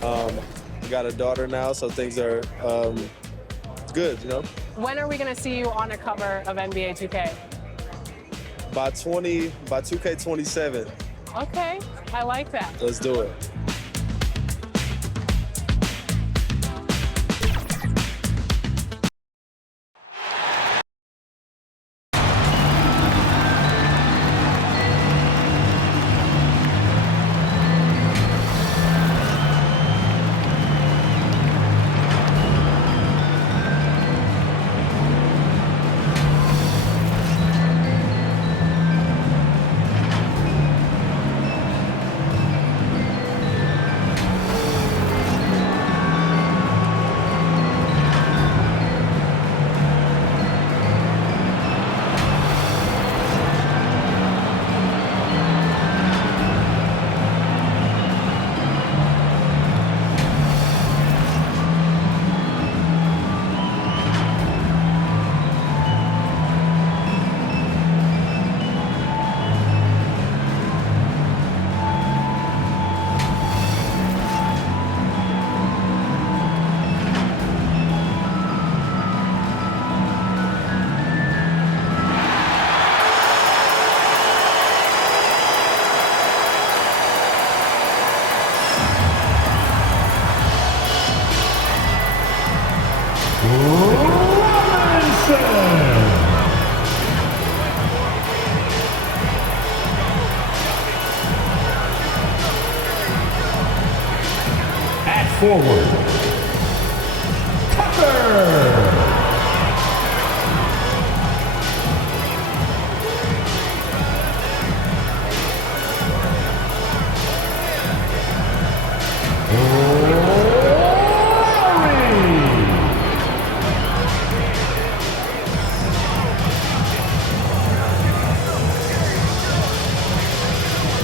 Got a daughter now, so things are good, you know? When are we going to see you on a cover of NBA 2K? By 2K27. Okay, I like that. Let's do it. Forward, Tucker.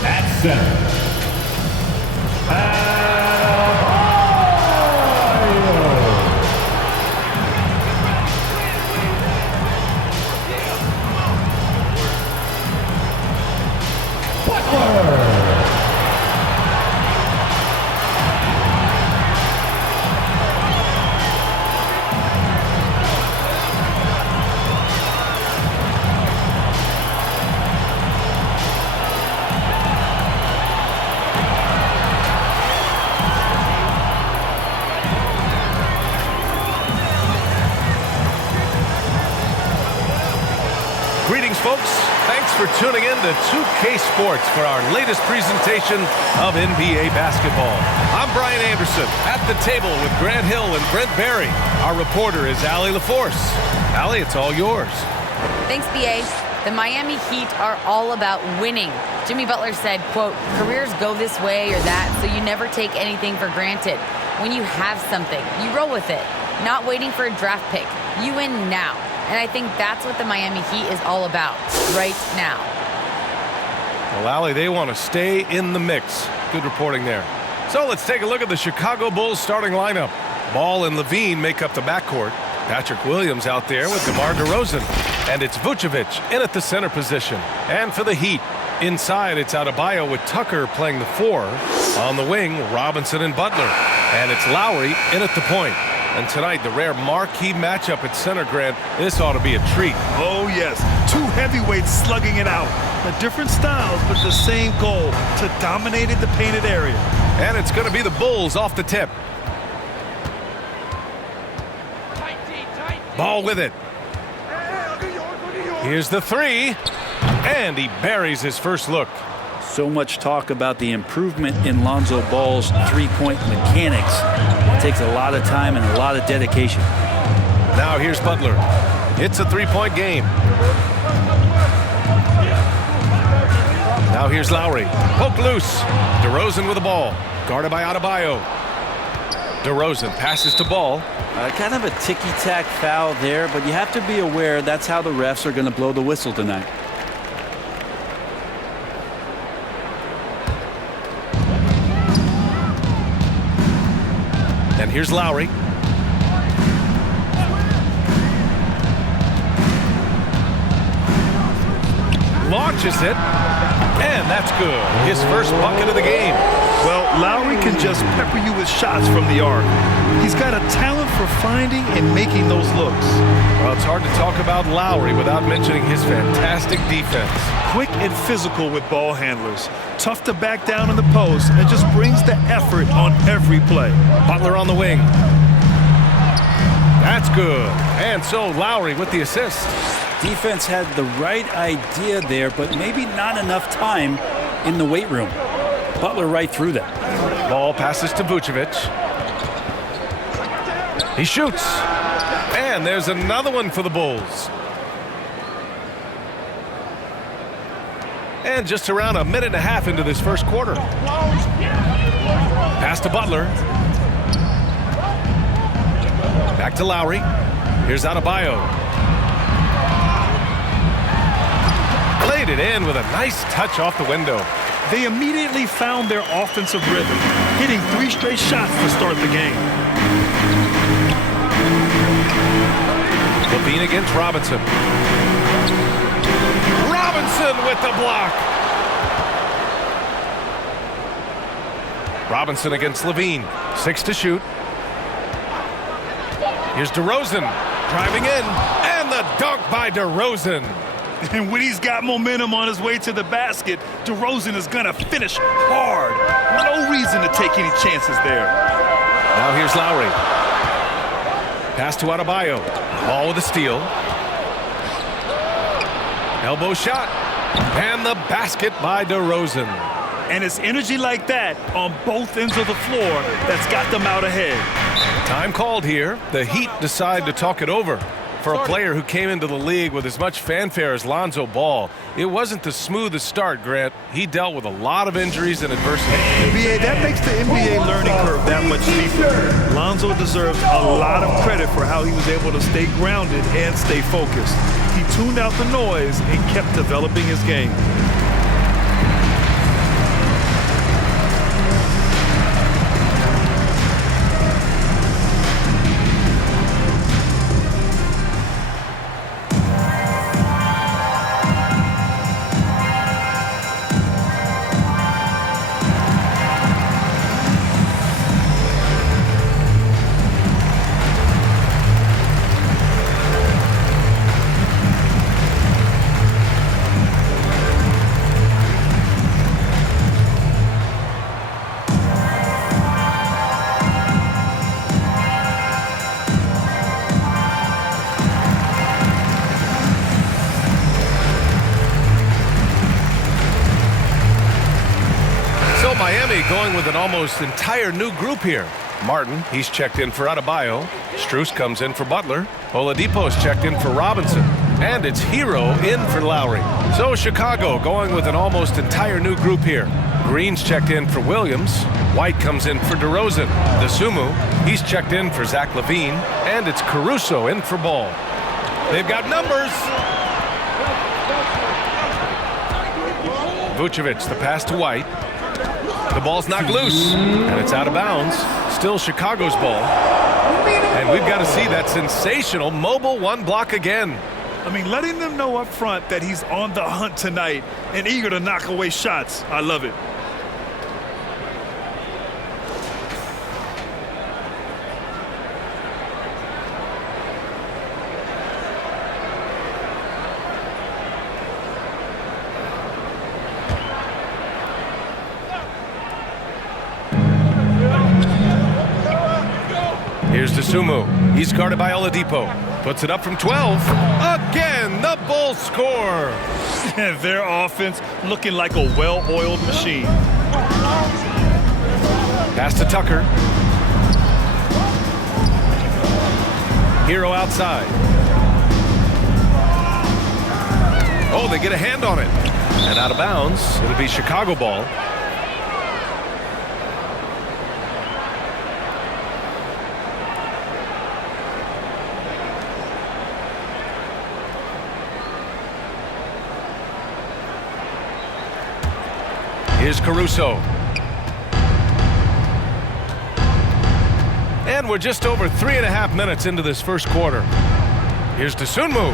At center. Greetings, folks. Thanks for tuning in to 2K Sports for our latest presentation of NBA basketball. I'm Brian Anderson at the table with Grant Hill and Brent Barry. Our reporter is Allie LaForce. Allie, it's all yours. Thanks, BA. The Miami Heat are all about winning. Jimmy Butler said, quote, "Careers go this way or that, so you never take anything for granted. When you have something, you roll with it. Not waiting for a draft pick. You win now." And I think that's what the Miami Heat is all about right now. Well, Allie, they want to stay in the mix. Good reporting there. So let's take a look at the Chicago Bulls starting lineup. Ball and Levine make up the backcourt. Patrick Williams out there with DeMar DeRozan. And it's Vucevic in at the center position. And for the Heat, inside it's Adebayo with Tucker playing the 4. On the wing, Robinson and Butler. And it's Lowry in at the point. And tonight, the rare marquee matchup at center, Grant. This ought to be a treat. Oh, yes. Two heavyweights slugging it out. Different styles, but the same goal, to dominate in the painted area. And it's going to be the Bulls off the tip. Ball with it. Here's the 3. And he buries his first look. So much talk about the improvement in Lonzo Ball's three-point mechanics. It takes a lot of time and a lot of dedication. Now here's Butler. It's a three-point game. Now here's Lowry. Poke loose. DeRozan with the ball. Guarded by Adebayo. DeRozan passes to Ball. Kind of a ticky-tack foul there, but you have to be aware that's how the refs are going to blow the whistle tonight. And here's Lowry. Launches it. And that's good. His first bucket of the game. Well, Lowry can just pepper you with shots from the arc. He's got a talent for finding and making those looks. Well, it's hard to talk about Lowry without mentioning his fantastic defense. Quick and physical with ball handlers. Tough to back down in the post and just brings the effort on every play. Butler on the wing. That's good. And so Lowry with the assist. Defense had the right idea there, but maybe not enough time in the weight room. Butler right through that. Ball passes to Vucevic. He shoots. And there's another one for the Bulls. And just around a minute and a half into this first quarter. Pass to Butler. Back to Lowry. Here's Adebayo. Laid it in with a nice touch off the window. They immediately found their offensive rhythm, hitting 3 straight shots to start the game. Levine against Robinson. Robinson with the block. Robinson against Levine. 6 to shoot. Here's DeRozan driving in, and the dunk by DeRozan. And when he's got momentum on his way to the basket, DeRozan is going to finish hard. No reason to take any chances there. Now here's Lowry. Pass to Adebayo. Ball with a steal. Elbow shot. And the basket by DeRozan. And it's energy like that on both ends of the floor that's got them out ahead. Time called here. The Heat decide to talk it over. For a player who came into the league with as much fanfare as Lonzo Ball, it wasn't the smoothest start, Grant. He dealt with a lot of injuries and adversity. NBA, that makes the NBA learning curve that much steeper. Lonzo deserves a lot of credit for how he was able to stay grounded and stay focused. He tuned out the noise and kept developing his game. Miami going with an almost entire new group here. Martin, he's checked in for Adebayo. Strus comes in for Butler. Oladipo's checked in for Robinson. And it's Hero in for Lowry. So Chicago going with an almost entire new group here. Green's checked in for Williams. White comes in for DeRozan. DeSumo, he's checked in for Zach LaVine. And it's Caruso in for Ball. They've got numbers. Vucevic, the pass to White. The ball's knocked loose, and it's out of bounds. Still Chicago's ball. And we've got to see that sensational mobile one block again. I mean, letting them know up front that he's on the hunt tonight and eager to knock away shots. I love it. Here's DeSumo. He's guarded by Oladipo. Puts it up from 12. Again, the Bulls score. And their offense looking like a well-oiled machine. Pass to Tucker. Hero outside. Oh, they get a hand on it. And out of bounds. It'll be Chicago ball. Here's Caruso. And we're just over 3.5 minutes into this first quarter. Here's DeSumo.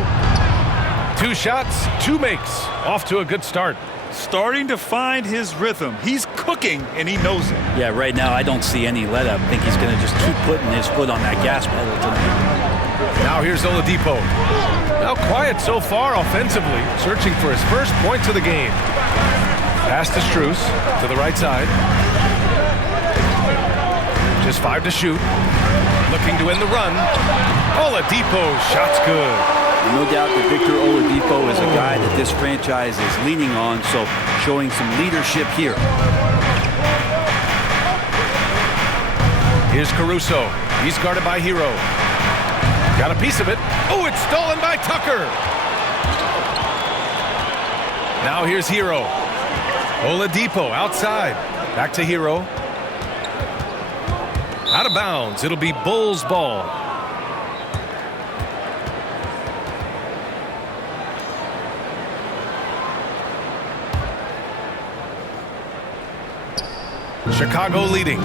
2 shots, 2 makes. Off to a good start. Starting to find his rhythm. He's cooking, and he knows it. Yeah, right now I don't see any let up. I think he's going to just keep putting his foot on that gas pedal tonight. Now here's Oladipo. Now quiet so far offensively, searching for his first points of the game. Pass to Strus to the right side. Just 5 to shoot. Looking to end the run. Oladipo, shot's good. No doubt that Victor Oladipo is a guy that this franchise is leaning on, so showing some leadership here. Here's Caruso. He's guarded by Hero. Got a piece of it. Oh, it's stolen by Tucker. Now here's Hero. Oladipo outside. Back to Hero. Out of bounds. It'll be Bulls ball. Chicago leading.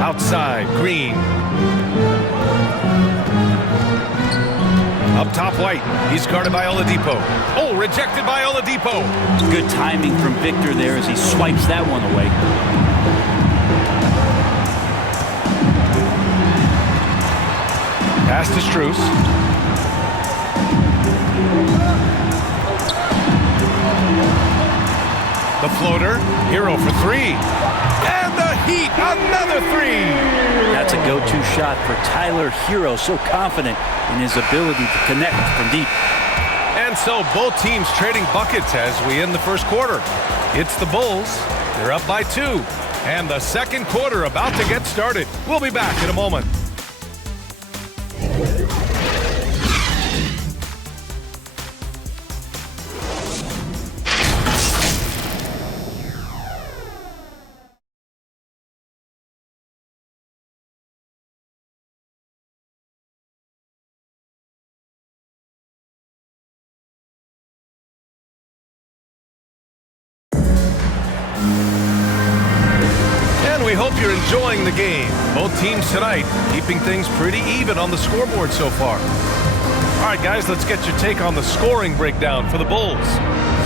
Outside, Green. Up top, White. He's guarded by Oladipo. Oh, rejected by Oladipo. Good timing from Victor there as he swipes that one away. Pass to Strus. The floater. Hero for 3. And the Heat, another 3. That's a go-to shot for Tyler Hero. So confident in his ability to connect from deep. And so both teams trading buckets as we end the first quarter. It's the Bulls. They're up by 2. And the second quarter about to get started. We'll be back in a moment. We hope you're enjoying the game. Both teams tonight keeping things pretty even on the scoreboard so far. All right, guys, let's get your take on the scoring breakdown for the Bulls.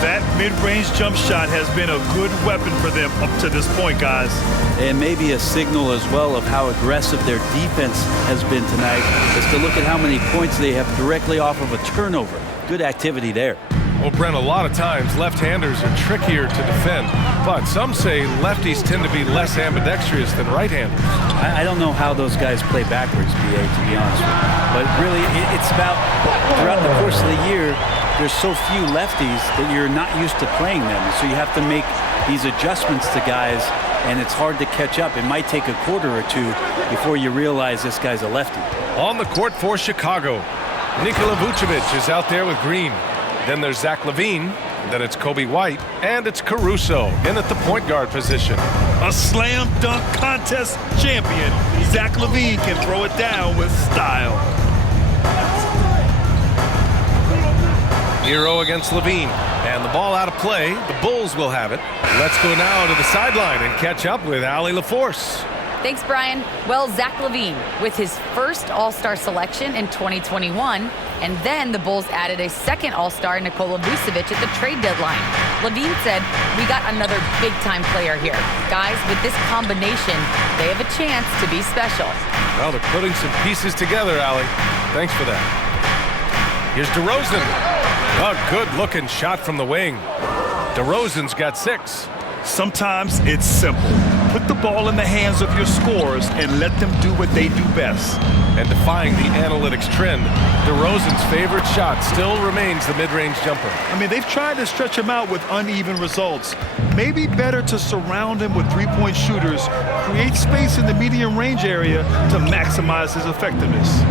That mid-range jump shot has been a good weapon for them up to this point, guys. And maybe a signal as well of how aggressive their defense has been tonight is to look at how many points they have directly off of a turnover. Good activity there. Well, Brent, a lot of times left-handers are trickier to defend, but some say lefties tend to be less ambidextrous than right-handers. I don't know how those guys play backwards, BA, to be honest with you. But really, it's about throughout the course of the year, there's so few lefties that you're not used to playing them. So you have to make these adjustments to guys, and it's hard to catch up. It might take a quarter or two before you realize this guy's a lefty. On the court for Chicago, Nikola Vucevic is out there with Green. Then there's Zach LaVine, then it's Kobe White, and it's Caruso in at the point guard position. A slam dunk contest champion. Zach LaVine can throw it down with style. Hero against LaVine, and the ball out of play. The Bulls will have it. Let's go now to the sideline and catch up with Allie LaForce. Thanks, Brian. Well, Zach LaVine with his first All-Star selection in 2021, and then the Bulls added a second All-Star, Nikola Vucevic, at the trade deadline. LaVine said, "We got another big-time player here. Guys, with this combination, they have a chance to be special." Well, they're putting some pieces together, Allie. Thanks for that. Here's DeRozan. A good-looking shot from the wing. DeRozan's got 6. Sometimes it's simple. Put the ball in the hands of your scorers and let them do what they do best. And defying the analytics trend, DeRozan's favorite shot still remains the mid-range jumper. I mean, they've tried to stretch him out with uneven results. Maybe better to surround him with three-point shooters, create space in the medium range area to maximize his effectiveness.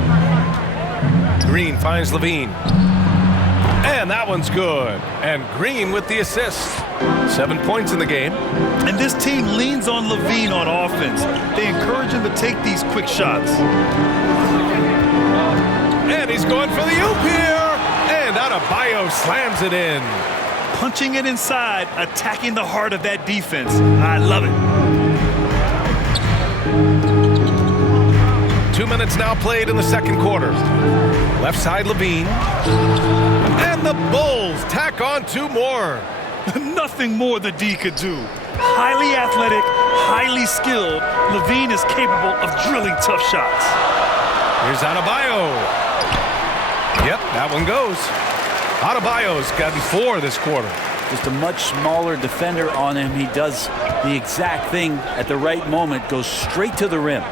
Green finds LaVine. And that one's good. And Green with the assist. 7 points in the game. And this team leans on LaVine on offense. They encourage him to take these quick shots. And he's going for the oop here. And Adebayo slams it in. Punching it inside, attacking the heart of that defense. I love it. 2 minutes now played in the second quarter. Left side LaVine. And And the Bulls tack on 2 more. Nothing more the D could do. Highly athletic, highly skilled, Levine is capable of drilling tough shots. Here's Adebayo. Yep, that one goes. Adebayo's gotten 4 this quarter. Just a much smaller defender on him. He does the exact thing at the right moment, goes straight to the rim.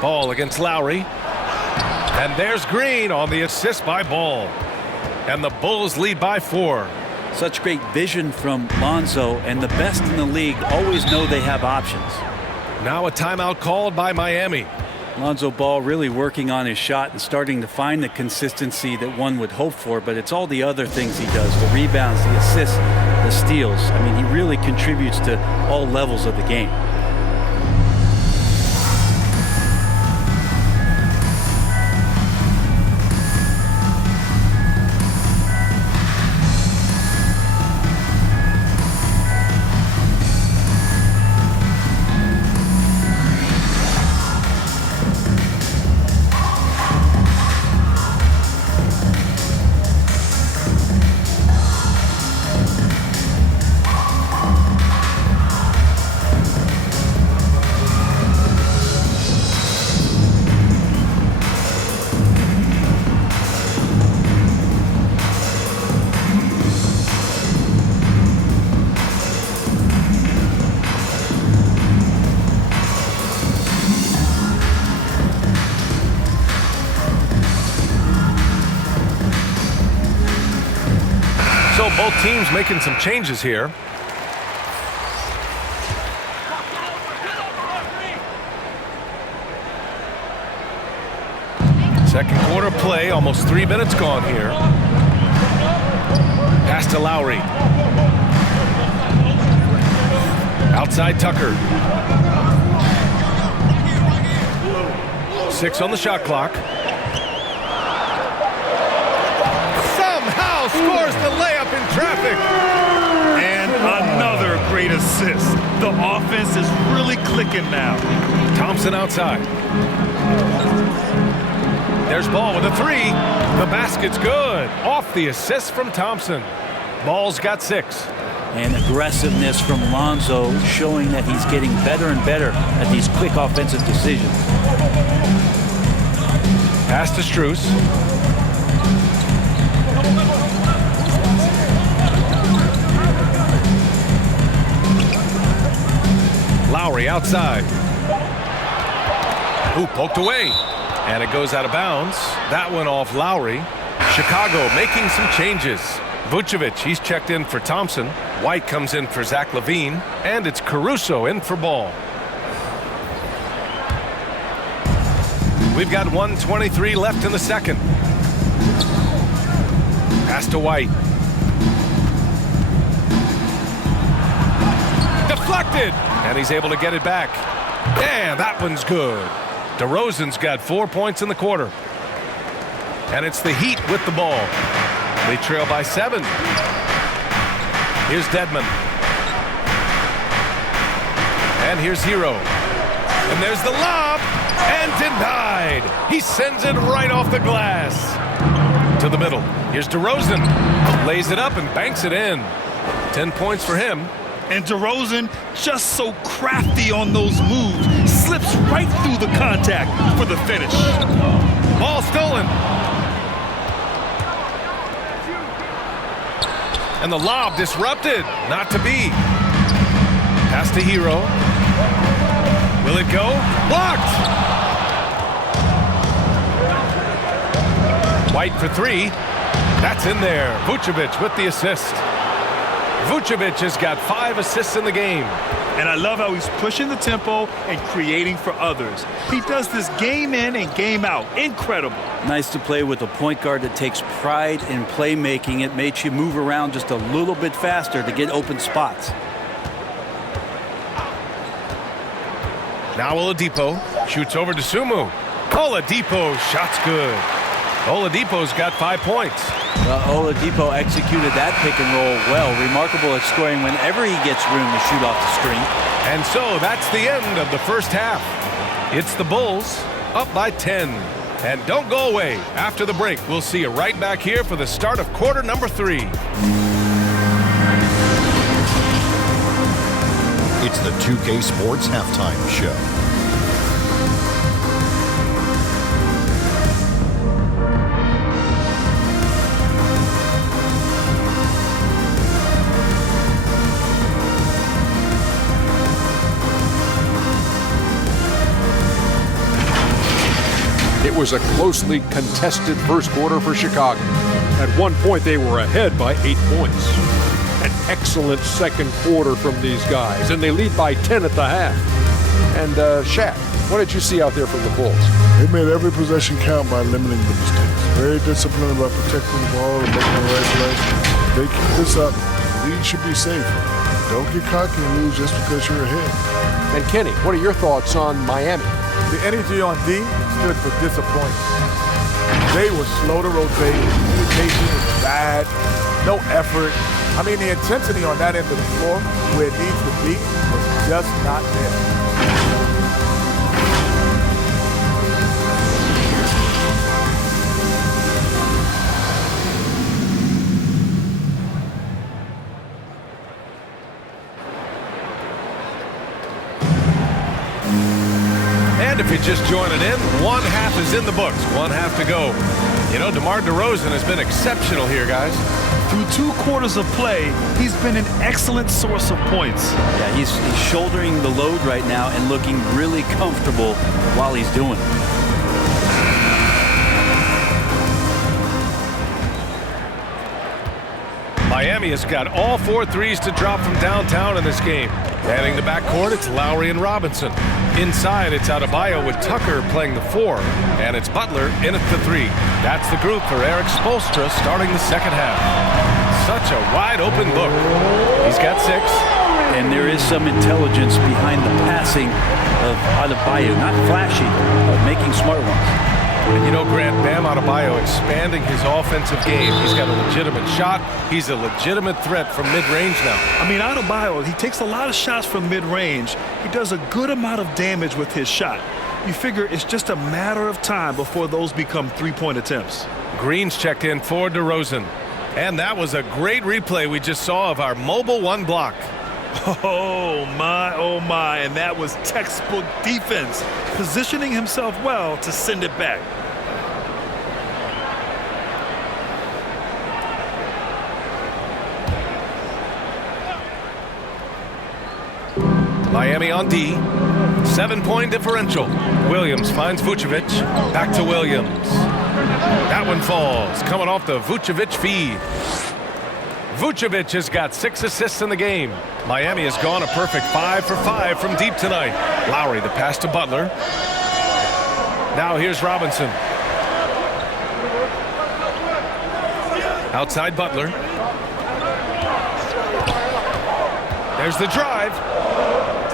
Ball against Lowry. And there's Green on the assist by Ball. And the Bulls lead by 4. Such great vision from Lonzo, and the best in the league always know they have options. Now a timeout called by Miami. Lonzo Ball really working on his shot and starting to find the consistency that one would hope for, but it's all the other things he does, the rebounds, the assists, the steals. I mean, he really contributes to all levels of the game. Both teams making some changes here. Second quarter play, almost 3 minutes gone here. Pass to Lowry. Outside Tucker. 6 on the shot clock. Somehow scores the layup in traffic. And another great assist. The offense is really clicking now. Thompson outside. There's Ball with a 3. The basket's good. Off the assist from Thompson. Ball's got 6. And aggressiveness from Lonzo, showing that he's getting better and better at these quick offensive decisions. Pass to Strus. Lowry outside. Ooh, poked away. And it goes out of bounds. That one off Lowry. Chicago making some changes. Vucevic, he's checked in for Thompson. White comes in for Zach LaVine. And it's Caruso in for Ball. We've got 1:23 left in the second. Pass to White. Deflected. And he's able to get it back. Yeah, that one's good. DeRozan's got 4 points in the quarter. And it's the Heat with the ball. They trail by 7. Here's Dedmon. And here's Hero. And there's the lob. And denied. He sends it right off the glass. To the middle. Here's DeRozan. Lays it up and banks it in. 10 points for him. And DeRozan, just so crafty on those moves, slips right through the contact for the finish. Ball stolen. And the lob disrupted. Not to be. Pass to Hero. Will it go? Blocked. White for 3. That's in there. Vucevic with the assist. Vucevic has got 5 assists in the game. And I love how he's pushing the tempo and creating for others. He does this game in and game out. Incredible. Nice to play with a point guard that takes pride in playmaking. It makes you move around just a little bit faster to get open spots. Now Oladipo shoots over to Sumu. Oladipo, shot's good. Oladipo's got 5 points. Well, Oladipo executed that pick and roll well. Remarkable at scoring whenever he gets room to shoot off the screen. And so that's the end of the first half. It's the Bulls up by 10. And don't go away. After the break, we'll see you right back here for the start of quarter number 3. It's the 2K Sports Halftime Show. It was a closely contested first quarter for Chicago. At one point, they were ahead by 8 points. An excellent second quarter from these guys, and they lead by 10 at the half. And Shaq, what did you see out there from the Bulls? They made every possession count by limiting the mistakes. Very disciplined about protecting the ball and making the right plays. They keep this up, the league should be safe. Don't get cocky and lose just because you're ahead. And Kenny, what are your thoughts on Miami? The energy on D stood for disappointment. They were slow to rotate. Communication was bad. No effort. I mean, the intensity on that end of the floor, where it needs to be, was just not there. And if you're just joining in, one half is in the books, one half to go. You know, DeMar DeRozan has been exceptional here, guys. Through 2 quarters of play, he's been an excellent source of points. Yeah, he's shouldering the load right now and looking really comfortable while he's doing it. Miami has got all 4 threes to drop from downtown in this game. Heading the backcourt, it's Lowry and Robinson. Inside, it's Adebayo with Tucker playing the 4, and it's Butler in at the 3. That's the group for Eric Spoelstra starting the second half. Such a wide-open look. He's got 6. And there is some intelligence behind the passing of Adebayo. Not flashy, but making smart ones. And you know, Grant, Bam Adebayo expanding his offensive game. He's got a legitimate shot. He's a legitimate threat from mid-range now. I mean, Adebayo, he takes a lot of shots from mid-range. He does a good amount of damage with his shot. You figure it's just a matter of time before those become three-point attempts. Green's checked in for DeRozan. And that was a great replay we just saw of our mobile 1 block. Oh my, and that was textbook defense, positioning himself well to send it back. Miami on D. 7-point differential. Williams finds Vucevic. Back to Williams. That one falls, coming off the Vucevic feed. Vucevic has got 6 assists in the game. Miami has gone a perfect 5 for 5 from deep tonight. Lowry, the pass to Butler. Now here's Robinson. Outside Butler. There's the drive.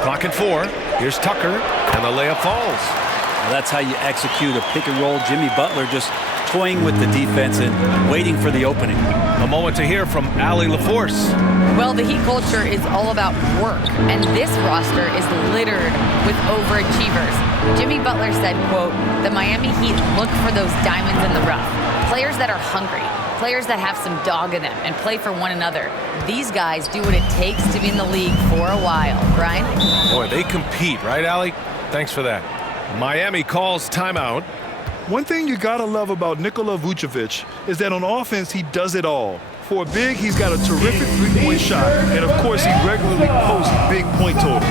Clock at 4. Here's Tucker, and the layup falls. Well, that's how you execute a pick and roll. Jimmy Butler just toying with the defense and waiting for the opening. A moment to hear from Allie LaForce. Well, the Heat culture is all about work, and this roster is littered with overachievers. Jimmy Butler said, quote, "The Miami Heat look for those diamonds in the rough. Players that are hungry, players that have some dog in them and play for one another. These guys do what it takes to be in the league for a while." Brian? Boy, they compete, right, Allie? Thanks for that. Miami calls timeout. One thing you gotta love about Nikola Vucevic is that on offense, he does it all. For a big, he's got a terrific three-point shot, and of course, he regularly posts big point totals.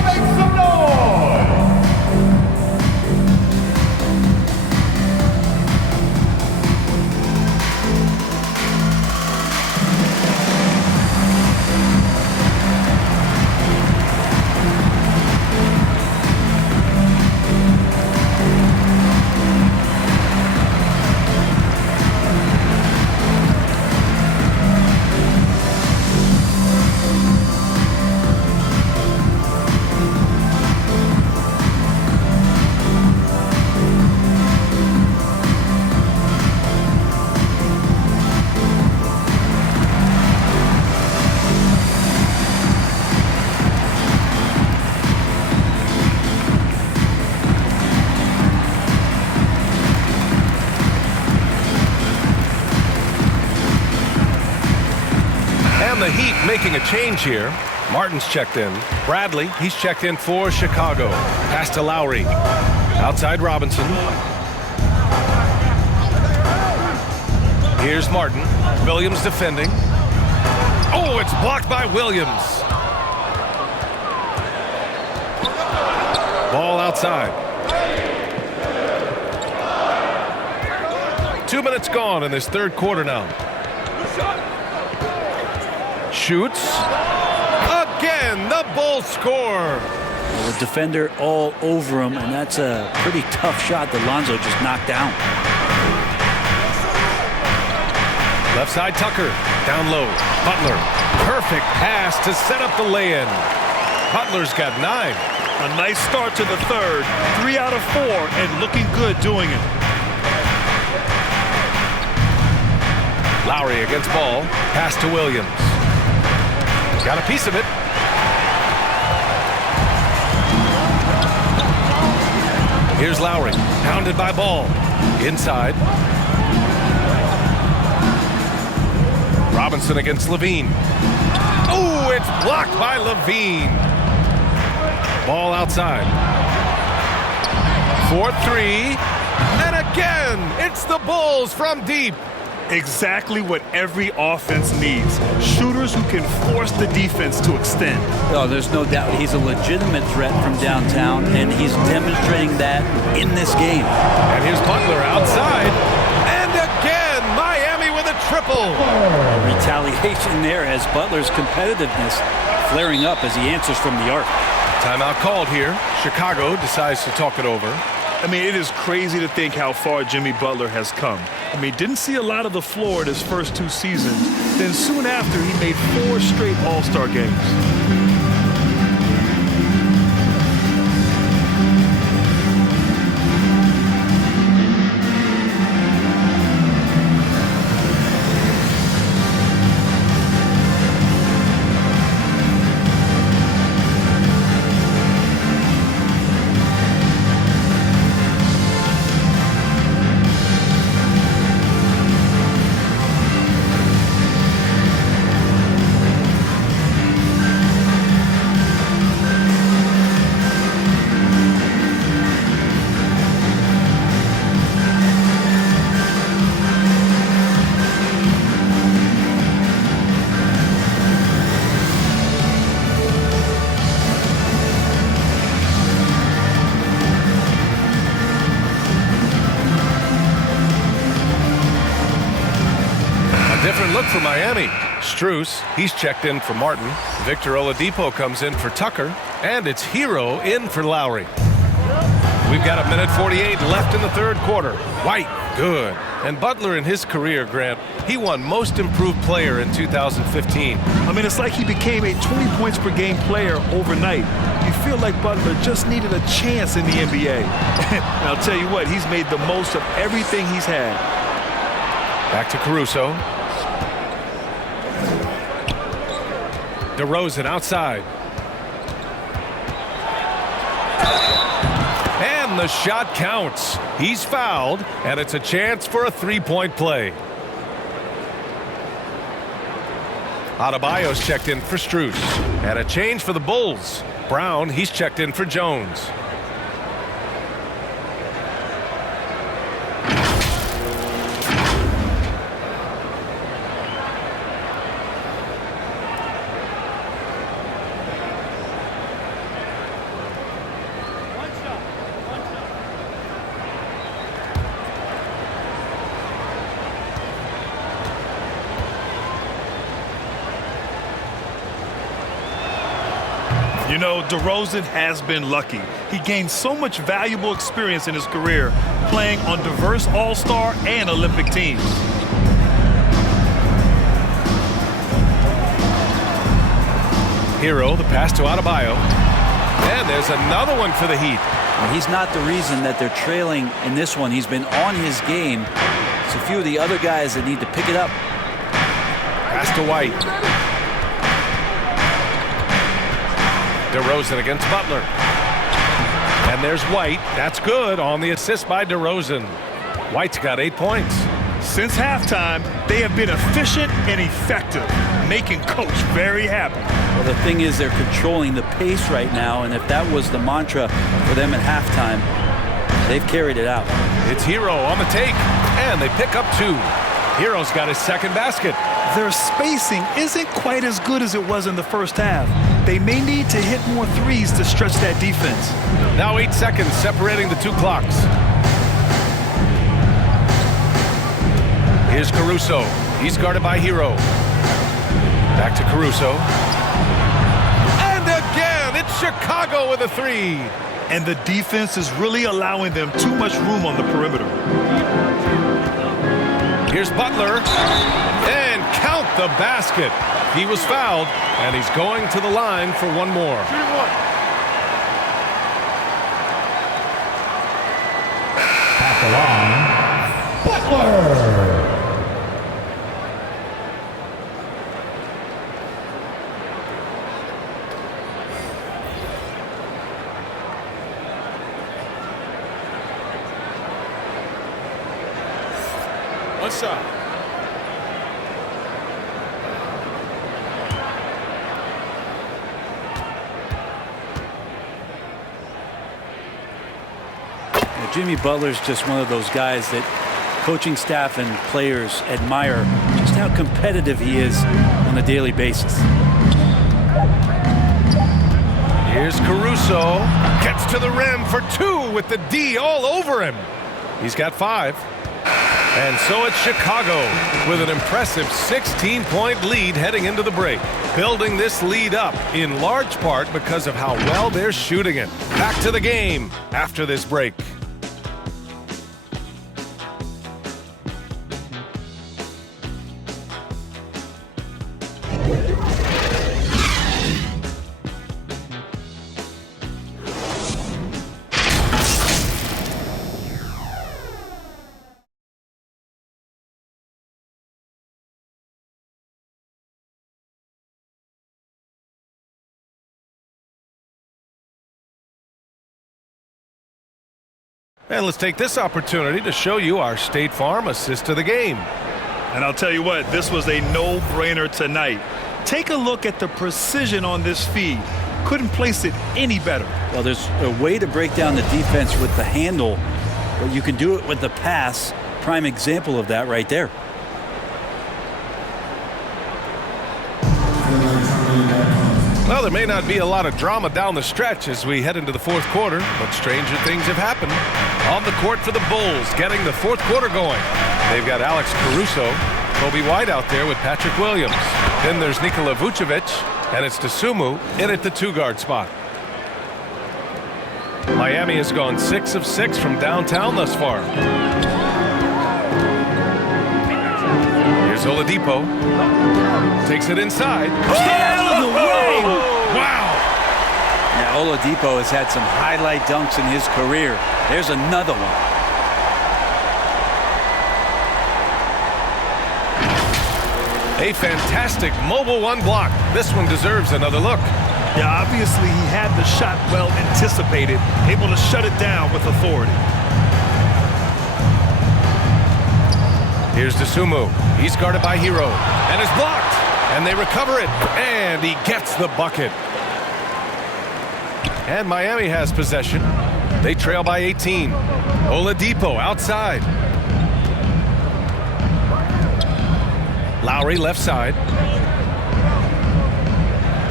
the Heat making a change here. Martin's checked in. Bradley, he's checked in for Chicago. Pass to Lowry. Outside Robinson. Here's Martin. Williams defending. Oh, it's blocked by Williams. Ball outside. 2 minutes gone in this third quarter now. Shoots. Again, the Bulls score. The defender all over him, and that's a pretty tough shot that Lonzo just knocked down. Left side, Tucker. Down low. Butler. Perfect pass to set up the lay-in. Butler's got 9. A nice start to the third. 3 out of 4, and looking good doing it. Lowry against Ball. Pass to Williams. Got a piece of it. Here's Lowry. Pounded by Ball. Inside. Robinson against Levine. Oh, it's blocked by Levine. Ball outside. 4-3. And again, it's the Bulls from deep. Exactly what every offense needs. Shooters who can force the defense to extend. Oh, there's no doubt he's a legitimate threat from downtown, and he's demonstrating that in this game. And here's Butler outside. And again, Miami with a triple. Retaliation there as Butler's competitiveness flaring up as he answers from the arc. Timeout called here. Chicago decides to talk it over. I mean, it is crazy to think how far Jimmy Butler has come. I mean, didn't see a lot of the floor in his first 2 seasons. Then soon after, he made 4 straight All-Star games. Different look for Miami. Strus, he's checked in for Martin. Victor Oladipo comes in for Tucker. And it's Hero in for Lowry. We've got 1:48 left in the third quarter. White, good. And Butler in his career, Grant, he won Most Improved Player in 2015. I mean, it's like he became a 20 points per game player overnight. You feel like Butler just needed a chance in the NBA. And I'll tell you what, he's made the most of everything he's had. Back to Caruso. DeRozan outside. And the shot counts. He's fouled, and it's a chance for a three-point play. Adebayo's checked in for Strus. And a change for the Bulls. Brown, he's checked in for Jones. You know, DeRozan has been lucky. He gained so much valuable experience in his career playing on diverse All-Star and Olympic teams. Hero, the pass to Adebayo. And there's another one for the Heat. Well, he's not the reason that they're trailing in this one. He's been on his game. It's a few of the other guys that need to pick it up. Pass to White. DeRozan against Butler. And there's White. That's good on the assist by DeRozan. White's got 8 points. Since halftime, they have been efficient and effective, making Coach very happy. Well, the thing is they're controlling the pace right now, and if that was the mantra for them at halftime, they've carried it out. It's Hero on the take, and they pick up 2. Hero's got his second basket. Their spacing isn't quite as good as it was in the first half. They may need to hit more threes to stretch that defense. Now 8 seconds separating the 2 clocks. Here's Caruso. He's guarded by Hero. Back to Caruso. And again, it's Chicago with a 3. And the defense is really allowing them too much room on the perimeter. Here's Butler. And count the basket. He was fouled, and he's going to the line for one more. At the line, Butler. One shot. Jimmy Butler's just one of those guys that coaching staff and players admire just how competitive he is on a daily basis. Here's Caruso. Gets to the rim for 2 with the D all over him. He's got 5. And so it's Chicago with an impressive 16-point lead heading into the break. Building this lead up in large part because of how well they're shooting it. Back to the game after this break. And let's take this opportunity to show you our State Farm assist of the game. And I'll tell you what, this was a no-brainer tonight. Take a look at the precision on this feed. Couldn't place it any better. Well, there's a way to break down the defense with the handle, but you can do it with the pass. Prime example of that right there. Well, there may not be a lot of drama down the stretch as we head into the fourth quarter, but stranger things have happened. On the court for the Bulls, getting the fourth quarter going. They've got Alex Caruso, Kobe White out there with Patrick Williams. Then there's Nikola Vucevic, and it's Dosunmu in at the 2-guard spot. Miami has gone 6 of 6 from downtown thus far. Here's Oladipo. Takes it inside. Out of the way! Wow! Yeah, Oladipo has had some highlight dunks in his career. There's another one. A fantastic mobile 1 block. This one deserves another look. Yeah, obviously he had the shot well anticipated, able to shut it down with authority. Here's Dosunmu. He's guarded by Hero and is blocked. And they recover it. And he gets the bucket. And Miami has possession. They trail by 18. Oladipo outside. Lowry left side.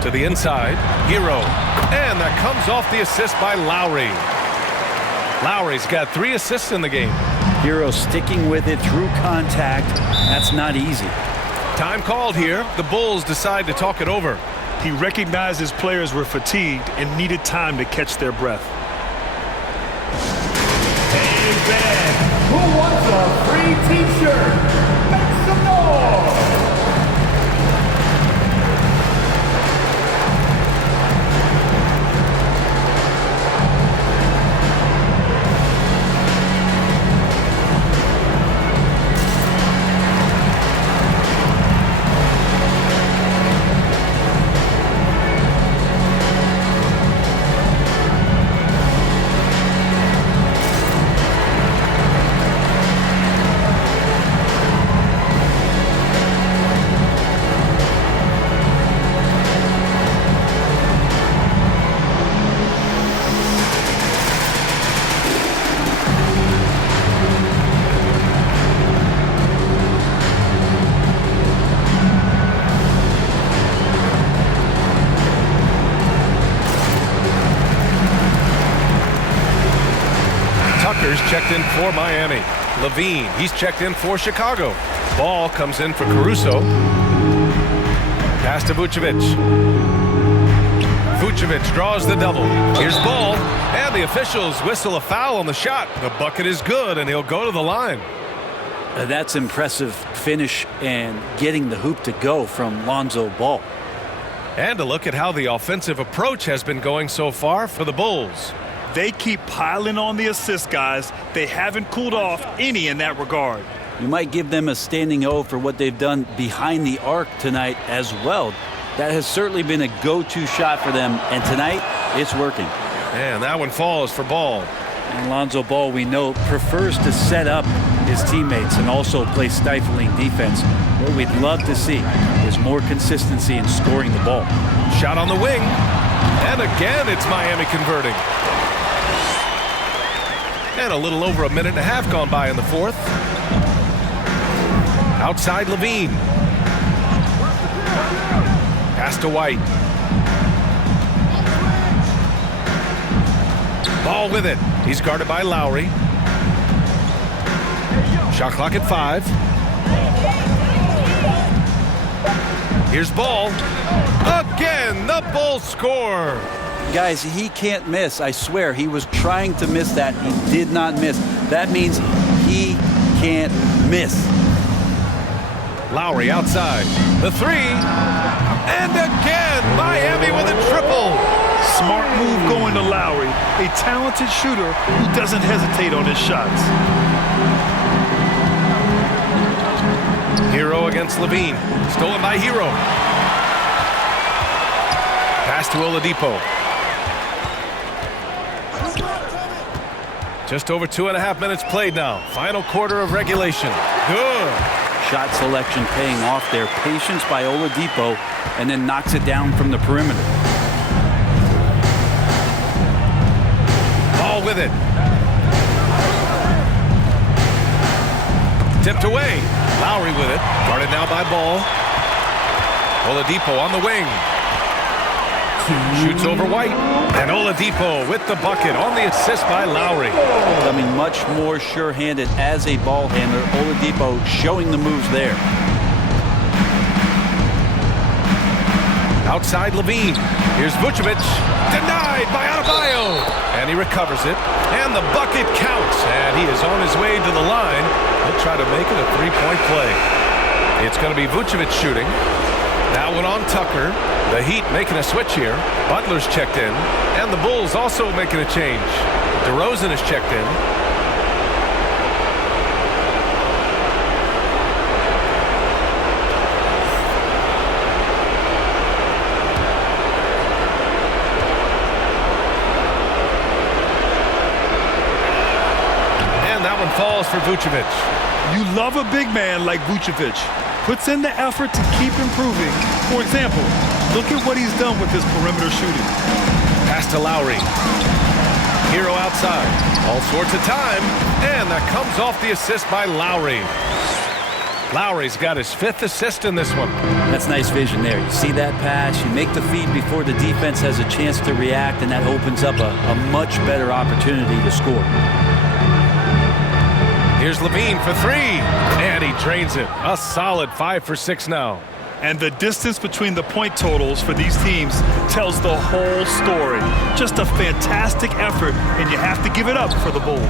To the inside. Hero. And that comes off the assist by Lowry. Lowry's got 3 assists in the game. Hero sticking with it through contact. That's not easy. Time called here. The Bulls decide to talk it over. He recognized his players were fatigued and needed time to catch their breath. Hey, Ben, who wants a free t-shirt? Make some noise! Tucker's checked in for Miami. Levine, he's checked in for Chicago. Ball comes in for Caruso. Pass to Vucevic. Vucevic draws the double. Here's Ball, and the officials whistle a foul on the shot. The bucket is good, and he'll go to the line. That's impressive finish and getting the hoop to go from Lonzo Ball. And a look at how the offensive approach has been going so far for the Bulls. They keep piling on the assist, guys. They haven't cooled off any in that regard. You might give them a standing O for what they've done behind the arc tonight as well. That has certainly been a go-to shot for them, and tonight it's working. And that one falls for Ball. And Lonzo Ball, we know, prefers to set up his teammates and also play stifling defense. What we'd love to see is more consistency in scoring the ball. Shot on the wing, and again it's Miami converting. And a little over a minute and a half gone by in the fourth. Outside Levine. Pass to White. Ball with it. He's guarded by Lowry. Shot clock at 5. Here's Ball. Again, the Bulls score. Guys, he can't miss. I swear, he was trying to miss that. He did not miss. That means he can't miss. Lowry outside. The 3. And again, Miami with a triple. Smart move going to Lowry, a talented shooter who doesn't hesitate on his shots. Hero against Levine. Stolen by Hero. Pass to Oladipo. Just over 2.5 minutes played now. Final quarter of regulation. Good. Shot selection paying off there. Patience by Oladipo, and then knocks it down from the perimeter. Ball with it. Tipped away. Lowry with it. Guarded now by Ball. Oladipo on the wing. Shoots over White. And Oladipo with the bucket on the assist by Lowry. Becoming much more sure-handed as a ball handler. Oladipo showing the moves there. Outside Levine. Here's Vucevic. Denied by Adebayo. And he recovers it. And the bucket counts. And he is on his way to the line. He'll try to make it a 3-point play. It's going to be Vucevic shooting. That one on Tucker. The Heat making a switch here. Butler's checked in. And the Bulls also making a change. DeRozan is checked in. And that one falls for Vucevic. You love a big man like Vucevic. Puts in the effort to keep improving. For example, look at what he's done with his perimeter shooting. Pass to Lowry. Hero outside. All sorts of time. And that comes off the assist by Lowry. Lowry's got his 5th assist in this one. That's nice vision there. You see that pass, you make the feed before the defense has a chance to react, and that opens up a much better opportunity to score. Here's Levine for 3, and he drains it. A solid 5 for 6 now. And the distance between the point totals for these teams tells the whole story. Just a fantastic effort, and you have to give it up for the Bulls.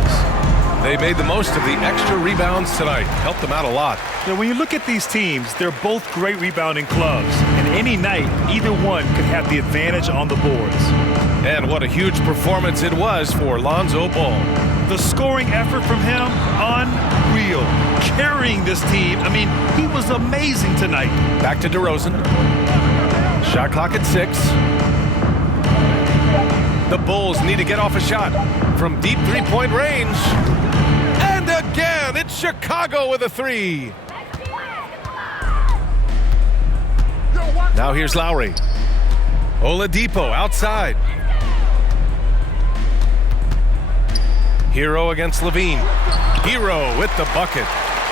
They made the most of the extra rebounds tonight. Helped them out a lot. You know, when you look at these teams, they're both great rebounding clubs. And any night, either one could have the advantage on the boards. And what a huge performance it was for Lonzo Ball. The scoring effort from him, unreal. Carrying this team, I mean, he was amazing tonight. Back to DeRozan. Shot clock at 6. The Bulls need to get off a shot from deep 3-point range. And again, it's Chicago with a 3. Now here's Lowry. Oladipo outside. Hero against Levine. Hero with the bucket.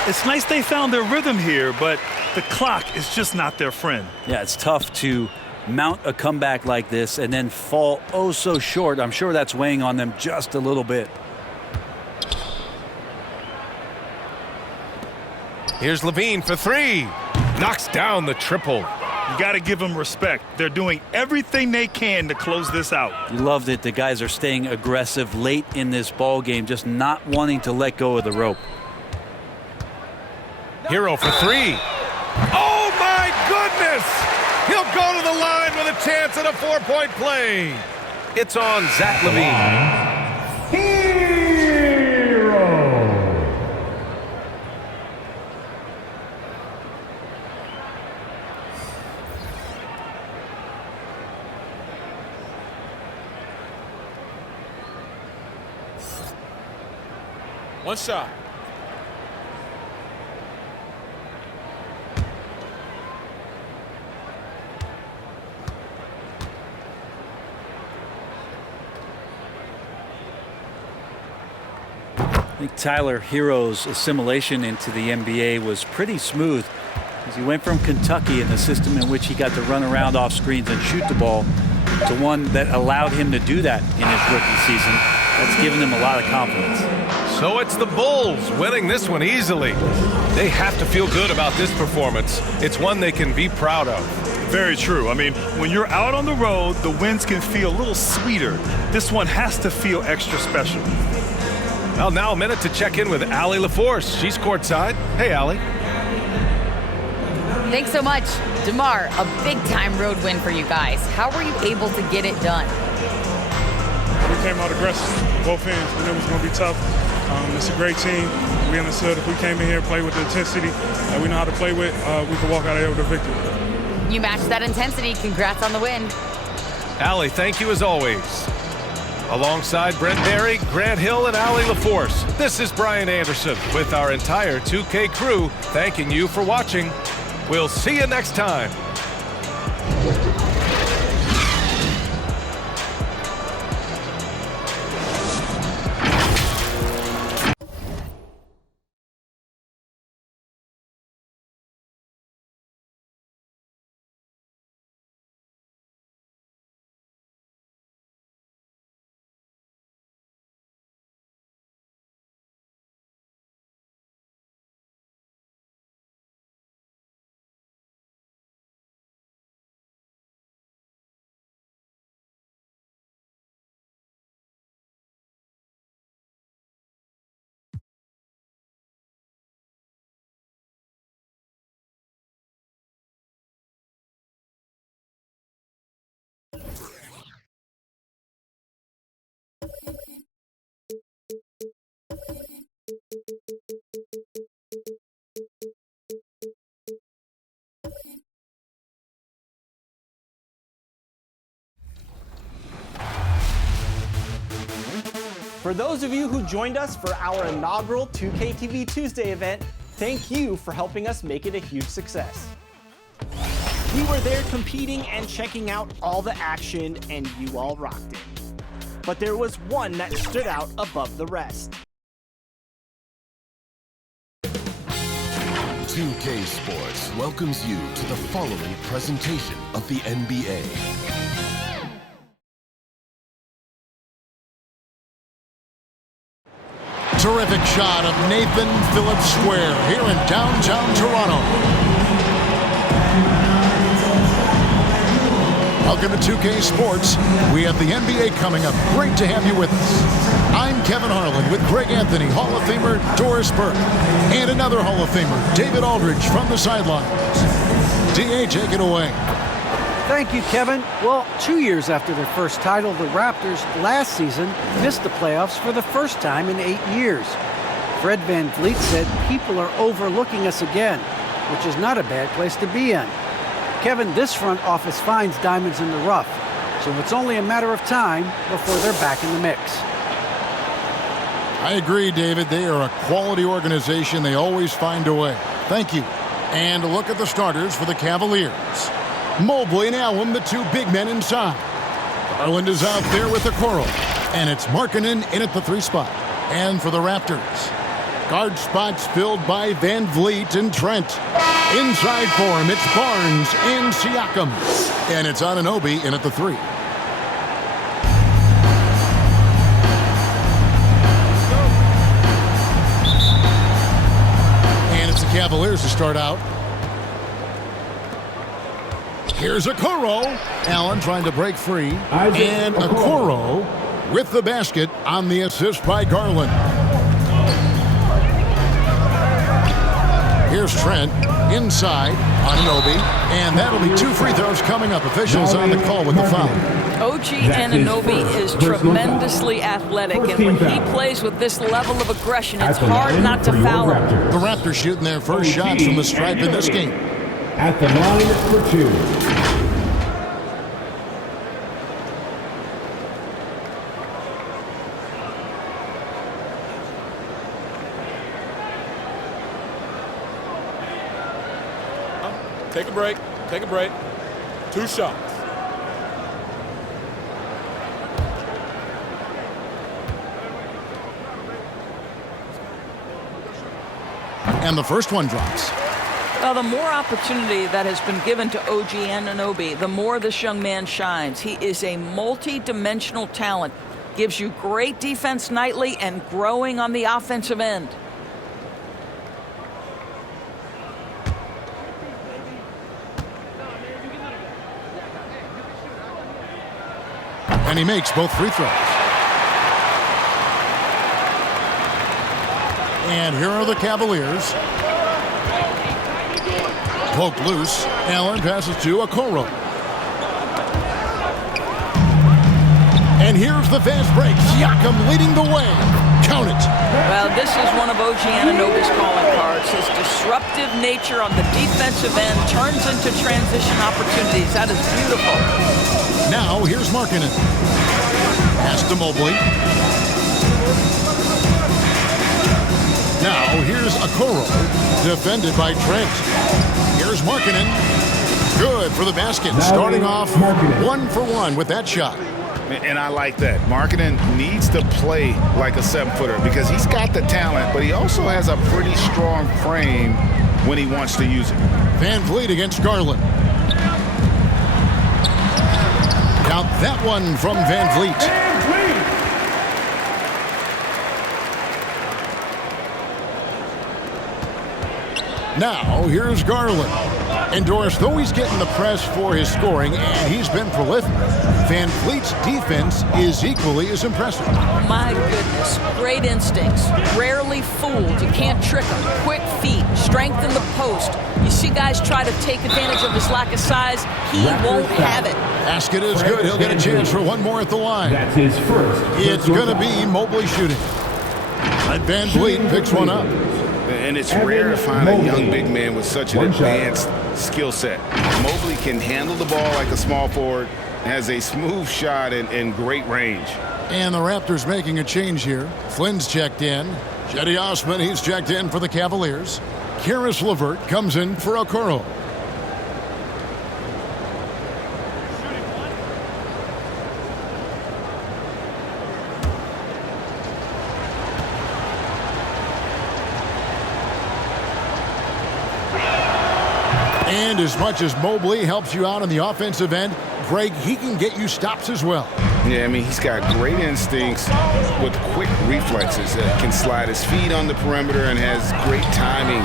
It's nice they found their rhythm here, but the clock is just not their friend. Yeah, it's tough to mount a comeback like this and then fall oh so short. I'm sure that's weighing on them just a little bit. Here's Levine for three. Knocks down the triple. You got to give them respect. They're doing everything they can to close this out. You love that the guys are staying aggressive late in this ball game, just not wanting to let go of the rope. Hero for three. Oh, my goodness! He'll go to the line with a chance at a 4-point play. It's on Zach Levine. One shot. I think Tyler Hero's assimilation into the NBA was pretty smooth, as he went from Kentucky in the system in which he got to run around off screens and shoot the ball to one that allowed him to do that in his rookie season. That's given him a lot of confidence. So it's the Bulls winning this one easily. They have to feel good about this performance. It's one they can be proud of. Very true. I mean, when you're out on the road, the wins can feel a little sweeter. This one has to feel extra special. Well, now a minute to check in with Allie LaForce. She's courtside. Hey, Allie. Thanks so much. DeMar, a big-time road win for you guys. How were you able to get it done? We came out aggressive, both ends. We knew it was going to be tough. It's a great team. We understood if we came in here and played with the intensity that we know how to play with, we could walk out of here with a victory. You matched that intensity. Congrats on the win. Allie, thank you as always. Alongside Brent Barry, Grant Hill, and Allie LaForce, this is Brian Anderson with our entire 2K crew thanking you for watching. We'll see you next time. For those of you who joined us for our inaugural 2K TV Tuesday event, thank you for helping us make it a huge success. We were there competing and checking out all the action, and you all rocked it. But there was one that stood out above the rest. 2K Sports welcomes you to the following presentation of the NBA. Terrific shot of Nathan Phillips Square here in downtown Toronto. Welcome to 2K Sports. We have the NBA coming up. Great to have you with us. I'm Kevin Harlan with Greg Anthony, Hall of Famer Doris Burke, and another Hall of Famer, David Aldridge, from the sidelines. DA, take it away. Thank you, Kevin. Well, 2 years after their first title, the Raptors last season missed the playoffs for the first time in 8 years. Fred VanVleet said people are overlooking us again, which is not a bad place to be in. Kevin, this front office finds diamonds in the rough, so it's only a matter of time before they're back in the mix. I agree, David. They are a quality organization. They always find a way. Thank you. And a look at the starters for the Cavaliers. Mobley and Allen, the two big men inside. Garland is out there with the Coral. And it's Markkanen in at the 3 spot. And for the Raptors, guard spots filled by VanVleet and Trent. Inside for him, it's Barnes and Siakam. And it's Anunoby in at the 3. Cavaliers to start out. Here's Okoro. Allen trying to break free. And Okoro with the basket on the assist by Garland. Here's Trent inside on Anunoby. And that'll be 2 free throws coming up. Officials on the call with the foul. OG Anunoby is tremendously athletic, and when he plays with this level of aggression, it's hard not to foul him. The Raptors shooting their first shots from the stripe in this game. At the line for 2. Take a break. Take a break. 2 shots. And the first one drops. Now, the more opportunity that has been given to OG Anunoby, the more this young man shines. He is a multi-dimensional talent. Gives you great defense nightly and growing on the offensive end. And he makes both free throws. And here are the Cavaliers. Poked loose. Allen passes to Okoro. And here's the fast break. Siakam leading the way. Count it. Well, this is one of OG Anunoby's calling cards. His disruptive nature on the defensive end turns into transition opportunities. That is beautiful. Now here's Markkanen. Pass to Mobley. Now here's Okoro. Defended by Trent. Here's Markkanen. Good for the basket. Starting off 1 for 1 with that shot. And I like that. Markkanen needs to play like a 7-footer because he's got the talent, but he also has a pretty strong frame when he wants to use it. Van Vliet against Garland. Now that one from Van Vliet. Now here's Garland. And Doris, though he's getting the press for his scoring, and he's been prolific, Van Vliet's defense is equally as impressive. My goodness, great instincts. Rarely fooled. You can't trick him. Quick feet, strength in the post. You see guys try to take advantage of his lack of size. He won't have it. Basket is good. He'll get a chance for one more at the line. That's his first. It's going to be Mobley shooting. And Van Vliet picks one up. And it's rare to find a young big man with such an advanced skill set. Mobley can handle the ball like a small forward, has a smooth shot and great range. And the Raptors making a change here. Flynn's checked in. Cedi Osman, he's checked in for the Cavaliers. Karis LeVert comes in for Okoro. And as much as Mobley helps you out on the offensive end, Greg, he can get you stops as well. Yeah, I mean, he's got great instincts with quick reflexes. Can slide his feet on the perimeter and has great timing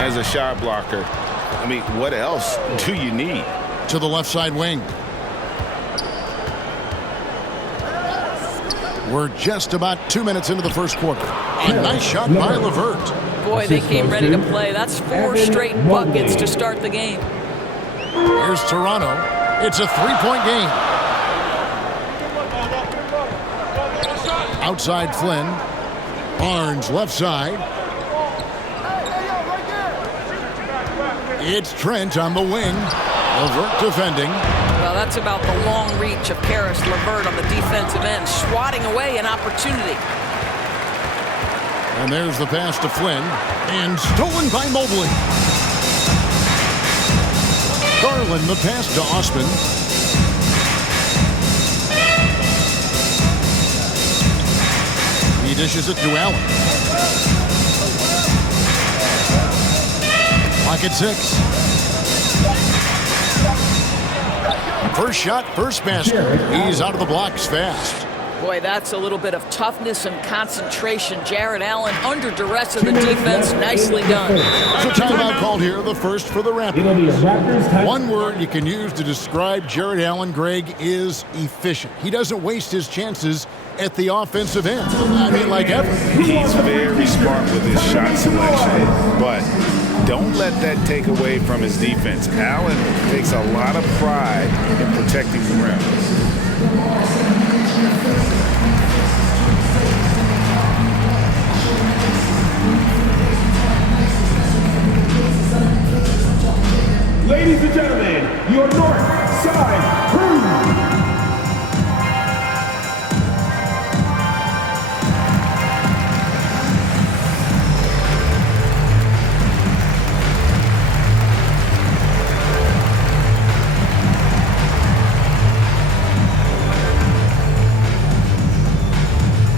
as a shot blocker. I mean, what else do you need? To the left side wing. We're just about 2 minutes into the first quarter. A nice shot by LeVert. Boy, they came ready to play. That's 4 straight buckets to start the game. Here's Toronto. It's a 3-point game. Outside Flynn. Barnes left side. It's Trent on the wing. LeVert defending. Well, that's about the long reach of Karis LeVert on the defensive end, swatting away an opportunity. And there's the pass to Flynn. And stolen by Mobley. Garland the pass to Osman. He dishes it to Allen. Pocket 6. First shot, first basket. He's out of the blocks fast. Boy, that's a little bit of toughness and concentration. Jared Allen under duress of the defense. Nicely done. So timeout called here, the first for the Raptors. One word you can use to describe Jared Allen, Greg, is efficient. He doesn't waste his chances at the offensive end. I mean, like ever. He's very smart with his shot selection, but don't let that take away from his defense. Allen takes a lot of pride in protecting the rim. Ladies and gentlemen, your north side crew.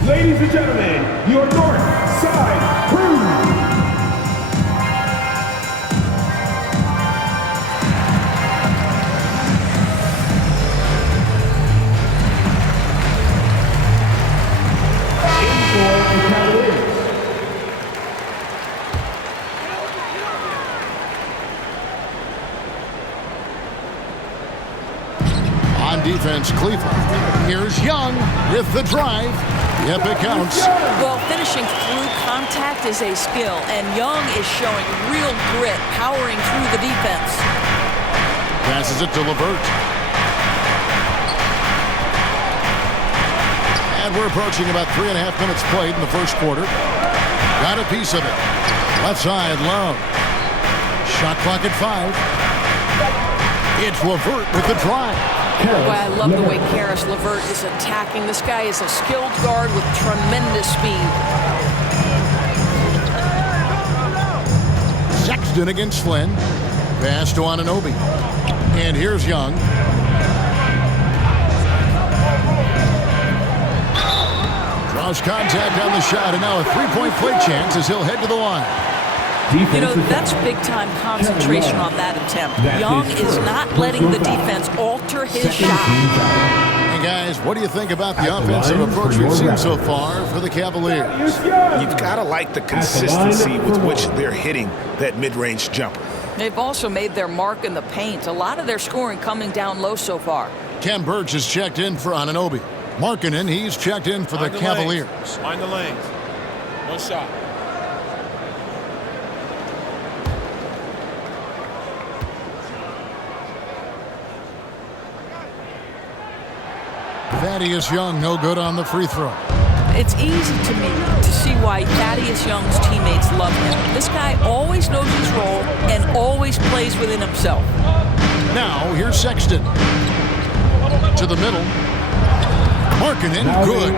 Ladies and gentlemen, your north side crew. On defense, Cleveland. Here's Young with the drive. Yep, it counts. Well, finishing through contact is a skill, and Young is showing real grit, powering through the defense. Passes it to LeVert. And we're approaching about 3.5 minutes played in the first quarter. Got a piece of it. Left side, Love. Shot clock at 5. It's LeVert with the drive. Boy, I love the way Karis LeVert is attacking. This guy is a skilled guard with tremendous speed. Sexton against Flynn. Pass to Anunoby. And here's Young. Draws contact on the shot, and now a three-point play chance as he'll head to the line. You know, that's big-time concentration on that attempt. Young is not letting the defense alter his shot. Hey, guys, what do you think about the offensive approach we've seen so far for the Cavaliers? You've got to like the consistency with which they're hitting that mid-range jumper. They've also made their mark in the paint. A lot of their scoring coming down low so far. Ken Burch has checked in for Anunoby. Markkanen, he's checked in for the Cavaliers. Mind the lanes. One shot. Thaddeus Young, no good on the free throw. It's easy to me to see why Thaddeus Young's teammates love him. This guy always knows his role and always plays within himself. Now, here's Sexton. To the middle. Markkanen, good.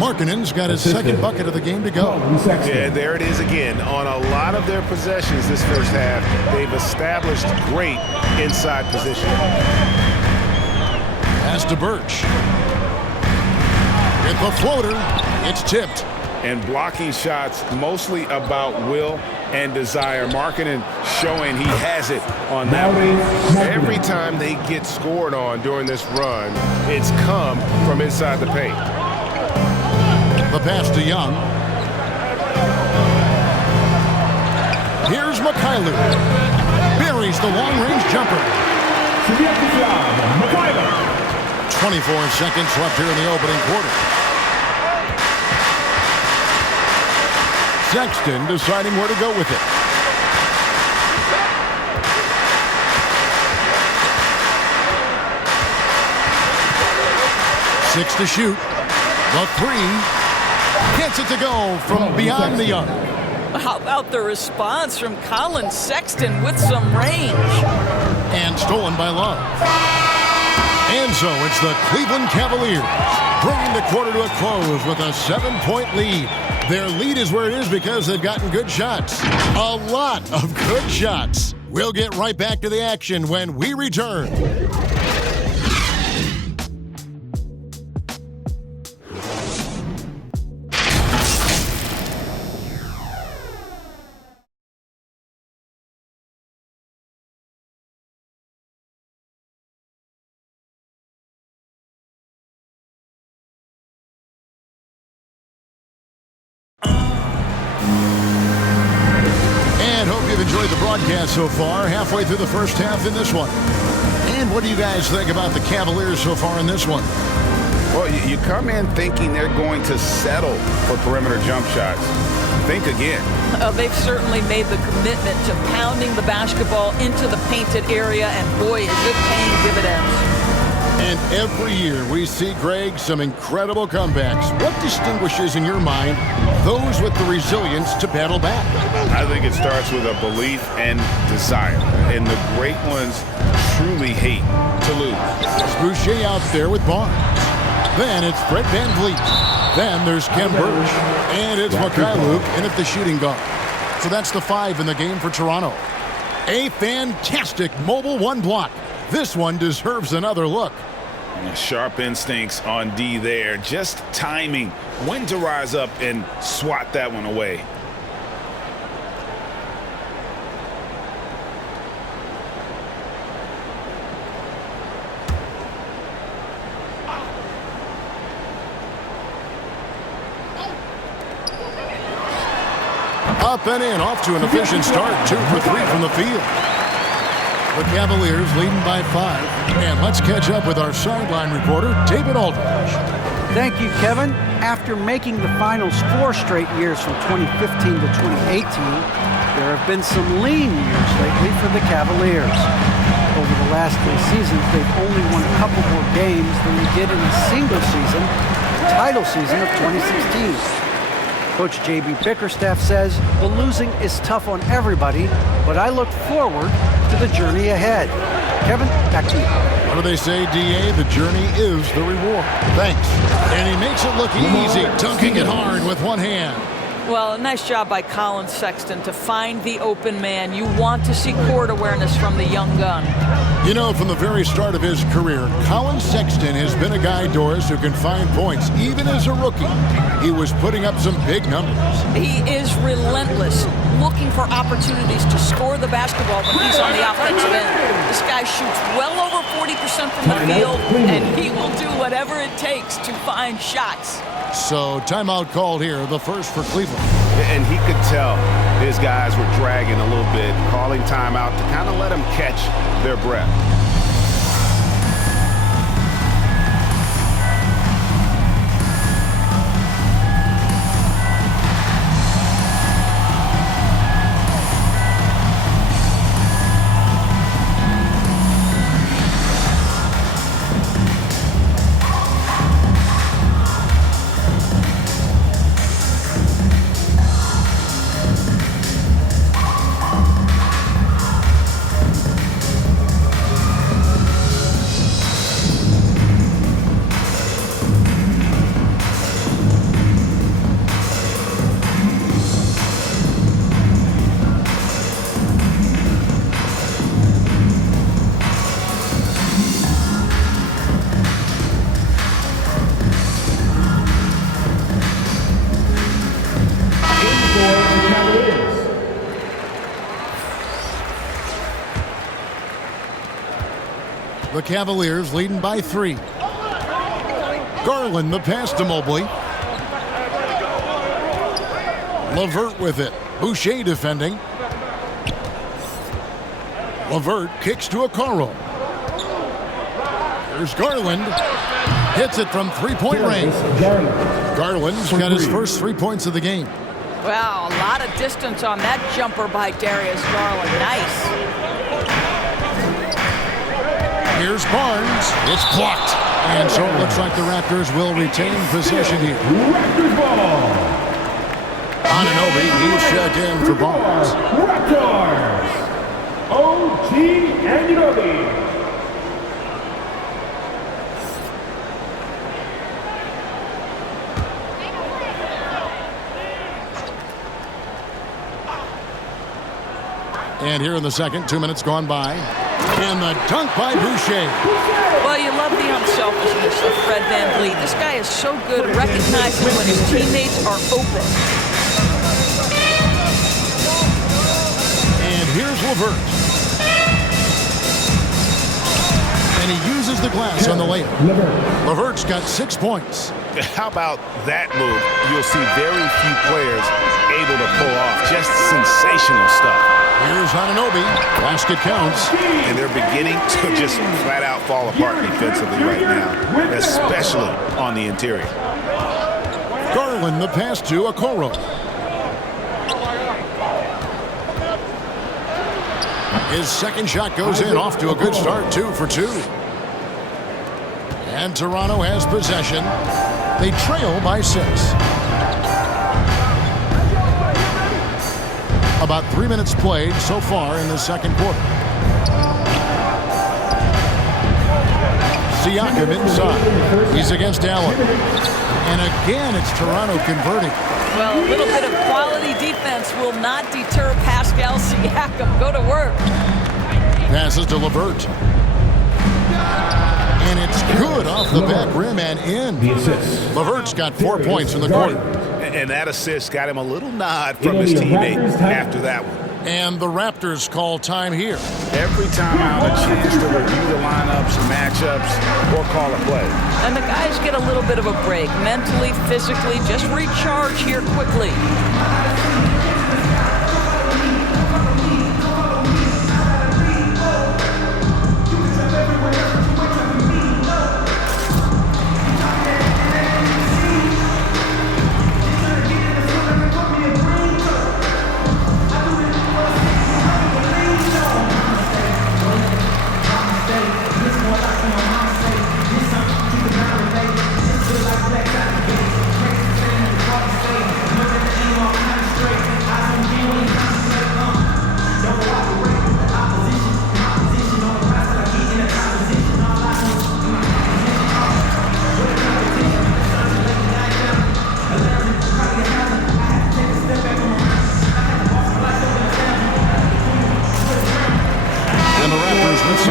Markkanen's got his second bucket of the game to go. Yeah, there it is again. On a lot of their possessions this first half, they've established great inside position. Pass to Burch. With the floater, it's tipped. And blocking shots mostly about will and desire. Markkanen showing he has it on that one. Every time they get scored on during this run, it's come from inside the paint. The pass to Young. Here's Mikhailuk. Buries the long-range jumper. 24 seconds left here in the opening quarter. Sexton deciding where to go with it. Six to shoot. The three. Gets it to go from beyond the Young. How about the response from Colin Sexton with some range? And stolen by Love. And so it's the Cleveland Cavaliers bringing the quarter to a close with a 7-point lead. Their lead is where it is because they've gotten good shots. A lot of good shots. We'll get right back to the action when we return. enjoyed the broadcast so far, halfway through the first half in this one. And what do you guys think about the Cavaliers so far in this one? Well, you come in thinking they're going to settle for perimeter jump shots. Think again. They've certainly made the commitment to pounding the basketball into the painted area, and boy, is it paying dividends. And every year we see, Greg, some incredible comebacks. What distinguishes, in your mind, those with the resilience to battle back? I think it starts with a belief and desire. And the great ones truly hate to lose. It's Boucher out there with Barnes. Then it's Fred VanVleet. Then there's Kem Birch. And it's Mikhailuk in at the shooting guard. So that's the 5 in the game for Toronto. A fantastic mobile one block. This one deserves another look. Sharp instincts on D there. Just timing when to rise up and swat that one away. Up and in, off to an efficient start. 2 for 3 from the field. The Cavaliers leading by 5. And let's catch up with our sideline reporter, David Aldridge. Thank you, Kevin. After making the finals 4 straight years from 2015 to 2018, there have been some lean years lately for the Cavaliers. Over the last 3 seasons, they've only won a couple more games than they did in a single season, the title season of 2016. Coach J.B. Bickerstaff says the losing is tough on everybody, but I look forward to the journey ahead. Kevin, back to you. What do they say, D.A.? The journey is the reward. Thanks. And he makes it look easy, dunking it hard with one hand. Well, a nice job by Colin Sexton to find the open man. You want to see court awareness from the young gun. You know, from the very start of his career, Colin Sexton has been a guy, Doris, who can find points. Even as a rookie, he was putting up some big numbers. He is relentless, looking for opportunities to score the basketball when he's on the offensive end. This guy shoots well over 40% from the field, and he will do whatever it takes to find shots. So, timeout called here, the first for Cleveland. And he could tell his guys were dragging a little bit, calling timeout to kind of let them catch their breath. The Cavaliers leading by 3. Garland the pass to Mobley. LeVert with it. Boucher defending. LeVert kicks to Okoro. Here's Garland. Hits it from three-point range. Garland's got his first 3 points of the game. Wow, a lot of distance on that jumper by Darius Garland. Nice. Here's Barnes. It's blocked. And so it looks like the Raptors will retain possession here. Raptors ball. Anunoby, he's checked in for Barnes. Raptors. OG Anunoby. And here in the second, 2 minutes gone by. And the dunk by Boucher. Well, you love the unselfishness of Fred VanVleet. This guy is so good at recognizing when his teammates are open. And here's LeVert. And he uses the glass on the layup. LeVert's got 6 points. How about that move? You'll see very few players able to pull off just sensational stuff. Here's Anunoby. Basket counts. And they're beginning to just flat out fall apart defensively right now, especially on the interior. Garland the pass to Okoro. His second shot goes in, off to a good start, 2 for 2. And Toronto has possession. They trail by 6. About 3 minutes played so far in the second quarter. Siakam inside. He's against Allen. And again, it's Toronto converting. Well, a little bit of quality defense will not deter Pascal Siakam. Go to work. Passes to LeVert. And it's good off the back rim and in. LeVert's got 4 points in the quarter. And that assist got him a little nod from his teammate after that one. And the Raptors call time here. Every time out, a chance to review the lineups, matchups, or call a play. And the guys get a little bit of a break, mentally, physically, just recharge here quickly.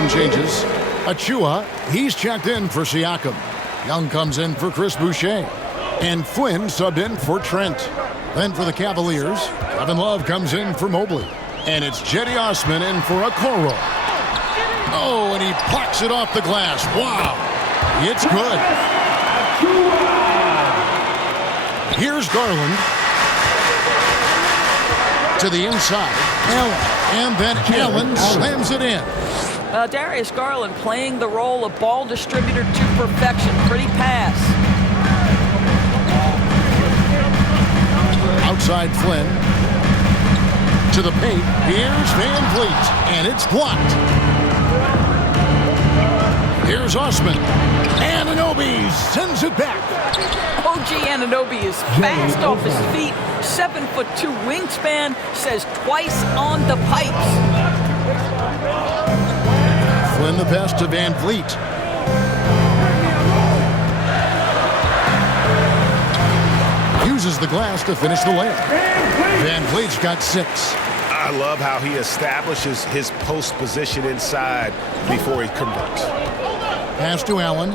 Changes. Achua, he's checked in for Siakam. Young comes in for Chris Boucher. And Flynn subbed in for Trent. Then for the Cavaliers, Kevin Love comes in for Mobley. And it's Cedi Osman in for Okoro. Oh, and he plucks it off the glass. Wow. It's good. Here's Garland. To the inside. Allen. And then Allen slams it in. Darius Garland playing the role of ball distributor to perfection. Pretty pass. Outside Flynn. To the paint. Here's Van Vliet. And it's blocked. Here's Osman. Anunoby sends it back. OG Anunoby is fast off his feet. 7'2" wingspan. Says twice on the pipes. Flynn the pass to Van Vliet. Uses the glass to finish the layup. Van Vliet's got 6. I love how he establishes his post position inside before he converts. Pass to Allen.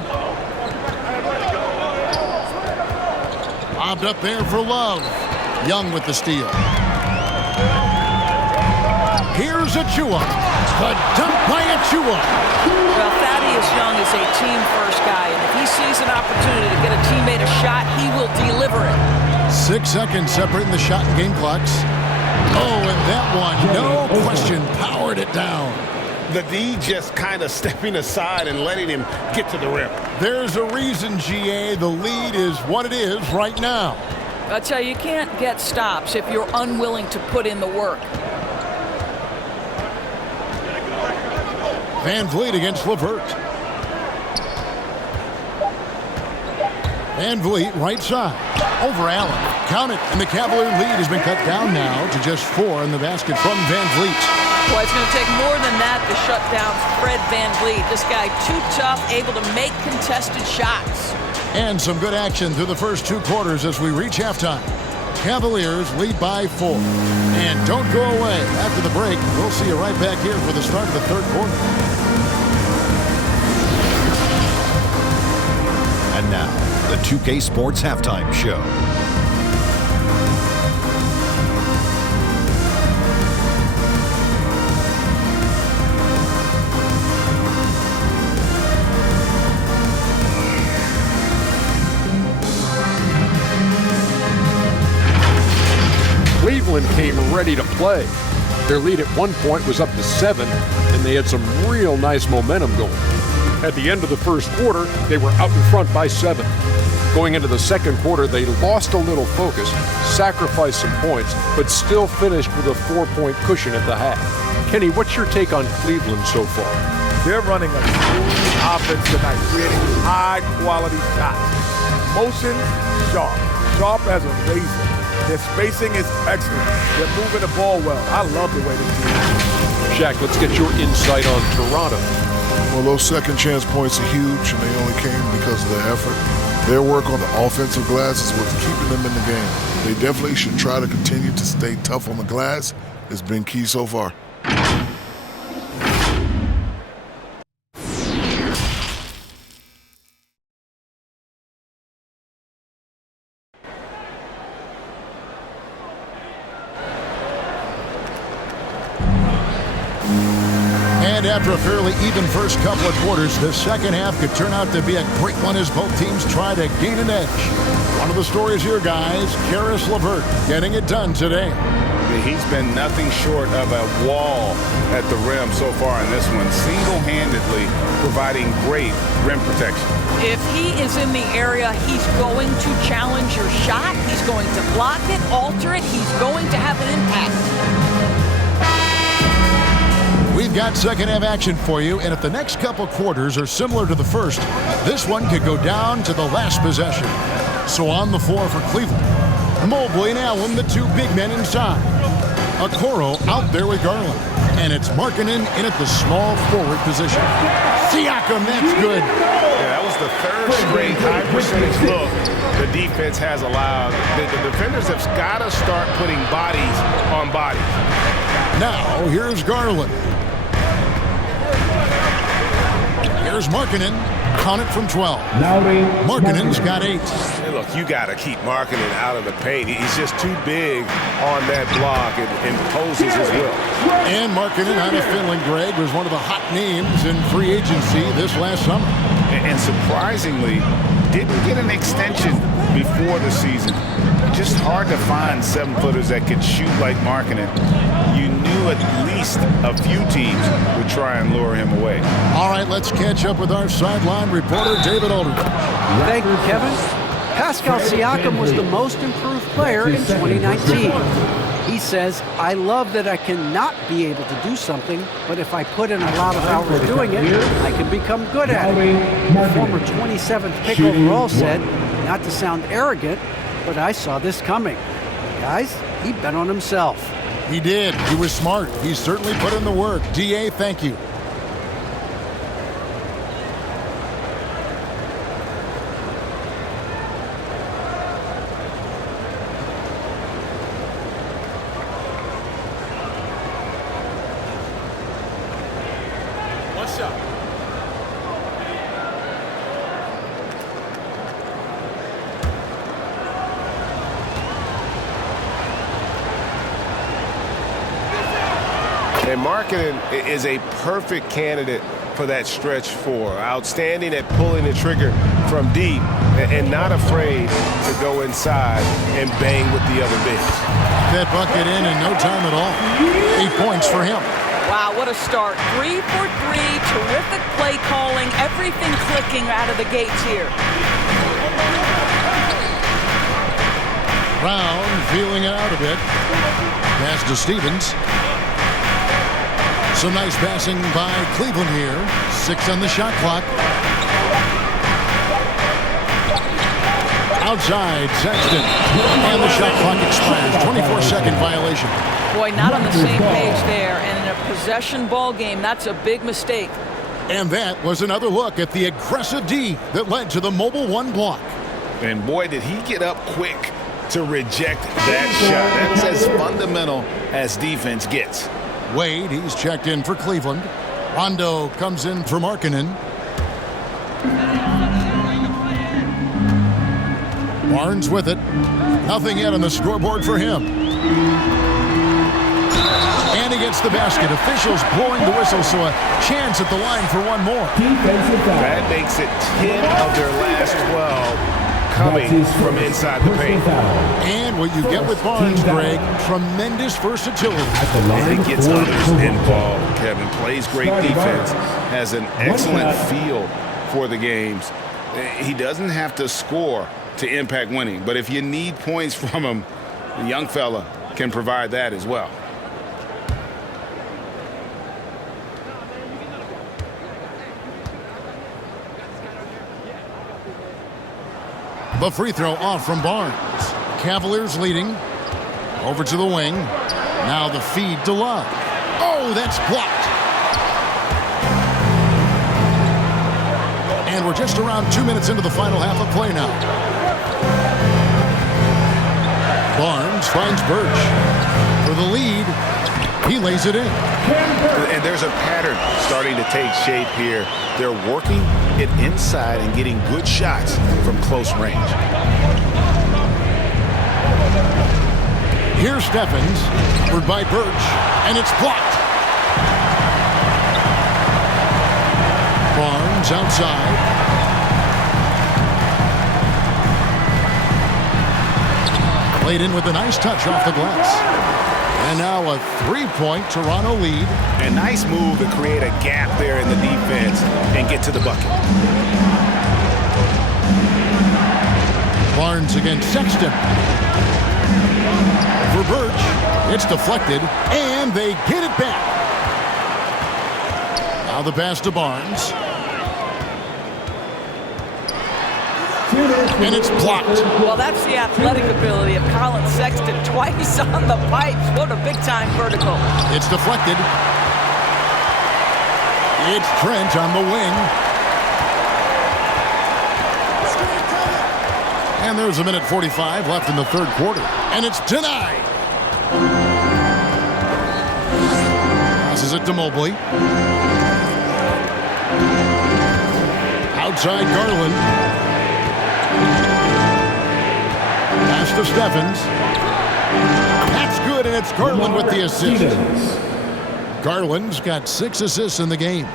Lobbed up there for Love. Young with the steal. Here's Achua. The dunk by Achua. Well, Thaddeus Young is a team-first guy, and if he sees an opportunity to get a teammate a shot, he will deliver it. 6 seconds separating the shot and game clocks. Oh, and that one, no question, powered it down. The D just kind of stepping aside and letting him get to the rim. There's a reason, GA, the lead is what it is right now. I tell you, you can't get stops if you're unwilling to put in the work. Van Vliet against LeVert. Van Vliet right side. Over Allen. Count it. And the Cavalier lead has been cut down now to just 4 in the basket from Van Vliet. Boy, it's going to take more than that to shut down Fred Van Vliet. This guy too tough, able to make contested shots. And some good action through the first 2 quarters as we reach halftime. Cavaliers lead by 4. And don't go away. After the break, we'll see you right back here for the start of the third quarter. And now, the 2K Sports Halftime Show. Cleveland came ready to play. Their lead at one point was up to 7, and they had some real nice momentum going. At the end of the first quarter, they were out in front by 7. Going into the second quarter, they lost a little focus, sacrificed some points, but still finished with a 4-point cushion at the half. Kenny, what's your take on Cleveland so far? They're running a smooth offense tonight, creating high-quality shots. Motion sharp, sharp as a razor. Their spacing is excellent. They're moving the ball well. I love the way they do it. Shaq, let's get your insight on Toronto. Well, those second chance points are huge, and they only came because of their effort. Their work on the offensive glass is what's keeping them in the game. They definitely should try to continue to stay tough on the glass. It's been key so far. And after a fairly even first couple of quarters, the second half could turn out to be a great one as both teams try to gain an edge. One of the stories here, guys, Caris LeVert getting it done today. He's been nothing short of a wall at the rim so far in this one, single-handedly providing great rim protection. If he is in the area, he's going to challenge your shot. He's going to block it, alter it. He's going to have an impact. We've got second half action for you, and if the next couple quarters are similar to the first, this one could go down to the last possession. So on the floor for Cleveland, Mobley and Allen, the two big men inside. Okoro out there with Garland, and it's Markkanen in at the small forward position. Siakam, that's good. Yeah, that was the third straight high percentage look the defense has allowed. The defenders have got to start putting bodies on bodies. Now, here's Garland. Here's Markkanen. Count it from 12. Markkanen's got 8. Hey, look, you got to keep Markkanen out of the paint. He's just too big on that block and imposes his will. And Markkanen out of Finland, Greg, was one of the hot names in free agency this last summer. And surprisingly, didn't get an extension before the season. Just hard to find 7-footers that could shoot like Markkanen. You knew at least a few teams would try and lure him away. All right, let's catch up with our sideline reporter, David Aldridge. Thank you, Kevin. Pascal Siakam was the most improved player in 2019. He says, I love that I cannot be able to do something, but if I put in a lot of hours doing it, I can become good at it. The former 27th pick overall said, not to sound arrogant, but I saw this coming. Guys, he bet on himself. He did. He was smart. He certainly put in the work. DA, thank you. One shot. And Markkanen is a perfect candidate for that stretch 4. Outstanding at pulling the trigger from deep and not afraid to go inside and bang with the other bigs. That bucket in no time at all. 8 points for him. Wow, what a start. 3 for 3, terrific play calling, everything clicking out of the gates here. Brown feeling it out a bit. Pass to Stevens. Some nice passing by Cleveland here. 6 on the shot clock. Outside, Sexton. And the shot clock expires. 24-second violation. Boy, not on the same page there. And in a possession ball game, that's a big mistake. And that was another look at the aggressive D that led to the Mobile 1 block. And boy, did he get up quick to reject that shot. That's as fundamental as defense gets. Wade, he's checked in for Cleveland. Rondo comes in for Markkanen. Barnes with it. Nothing yet on the scoreboard for him. And he gets the basket. Officials blowing the whistle, so a chance at the line for one more. That makes it 10 of their last 12 coming from inside the paint. And what you get with Barnes, Greg, tremendous versatility. And he gets others involved, Kevin. Plays great defense, has an excellent feel for the games. He doesn't have to score to impact winning, but if you need points from him, the young fella can provide that as well. The free throw off from Barnes. Cavaliers leading. Over to the wing. Now the feed to Love. Oh, that's blocked. And we're just around 2 minutes into the final half of play now. Barnes finds Birch. For the lead, he lays it in. And there's a pattern starting to take shape here. They're working it inside and getting good shots from close range. Here's Stephens, covered by Birch, and it's blocked. Barnes outside. Played in with a nice touch off the glass. And now a three-point Toronto lead. A nice move to create a gap there in the defense and get to the bucket. Barnes against Sexton. For Birch, it's deflected, and they get it back. Now the pass to Barnes. And it's blocked. Well, that's the athletic ability of Colin Sexton. Twice on the pipes. What a big-time vertical. It's deflected. It's Trent on the wing. And there's a minute 45 left in the third quarter. And it's denied. Passes it to Mobley. Outside Garland. Pass to Stephens. That's good, and it's Garland with the assist. Garland's got 6 assists in the game.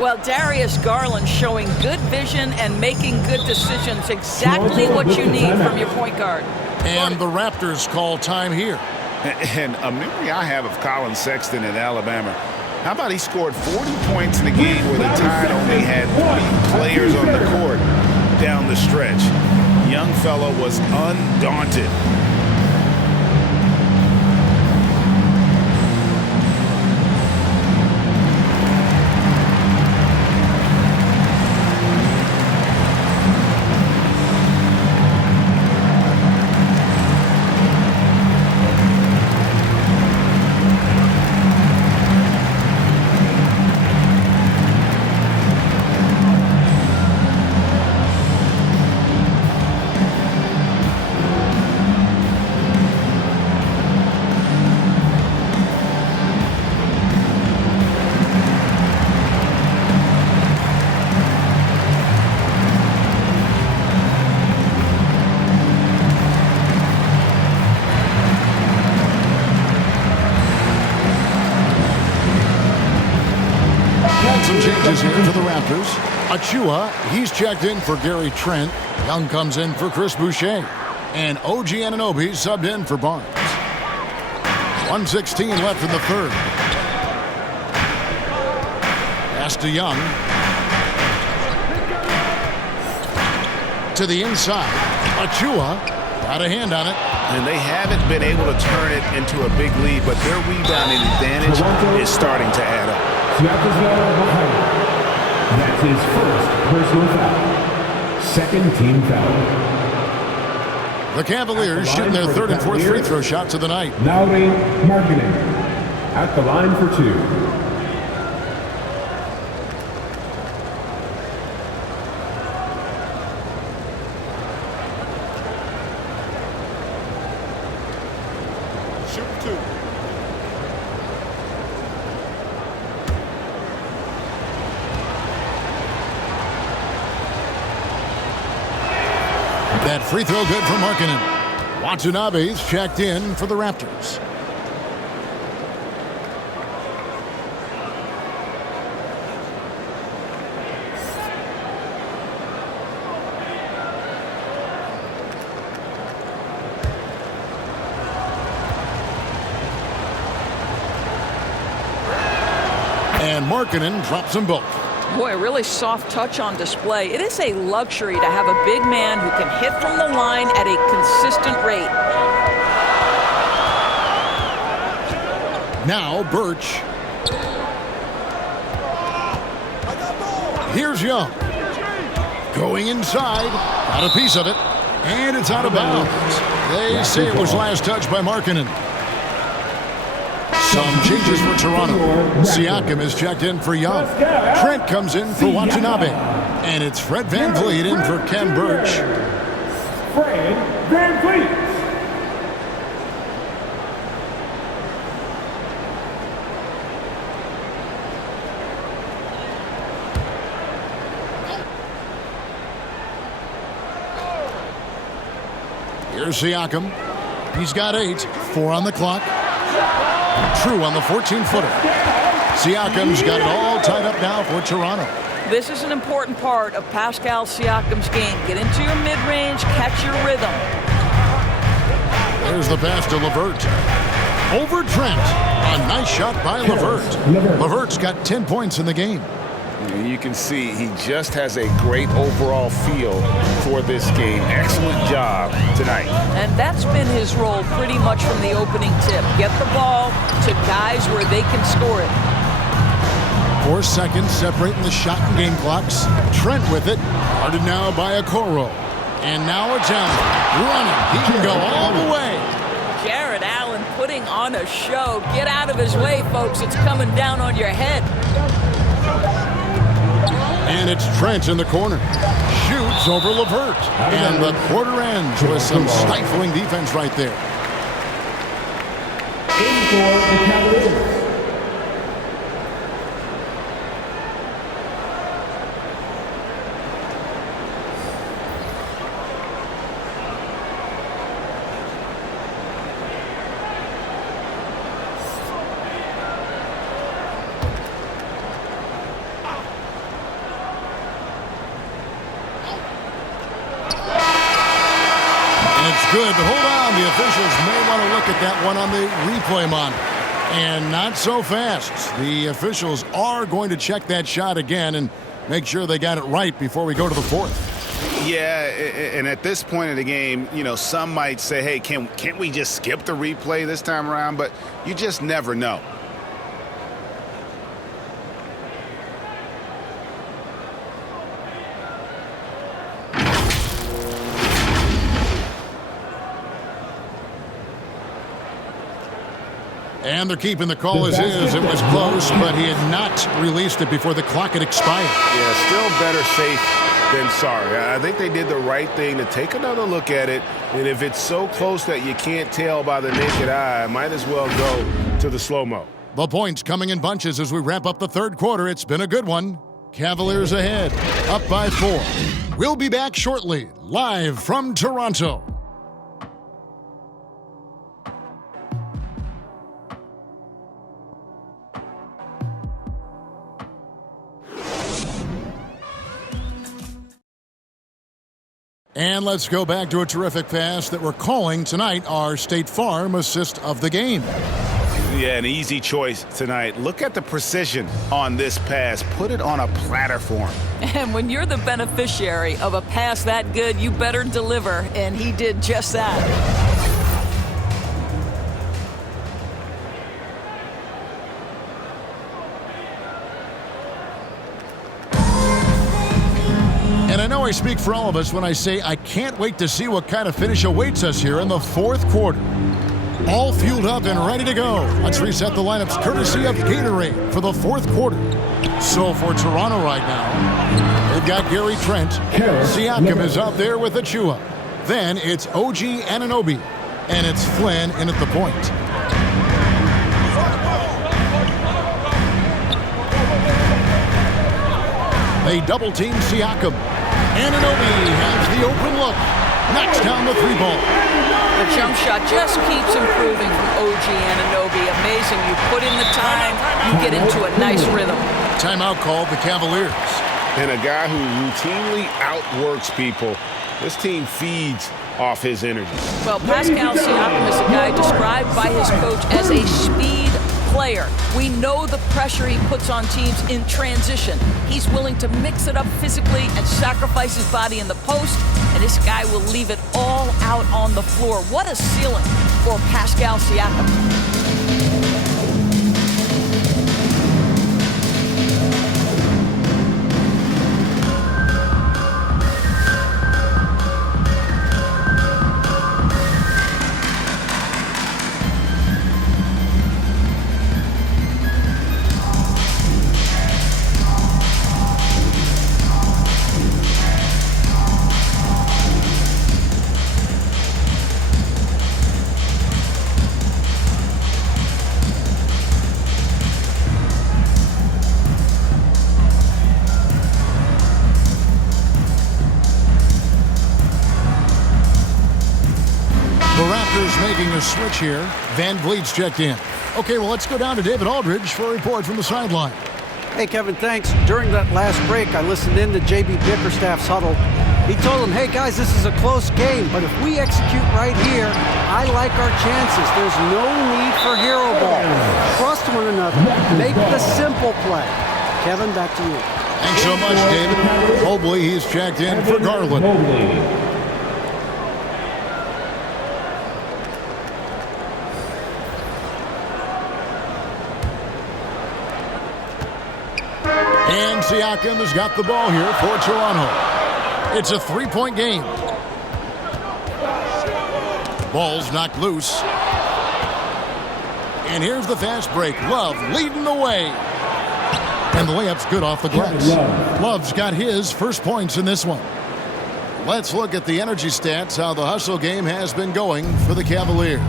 Well, Darius Garland showing good vision and making good decisions. Exactly what you need from your point guard. And the Raptors call time here. And a memory I have of Colin Sexton in Alabama. How about he scored 40 points in a game where the Tide only had 3 players on the court down the stretch. Young fella was undaunted. Here for the Raptors. Achua, he's checked in for Gary Trent. Young comes in for Chris Boucher. And OG Anunoby subbed in for Barnes. 1:16 left in the third. Pass to Young. To the inside. Achua got a hand on it. And they haven't been able to turn it into a big lead, but their rebounding advantage is starting to add up. That's his first personal foul. Second team foul. The Cavaliers shooting their third and fourth free throw shots of the night. Lauri Markkanen at the line for 2. Shoot 2. That free throw good for Markkanen. Watanabe's checked in for the Raptors. And Markkanen drops them both. Boy, a really soft touch on display. It is a luxury to have a big man who can hit from the line at a consistent rate. Now Birch. Here's Young. Going inside. Got a piece of it. And it's out of bounds. They say it was last touched by Markkanen. Some changes for Toronto. Siakam is checked in for Young. Trent comes in for Watanabe. And it's Fred VanVleet in for Ken Birch. Fred VanVleet. Here's Siakam. He's got 8. 4 on the clock. True on the 14-footer. Siakam's got it all tied up now for Toronto. This is an important part of Pascal Siakam's game. Get into your mid-range, catch your rhythm. There's the pass to LeVert. Over Trent. A nice shot by LeVert. LeVert's got 10 points in the game. You can see he just has a great overall feel for this game. Excellent job tonight. And that's been his role pretty much from the opening tip. Get the ball to guys where they can score it. 4 seconds separating the shot and game clocks. Trent with it. Guarded now by Okoro. And now it's Allen. Running. He can go all the way. Jared Allen putting on a show. Get out of his way, folks. It's coming down on your head. And it's Trent in the corner. Shoots over LeVert. And the quarter ends with some stifling defense right there. In for the Cavaliers. Good, but hold on. The officials may want to look at that one on the replay monitor. And not so fast. The officials are going to check that shot again and make sure they got it right before we go to the fourth. Yeah, and at this point in the game, you know, some might say, hey, can't we just skip the replay this time around? But you just never know. And they're keeping the call as is. It was close, but he had not released it before the clock had expired. Yeah, still better safe than sorry. I think they did the right thing to take another look at it. And if it's so close that you can't tell by the naked eye, might as well go to the slow-mo. The points coming in bunches as we wrap up the third quarter. It's been a good one. Cavaliers ahead, up by 4. We'll be back shortly, live from Toronto. And let's go back to a terrific pass that we're calling tonight our State Farm assist of the game. Yeah, an easy choice tonight. Look at the precision on this pass. Put it on a platter for him. And when you're the beneficiary of a pass that good, you better deliver, and he did just that. And I know I speak for all of us when I say I can't wait to see what kind of finish awaits us here in the fourth quarter. All fueled up and ready to go. Let's reset the lineups courtesy of Gatorade for the fourth quarter. So for Toronto right now, they've got Gary Trent. Siakam is out there with Achua. Then it's OG Anunoby. And it's Flynn in at the point. They double-team Siakam. Anunoby has the open look. Knocks down the 3-ball. The jump shot just keeps improving from OG Anunoby. Amazing. You put in the time, you get into a nice rhythm. Timeout called the Cavaliers. And a guy who routinely outworks people. This team feeds off his energy. Well, Pascal Siakam is a guy described by his coach as a speed player. We know the pressure he puts on teams in transition. He's willing to mix it up physically and sacrifice his body in the post, and this guy will leave it all out on the floor. What a ceiling for Pascal Siakam. Making a switch here. Van Vliet's checked in. Okay, well, let's go down to David Aldridge for a report from the sideline. Hey, Kevin, thanks. During that last break, I listened in to J.B. Bickerstaff's huddle. He told them, hey, guys, this is a close game, but if we execute right here, I like our chances. There's no need for hero ball. Trust one another. Make the simple play. Kevin, back to you. Thanks so much, David. Mobley, he's checked in for Garland. And Siakam has got the ball here for Toronto. It's a three-point game. Ball's knocked loose. And here's the fast break. Love leading the way. And the layup's good off the glass. Love's got his first points in this one. Let's look at the energy stats, how the hustle game has been going for the Cavaliers.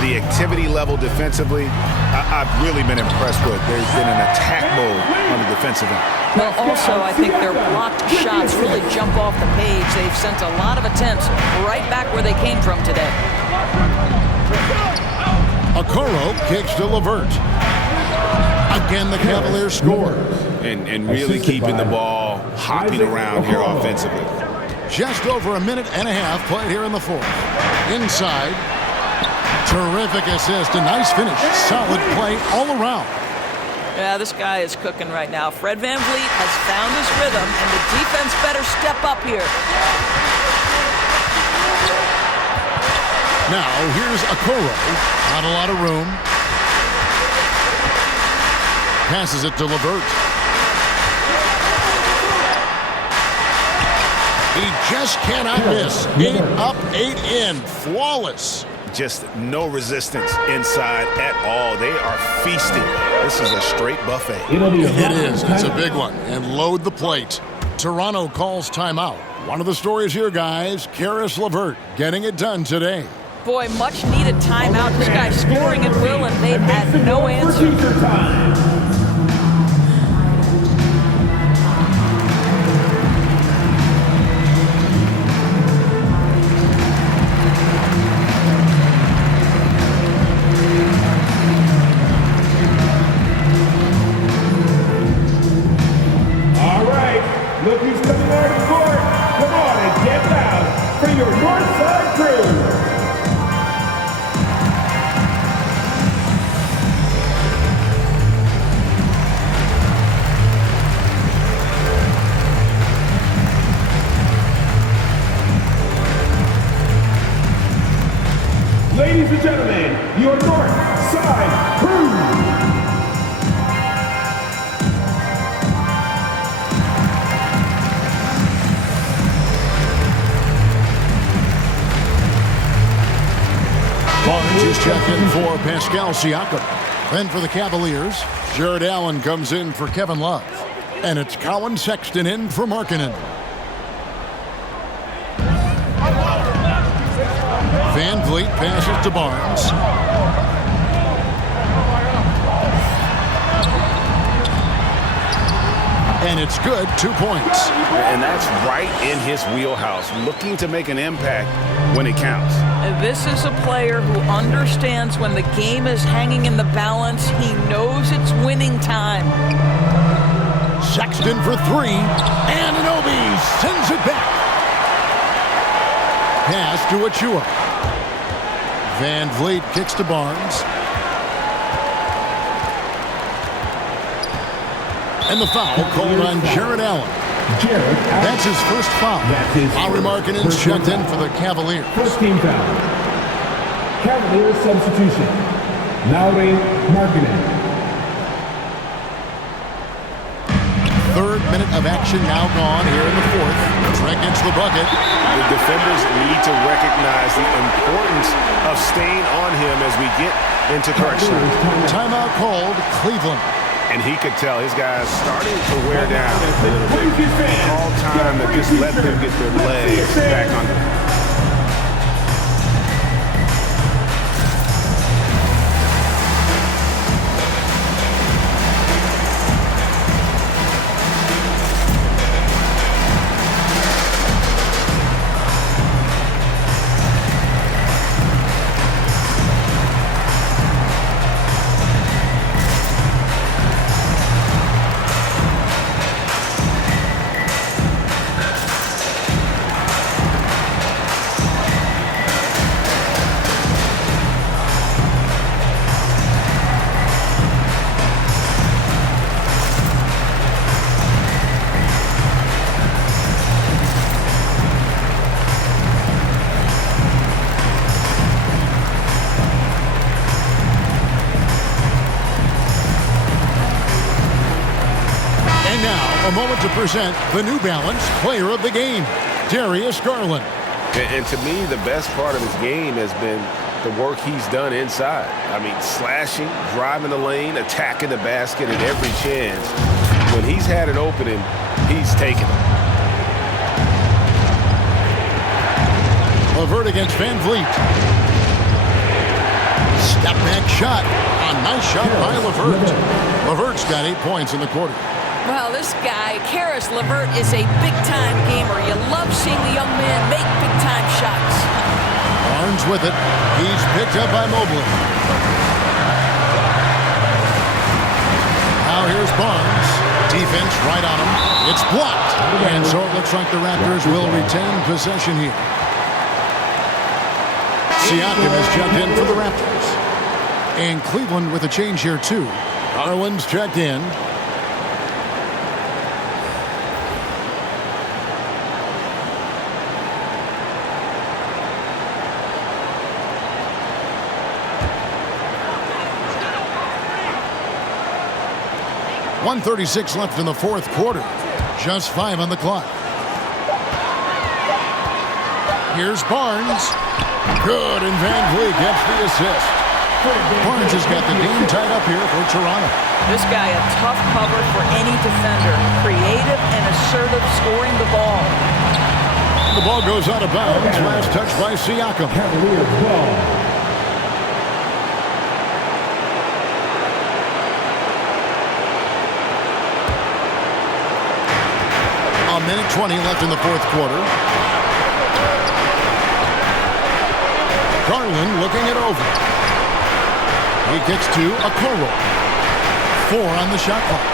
The activity level defensively, I've really been impressed with. There's been an attack mode on the defensive end. Well, also, I think their blocked shots really jump off the page. They've sent a lot of attempts right back where they came from today. Okoro kicks to LeVert. Again, the Cavaliers score. And really keeping the ball hopping around here offensively. Just over a minute and a half played here in the fourth. Inside. Terrific assist, a nice finish. Solid play all around. Yeah, this guy is cooking right now. Fred VanVleet has found his rhythm, and the defense better step up here. Now, here's Okoro. Not a lot of room. Passes it to LeVert. He just cannot miss. 8 up, 8 in. Flawless. Just no resistance inside at all. They are feasting. This is a straight buffet. It is. It's a big one. And load the plate. Toronto calls timeout. One of the stories here, guys, Karis LeVert getting it done today. Boy, much needed timeout. This guy's scoring at will, and they've had no answer. Look who's coming out of court. Come on and get loud for your Northside crew. Ladies and gentlemen, your Northside crew. Barnes is checked in for Pascal Siakam. Then for the Cavaliers, Jared Allen comes in for Kevin Love. And it's Colin Sexton in for Markkanen. Van Vliet passes to Barnes. And it's good, 2 points. And that's right in his wheelhouse, looking to make an impact when it counts. This is a player who understands when the game is hanging in the balance. He knows it's winning time. Sexton for 3, and Anunoby sends it back. Pass to Achua. Van Vliet kicks to Barnes. And the foul called on Jared Allen. That's his first foul. Lauri Markkanen's checked in for the Cavaliers. First team foul. Cavaliers substitution. Lauri Markkanen. Third minute of action now gone here in the fourth. Trent gets the bucket. The defenders need to recognize the importance of staying on him as we get into crunch time. Timeout called Cleveland. And he could tell his guys starting to wear down a little bit. All time to just let them get their legs back under. A moment to present the New Balance Player of the Game, Darius Garland. And to me, the best part of his game has been the work he's done inside. I mean, slashing, driving the lane, attacking the basket at every chance. When he's had an opening, he's taken it. LeVert against Van Vliet. Step back shot. A nice shot by LeVert. LeVert's got 8 points in the quarter. Well, this guy, Karis LeVert, is a big-time gamer. You love seeing the young man make big-time shots. Barnes with it. He's picked up by Mobley. Now here's Barnes. Defense right on him. It's blocked. And so it looks like the Raptors will retain possession here. Siakam is checked in for the Raptors. And Cleveland with a change here, too. Garland's checked in. .136 left in the fourth quarter. Just 5 on the clock. Here's Barnes. Good, and Van Vliet gets the assist. Barnes has got the game tied up here for Toronto. This guy, a tough cover for any defender. Creative and assertive scoring the ball. The ball goes out of bounds. Last touch by Siakam. Cavaliers ball. A minute 20 left in the fourth quarter. Garland looking it over. He kicks to Okoro. 4 on the shot clock.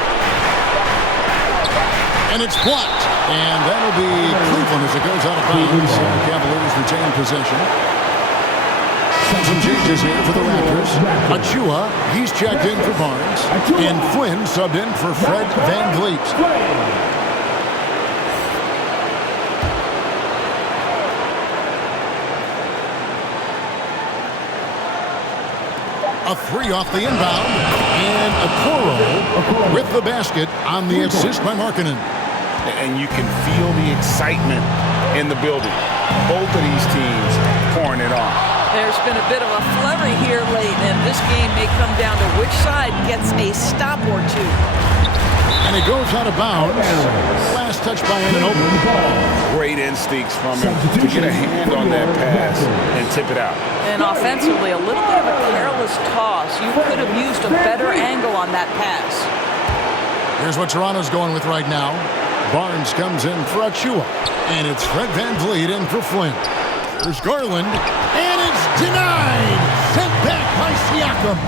And it's blocked. And that'll be Cleveland as it goes out of bounds. The Cavaliers retain possession. Some changes here for the Raptors. Achua, he's checked in for Barnes. And Flynn subbed in for Fred Van Vliet. A 3 off the inbound, and Okoro with the basket on the assist by Markkanen. And you can feel the excitement in the building. Both of these teams pouring it on. There's been a bit of a flurry here late, and this game may come down to which side gets a stop or two. And it goes out of bounds. Last touch by Anunoby. Great instincts from him to get a hand on that pass and tip it out. And offensively, a little bit of a careless toss. You could have used a better angle on that pass. Here's what Toronto's going with right now. Barnes comes in for Achua. And it's Fred Van Vliet in for Flynn. There's Garland. And it's denied. Sent back by Siakam.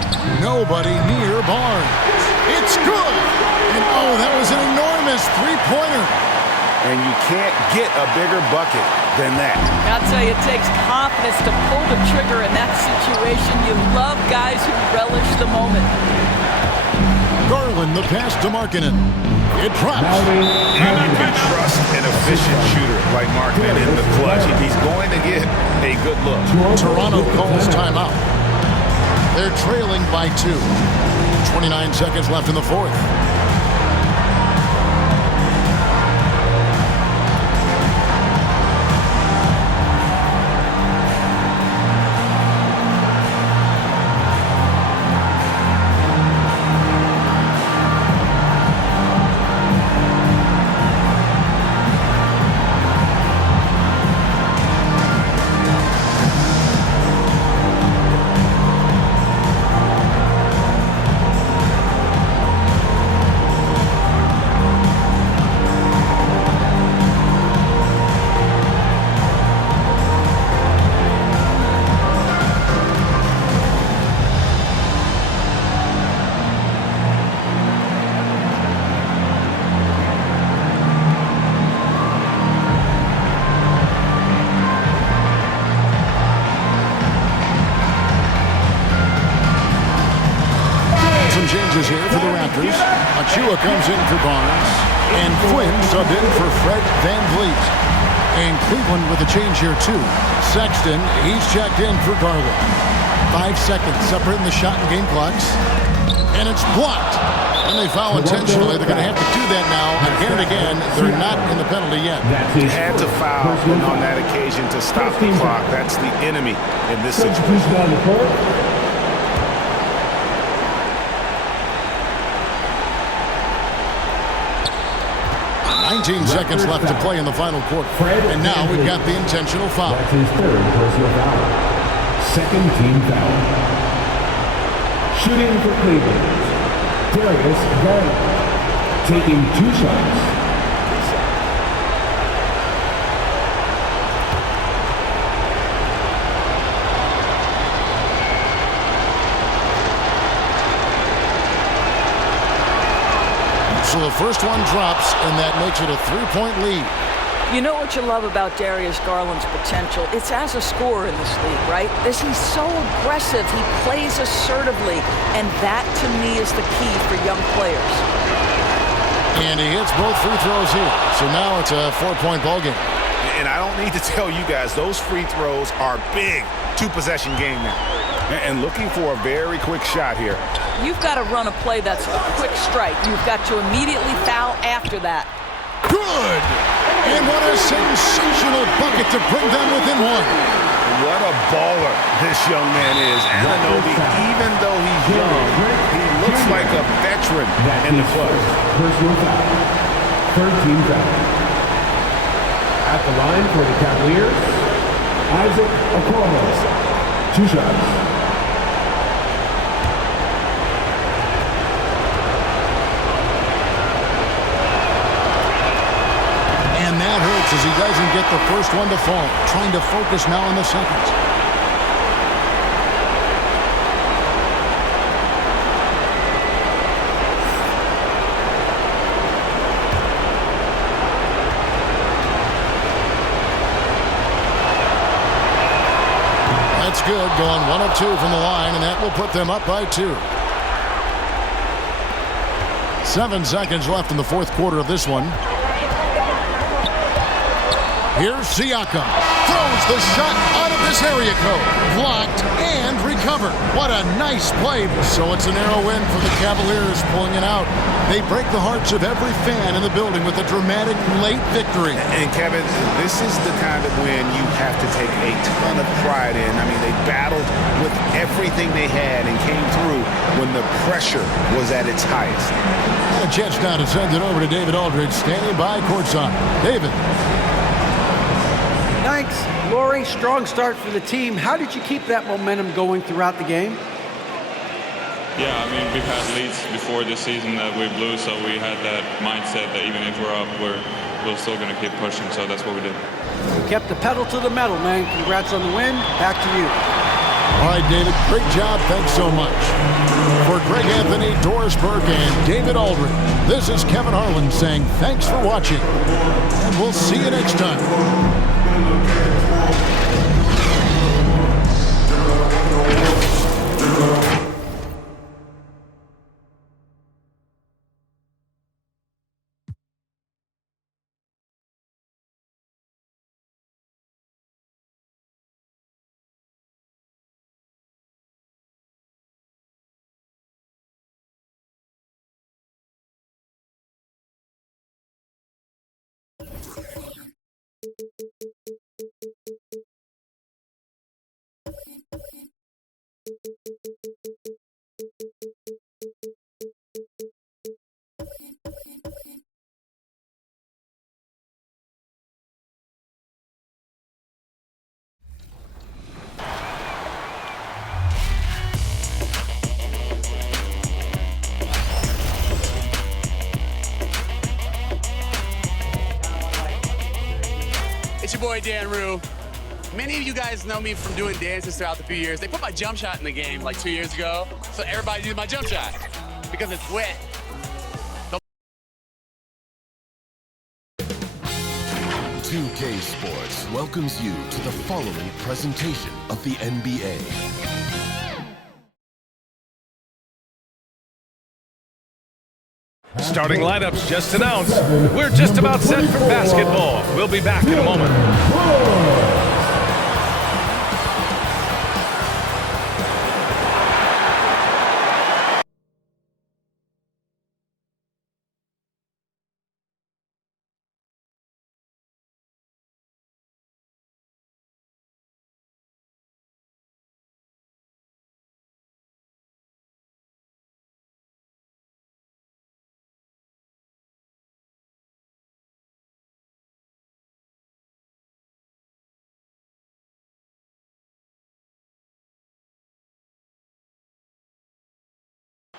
Nobody near Barnes. It's good. And oh, that was an enormous three-pointer. And you can't get a bigger bucket than that. I'll tell you, it takes confidence to pull the trigger in that situation. You love guys who relish the moment. Garland, the pass to Markkanen. It drops. You can trust an efficient shooter like Markman in the clutch. He's going to get a good look. Toronto calls timeout. They're trailing by 2. 29 seconds left in the fourth. Changes here for the Raptors. Achua comes in for Barnes. And Quinn subbed in for Fred VanVleet. And Cleveland with a change here too. Sexton, he's checked in for Garland. 5 seconds separating the shot and game clocks. And it's blocked. And they foul intentionally. They're going to have to do that now. Again and again, they're not in the penalty yet. They had to foul on that occasion to stop the clock. That's the enemy in this situation. 19 seconds left to play in the final quarter. And now we've got the intentional foul. That's his third personal foul. Second team foul. Shooting for Cleveland, Darius Garland. Taking 2 shots. So the first one drops, and that makes it a 3-point lead. You know what you love about Darius Garland's potential? It's as a scorer in this league, right? He's so aggressive. He plays assertively, and that, to me, is the key for young players. And he hits both free throws here. So now it's a 4-point ball game. And I don't need to tell you guys, those free throws are big. 2-possession game now. And looking for a very quick shot here. You've got to run a play that's a quick strike. You've got to immediately foul after that. Good! And what a sensational bucket to bring them within 1. What a baller this young man is. Anunoby, even though he's young, he looks like a veteran in the clutch. Personal foul. Third team foul. At the line for the Cavaliers, Isaac Okoro. 2 shots. And that hurts as he doesn't get the first one to fall. Trying to focus now on the second. That's good. Going 1 of 2 from the line, and that will put them up by 2. 7 seconds left in the fourth quarter of this one. Here's Siakam. Throws the shot out of this area code. Blocked and recovered. What a nice play. So it's a narrow win for the Cavaliers, pulling it out. They break the hearts of every fan in the building with a dramatic late victory. And Kevin, this is the kind of win you have to take a ton of pride in. I mean, they battled with everything they had and came through when the pressure was at its highest. A chance now to send it over to David Aldridge, standing by courtside. David. Thanks, Lori. Strong start for the team. How did you keep that momentum going throughout the game? Yeah, I mean, we've had leads before this season that we blew, so we had that mindset that even if we're up, we're still going to keep pushing, so that's what we did. You kept the pedal to the metal, man. Congrats on the win. Back to you. All right, David, great job. Thanks so much. For Greg Anthony, Doris Burke, and David Aldridge, this is Kevin Harlan saying thanks for watching, and we'll see you next time. It's your boy Dan Rue. Many of you guys know me from doing dances throughout the few years. They put my jump shot in the game like 2 years ago, so everybody uses my jump shot because it's wet. 2K Sports welcomes you to the following presentation of the NBA. Starting lineups just announced. We're just about set for basketball. We'll be back in a moment.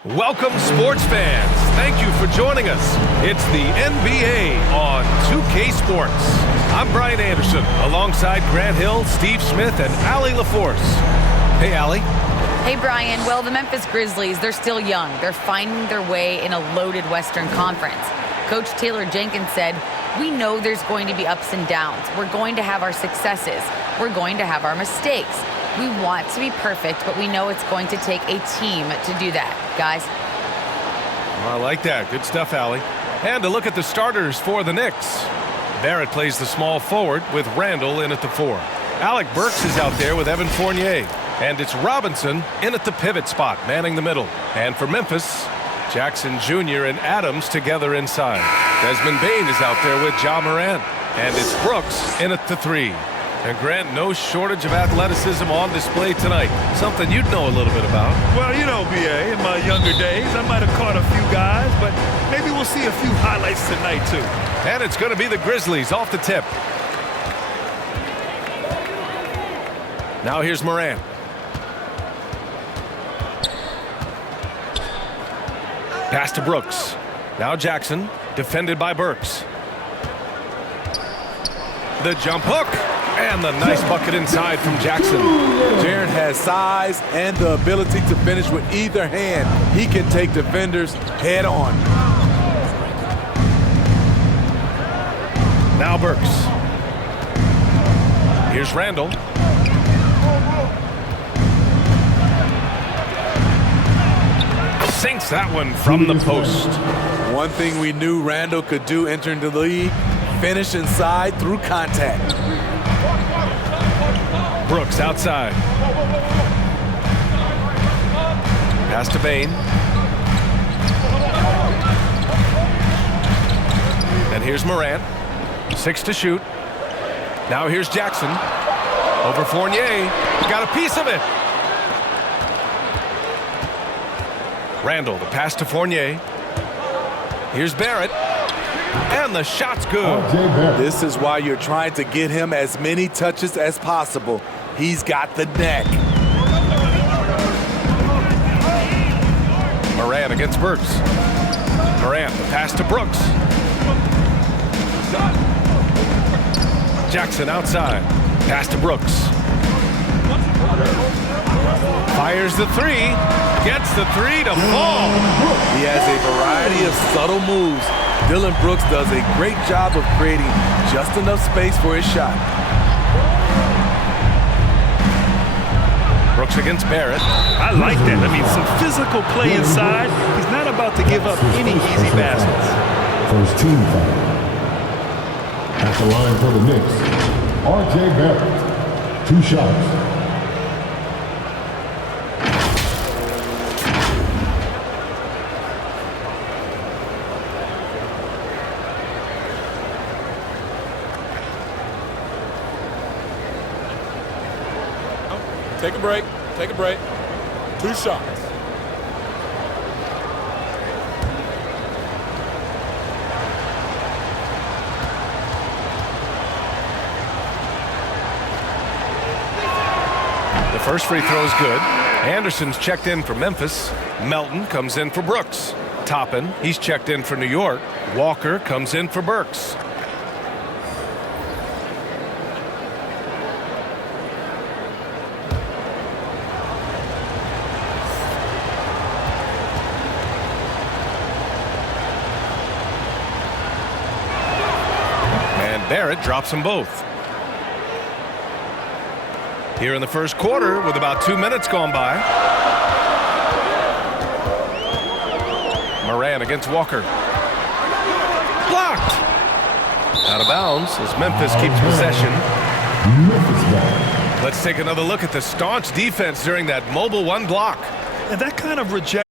Welcome, sports fans. Thank you for joining us. It's the NBA on 2K Sports. I'm Brian Anderson, alongside Grant Hill, Steve Smith, and Allie LaForce. Hey, Allie. Hey, Brian. Well, the Memphis Grizzlies, they're still young. They're finding their way in a loaded Western Conference. Coach Taylor Jenkins said, "We know there's going to be ups and downs. We're going to have our successes. We're going to have our mistakes. We want to be perfect, but we know it's going to take a team to do that, guys." I like that. Good stuff, Allie. And to look at the starters for the Knicks. Barrett plays the small forward with Randall in at the 4. Alec Burks is out there with Evan Fournier. And it's Robinson in at the pivot spot, manning the middle. And for Memphis, Jackson Jr. and Adams together inside. Desmond Bane is out there with Ja Morant. And it's Brooks in at the 3. And Grant, no shortage of athleticism on display tonight. Something you'd know a little bit about. Well, you know, BA, in my younger days, I might have caught a few guys, but maybe we'll see a few highlights tonight, too. And it's going to be the Grizzlies off the tip. Now here's Morant. Pass to Brooks. Now Jackson, defended by Burks. The jump hook. And the nice bucket inside from Jackson. Jaren has size and the ability to finish with either hand. He can take defenders head on. Now Burks. Here's Randall. Sinks that one from the post. One thing we knew Randall could do entering the league, finish inside through contact. Brooks outside. Pass to Bane. And here's Morant. 6 to shoot. Now here's Jackson. Over Fournier. Got a piece of it. Randall, the pass to Fournier. Here's Barrett. And the shot's good. This is why you're trying to get him as many touches as possible. He's got the neck. Morant against Burks. Morant, the pass to Brooks. Jackson outside. Pass to Brooks. Fires the 3. Gets the 3 to fall. He has a variety of subtle moves. Dillon Brooks does a great job of creating just enough space for his shot. Brooks against Barrett. I like that. I mean, some physical play inside. He's not about to give up any easy baskets. First team foul. At the line for the Knicks, R.J. Barrett. 2 shots. Take a break. Take a break. 2 shots. The first free throw is good. Anderson's checked in for Memphis. Melton comes in for Brooks. Toppin, he's checked in for New York. Walker comes in for Burks. And Barrett drops them both. Here in the first quarter with about 2 minutes gone by. Moran against Walker. Blocked. Out of bounds as Memphis keeps possession. Let's take another look at the staunch defense during that mobile 1 block. And that kind of rejection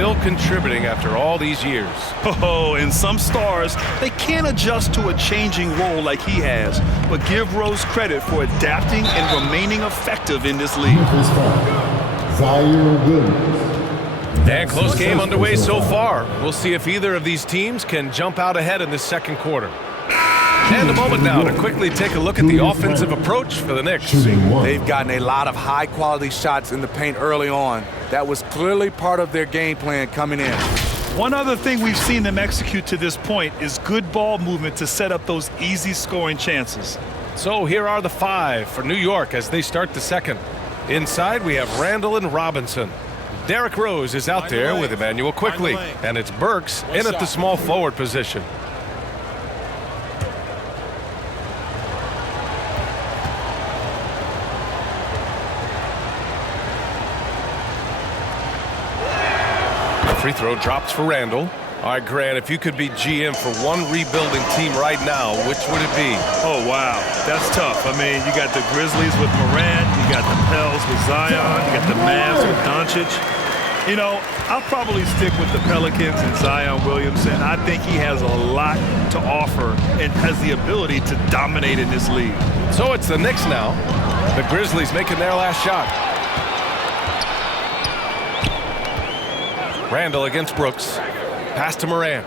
still contributing after all these years. Oh, and some stars, they can't adjust to a changing role like he has, but give Rose credit for adapting and remaining effective in this league. And close game underway so far. We'll see if either of these teams can jump out ahead in this second quarter. And a moment now to quickly take a look at the offensive approach for the Knicks. They've gotten a lot of high-quality shots in the paint early on. That was clearly part of their game plan coming in. One other thing we've seen them execute to this point is good ball movement to set up those easy scoring chances. So here are the 5 for New York as they start the second. Inside we have Randall and Robinson. Derrick Rose is out there with Emmanuel quickly, and it's Burks in at the small forward position. Free throw drops for Randall. All right, Grant, if you could be GM for one rebuilding team right now, which would it be? Oh, wow. That's tough. I mean, you got the Grizzlies with Morant. You got the Pels with Zion. You got the Mavs with Doncic. You know, I'll probably stick with the Pelicans and Zion Williamson. I think he has a lot to offer and has the ability to dominate in this league. So it's the Knicks now. The Grizzlies making their last shot. Randall against Brooks. Pass to Morant.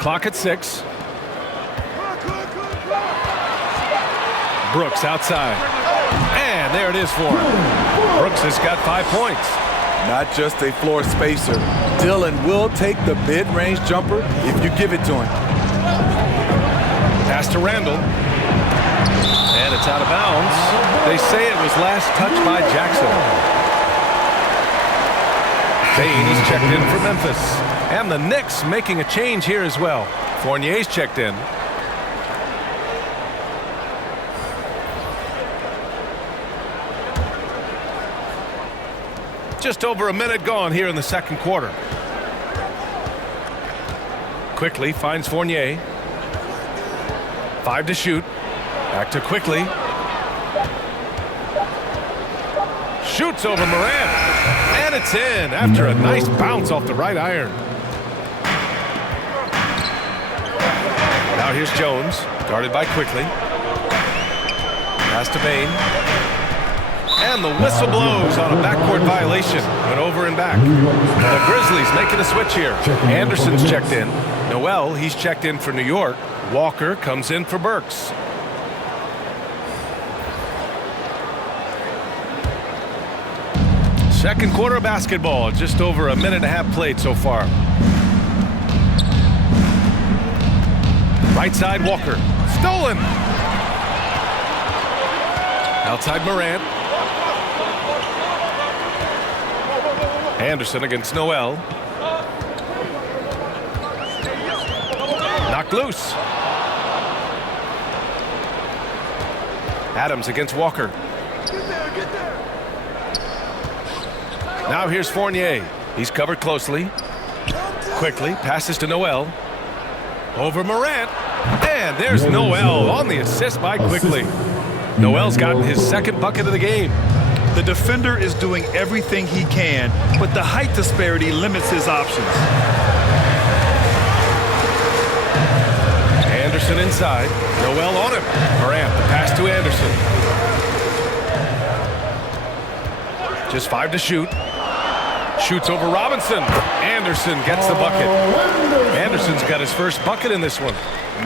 Clock at 6. Brooks outside. And there it is for him. Brooks has got 5 points. Not just a floor spacer. Dillon will take the mid-range jumper if you give it to him. Pass to Randall. And it's out of bounds. They say it was last touched by Jackson. Payne is checked in for Memphis. And the Knicks making a change here as well. Fournier's checked in. Just over a minute gone here in the second quarter. Quickly finds Fournier. 5 to shoot. Back to Quickly. Shoots over Morant. And it's in after a nice bounce off the right iron. Now here's Jones. Guarded by Quickly. Pass to Payne. And the whistle blows on a backcourt violation. Went over and back. The Grizzlies making a switch here. Anderson's checked in. Noel, he's checked in for New York. Walker comes in for Burks. Second quarter of basketball, just over a minute and a half played so far. Right side, Walker. Stolen. Outside Morant. Anderson against Noel. Knocked loose. Adams against Walker. Now here's Fournier. He's covered closely. Quickly passes to Noel. Over Morant. And there's Noel on the assist by Quickly. Noel's gotten his second bucket of the game. The defender is doing everything he can, but the height disparity limits his options. Anderson inside. Noel on him. Morant, the pass to Anderson. Just 5 to shoot. Shoots over Robinson. Anderson gets the bucket. Anderson's got his first bucket in this one.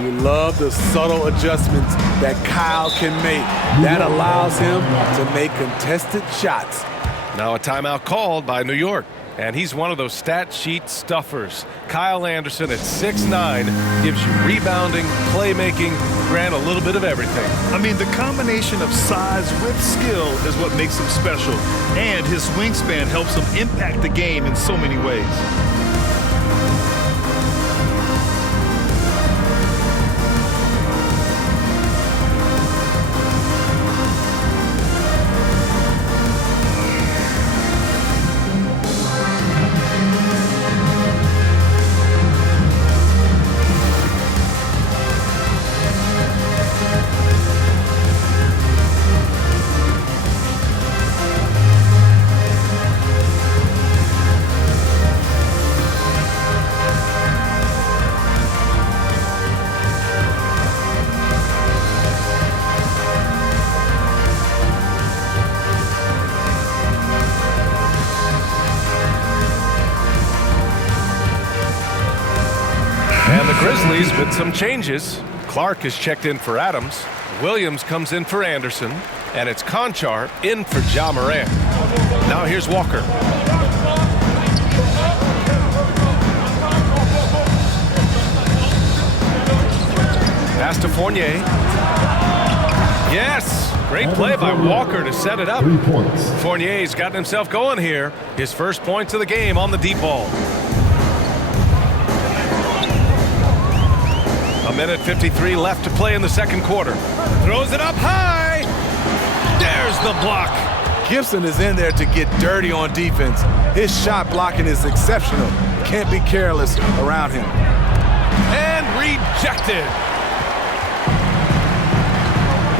You love the subtle adjustments that Kyle can make. That allows him to make contested shots. Now a timeout called by New York. And he's one of those stat sheet stuffers. Kyle Anderson at 6'9" gives you rebounding, playmaking, Grant, a little bit of everything. I mean, the combination of size with skill is what makes him special. And his wingspan helps him impact the game in so many ways. And the Grizzlies with some changes. Clark is checked in for Adams. Williams comes in for Anderson. And it's Conchar in for Ja Morant. Now here's Walker. Pass to Fournier. Yes! Great play by Walker to set it up. 3 points. Fournier's gotten himself going here. His first points of the game on the deep ball. A minute 53 left to play in the second quarter. Throws it up high. There's the block. Gibson is in there to get dirty on defense. His shot blocking is exceptional. Can't be careless around him. And rejected.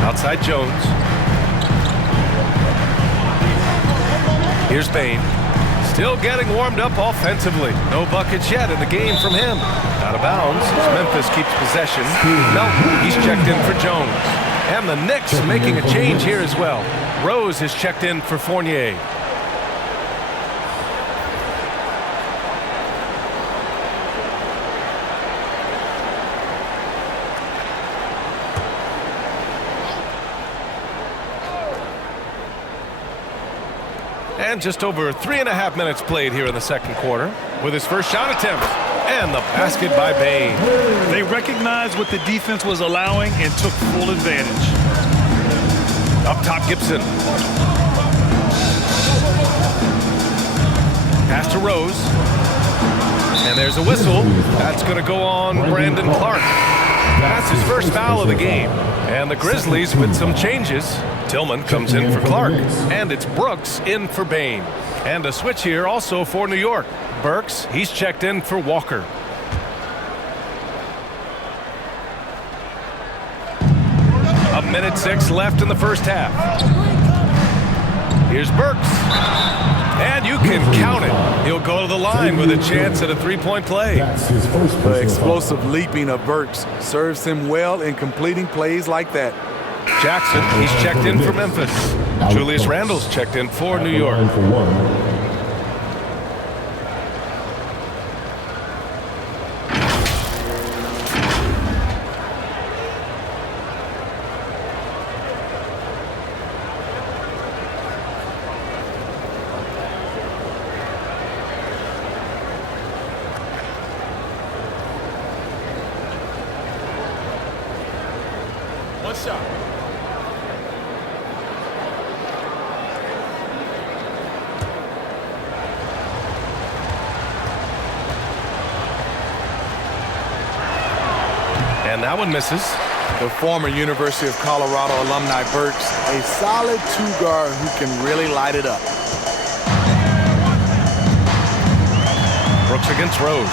Outside Jones. Here's Bane. Still getting warmed up offensively. No buckets yet in the game from him. Out of bounds as Memphis keeps possession. Melton, he's checked in for Jones. And the Knicks making a change here as well. Rose is checked in for Fournier. And just over 3.5 minutes played here in the second quarter with his first shot attempt. And the basket by Bane. They recognized what the defense was allowing and took full advantage. Up top, Gibson. Pass to Rose. And there's a whistle. That's going to go on Brandon Clark. That's his first foul of the game. And the Grizzlies with some changes. Tillman comes in for Clark. And it's Brooks in for Bane. And a switch here also for New York. Burks, he's checked in for Walker. A minute 6 left in the first half. Here's Burks. And you can count it. He'll go to the line with a chance at a three-point play. The explosive leaping of Burks serves him well in completing plays like that. Jackson, he's checked in for Memphis. Julius Randle's checked in for New York. One shot. And that one misses. The former University of Colorado alumni Burks, a solid two-guard who can really light it up. Brooks against Rose.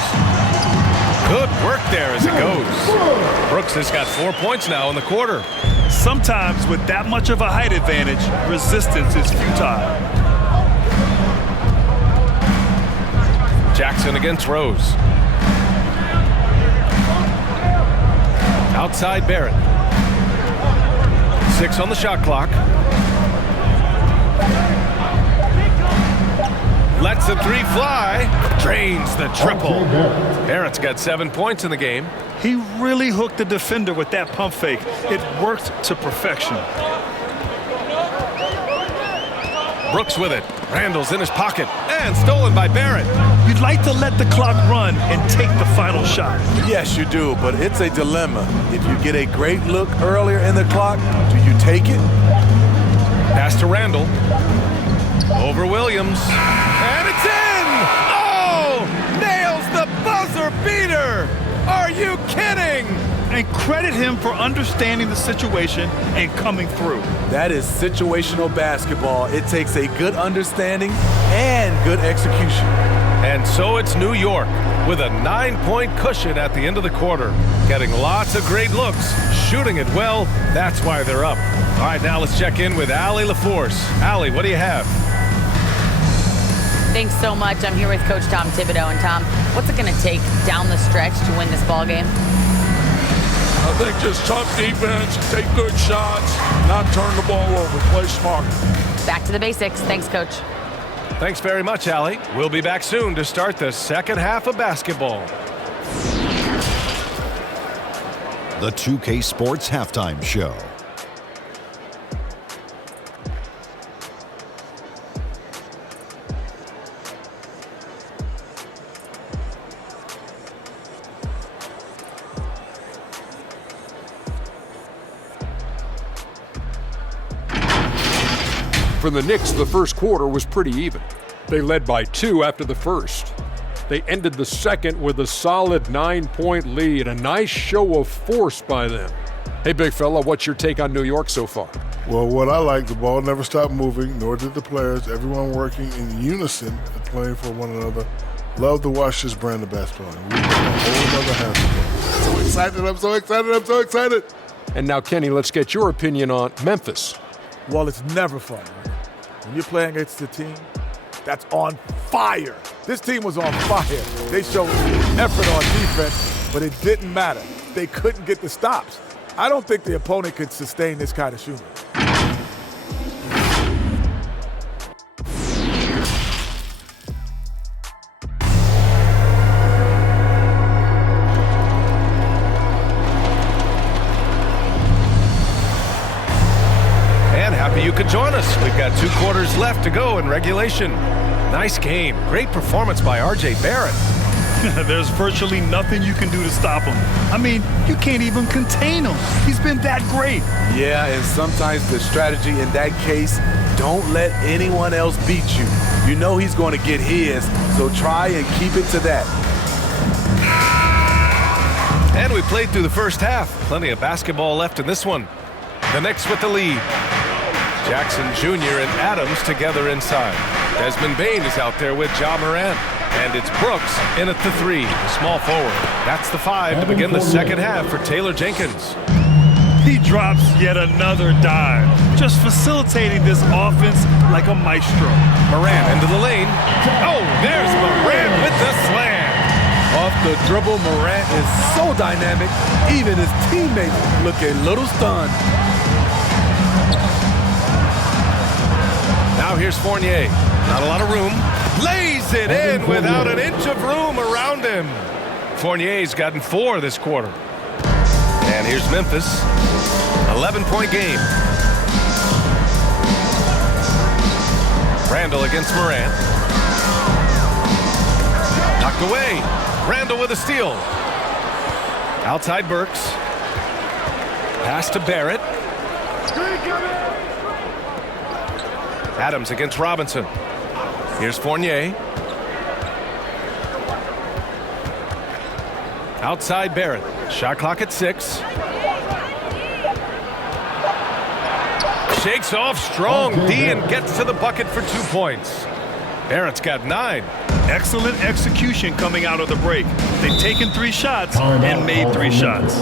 Good work there as it goes. Brooks has got 4 points now in the quarter. Sometimes with that much of a height advantage, resistance is futile. Jackson against Rose. Outside Barrett. 6 on the shot clock. Lets the three fly. Drains the triple. Barrett's got 7 points in the game. He really hooked the defender with that pump fake. It worked to perfection. Brooks with it. Randle's in his pocket. And stolen by Barrett. You'd like to let the clock run and take the final shot. Yes, you do, but it's a dilemma. If you get a great look earlier in the clock, do you take it? Pass to Randle. Over Williams. And it's in! Oh! Nails the buzzer beater! Are you kidding? And credit him for understanding the situation and coming through. That is situational basketball. It takes a good understanding and good execution. And so it's New York with a 9-point cushion at the end of the quarter. Getting lots of great looks, shooting it well. That's why they're up. All right, now let's check in with Allie LaForce. Allie, what do you have? Thanks so much. I'm here with Coach Tom Thibodeau. And Tom, what's it going to take down the stretch to win this ball game? I think just tough defense, take good shots, not turn the ball over, play smart. Back to the basics. Thanks, Coach. Thanks very much, Allie. We'll be back soon to start the second half of basketball. the 2K Sports Halftime Show. For the Knicks, the first quarter was pretty even. They led by 2 after the first. They ended the second with a solid 9-point lead, a nice show of force by them. Hey, big fella, what's your take on New York so far? Well, what I like, the ball never stopped moving, nor did the players. Everyone working in unison and playing for one another. Love to watch this brand of basketball. We've got a whole other half of it. So excited, I'm so excited, I'm so excited. And now, Kenny, let's get your opinion on Memphis. Well, it's never fun, right? When you're playing against a team that's on fire. This team was on fire. They showed effort on defense, but it didn't matter. They couldn't get the stops. I don't think the opponent could sustain this kind of shooting. You could join us. We've got 2 quarters left to go in regulation. Nice game. Great performance by R.J. Barrett. There's virtually nothing you can do to stop him. I mean, you can't even contain him. He's been that great. Yeah, and sometimes the strategy in that case, don't let anyone else beat you. You know he's going to get his, so try and keep it to that. And we played through the first half. Plenty of basketball left in this one. The Knicks with the lead. Jackson Jr. and Adams together inside. Desmond Bane is out there with Ja Morant. And it's Brooks in at the 3, the small forward. That's the 5 to begin the second half for Taylor Jenkins. He drops yet another dive, just facilitating this offense like a maestro. Morant into the lane. Oh, there's Morant with the slam. Off the dribble, Morant is so dynamic, even his teammates look a little stunned. Now here's Fournier. Not a lot of room. Lays it in without an inch of room around him. Fournier's gotten 4 this quarter. And here's Memphis. 11-point game. Randall against Morant. Knocked away. Randall with a steal. Outside Burks. Pass to Barrett. Adams against Robinson. Here's Fournier. Outside Barrett. Shot clock at 6. Shakes off strong D and gets to the bucket for 2 points. Barrett's got 9. Excellent execution coming out of the break. They've taken 3 shots and made 3 shots.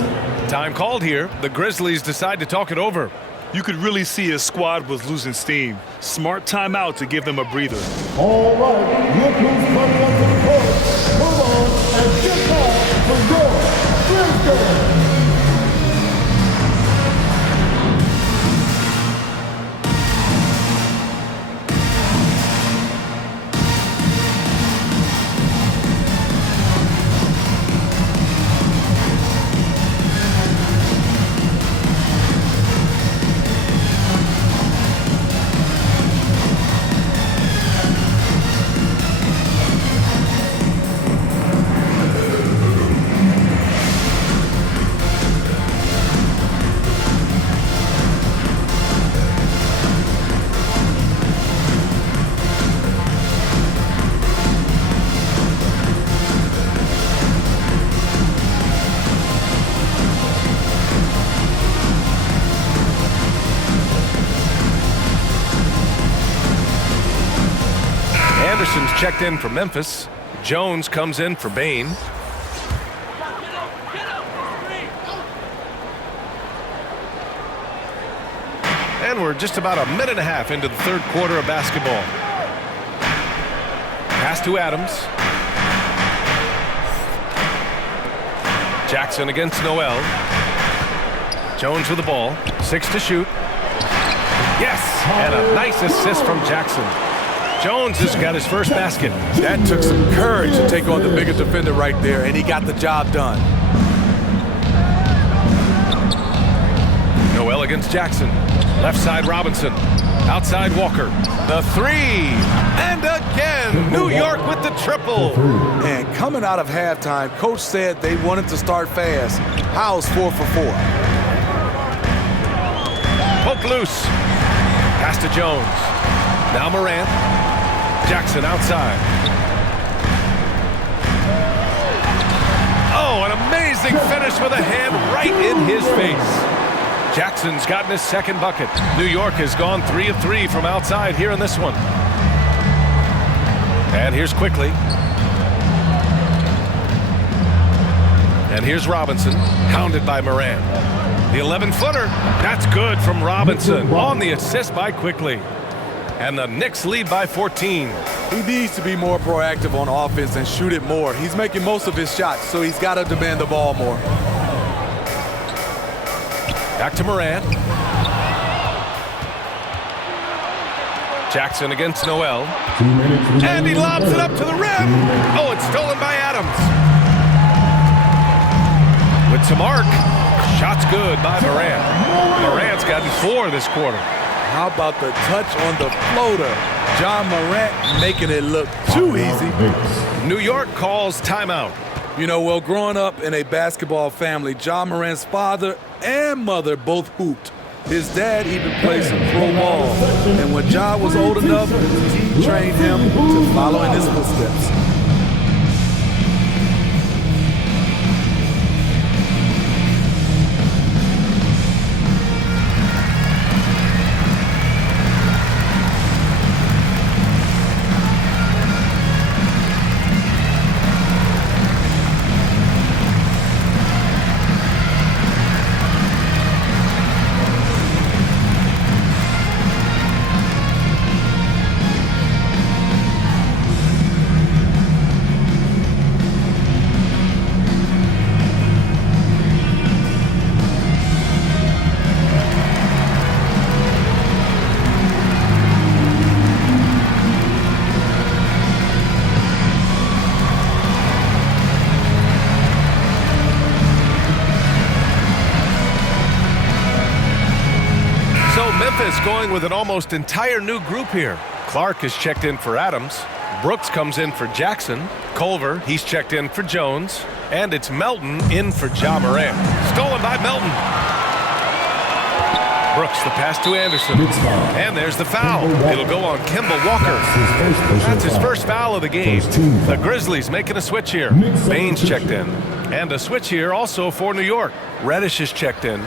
Time called here. The Grizzlies decide to talk it over. You could really see his squad was losing steam. Smart timeout to give them a breather. All right, look who's coming up to the court. Move on and get back for your Grizzlies. Anderson's checked in for Memphis. Jones comes in for Bane. And we're just about a minute and a half into the third quarter of basketball. Pass to Adams. Jackson against Noel. Jones with the ball. 6 to shoot. Yes! And a nice assist from Jackson. Jones has got his first basket. That took some courage to take on the bigger defender right there, and he got the job done. against Jackson. Left side Robinson. Outside Walker. The three. And again, New York with the triple. And coming out of halftime, Coach said they wanted to start fast. How's 4 for 4? Poke loose. Pass to Jones. Now Morant. Jackson outside. Oh, an amazing finish with a hand right in his face. Jackson's gotten his second bucket. New York has gone 3 of 3 from outside here in this one. And here's Quickly. And here's Robinson, hounded by Morant. The 11-footer, that's good from Robinson on the assist by Quickly. And the Knicks lead by 14. He needs to be more proactive on offense and shoot it more. He's making most of his shots, so he's got to demand the ball more. Back to Morant. Jackson against Noel. And he lobs it up to the rim. Oh, it's stolen by Adams. With some arc. Shot's good by Morant. Morant's gotten 4 this quarter. How about the touch on the floater? John Morant making it look too easy. New York calls timeout. You know, well, growing up in a basketball family, John Morant's father and mother both hooped. His dad even played some pro ball. And when John was old enough, he trained him to follow in his footsteps. Memphis going with an almost entire new group here. Clark is checked in for Adams. Brooks comes in for Jackson. Culver, he's checked in for Jones. And it's Melton in for Ja Morant. Stolen by Melton. Brooks, the pass to Anderson. And there's the foul. It'll go on Kemba Walker. That's his first foul of the game. The Grizzlies making a switch here. Baines checked in. And a switch here also for New York. Reddish is checked in.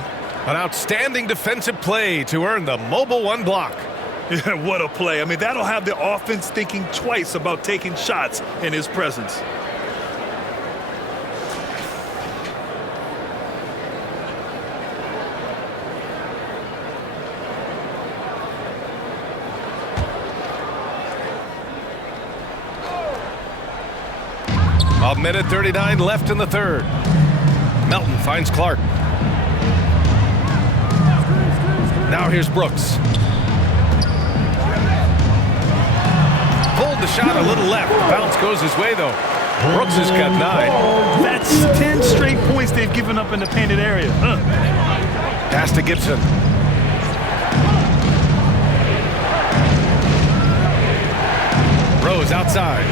An outstanding defensive play to earn the mobile 1 block. Yeah, what a play. I mean, that'll have the offense thinking twice about taking shots in his presence. A minute 39 left in the third. Melton finds Clark. Now here's Brooks. Pulled the shot a little left. The bounce goes his way, though. Brooks has got 9. That's 10 straight points they've given up in the painted area. Pass to Gibson. Rose outside.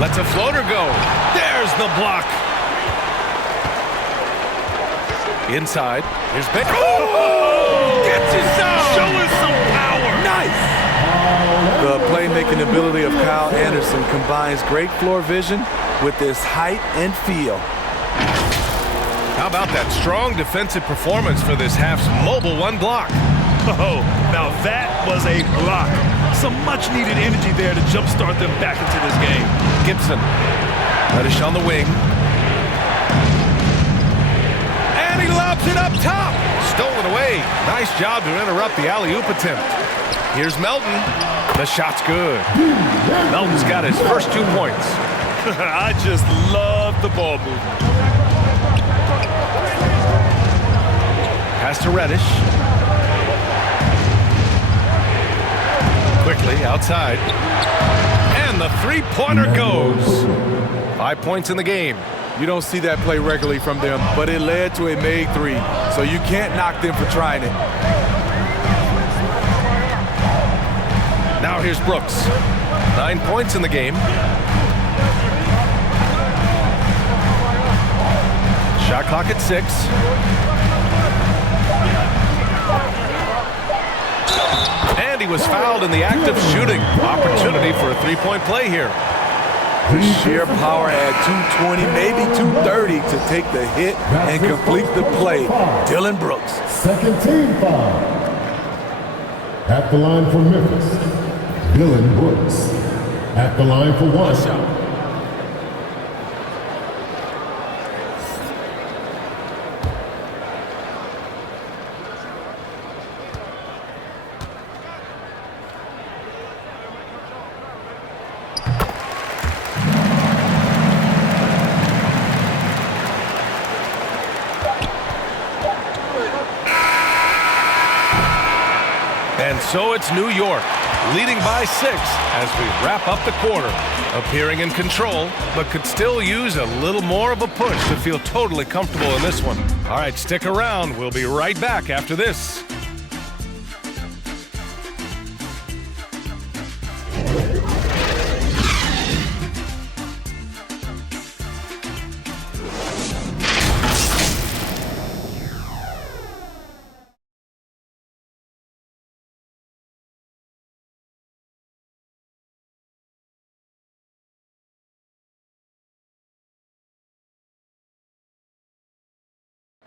Lets a floater go. There's the block. Inside. Here's Ben. Oh! Gets his own. Showing some power. Nice. The playmaking ability of Kyle Anderson combines great floor vision with his height and feel. How about that strong defensive performance for this half's mobile 1 block? Oh, now that was a block. Some much-needed energy there to jumpstart them back into this game. Gibson. Reddish on the wing. And he lobs it up top. Stolen away. Nice job to interrupt the alley-oop attempt. Here's Melton. The shot's good. Melton's got his first 2 points. I just love the ball movement. Pass to Reddish. Quickly outside. And the 3-pointer goes. 5 points in the game. You don't see that play regularly from them, but it led to a made three, so you can't knock them for trying it. Now here's Brooks. 9 points in the game. Shot clock at 6. And he was fouled in the act of shooting. Opportunity for a three-point play here. The sheer power at 220, maybe 230 to take the hit and complete the play. Dylan Brooks. Second team foul. At the line for Memphis, Dylan Brooks. At the line for one shot. And so it's New York, leading by 6 as we wrap up the quarter. Appearing in control, but could still use a little more of a push to feel totally comfortable in this one. All right, stick around. We'll be right back after this.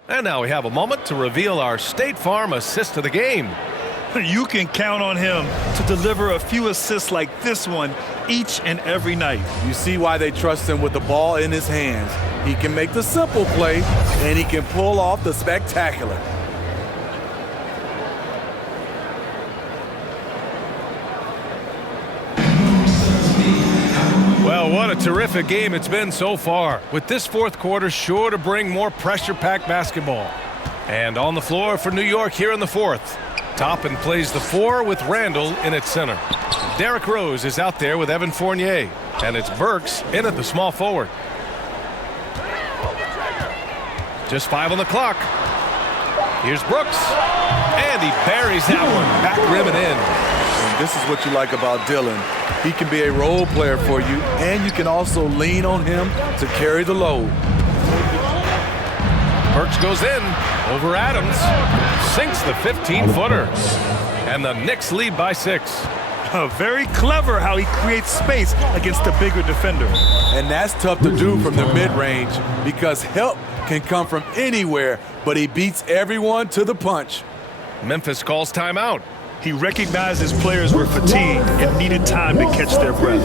And now we have a moment to reveal our State Farm assist of the game. You can count on him to deliver a few assists like this one each and every night. You see why they trust him with the ball in his hands. He can make the simple play, and he can pull off the spectacular. Well, what a terrific game it's been so far, with this fourth quarter sure to bring more pressure-packed basketball. And on the floor for New York here in the fourth. Toppin plays the 4 with Randall in its center. Derrick Rose is out there with Evan Fournier, and it's Burks in at the small forward. Just 5 on the clock. Here's Brooks, and he buries that one, back rim and in. And this is what you like about Dylan. He can be a role player for you, and you can also lean on him to carry the load. Burks goes in over Adams, sinks the 15-footer, and the Knicks lead by 6. Very clever how he creates space against the bigger defender. And that's tough to do from the mid-range because help can come from anywhere, but he beats everyone to the punch. Memphis calls timeout. He recognized his players were fatigued and needed time to catch their breath.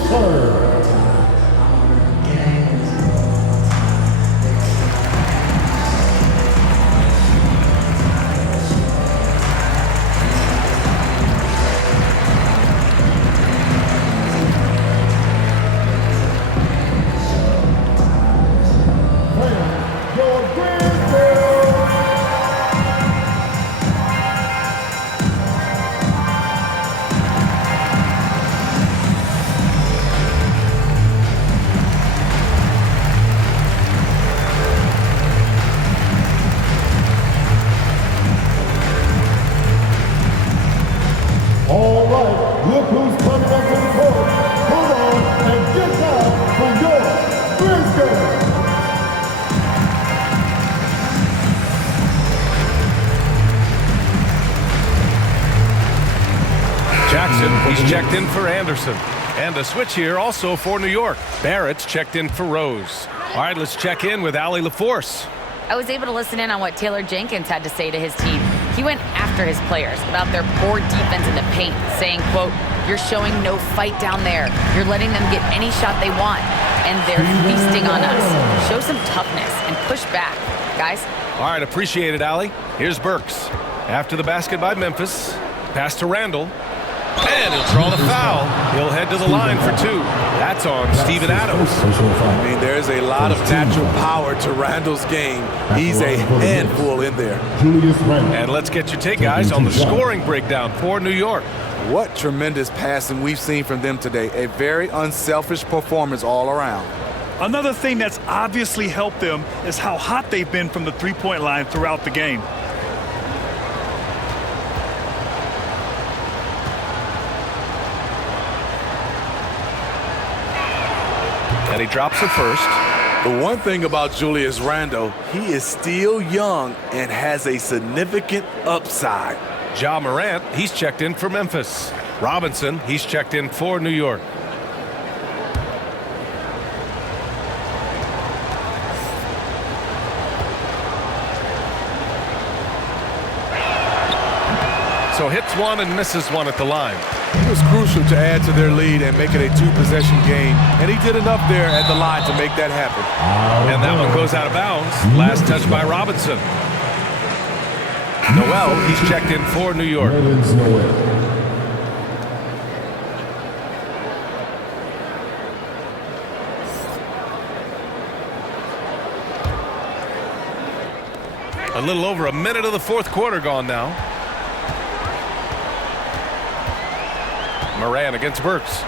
He's checked in for Anderson. And a switch here also for New York. Barrett's checked in for Rose. All right, let's check in with Allie LaForce. I was able to listen in on what Taylor Jenkins had to say to his team. He went after his players about their poor defense in the paint, saying, quote, "You're showing no fight down there. You're letting them get any shot they want, and they're feasting on us. Show some toughness and push back, guys." All right, appreciate it, Allie. Here's Burks. After the basket by Memphis. Pass to Randall. And he'll draw the foul. He'll head to the line for 2. That's on Steven Adams. I mean, there's a lot of natural power to Randall's game. He's a handful in there. And let's get your take, guys, on the scoring breakdown for New York. What tremendous passing we've seen from them today. A very unselfish performance all around. Another thing that's obviously helped them is how hot they've been from the three-point line throughout the game. And he drops it first. The one thing about Julius Randle, he is still young and has a significant upside. Ja Morant, he's checked in for Memphis. Robinson, he's checked in for New York. So hits one and misses one at the line. It was crucial to add to their lead and make it a two-possession game, and he did enough there at the line to make that happen. And that one goes out of bounds. Last touch by Robinson. Noel, he's checked in for New York. A little over a minute of the fourth quarter gone now. Moran against Burks.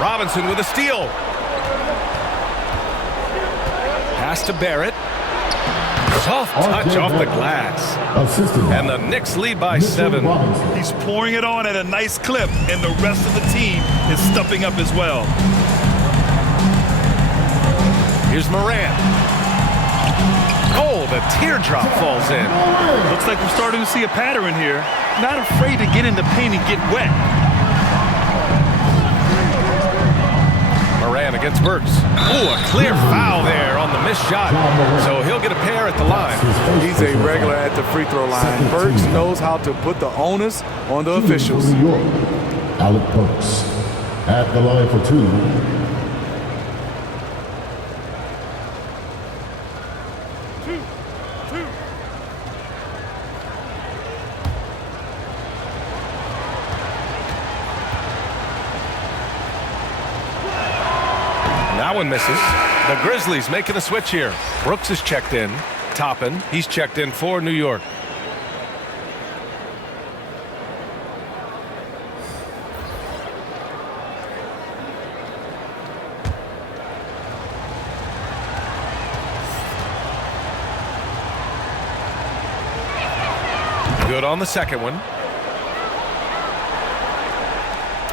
Robinson with a steal. Pass to Barrett. Soft touch off the glass. And the Knicks lead by 7. He's pouring it on at a nice clip, and the rest of the team is stepping up as well. Here's Moran. Oh, the teardrop falls in. Looks like we're starting to see a pattern here. Not afraid to get in the paint and get wet. Moran against Burks. Ooh, a clear foul there on the missed shot. So he'll get a pair at the line. He's a regular at the free throw line. Burks knows how to put the onus on the officials. Alec Burks at the line for 2. That one misses. The Grizzlies making a switch here. Brooks is checked in. Toppin, he's checked in for New York. Good on the second one.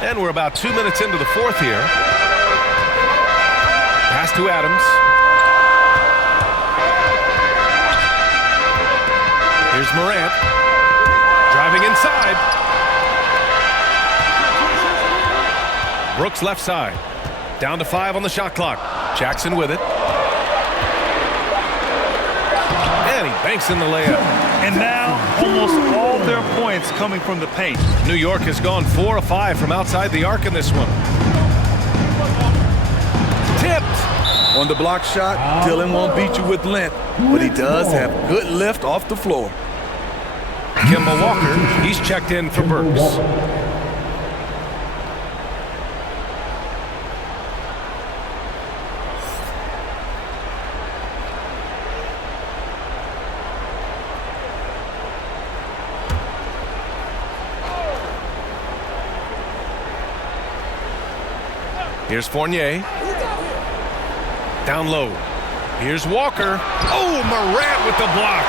And we're about 2 minutes into the fourth here. Pass to Adams. Here's Morant. Driving inside. Brooks left side. Down to 5 on the shot clock. Jackson with it. And he banks in the layup. And now almost all their points coming from the paint. New York has gone 4 of 5 from outside the arc in this one. Tipped. On the block shot, Dillon won't beat you with length, but he does have good lift off the floor. Kemba Walker, he's checked in for Burks. Here's Fournier. Down low. Here's Walker. Oh, Morant with the block.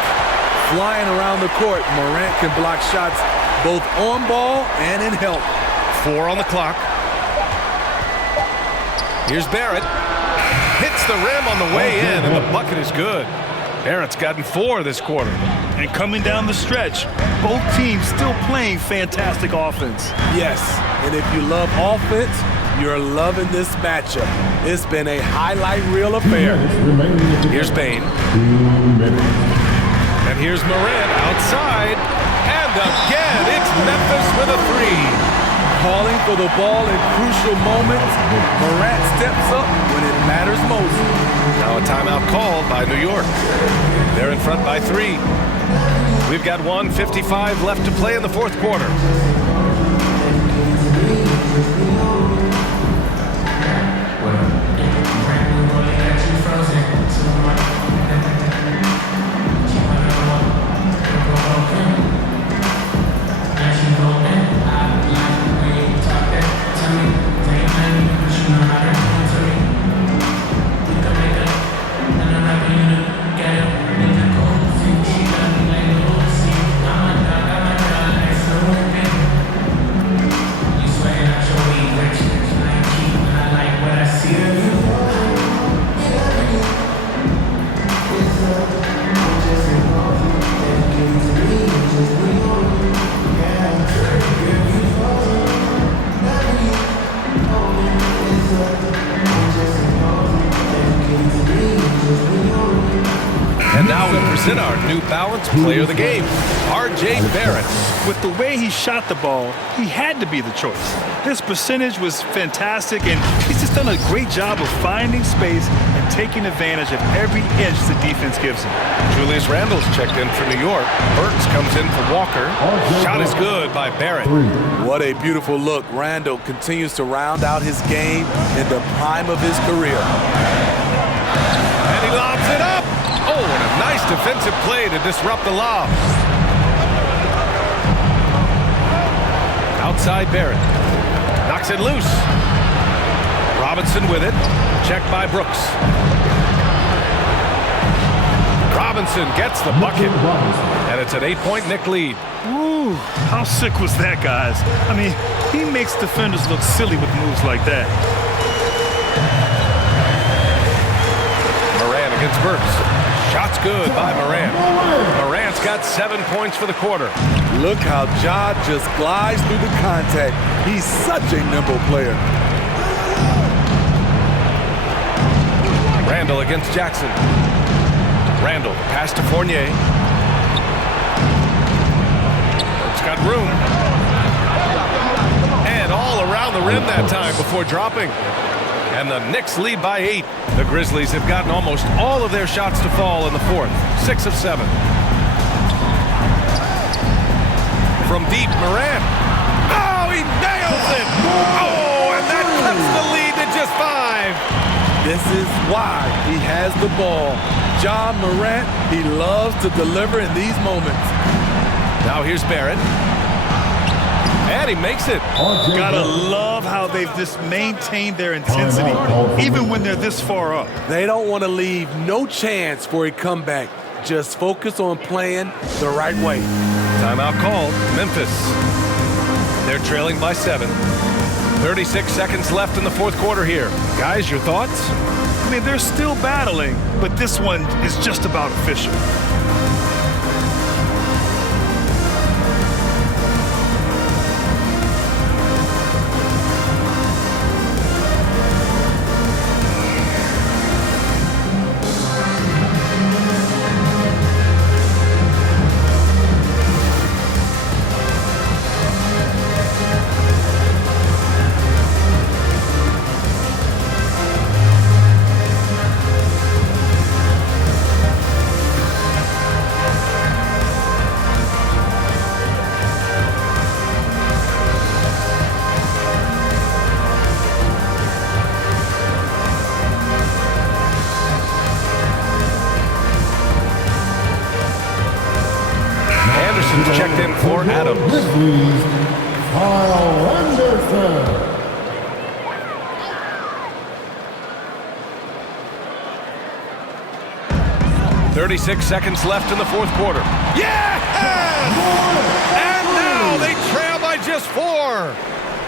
Flying around the court, Morant can block shots both on ball and in help. 4 on the clock. Here's Barrett. Hits the rim on the way in, and the bucket is good. Barrett's gotten 4 this quarter. And coming down the stretch, both teams still playing fantastic offense. Yes, and if you love offense, you're loving this matchup. It's been a highlight reel affair. Here's Bane. And here's Morant outside. And again, it's Memphis with a 3. Calling for the ball in crucial moments. Morant steps up when it matters most. Now a timeout called by New York. They're in front by 3. We've got 1:55 left to play in the fourth quarter. ushers in our New Balance Player of the Game, R.J. Barrett. With the way he shot the ball, he had to be the choice. His percentage was fantastic, and he's just done a great job of finding space and taking advantage of every inch the defense gives him. Julius Randle's checked in for New York. Burks comes in for Walker. Shot is good by Barrett. What a beautiful look. Randle continues to round out his game in the prime of his career. And he lobs it up. Oh, and a nice defensive play to disrupt the lob. Outside Barrett. Knocks it loose. Robinson with it. Checked by Brooks. Robinson gets the bucket. And it's an 8-point Knick lead. Ooh, how sick was that, guys? I mean, he makes defenders look silly with moves like that. Moran against Burks. Shot's good by Moran. Moran's got 7 points for the quarter. Look how Ja just glides through the contact. He's such a nimble player. Randle against Jackson. Randle, pass to Fournier. Burks got room. And all around the rim that time before dropping. And the Knicks lead by 8. The Grizzlies have gotten almost all of their shots to fall in the fourth. 6 of 7. From deep, Moran. Oh, he nails it! Oh, and that cuts the lead to just 5. This is why he has the ball. Ja Morant, he loves to deliver in these moments. Now here's Barrett. And he makes it. Gotta love how they've just maintained their intensity, even when they're this far up. They don't want to leave no chance for a comeback. Just focus on playing the right way. Timeout called. Memphis. They're trailing by 7. 36 seconds left in the fourth quarter here. Guys, your thoughts? I mean, they're still battling, but this one is just about official. Checked in for Adams. Grizzlies, Kyle Anderson. 36 seconds left in the fourth quarter. Yes! And now they trail by just 4.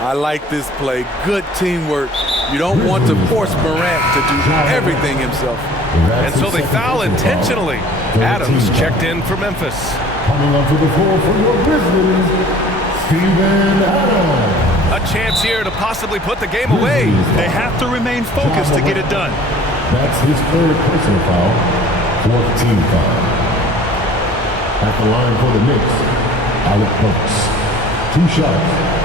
I like this play. Good teamwork. You don't want to force Morant to do everything himself. And so they foul intentionally. Adams checked in for Memphis. Coming onto the floor for your Grizzlies, Steven Adams. A chance here to possibly put the game away. They have to remain focused to get it done. That's his third personal foul, 4th team foul. At the line for the Knicks, Alec Burks. 2 shots.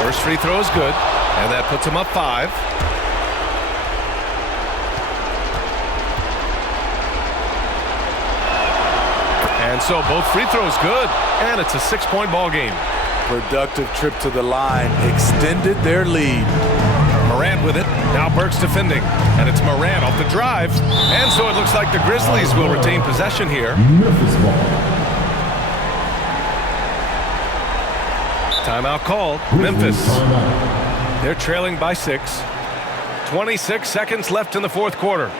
First free throw is good, and that puts him up 5. And so both free throws good, and it's a 6-point ball game. Productive trip to the line extended their lead. Morant with it. Now Burks defending, and it's Morant off the drive. And so it looks like the Grizzlies will retain possession here. Memphis ball. Timeout called. Memphis. They're trailing by 6. 26 seconds left in the fourth quarter.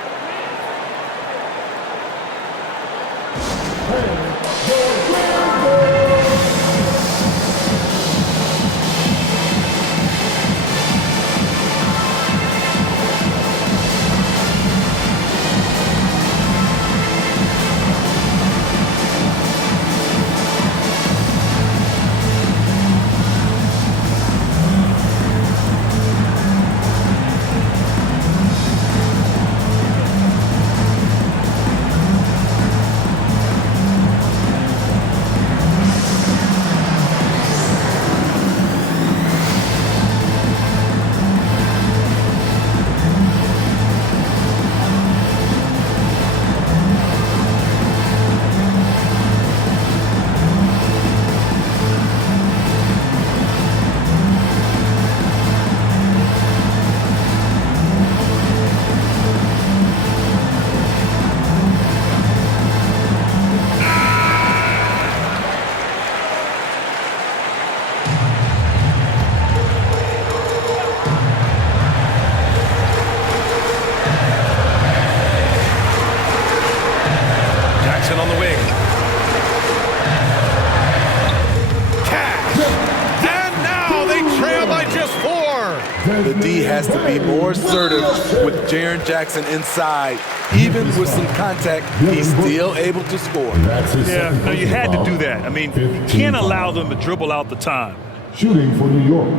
The D has to be more assertive with Jaren Jackson inside. Even with some contact, he's still able to score. Yeah, no, you had to do that. I mean, you can't allow them to dribble out the time. Shooting for New York,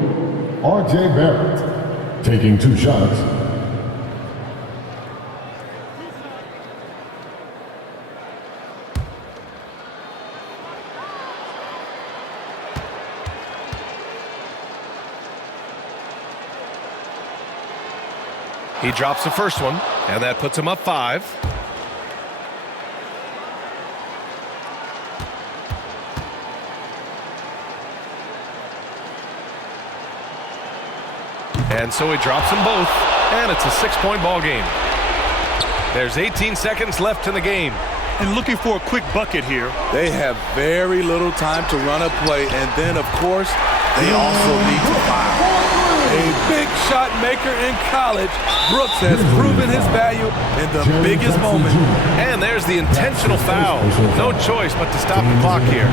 R.J. Barrett, taking 2 shots. He drops the first one, and that puts him up 5. And so he drops them both, and it's a 6-point ball game. There's 18 seconds left in the game. And looking for a quick bucket here. They have very little time to run a play, and then, of course, they also need to foul. A big shot maker in college, Brooks has proven his value in the biggest moment. And there's the intentional foul. No choice but to stop the clock here.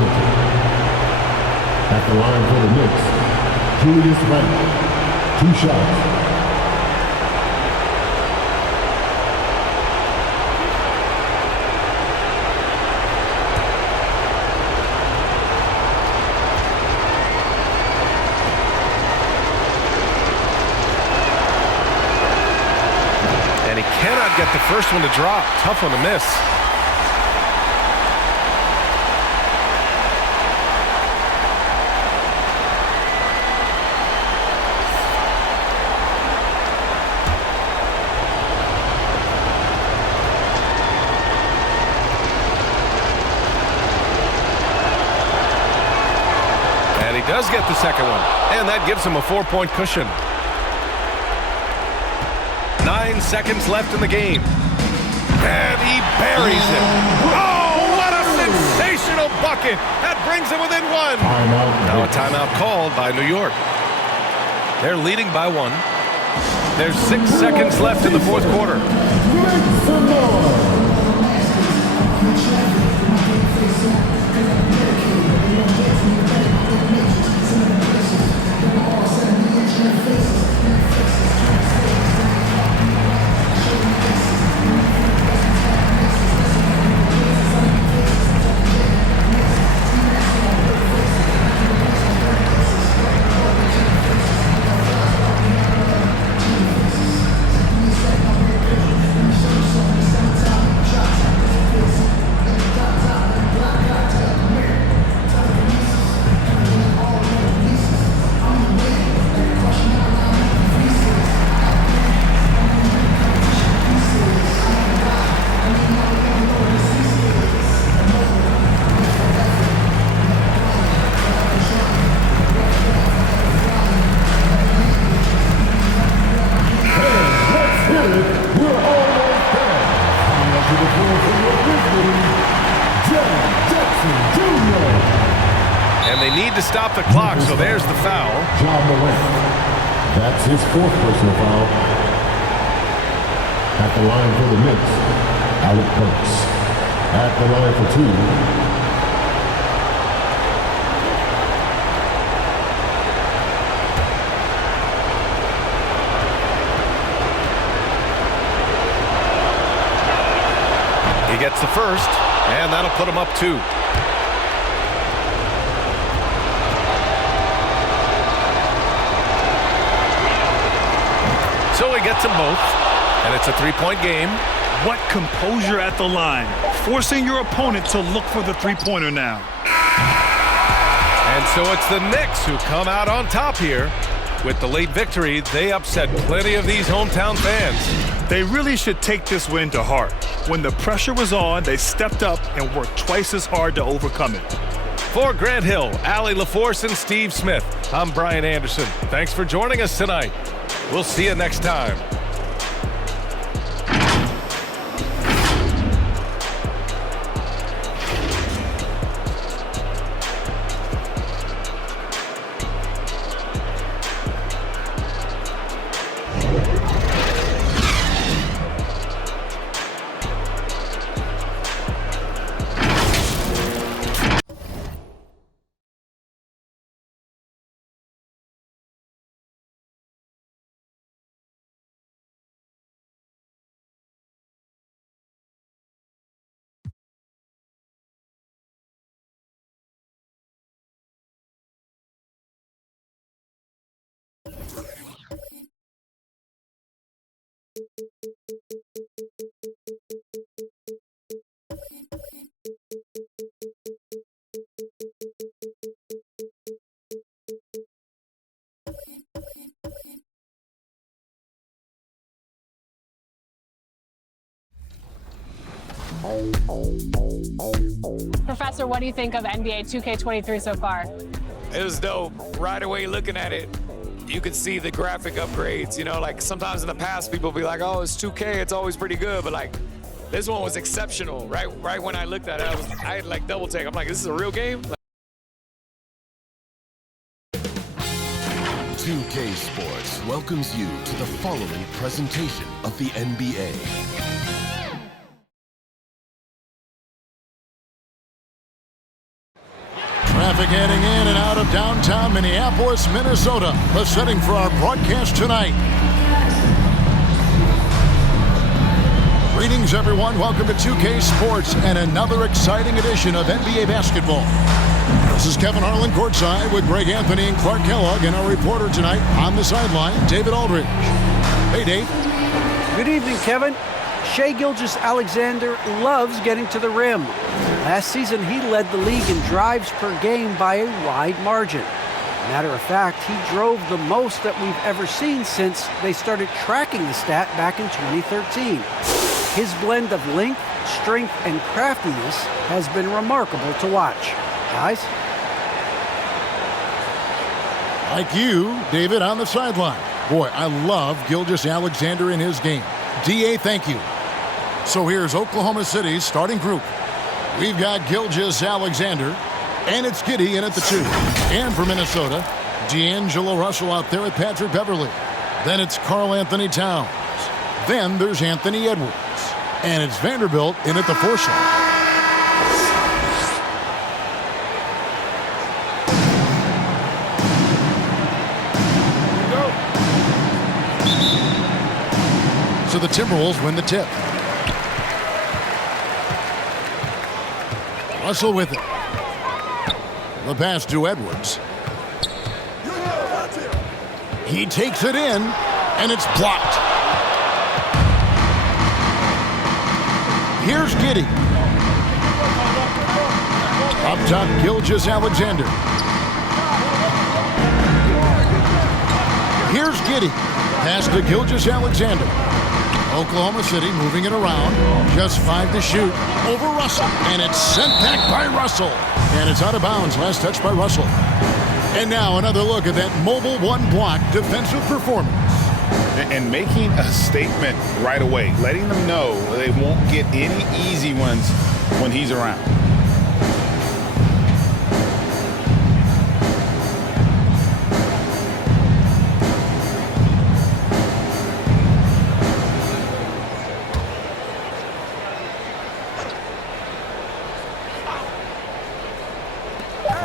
At the line for the Knicks, Julius Randle, 2 shots. Cannot get the first one to drop. Tough one to miss. And he does get the second one. And that gives him a 4-point cushion. 9 seconds left in the game. And he buries it. Oh, what a sensational bucket. That brings him within 1. Now a timeout called by New York. They're leading by 1. There's 6 seconds left in the 4th quarter. And they need to stop the clock, so there's the foul. John Morant. That's his 4th personal foul. At the line for the Knicks, Alec Burks. At the line for 2. He gets the first, and that'll put him up 2. So he gets them both, and it's a 3-point game. What composure at the line, forcing your opponent to look for the 3-pointer now. And so it's the Knicks who come out on top here. With the late victory, they upset plenty of these hometown fans. They really should take this win to heart. When the pressure was on, they stepped up and worked twice as hard to overcome it. For Grant Hill, Allie LaForce, and Steve Smith, I'm Brian Anderson. Thanks for joining us tonight. We'll see you next time. Professor, what do you think of NBA 2K23 so far? It was dope. Right away looking at it, you could see the graphic upgrades. You know, like sometimes in the past people be like, oh, it's 2K, it's always pretty good. But like, this one was exceptional. Right when I looked at it, I had like double take. I'm like, this is a real game? 2K Sports welcomes you to the following presentation of the NBA. Traffic heading in and out of downtown Minneapolis, Minnesota. The setting for our broadcast tonight. Greetings, everyone. Welcome to 2K Sports and another exciting edition of NBA basketball. This is Kevin Harlan courtside with Greg Anthony and Clark Kellogg, and our reporter tonight on the sideline, David Aldridge. Hey, Dave. Good evening, Kevin. Shai Gilgeous-Alexander loves getting to the rim. Last season, he led the league in drives per game by a wide margin. Matter of fact, he drove the most that we've ever seen since they started tracking the stat back in 2013. His blend of length, strength, and craftiness has been remarkable to watch. Guys? Like you, David, on the sideline. Boy, I love Gilgeous-Alexander in his game. DA, thank you. So here's Oklahoma City's starting group. We've got Gilgeous-Alexander, and it's Giddey in at the 2. And for Minnesota, D'Angelo Russell out there at Patrick Beverley. Then it's Karl Anthony Towns. Then there's Anthony Edwards. And it's Vanderbilt in at the 4 slot. So the Timberwolves win the tip. Russell with it. The pass to Edwards. He takes it in, and it's blocked. Here's Giddey. Up top, Gilgeous-Alexander. Here's Giddey. Pass to Gilgeous-Alexander. Oklahoma City moving it around. Just 5 to shoot. Over Russell. And it's sent back by Russell. And it's out of bounds. Last touch by Russell. And now another look at that mobile one-block defensive performance. And making a statement right away. Letting them know they won't get any easy ones when he's around.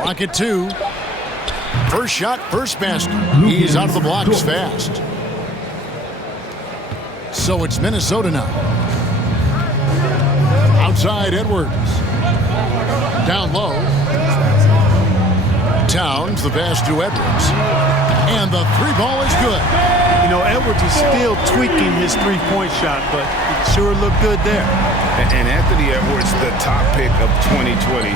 Clock at 2. First shot, first basket. He's out of the blocks fast. So it's Minnesota now. Outside Edwards. Down low. Towns, the pass to Edwards. And the 3-ball is good. You know, Edwards is still tweaking his three-point shot, but it sure looked good there. And Anthony Edwards, the top pick of 2020.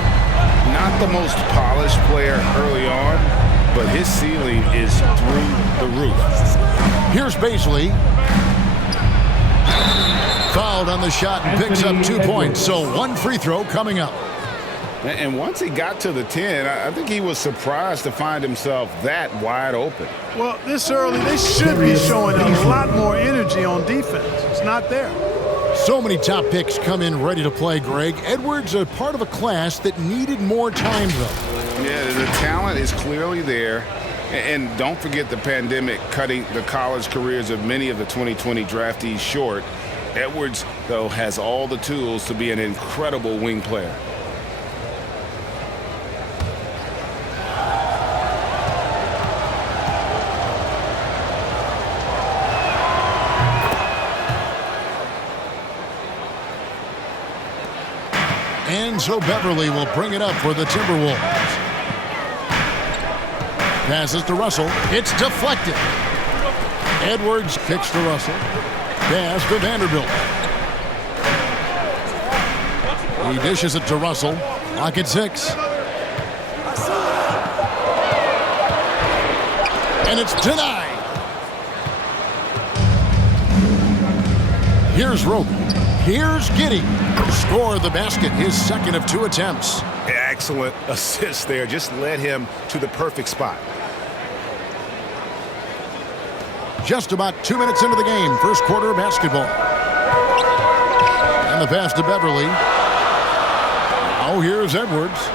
Not the most polished player early on, but his ceiling is through the roof. Here's Baisley. Fouled on the shot and picks up 2 points. So 1 free throw coming up. And once he got to the 10, I think he was surprised to find himself that wide open. Well, this early, they should be showing a lot more energy on defense. It's not there. So many top picks come in ready to play, Greg. Edwards a part of a class that needed more time, though. Yeah, the talent is clearly there. And don't forget the pandemic cutting the college careers of many of the 2020 draftees short. Edwards, though, has all the tools to be an incredible wing player. And so Beverley will bring it up for the Timberwolves. Passes to Russell. It's deflected. Edwards kicks to Russell. Pass to Vanderbilt. He dishes it to Russell. Lock at 6. And it's denied. Here's Roby. Here's Giddey. Scored the basket, his second of 2 attempts. Excellent assist there. Just led him to the perfect spot. Just about 2 minutes into the game. First quarter of basketball. And the pass to Beverly. Now here's Edwards.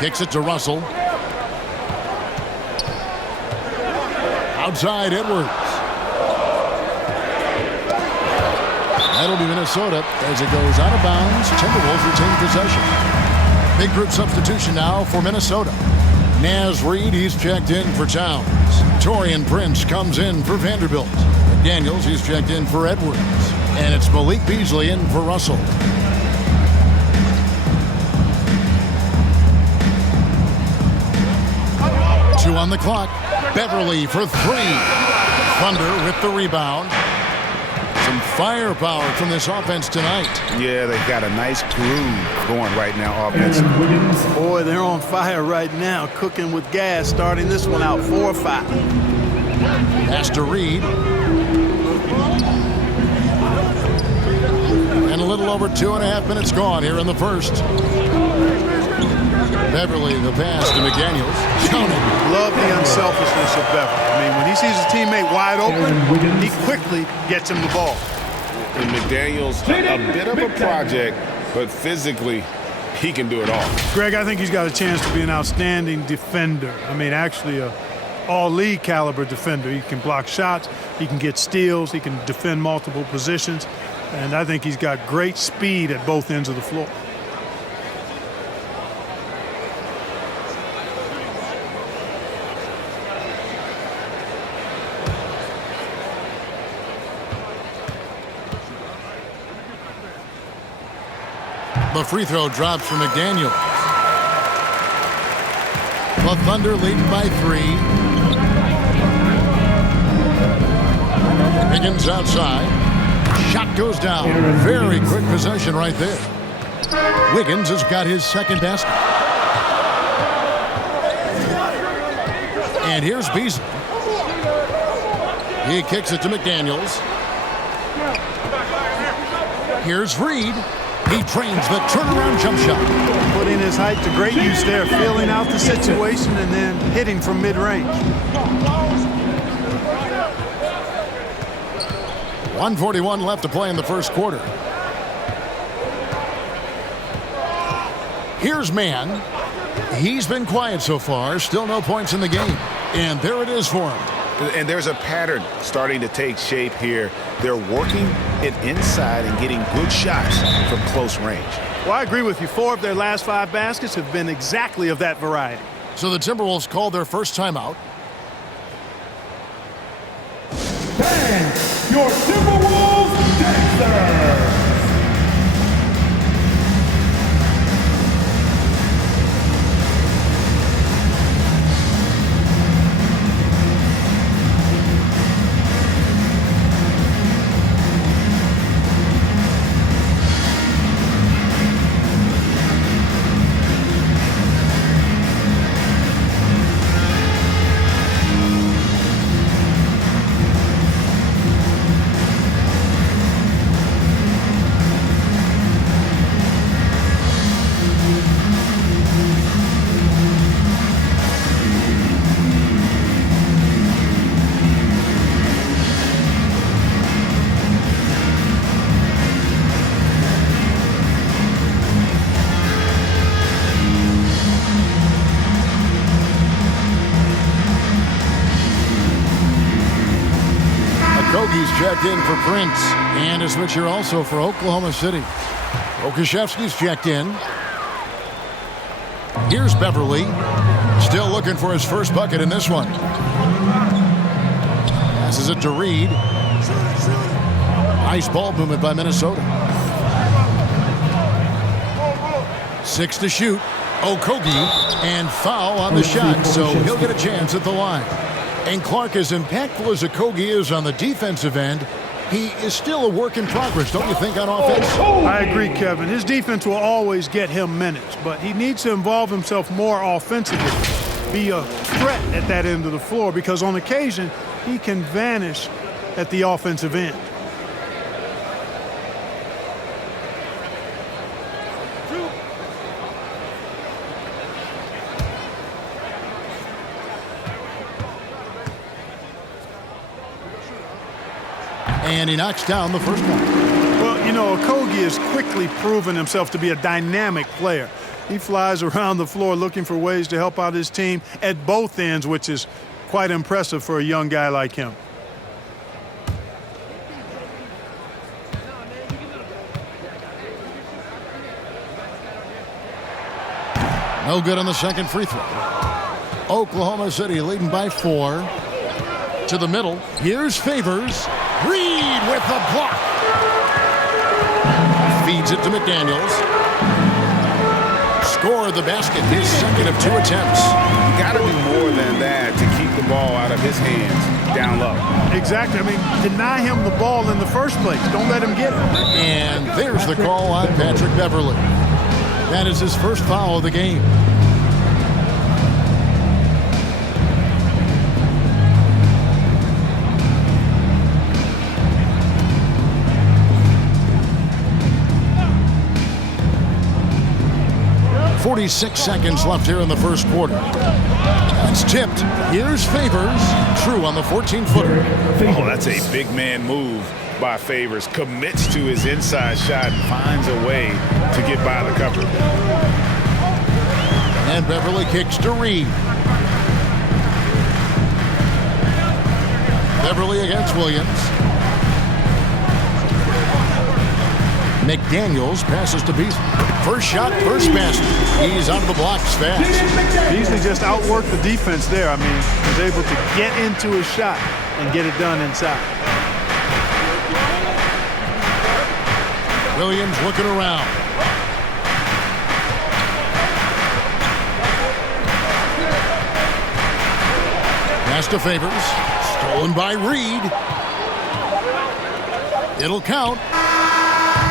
Kicks it to Russell. Outside Edwards. That'll be Minnesota as it goes out of bounds. Timberwolves retain possession. Big group substitution now for Minnesota. Naz Reid, he's checked in for Towns. Taurean Prince comes in for Vanderbilt. Daniels, he's checked in for Edwards. And it's Malik Beasley in for Russell. Two on the clock. Beverly for 3. Thunder with the rebound. Some firepower from this offense tonight. Yeah, they've got a nice groove going right now offensively. Boy, they're on fire right now, cooking with gas, starting this one out 4 or 5. Pass to Reid. And a little over 2.5 minutes gone here in the first. Beverly, the pass to McDaniels. Love the unselfishness of Beverly. I mean, when he sees his teammate wide open, he quickly gets him the ball. And McDaniels, a bit of a project, but physically, he can do it all. Greg, I think he's got a chance to be an outstanding defender. I mean, actually a all-league caliber defender. He can block shots, he can get steals, he can defend multiple positions, and I think he's got great speed at both ends of the floor. The free throw drops for McDaniel. The Thunder lead by 3. Higgins outside. Shot goes down. Very quick possession right there. Wiggins has got his second basket. And here's Beasley. He kicks it to McDaniels. Here's Reid. He trains the turnaround jump shot. Putting his height to great use there, feeling out the situation and then hitting from mid-range. 1:41 left to play in the first quarter. Here's Mann. He's been quiet so far. Still no points in the game. And there it is for him. And there's a pattern starting to take shape here. They're working it inside and getting good shots from close range. Well, I agree with you. 4 of their last 5 baskets have been exactly of that variety. So the Timberwolves called their first timeout. And your Timberwolves dancers. Checked in for Prince, and a switcher also for Oklahoma City. Okashevsky's checked in. Here's Beverly, still looking for his first bucket in this one. Passes it to Reid. Nice ball movement by Minnesota. 6 to shoot. Okogie, and foul on the shot, so he'll get a chance at the line. And Clark, as impactful as Okogie is on the defensive end, he is still a work in progress, don't you think, on offense? I agree, Kevin. His defense will always get him minutes, but he needs to involve himself more offensively, be a threat at that end of the floor, because on occasion, he can vanish at the offensive end. And he knocks down the first one. Well, you know, Okogie has quickly proven himself to be a dynamic player. He flies around the floor looking for ways to help out his team at both ends, which is quite impressive for a young guy like him. No good on the second free throw. Oklahoma City leading by 4. To the middle. Here's Favors. Reed with the block. Feeds it to McDaniels. Score the basket. His second of 2 attempts. You got to do more than that to keep the ball out of his hands down low. Exactly. I mean, deny him the ball in the first place. Don't let him get it. And there's the call on Patrick Beverly. That is his first foul of the game. .46 seconds left here in the first quarter. That's tipped. Here's Favors. True on the 14-footer. Oh, that's a big man move by Favors. Commits to his inside shot and finds a way to get by the cover. And Beverly kicks to Reed. Beverly against Williams. McDaniels passes to Beasley. First shot, first basket. He's out of the blocks fast. Beasley just outworked the defense there. I mean, was able to get into his shot and get it done inside. Williams looking around. Pass to Favors. Stolen by Reed. It'll count.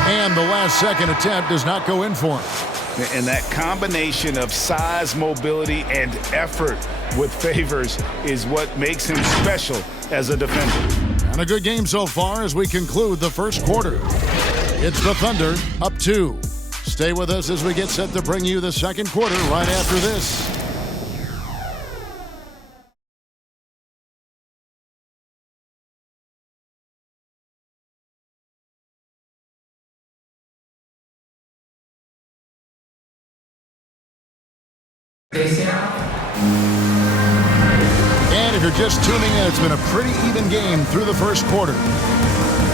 And the last second attempt does not go in for him. And that combination of size, mobility, and effort with Favors is what makes him special as a defender. And a good game so far as we conclude the first quarter. It's the Thunder up 2. Stay with us as we get set to bring you the second quarter right after this. And if you're just tuning in, it's been a pretty even game through the first quarter.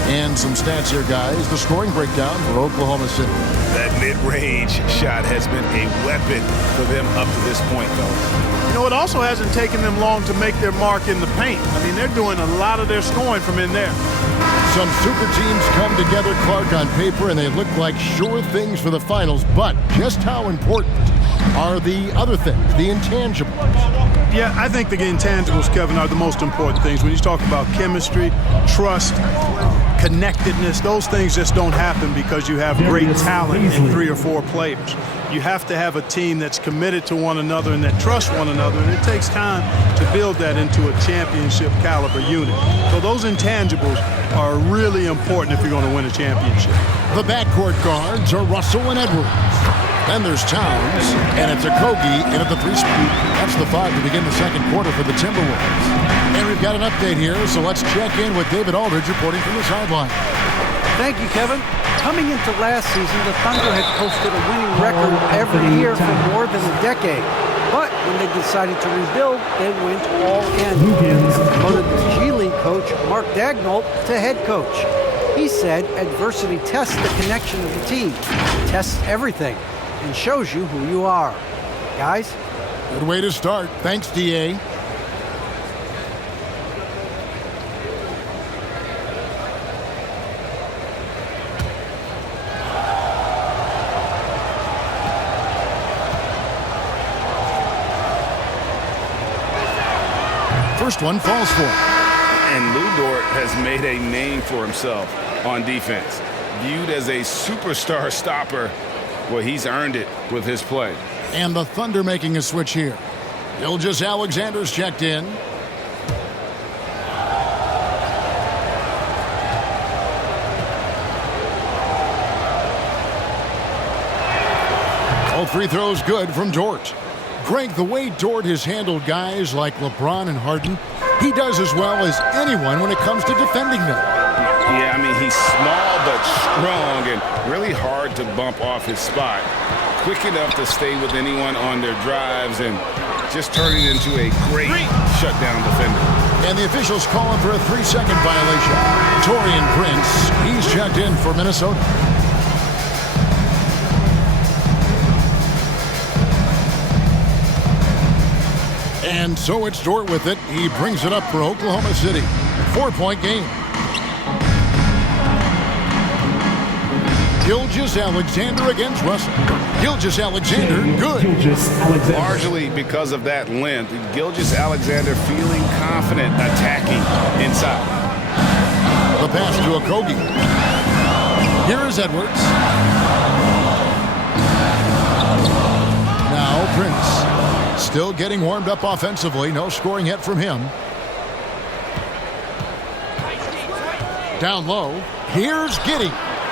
And some stats here, guys. The scoring breakdown for Oklahoma City. That mid-range shot has been a weapon for them up to this point, though. You know, it also hasn't taken them long to make their mark in the paint. I mean, they're doing a lot of their scoring from in there. Some super teams come together, Clark, on paper, and they look like sure things for the finals. But just how important are the other things, the intangibles? Yeah, I think the intangibles, Kevin, are the most important things. When you talk about chemistry, trust, connectedness, those things just don't happen because you have great talent in 3 or 4 players. You have to have a team that's committed to one another and that trusts one another, and it takes time to build that into a championship caliber unit. So those intangibles are really important if you're going to win a championship. The backcourt guards are Russell and Edwards. Then there's Towns, and it's Okogie in at the 3 spot. That's the 5 to begin the second quarter for the Timberwolves. And we've got an update here, so let's check in with David Aldridge reporting from the sideline. Thank you, Kevin. Coming into last season, the Thunder had posted a winning record every year for more than a decade. But when they decided to rebuild, they went all in. Promoted the G League coach, Mark Daigneault, to head coach. He said adversity tests the connection of the team, tests everything, and shows you who you are. Guys? Good way to start. Thanks, D.A. first one falls for him. And Cle Tor has made a name for himself on defense. Viewed as a superstar stopper, well, he's earned it with his play. And the Thunder making a switch here. Gilgeous-Alexander's checked in. All free throws good from Dort. Greg, the way Dort has handled guys like LeBron and Harden, he does as well as anyone when it comes to defending them. Yeah, I mean, he's small but strong and really hard to bump off his spot. Quick enough to stay with anyone on their drives and just turn it into a great shutdown defender. And the officials calling for a 3-second violation. Taurean Prince, he's checked in for Minnesota. And so it's Dort with it. He brings it up for Oklahoma City. 4-point game. Gilgeous-Alexander against Russell. Gilgeous-Alexander, good. Largely because of that length, Gilgeous-Alexander feeling confident attacking inside. The pass to Okogie. Here is Edwards. Now Prince. Still getting warmed up offensively. No scoring yet from him. Down low. Here's Giddey.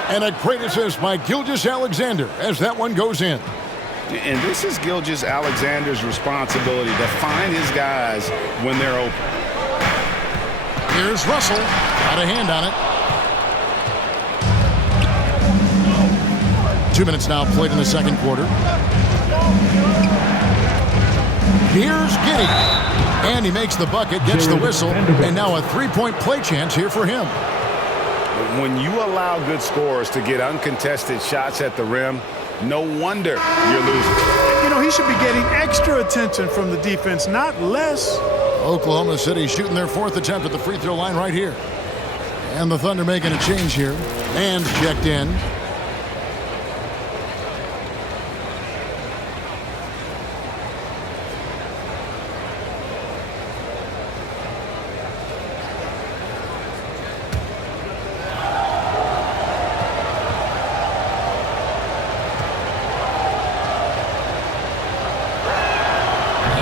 And a great assist by Gilgeous-Alexander as that one goes in. And this is Gilgeous-Alexander's responsibility to find his guys when they're open. Here's Russell. Got a hand on it. 2 minutes now played in the second quarter. Here's Giddey. And he makes the bucket, gets the whistle, and now a 3-point play chance here for him. When you allow good scorers to get uncontested shots at the rim, no wonder you're losing. You know, he should be getting extra attention from the defense, not less. Oklahoma City shooting their 4th attempt at the free throw line right here. And the Thunder making a change here. Man's checked in.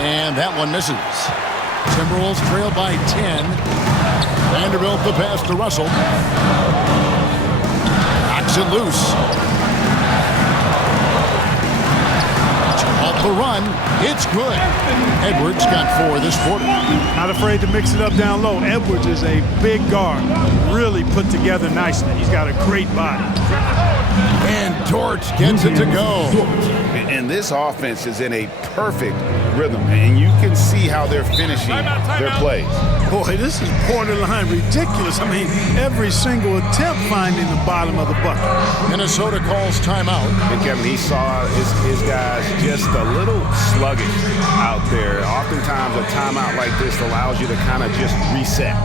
And that one misses. Timberwolves trail by 10. Vanderbilt the pass to Russell. Knocks it loose. Off the run. It's good. Edwards got 4 this quarter. Not afraid to mix it up down low. Edwards is a big guard. Really put together nicely. He's got a great body. And Dort gets it to go. And this offense is in a perfect rhythm, and you can see how they're finishing their plays. Boy, this is borderline ridiculous. I mean, every single attempt finding the bottom of the bucket. Minnesota calls timeout. And Kevin, he saw his guys just a little sluggish out there. Oftentimes a timeout like this allows you to kind of just reset.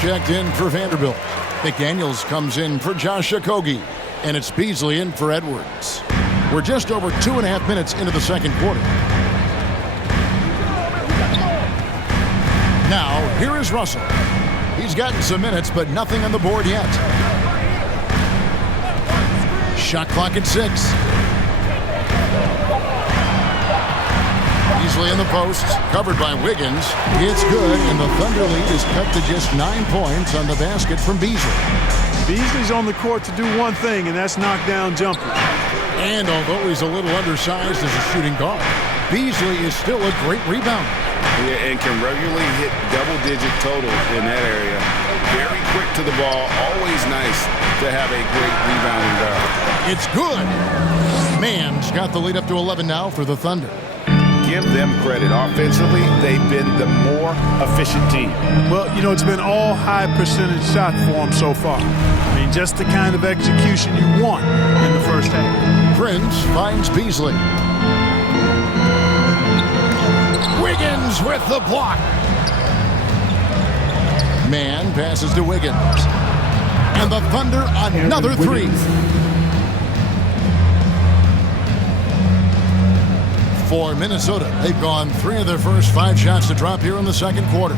Checked in for Vanderbilt. McDaniels comes in for Josh Okogie. And it's Beasley in for Edwards. We're just over 2.5 minutes into the second quarter. Now, here is Russell. He's gotten some minutes, but nothing on the board yet. Shot clock at 6. Beasley in the post, covered by Wiggins. It's good, and the Thunder lead is cut to just 9 points on the basket from Beasley. Beasley's on the court to do one thing, and that's knock down jumpers. And although he's a little undersized as a shooting guard, Beasley is still a great rebounder. Yeah, and can regularly hit double-digit totals in that area. Very quick to the ball. Always nice to have a great rebounding guard. It's good. Man's got the lead up to 11 now for the Thunder. Give them credit. Offensively, they've been the more efficient team. Well, you know, it's been all high percentage shot for them so far. I mean, just the kind of execution you want in the first half. Prince finds Beasley. Wiggins with the block. Man passes to Wiggins. And the Thunder another three. For Minnesota, they've gone 3 of their first 5 shots to drop here in the second quarter.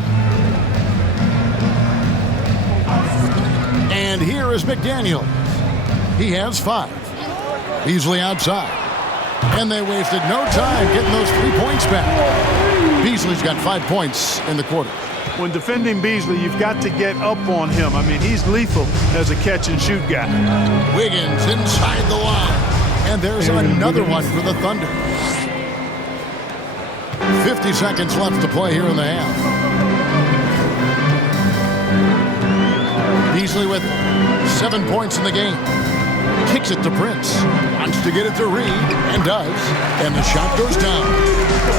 And here is McDaniel. He has 5. Beasley outside. And they wasted no time getting those 3 points back. Beasley's got 5 points in the quarter. When defending Beasley, you've got to get up on him. I mean, he's lethal as a catch-and-shoot guy. Wiggins inside the line. And there's another one for the Thunder. 50 seconds left to play here in the half. Beasley with 7 points in the game. Kicks it to Prince. Wants to get it to Reed, and does. And the shot goes down.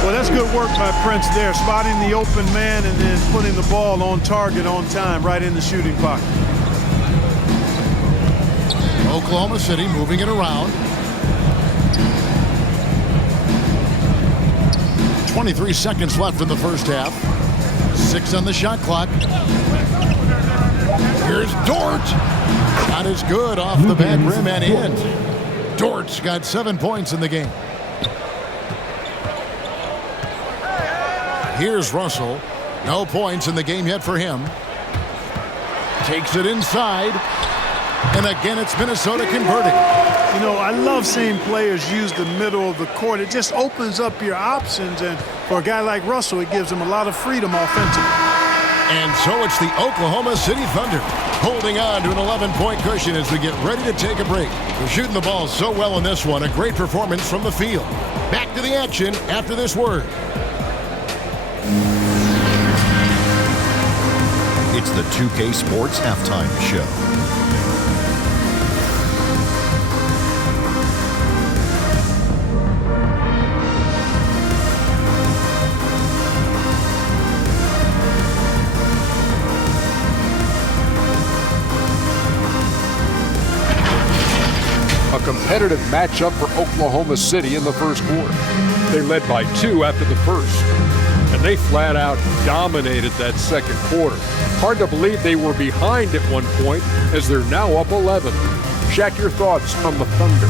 Well, that's good work by Prince there, spotting the open man and then putting the ball on target on time, right in the shooting pocket. Oklahoma City moving it around. 23 seconds left in the first half. 6 on the shot clock. Here's Dort. Shot is good off the back rim and in. Dort's got 7 points in the game. Here's Russell. No points in the game yet for him. Takes it inside. And again, it's Minnesota converting. You know, I love seeing players use the middle of the court. It just opens up your options, and for a guy like Russell, it gives him a lot of freedom offensively. And so it's the Oklahoma City Thunder holding on to an 11-point cushion as we get ready to take a break. They're shooting the ball so well in this one. A great performance from the field. Back to the action after this word. It's the 2K Sports Halftime Show. A competitive matchup for Oklahoma City in the first quarter. They led by 2 after the first, and they flat out dominated that second quarter. Hard to believe they were behind at one point as they're now up 11. Shaq, your thoughts on the Thunder?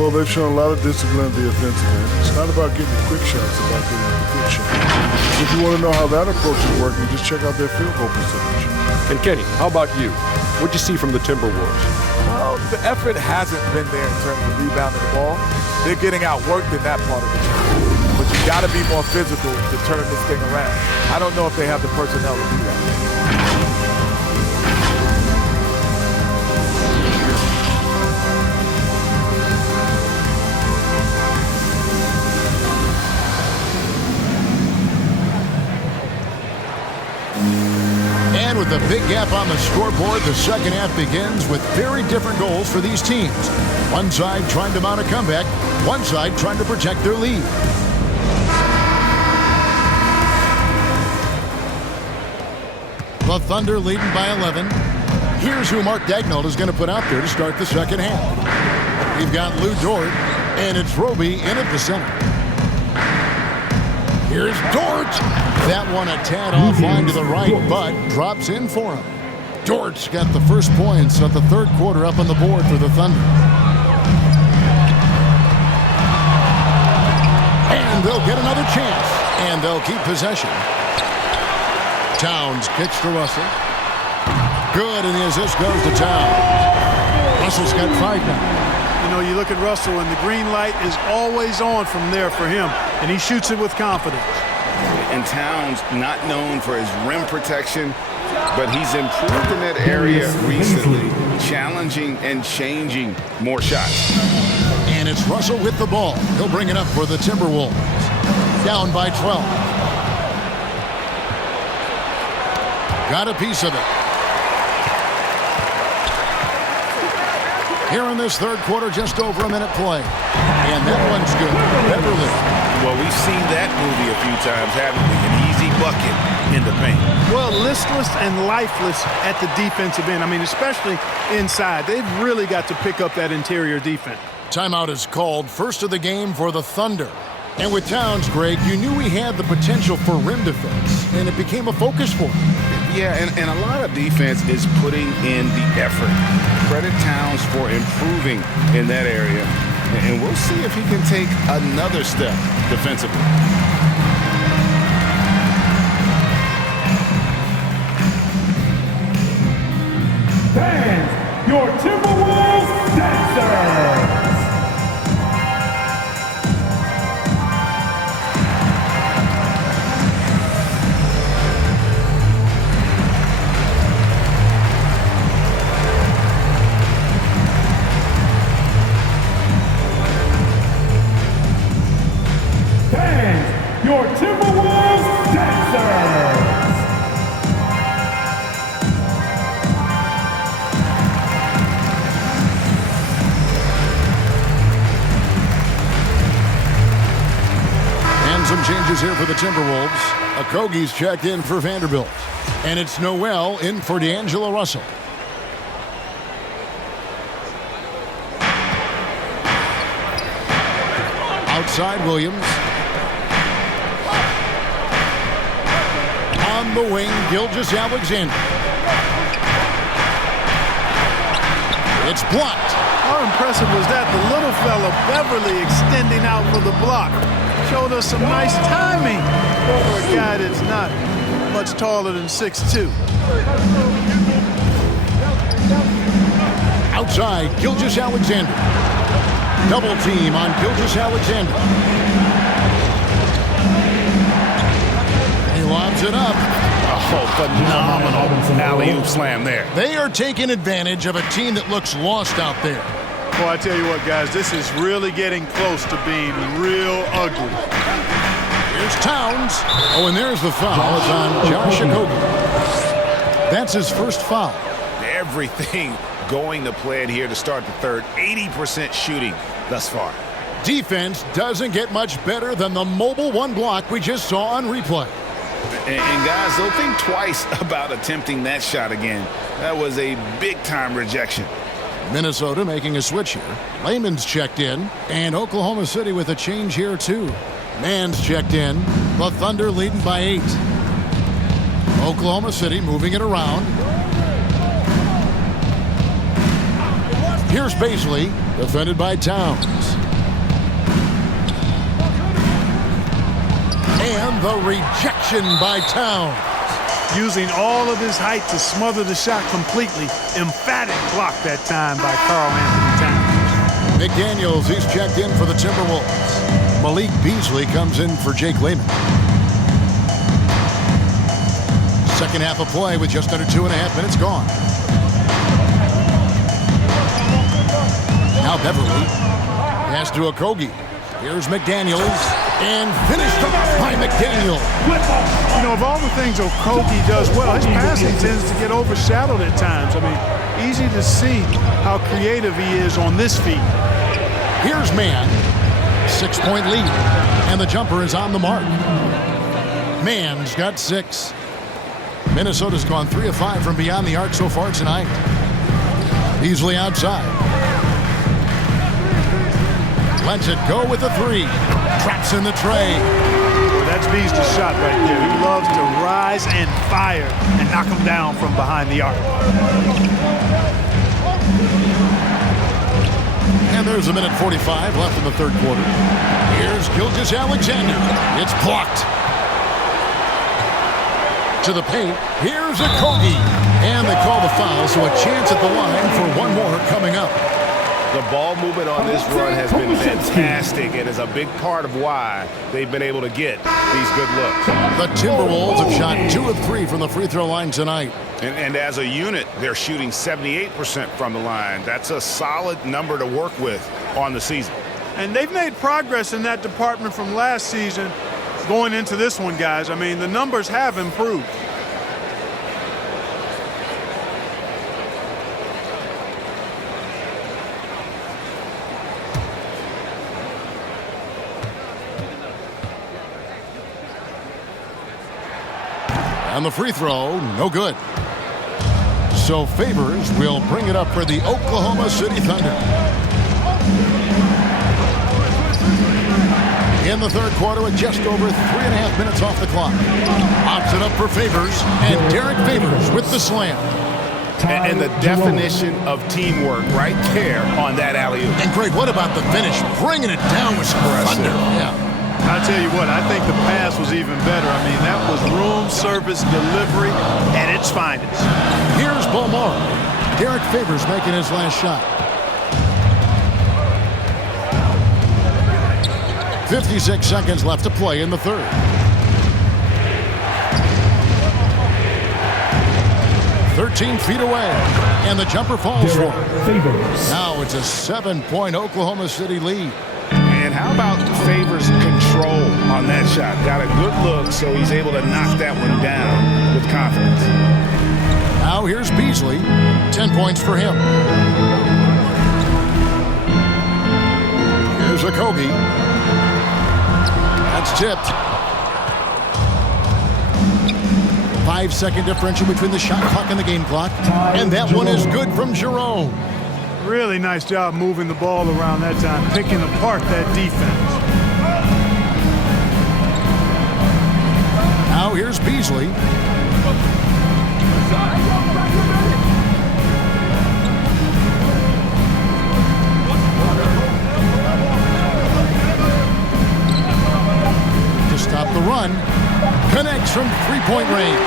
Well, they've shown a lot of discipline at the offensive end. It's not about getting the quick shots, it's about getting the quick shots. If you want to know how that approach is working, just check out their field goal percentage. And Kenny, how about you? What'd you see from the Timberwolves? Well, the effort hasn't been there in terms of rebounding the ball. They're getting outworked in that part of the game. But you got to be more physical to turn this thing around. I don't know if they have the personnel to do that. And with a big gap on the scoreboard, the second half begins with very different goals for these teams. One side trying to mount a comeback, one side trying to protect their lead. The Thunder leading by 11. Here's who Mark Daigneault is going to put out there to start the second half. We've got Cle Tor, and it's Roby in at the center. Here's Dort. That one a tad offline to the right, but drops in for him. Dort's got the first points of the third quarter up on the board for the Thunder. And they'll get another chance, and they'll keep possession. Towns kicks to Russell. Good, and the assist goes to Towns. Russell's got 5 now. You know, you look at Russell, and the green light is always on from there for him, and he shoots it with confidence. And Towns, not known for his rim protection, but he's improved in that area recently, challenging and changing more shots. And it's Russell with the ball. He'll bring it up for the Timberwolves. Down by 12. Got a piece of it. Here in this third quarter, just over a minute play. And that one's good. Beverly. Well, we've seen that movie a few times, haven't we? An easy bucket in the paint. Well, listless and lifeless at the defensive end. I mean, especially inside. They've really got to pick up that interior defense. Timeout is called, first of the game for the Thunder. And with Towns, Greg, you knew he had the potential for rim defense, and it became a focus for him. Yeah, and a lot of defense is putting in the effort. Credit Towns for improving in that area, and we'll see if he can take another step defensively. Fans, your Timberwolves dancers! Your Timberwolves dancers! And some changes here for the Timberwolves. Okogie's checked in for Vanderbilt. And it's Noel in for D'Angelo Russell. Outside Williams. On the wing, Gilgeous-Alexander. It's blocked. How impressive was that? The little fella, Beverly, extending out for the block. Showed us some nice timing for a guy that's not much taller than 6'2". Outside, Gilgeous-Alexander. Double team on Gilgeous-Alexander. He lobs it up. Oh, phenomenal alley-oop slam there. They are taking advantage of a team that looks lost out there. Well, I tell you what, guys, this is really getting close to being real ugly. Here's Towns. Oh, and there's the foul. It's on Josh Okogie. That's his first foul. Everything going to plan here to start the third. 80% shooting thus far. Defense doesn't get much better than the mobile one block we just saw on replay. And guys, don't think twice about attempting that shot again. That was a big-time rejection. Minnesota making a switch here. Layman's checked in, and Oklahoma City with a change here too. Mann's checked in. The Thunder leading by 8. Oklahoma City moving it around. Here's Baisley, defended by Towns. And the rejection by Towns. Using all of his height to smother the shot completely. Emphatic block that time by Karl Anthony Towns. McDaniels, he's checked in for the Timberwolves. Malik Beasley comes in for Jake Layman. Second half of play with just under 2.5 minutes gone. Now Beverly. Pass to Okogie. Here's McDaniels. And finished up by McDaniel. You know, of all the things Okogie does well, his passing tends to get overshadowed at times. I mean, easy to see how creative he is on this feat. Here's Mann. 6-point lead. And the jumper is on the mark. Mann's got 6. Minnesota's gone 3 of 5 from beyond the arc so far tonight. Beasley outside. Lets it go with a 3. Traps in the tray. Well, that's Beasley's shot right there. He loves to rise and fire and knock him down from behind the arc. And there's a minute 45 left in the third quarter. Here's Gilgeous-Alexander. It's blocked. To the paint. Here's Okogie. And they call the foul, so a chance at the line for one more coming up. The ball movement on this run has been fantastic and is a big part of why they've been able to get these good looks. The Timberwolves have shot 2 of 3 from the free throw line tonight. And as a unit, they're shooting 78% from the line. That's a solid number to work with on the season. And they've made progress in that department from last season going into this one, guys. I mean, the numbers have improved. And the free throw, no good. So Favors will bring it up for the Oklahoma City Thunder. In the third quarter with just over 3.5 minutes off the clock. Pops it up for Favors, and Derek Favors with the slam. And the definition of teamwork right there on that alley-oop. And Greg, what about the finish? Bringing it down with some thunder. Yeah. I tell you what, I think the pass was even better. I mean, that was room service delivery at its finest. Here's Beaumont. Derek Favors making his last shot. 56 seconds left to play in the third. "13 feet away, and the jumper falls for him. Now it's a 7-point Oklahoma City lead. And how about Favors' control on that shot? Got a good look, so he's able to knock that one down with confidence. Now here's Beasley. 10 points for him. Here's Okogie. That's tipped. 5-second differential between the shot clock and the game clock. And that one is good from Jerome. Really nice job moving the ball around that time, picking apart that defense. Now here's Beasley. To stop the run, connects from three-point range.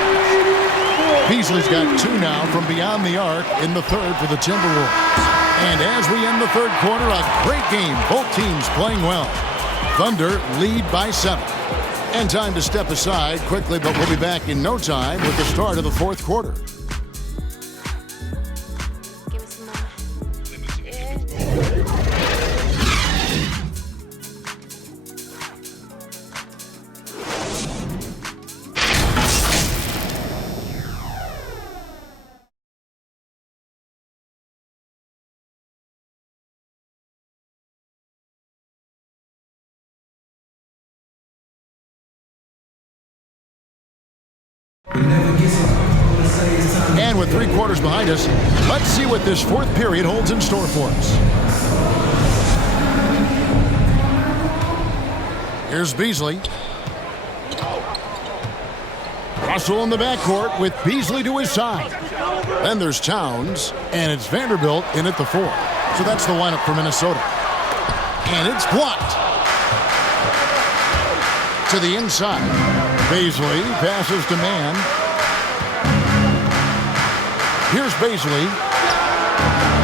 Beasley's got 2 now from beyond the arc in the third for the Timberwolves. And as we end the third quarter, a great game. Both teams playing well. Thunder lead by 7. And time to step aside quickly, but we'll be back in no time with the start of the fourth quarter. And with 3 quarters behind us, let's see what this fourth period holds in store for us. Here's Beasley. Russell in the backcourt with Beasley to his side. Then there's Towns, and it's Vanderbilt in at the 4. So that's the lineup for Minnesota. And it's blocked. To the inside. Beasley passes to Man. Here's Beasley.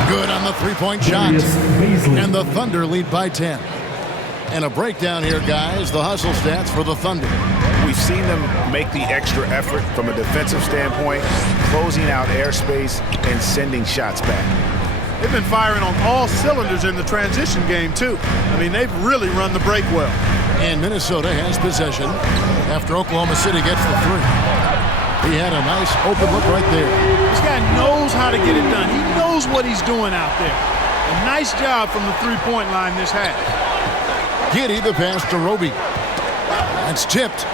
Good on the three-point shot. And the Thunder lead by 10. And a breakdown here, guys. The hustle stats for the Thunder. We've seen them make the extra effort from a defensive standpoint, closing out airspace and sending shots back. They've been firing on all cylinders in the transition game, too. I mean, they've really run the break well. And Minnesota has possession after Oklahoma City gets the 3. He had a nice open look right there. This guy knows how to get it done. He knows what he's doing out there. A nice job from the three-point line this half. Giddey the pass to Roby. That's tipped.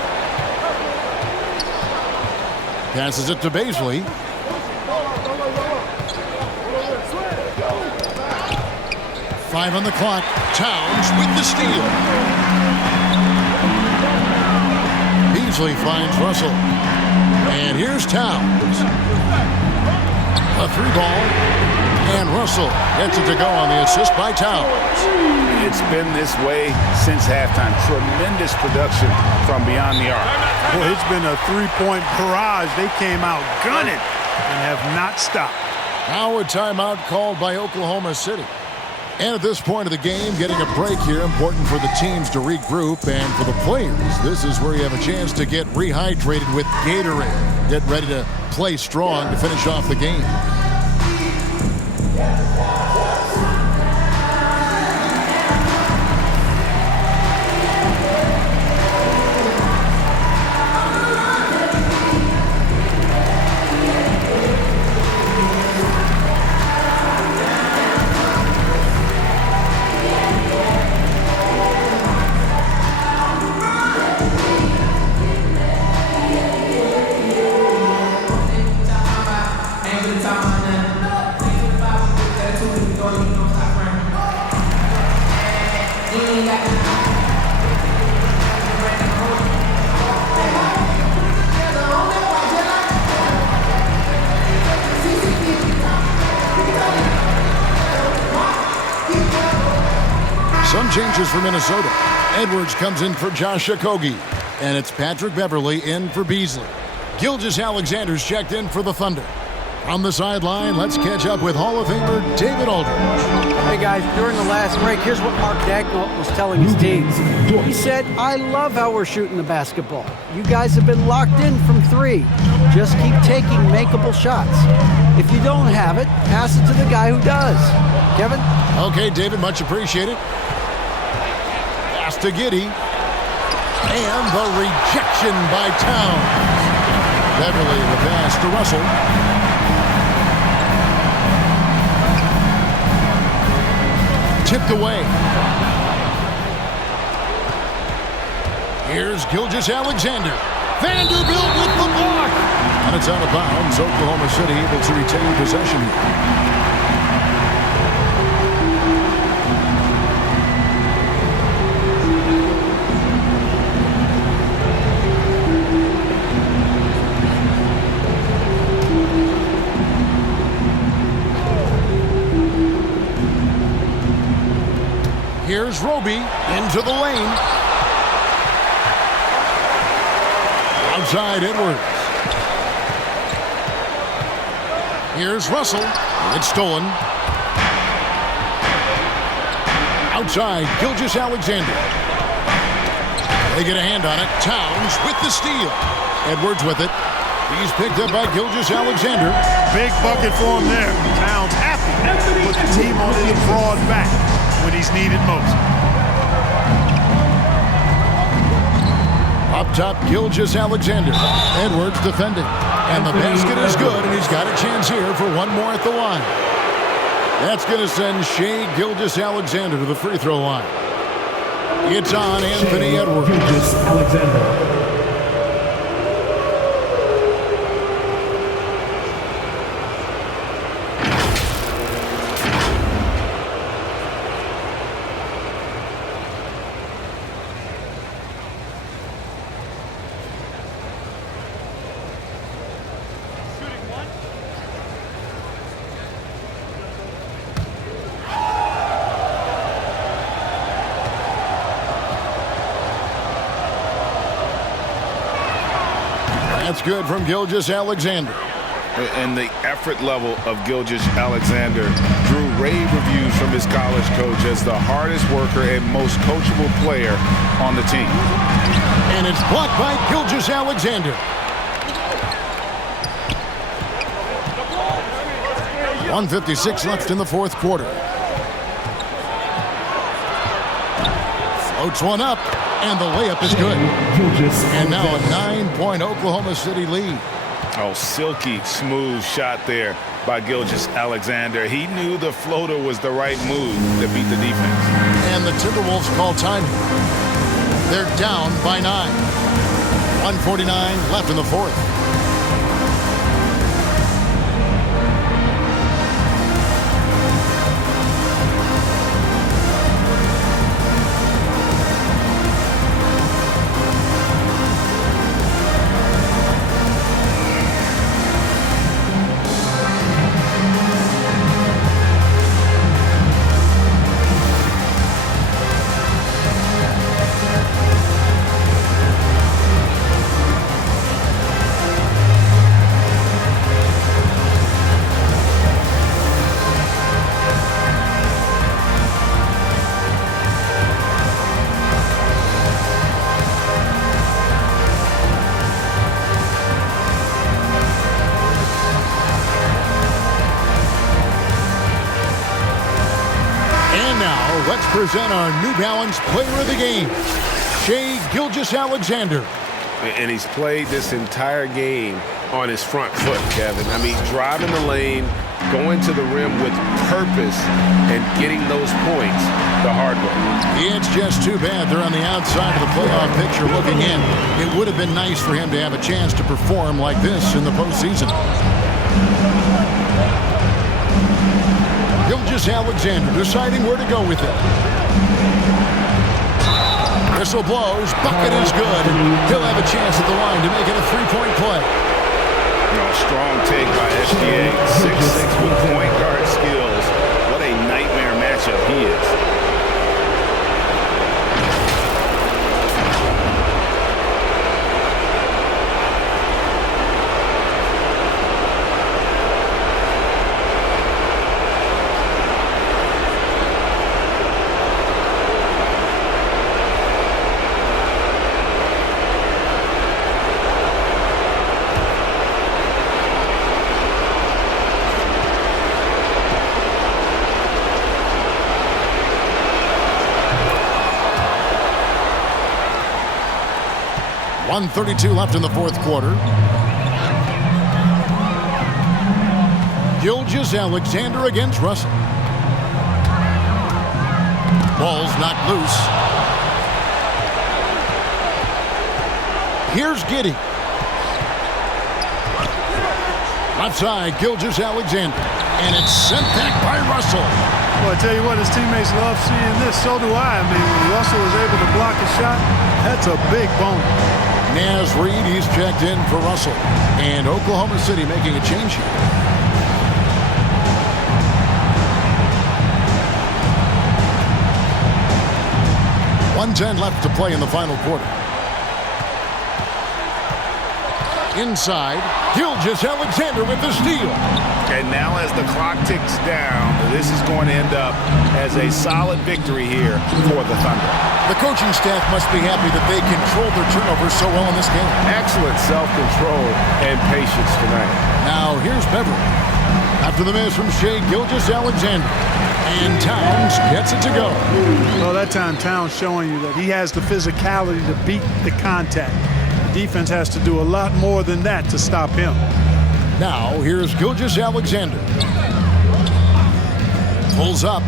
Passes it to Beasley. Five on the clock. Towns with the steal. Beasley finds Russell. And here's Towns. A 3-ball. And Russell gets it to go on the assist by Towns. It's been this way since halftime. Tremendous production from beyond the arc. Well, it's been a three-point barrage. They came out gunning and have not stopped. Now a timeout called by Oklahoma City. And at this point of the game, getting a break here, important for the teams to regroup. And for the players, this is where you have a chance to get rehydrated with Gatorade. Get ready to play strong to finish off the game. Some changes for Minnesota. Edwards comes in for Josh Okogie. And it's Patrick Beverly in for Beasley. Gilgeous-Alexander's checked in for the Thunder. On the sideline, let's catch up with Hall of Famer David Aldridge. Hey guys, during the last break, here's what Mark Dagnall was telling his teams. He said, I love how we're shooting the basketball. You guys have been locked in from three. Just keep taking makeable shots. If you don't have it, pass it to the guy who does. Kevin? Okay, David, much appreciated. Pass to Giddey. And the rejection by Towns. Beverly the pass to Russell. Tipped away. Here's Gilgeous-Alexander. Vanderbilt with the block. And it's out of bounds. Oklahoma City able to retain possession here. Here's Roby into the lane. Outside Edwards. Here's Russell. It's stolen. Outside Gilgeous-Alexander. They get a hand on it. Towns with the steal. Edwards with it. He's picked up by Gilgeous-Alexander. Big bucket for him there. Towns happy to put the team on his broad back when he's needed most. Up top, Gilgeous-Alexander. Edwards defending. And the basket is good, and he's got a chance here for one more at the line. That's going to send Shai Gilgeous-Alexander to the free throw line. It's on Anthony Edwards. Gilgeous-Alexander. That's good from Gilgeous-Alexander. And the effort level of Gilgeous-Alexander drew rave reviews from his college coach as the hardest worker and most coachable player on the team. And it's blocked by Gilgeous-Alexander. 1:56 left in the fourth quarter. Floats one up. And the layup is good. And now a 9-point Oklahoma City lead. Oh, silky smooth shot there by Gilgeous-Alexander. He knew the floater was the right move to beat the defense. And the Timberwolves call time. They're down by 9. 1:49 left in the fourth. now, let's present our New Balance Player of the Game, Shai Gilgeous-Alexander. And he's played this entire game on his front foot, Kevin. I mean, driving the lane, going to the rim with purpose, and getting those points the hard way. It's just too bad they're on the outside of the playoff picture looking in. It would have been nice for him to have a chance to perform like this in the postseason. Gilgeous-Alexander deciding where to go with it. Whistle blows, bucket is good. He'll have a chance at the line to make it a three-point play. Strong take by SGA. 6'6" with point guard skills. What a nightmare matchup he is. .132 left in the fourth quarter. Gilgeous-Alexander against Russell. Ball's knocked loose. Here's Giddey. Left side, Gilgeous-Alexander. And it's sent back by Russell. Well, I tell you what, his teammates love seeing this. So do I. I mean, when Russell is able to block a shot, that's a big bonus. Naz Reid, he's checked in for Russell. And Oklahoma City making a change here. .110 left to play in the final quarter. Inside, Gilgeous-Alexander with the steal. And now as the clock ticks down, this is going to end up as a solid victory here for the Thunder. The coaching staff must be happy that they controlled their turnovers so well in this game. Excellent self-control and patience tonight. Now here's Beverly. After the miss from Shai Gilgeous-Alexander. And Towns gets it to go. Well, that time Towns showing you that he has the physicality to beat the contact. The defense has to do a lot more than that to stop him. Now here's Gilgeous-Alexander. Pulls up.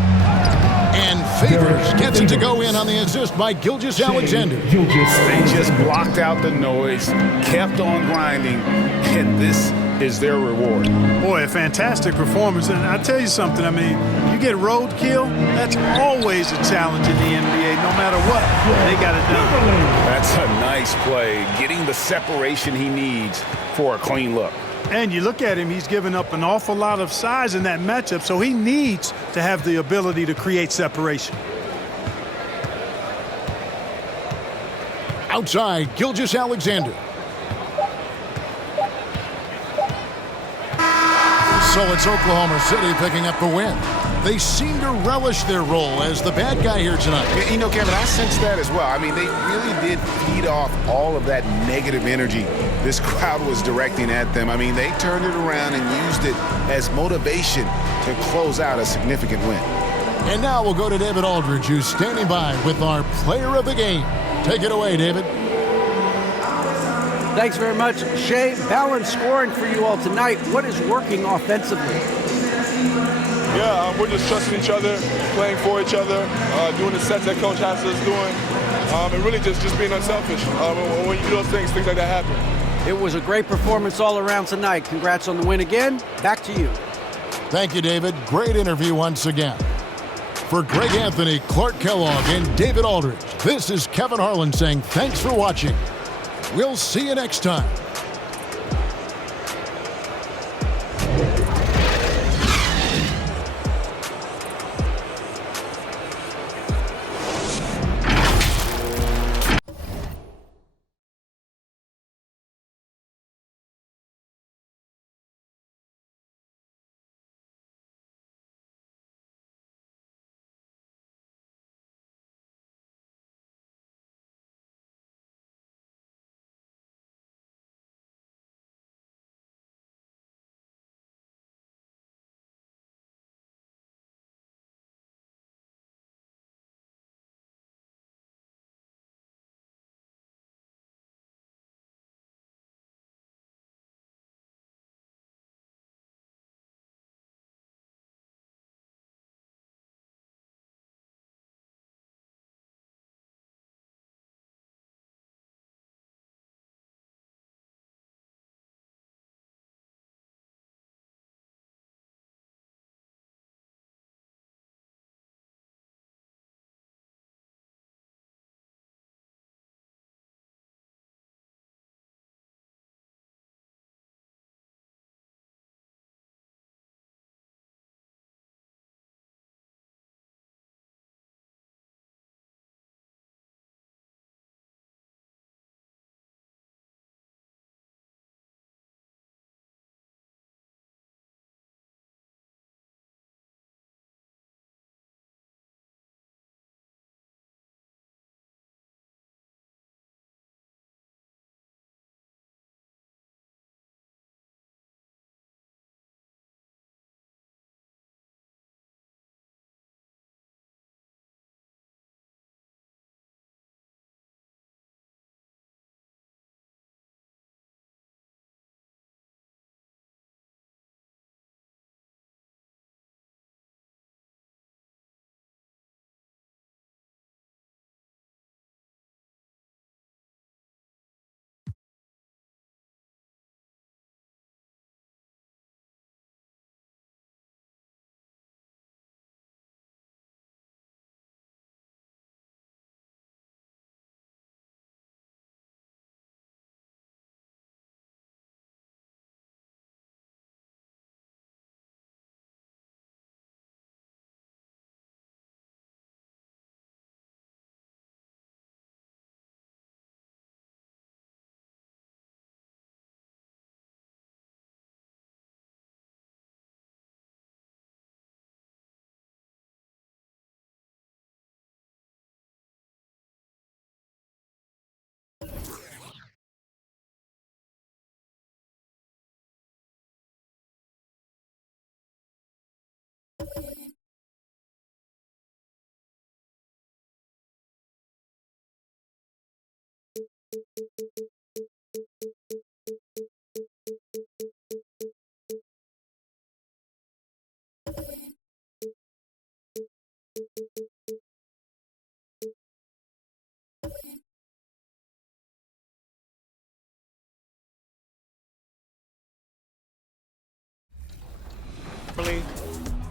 And Favors gets it to go in on the assist by Gilgeous-Alexander. They just blocked out the noise, kept on grinding, and this is their reward. Boy, a fantastic performance. And I tell you something, I mean, you get roadkill, that's always a challenge in the NBA. No matter what, they got it done. That's a nice play, getting the separation he needs for a clean look. And you look at him, he's given up an awful lot of size in that matchup, so he needs to have the ability to create separation. Outside, Gilgeous-Alexander. So it's Oklahoma City picking up the win. They seem to relish their role as the bad guy here tonight. You know, Kevin, I sense that as well. I mean, they really did feed off all of that negative energy this crowd was directing at them. I mean, they turned it around and used it as motivation to close out a significant win. And now we'll go to David Aldridge, who's standing by with our player of the game. Take it away, David. Thanks very much, Shai. Balanced scoring for you all tonight. What is working offensively? Yeah, we're just trusting each other, playing for each other, doing the sets that Coach has us doing, and really just being unselfish. When you do those things like that happen. It was a great performance all around tonight. Congrats on the win again. Back to you. Thank you, David. Great interview once again. For Greg Anthony, Clark Kellogg, and David Aldridge, this is Kevin Harlan saying thanks for watching. We'll see you next time.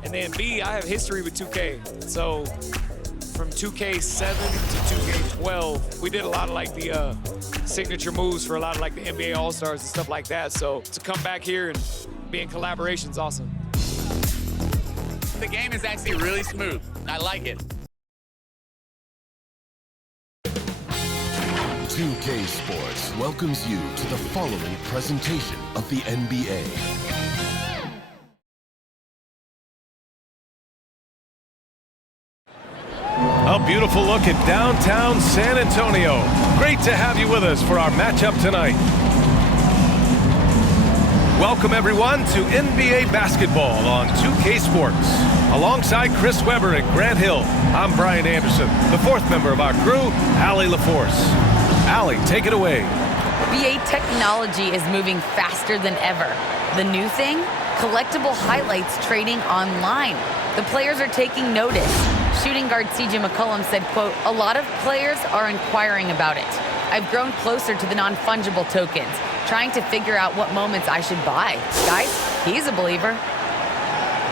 And then B, I have history with 2K. So from 2K7 to 2K12, we did a lot of like the signature moves for a lot of like the NBA All-Stars and stuff like that. So to come back here and be in collaboration is awesome. The game is actually really smooth. I like it. 2K Sports welcomes you to the following presentation of the NBA. A beautiful look at downtown San Antonio. Great to have you with us for our matchup tonight. Welcome everyone to NBA basketball on 2K Sports. Alongside Chris Webber and Grant Hill, I'm Brian Anderson, the fourth member of our crew, Allie LaForce. Allie, take it away. NBA technology is moving faster than ever. The new thing? Collectible highlights trading online. The players are taking notice. Shooting guard CJ McCollum said, quote, "A lot of players are inquiring about it. I've grown closer to the non-fungible tokens, trying to figure out what moments I should buy." Guys, he's a believer.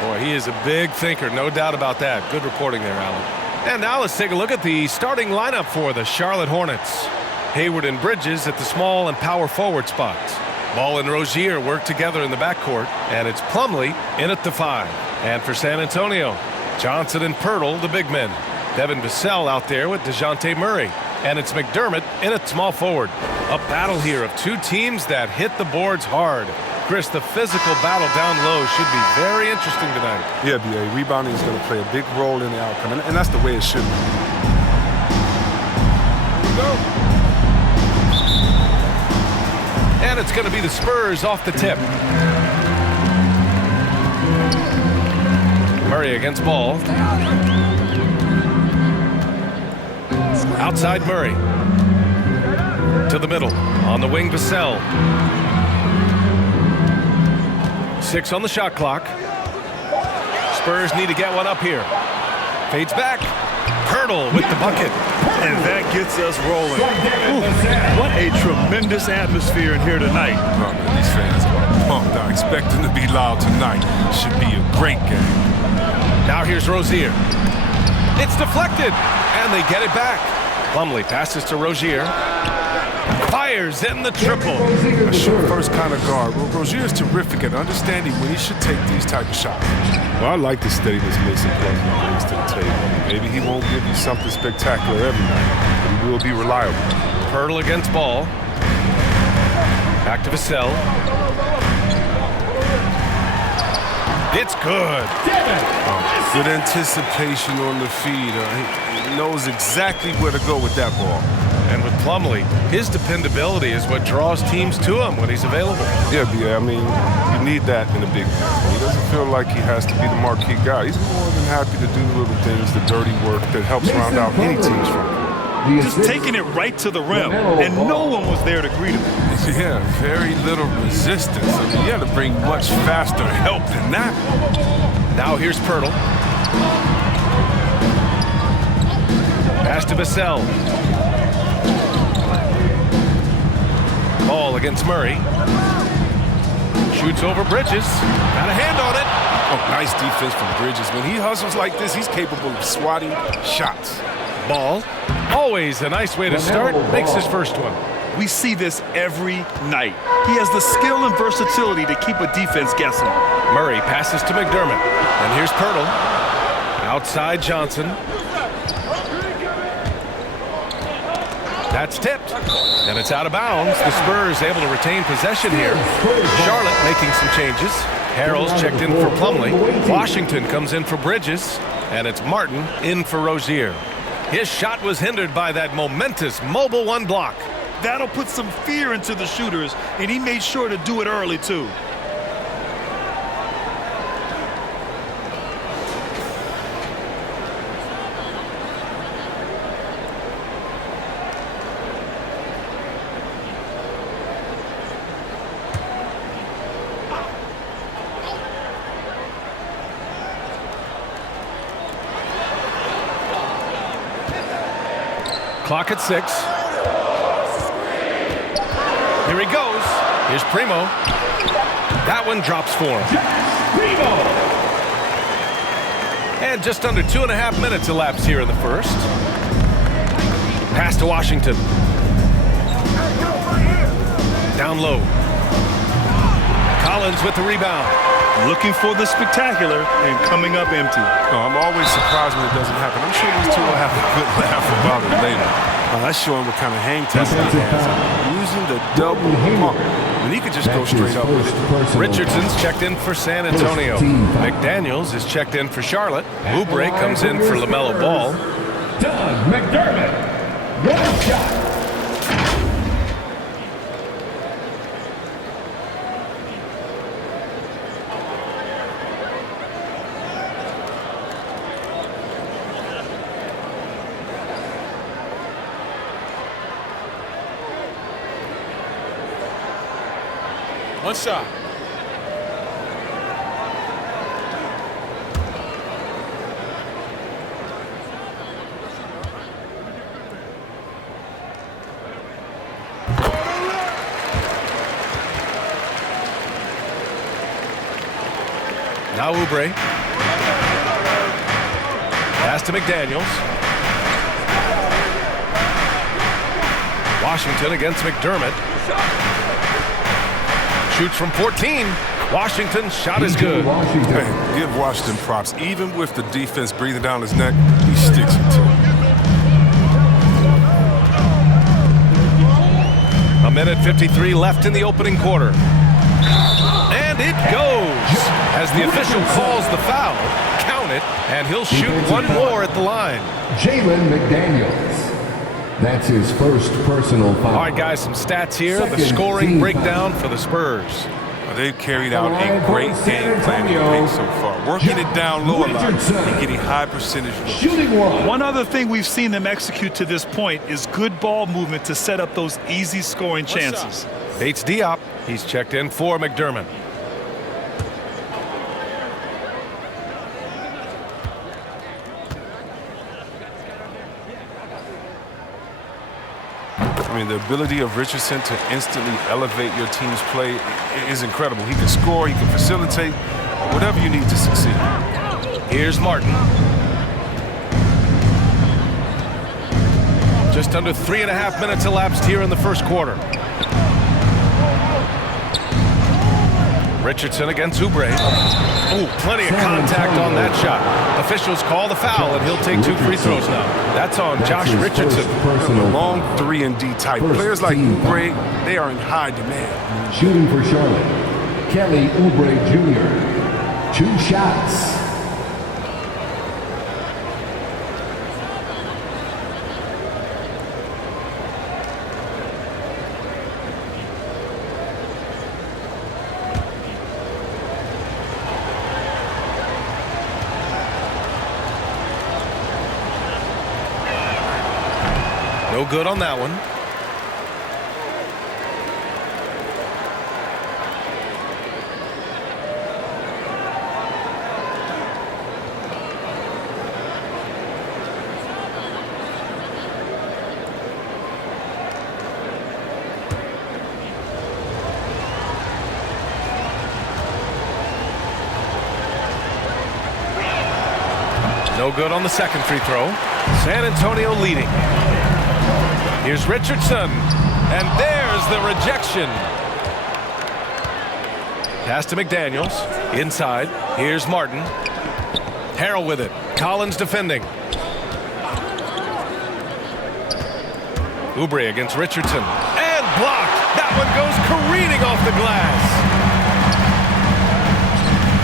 Boy, he is a big thinker, no doubt about that. Good reporting there, Alan. And now let's take a look at the starting lineup for the Charlotte Hornets. Hayward and Bridges at the small and power forward spots. Ball and Rozier work together in the backcourt, and it's Plumlee in at the 5. And for San Antonio, Johnson and Pirtle, the big men. Devin Vassell out there with DeJounte Murray. And it's McDermott in at small forward. A battle here of two teams that hit the boards hard. Chris, the physical battle down low should be very interesting tonight. Yeah, B.A. Rebounding is going to play a big role in the outcome, and that's the way it should be. Here we go. And it's going to be the Spurs off the tip. Murray against Ball. Outside Murray. To the middle. On the wing, Vassell. 6 on the shot clock. Spurs need to get one up here. Fades back. Pirtle with the bucket. And that gets us rolling. Ooh, what a tremendous atmosphere in here tonight. Oh, man, these fans are pumped. I expect them to be loud tonight. Should be a great game. Now here's Rozier. It's deflected, and they get it back. Plumlee passes to Rozier. Fires in the triple. A short first kind of guard. Well, Rozier is terrific at understanding when he should take these type of shots. Well, I like the steadiness Mason Plumlee brings to the table. Maybe he won't give you something spectacular every night, but he will be reliable. Pirtle against Ball. Back to Vassell. It's good. Good anticipation on the feed. He knows exactly where to go with that ball. And with Plumlee, his dependability is what draws teams to him when he's available. Yeah, I mean, you need that in a big game. He doesn't feel like he has to be the marquee guy. He's more than happy to do the little things, the dirty work that helps round out any team's front. Just taking it right to the rim, and no one was there to greet him. Yeah, very little resistance. I mean, you got to bring much faster help than that. Now here's Pirtle. Pass to Vassell. Ball against Murray. Shoots over Bridges. Got a hand on it. Oh, nice defense from Bridges. When he hustles like this, he's capable of swatting shots. Ball. Always a nice way to start. Makes his first one. We see this every night. He has the skill and versatility to keep a defense guessing. Murray passes to McDermott. And here's Pirtle. Outside Johnson. That's tipped. And it's out of bounds. The Spurs able to retain possession here. Charlotte making some changes. Harrell's checked in for Plumlee. Washington comes in for Bridges. And it's Martin in for Rozier. His shot was hindered by that momentous mobile one block. That'll put some fear into the shooters, and he made sure to do it early, too. Clock at 6. Here he goes. Here's Primo. That one drops for him. And just under 2.5 minutes elapsed here in the first. Pass to Washington. Down low. Collins with the rebound. Looking for the spectacular and coming up empty. I'm always surprised when it doesn't happen. I'm sure these two will have a good laugh about it later. That's showing what kind of hang testing he has. Using the double pump. And he could just go straight up with it. Richardson's checked in for San Antonio. McDaniels is checked in for Charlotte. Oubre comes in for LaMelo Ball. Doug McDermott. One shot. One shot. Now Oubre. Pass to McDaniels. Washington against McDermott. Shoots from 14. Washington's shot is good. Hey, give Washington props. Even with the defense breathing down his neck, he sticks it to him. A minute 53 left in the opening quarter. And it goes. As the official calls the foul, count it, and he'll shoot one more at the line. Jalen McDaniels. That's his first personal foul. All right, guys, some stats here. The scoring breakdown for the Spurs. They've carried out a great game plan in the paint so far. Working it down low a lot and getting high percentage looks. Shooting one. One other thing we've seen them execute to this point is good ball movement to set up those easy scoring chances. Bates Diop. He's checked in for McDermott. I mean, the ability of Richardson to instantly elevate your team's play is incredible. He can score, he can facilitate, whatever you need to succeed. Here's Martin. Just under 3.5 minutes elapsed here in the first quarter. Richardson against Oubre. Oh, plenty of contact on that shot. Officials call the foul, and he'll take 2 free throws now. That's on Josh Richardson. The long 3-and-D type. Players like Oubre, they are in high demand. Shooting for Charlotte, Kelly Oubre Jr. 2 shots. No good on that one. No good on the second free throw. San Antonio leading. Here's Richardson, and there's the rejection. Pass to McDaniels, inside. Here's Martin. Harrell with it. Collins defending. Oubre against Richardson, and blocked. That one goes careening off the glass.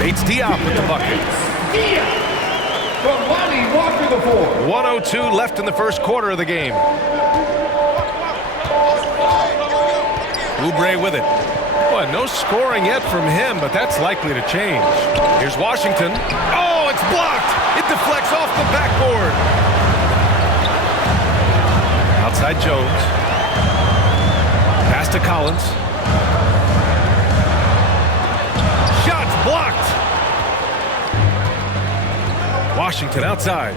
Bates Diop with the bucket. From Lonnie Walker the fourth. 1:02 left in the first quarter of the game. Oubre with it. Boy, no scoring yet from him, but that's likely to change. Here's Washington. Oh, it's blocked. It deflects off the backboard. Outside Jones. Pass to Collins. Shots blocked. Washington outside.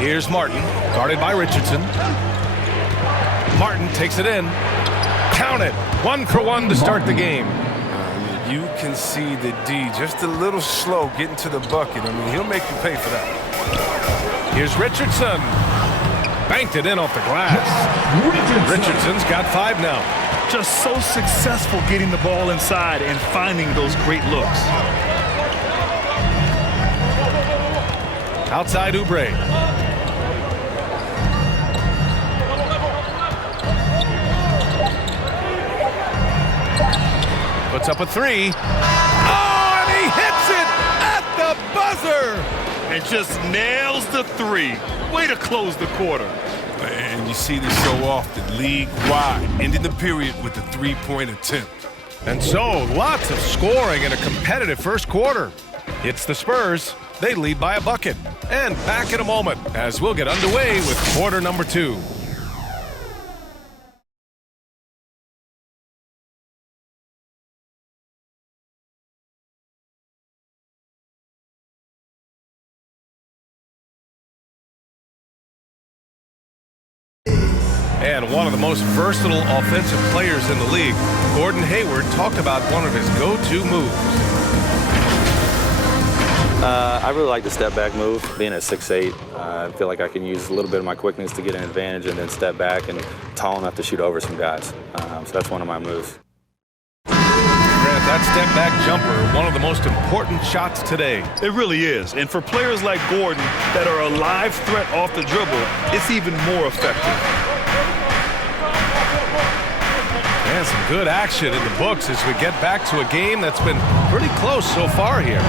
Here's Martin, guarded by Richardson. Martin takes it in. Count it. 1 for 1 to start the game. You can see the D just a little slow getting to the bucket. I mean, he'll make you pay for that. Here's Richardson. Banked it in off the glass. Richardson's got 5 now. Just so successful getting the ball inside and finding those great looks. Outside Oubre. Puts up a 3. Oh, and he hits it at the buzzer. And just nails the 3. Way to close the quarter. And you see this so often, league-wide, ending the period with a 3-point attempt. And so, lots of scoring in a competitive first quarter. It's the Spurs. They lead by a bucket. And back in a moment as we'll get underway with quarter number 2. And one of the most versatile offensive players in the league, Gordon Hayward, talked about one of his go-to moves. I really like the step back move. Being at 6'8", I feel like I can use a little bit of my quickness to get an advantage and then step back and tall enough to shoot over some guys. So that's one of my moves. Grant, that step back jumper, one of the most important shots today. It really is. And for players like Gordon that are a live threat off the dribble, it's even more effective. And some good action in the books as we get back to a game that's been pretty close so far here.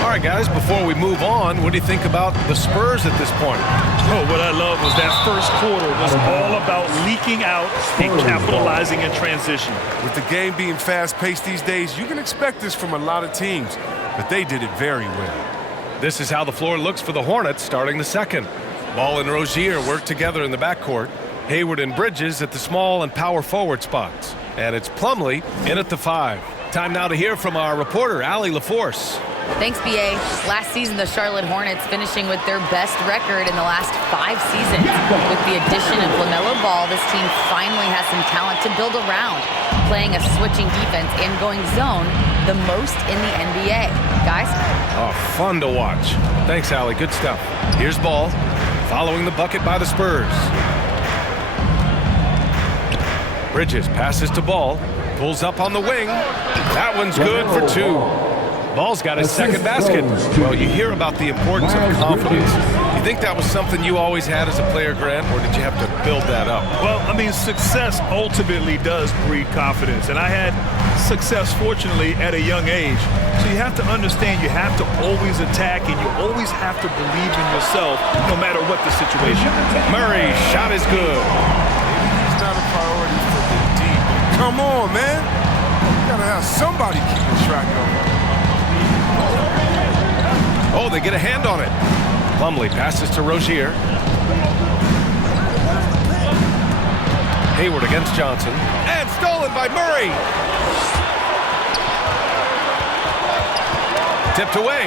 All right, guys, before we move on, what do you think about the Spurs at this point? Oh, what I love was that first quarter was all about leaking out and capitalizing in transition. With the game being fast-paced these days, you can expect this from a lot of teams, but they did it very well. This is how the floor looks for the Hornets starting the second. Ball and Rozier work together in the backcourt. Hayward and Bridges at the small and power forward spots. And it's Plumlee in at the 5. Time now to hear from our reporter, Allie LaForce. Thanks, BA. Last season, the Charlotte Hornets finishing with their best record in the last 5 seasons. With the addition of LaMelo Ball, this team finally has some talent to build around, playing a switching defense and going zone the most in the NBA. Guys? Oh, fun to watch. Thanks, Allie. Good stuff. Here's Ball, following the bucket by the Spurs. Bridges passes to Ball, pulls up on the wing. That one's good for 2. Ball's got his second basket. Well, you hear about the importance of confidence. You think that was something you always had as a player, Grant, or did you have to build that up? Well, I mean, success ultimately does breed confidence. And I had success, fortunately, at a young age. So you have to understand you have to always attack and you always have to believe in yourself no matter what the situation. Murray, shot is good. Maybe he's not a priority for the D. Come on, man. You gotta have somebody keeping track of him. Oh, they get a hand on it. Plumlee passes to Rozier. Hayward against Johnson. And stolen by Murray. Tipped away.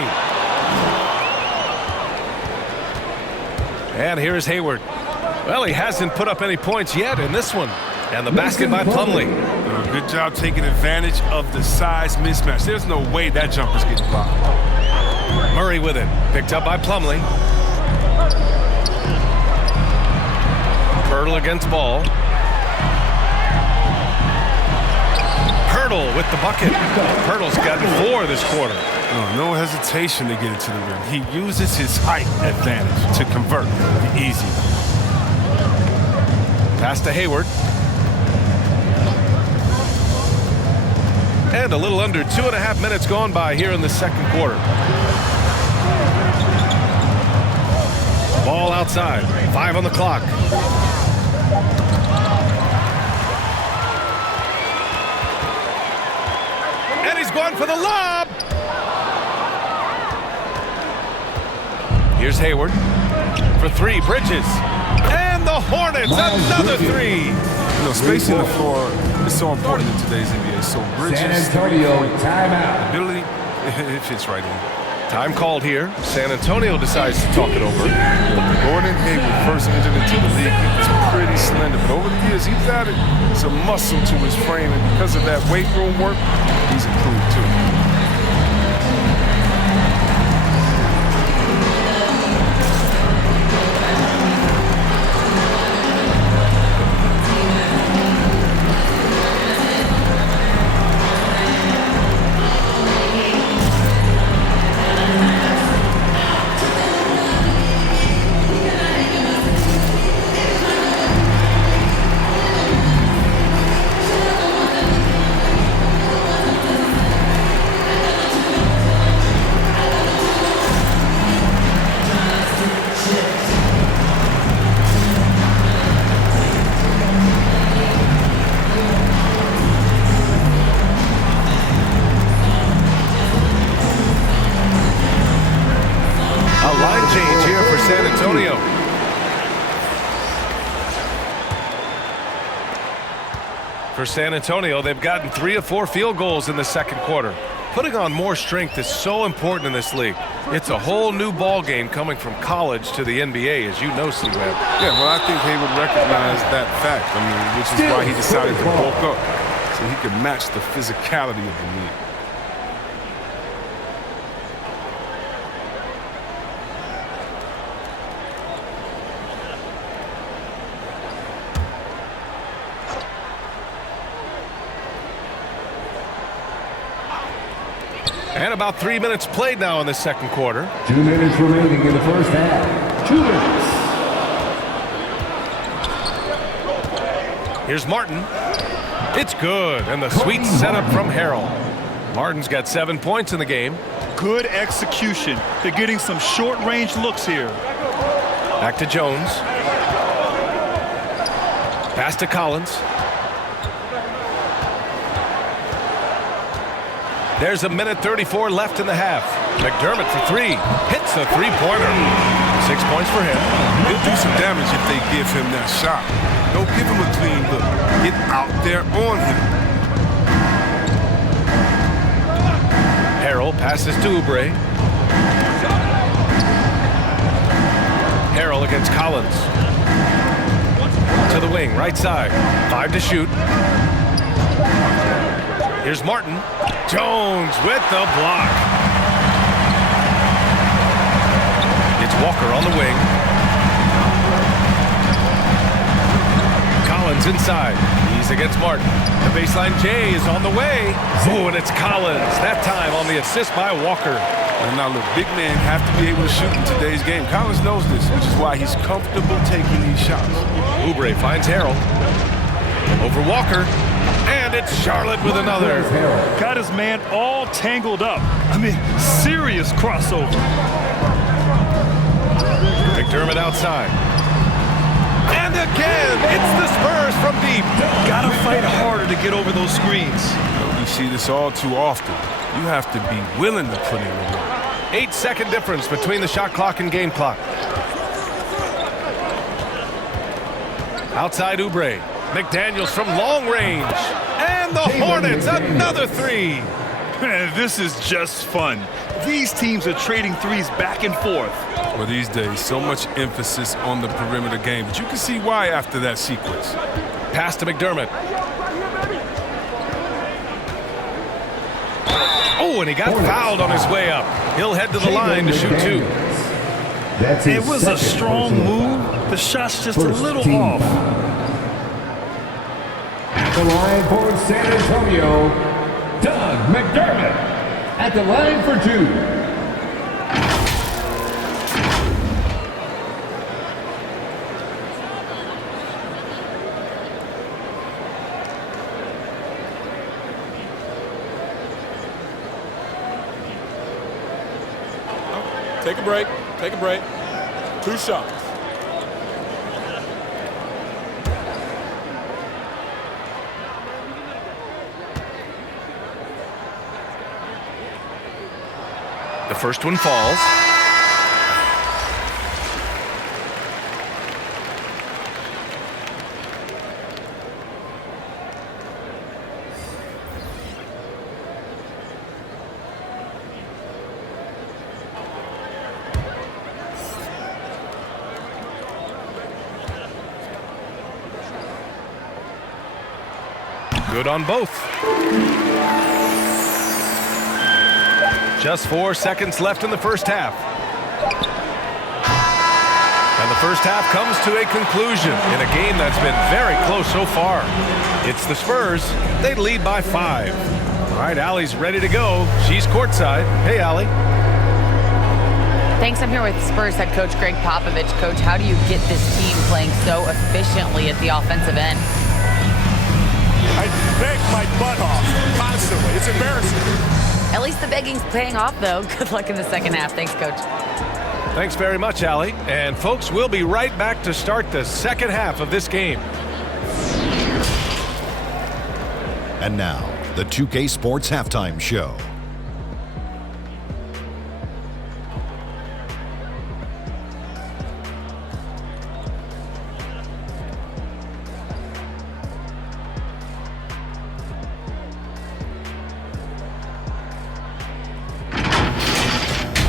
And here's Hayward. Well, he hasn't put up any points yet in this one. And the basket by Plumlee. Good job taking advantage of the size mismatch. There's no way that jumper's getting blocked. Murray with it. Picked up by Plumlee. Hurdle against Ball. Hurdle with the bucket. Hurdle's gotten 4 this quarter. No hesitation to get it to the rim. He uses his height advantage to convert the easy. Pass to Hayward. And a little under 2.5 minutes gone by here in the second quarter. Ball outside. 5 on the clock. And he's going for the lob. Here's Hayward for 3. Bridges. And the Hornets, another 3. You know, spacing the floor is so important in today's NBA. So Bridges, San Antonio, timeout. ability, it fits right in. Time called here. San Antonio decides to talk it over. Gordon Hayward first entered into the league. He was pretty slender, but over the years he's added some muscle to his frame, and because of that weight room work, he's improved too. For San Antonio, they've gotten 3 of 4 field goals in the second quarter. Putting on more strength is so important in this league. It's a whole new ball game coming from college to the NBA, as you know, C-Web. Yeah, well, I think Hayward recognized that fact, which is why he decided to bulk up, so he could match the physicality of the league. And about 3 minutes played now in the second quarter. 2 minutes remaining in the first half. 2 minutes. Here's Martin. It's good. And the sweet setup from Harrell. Martin's got 7 points in the game. Good execution. They're getting some short-range looks here. Back to Jones. Pass to Collins. There's 1:34 left in the half. McDermott for 3. Hits a three-pointer. 6 points for him. He'll do some damage if they give him that shot. Don't give him a clean look. Get out there on him. Harrell passes to Oubre. Harrell against Collins. To the wing, right side. 5 to shoot. Here's Martin. Jones with the block. It's Walker on the wing. Collins inside. He's against Martin. The baseline J is on the way. Oh, and it's Collins. That time on the assist by Walker. And now look, big men have to be able to shoot in today's game. Collins knows this, which is why he's comfortable taking these shots. Oubre finds Harrell. Over Walker. And it's Charlotte with another. Got his man all tangled up. Serious crossover. McDermott outside. And again, it's the Spurs from deep. Gotta fight harder to get over those screens. We see this all too often. You have to be willing to put in the work. 8-second difference between the shot clock and game clock. Outside Oubre. McDaniels from long range. And the Hornets, another 3. Man, this is just fun. These teams are trading threes back and forth. Well, these days, so much emphasis on the perimeter game, but you can see why after that sequence. Pass to McDermott. Oh, and he got fouled on his way up. He'll head to the line to shoot 2. It was a strong move. The shot's just a little off. At the line for San Antonio, Doug McDermott. At the line for 2. Take a break. Take a break. 2 shots. The first one falls. Good on both. Just 4 seconds left in the first half. And the first half comes to a conclusion in a game that's been very close so far. It's the Spurs. They lead by 5. All right, Allie's ready to go. She's courtside. Hey, Allie. Thanks. I'm here with Spurs head coach Greg Popovich. Coach, how do you get this team playing so efficiently at the offensive end? I beg my butt off constantly. It's embarrassing. At least the begging's paying off, though. Good luck in the second half. Thanks, Coach. Thanks very much, Allie. And folks, we'll be right back to start the second half of this game. And now, the 2K Sports Halftime Show.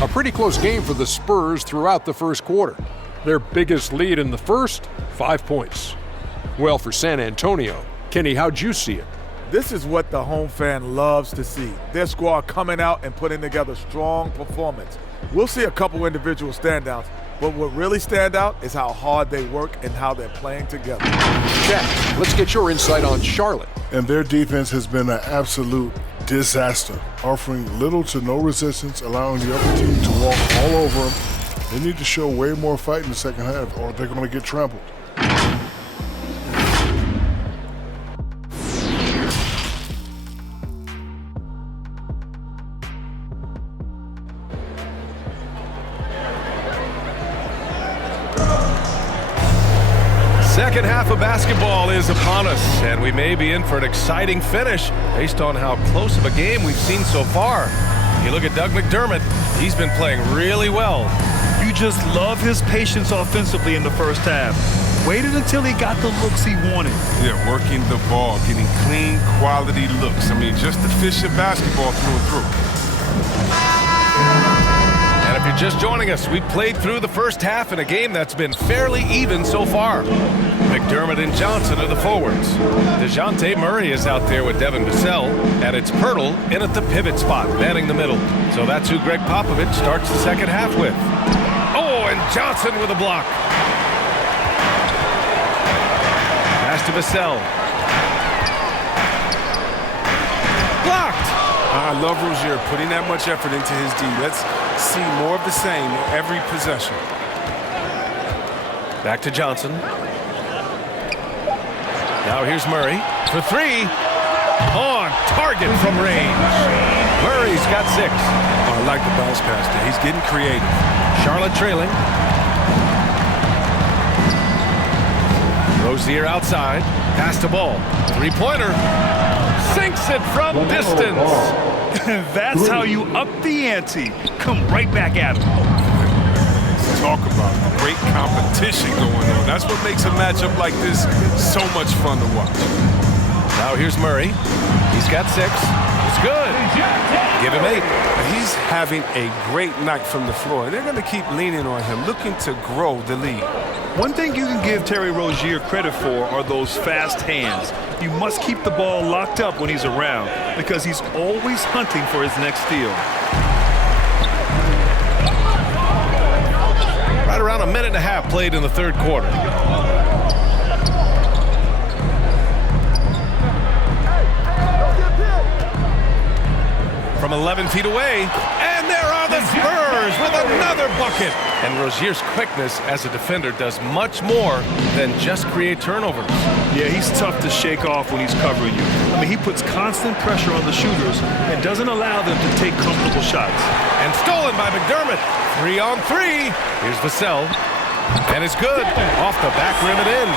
A pretty close game for the Spurs throughout the first quarter. Their biggest lead in the first, 5 points. Well, for San Antonio, Kenny, how'd you see it? This is what the home fan loves to see. Their squad coming out and putting together strong performance. We'll see a couple individual standouts, but what really stand out is how hard they work and how they're playing together. Jack, let's get your insight on Charlotte. And their defense has been an absolute disaster, offering little to no resistance, allowing the other team to walk all over them. They need to show way more fight in the second half, or they're going to get trampled. Second half of basketball is upon us, and we may be in for an exciting finish based on how close of a game we've seen so far. You look at Doug McDermott, he's been playing really well. You just love his patience offensively in the first half. Waited until he got the looks he wanted. Yeah, working the ball, getting clean, quality looks. I mean, just efficient basketball through and through. And if you're just joining us, we played through the first half in a game that's been fairly even so far. McDermott and Johnson are the forwards. DeJounte Murray is out there with Devin Vassell, and it's Pirtle in at the pivot spot, manning the middle. So that's who Greg Popovich starts the second half with. Oh, and Johnson with a block. Pass to Vassell. Blocked. I love Rozier putting that much effort into his D. Let's see more of the same every possession. Back to Johnson. Now here's Murray for 3. On target from range. Murray's got 6. Oh, I like the bounce pass there. He's getting creative. Charlotte trailing. Rozier outside. Pass to ball. 3-pointer. Sinks it from distance. That's how you up the ante. Come right back at him. Talk about great competition going on. That's what makes a matchup like this so much fun to watch. Now here's Murray. He's got 6. It's good. Give him 8. He's having a great night from the floor. They're going to keep leaning on him, looking to grow the lead. One thing you can give Terry Rozier credit for are those fast hands. You must keep the ball locked up when he's around because he's always hunting for his next steal. Right around a minute and a half played in the third quarter. From 11 feet away, and there are the Spurs with another bucket. And Rozier's quickness as a defender does much more than just create turnovers. Yeah, he's tough to shake off when he's covering you. I mean, he puts constant pressure on the shooters and doesn't allow them to take comfortable shots. And stolen by McDermott. 3-on-3. Here's Vassell. And it's good. Off the back rim and in.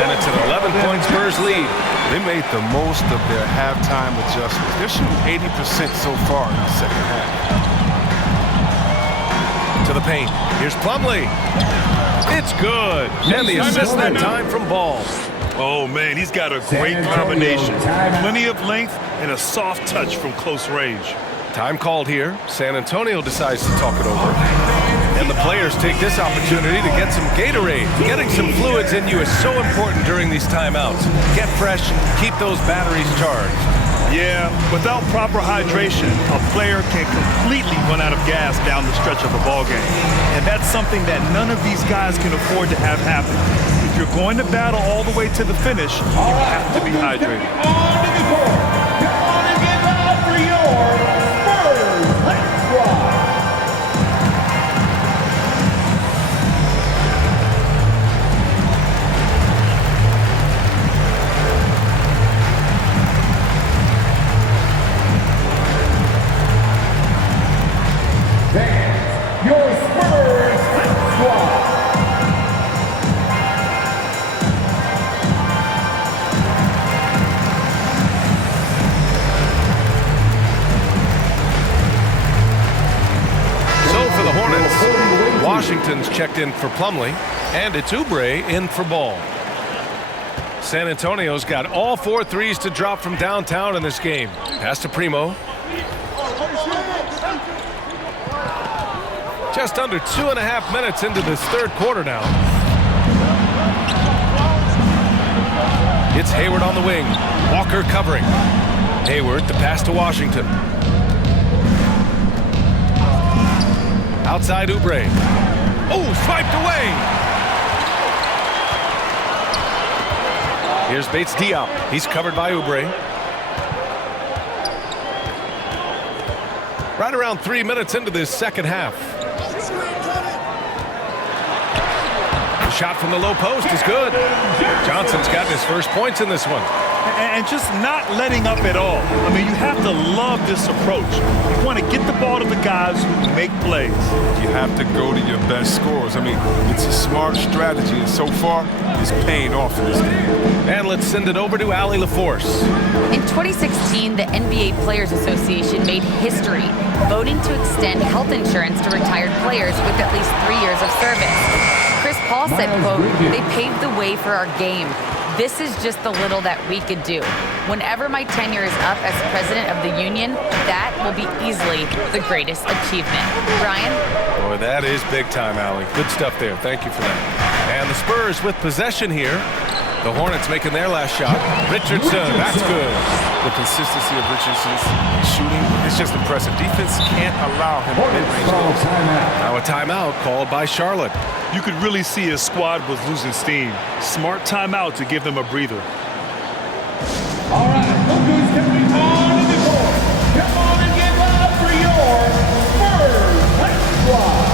And it's an 11-point Spurs lead. They made the most of their halftime adjustments. They're shooting 80% so far in the second half. To the paint. Here's Plumlee. It's good. And the assist that time from Ball. Oh, man, he's got a great combination. Plenty of length and a soft touch from close range. Time called here. San Antonio decides to talk it over. And the players players take this opportunity to get some Gatorade. Getting some fluids in you is so important during these timeouts. Get fresh, keep those batteries charged. Yeah, without proper hydration, a player can completely run out of gas down the stretch of a ball game. And that's something that none of these guys can afford to have happen. If you're going to battle all the way to the finish, you have to be hydrated. Washington's checked in for Plumlee, and it's Oubre in for Ball. San Antonio's got all 4 threes to drop from downtown in this game. Pass to Primo. Just under 2.5 minutes into this third quarter now. It's Hayward on the wing. Walker covering. Hayward, the pass to Washington. Outside Oubre. Oh, swiped away. Here's Bates Diop. He's covered by Oubre. Right around 3 minutes into this second half. The shot from the low post is good. Johnson's gotten his first points in this one. And just not letting up at all. I mean, you have to love this approach. You want to get the ball to the guys who make plays. You have to go to your best scorers. I mean, it's a smart strategy, and so far, it's paying off in this game. And let's send it over to Allie LaForce. In 2016, the NBA Players Association made history, voting to extend health insurance to retired players with at least 3 years of service. Chris Paul said, quote, "They paved the way for our game. This is just the little that we could do. Whenever my tenure is up as president of the union, that will be easily the greatest achievement." Brian? Boy, that is big time, Allie. Good stuff there. Thank you for that. And the Spurs with possession here. The Hornets making their last shot. Richardson, that's good. The consistency of Richardson's shooting is just impressive. Defense can't allow him mid-range goals. Now a timeout called by Charlotte. You could really see his squad was losing steam. Smart timeout to give them a breather. All right, look who's coming on the court. Come on and give up for your Spurs squad.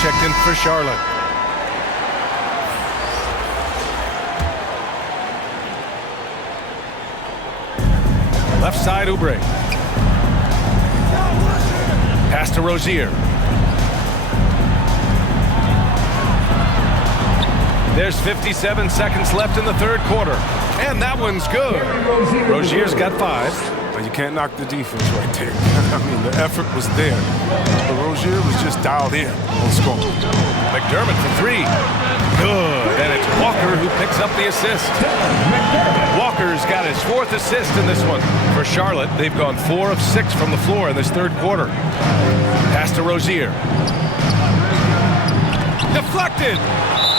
Checked in for Charlotte. Left side, Oubre. Pass to Rozier. There's 57 seconds left in the third quarter. And that one's good. Rozier's got 5. You can't knock the defense right there. I mean, the effort was there. But Rozier was just dialed in on scoring. McDermott for 3. Good. And it's Walker who picks up the assist. Walker's got his 4th assist in this one. For Charlotte, they've gone 4 of 6 from the floor in this third quarter. Pass to Rozier. Deflected.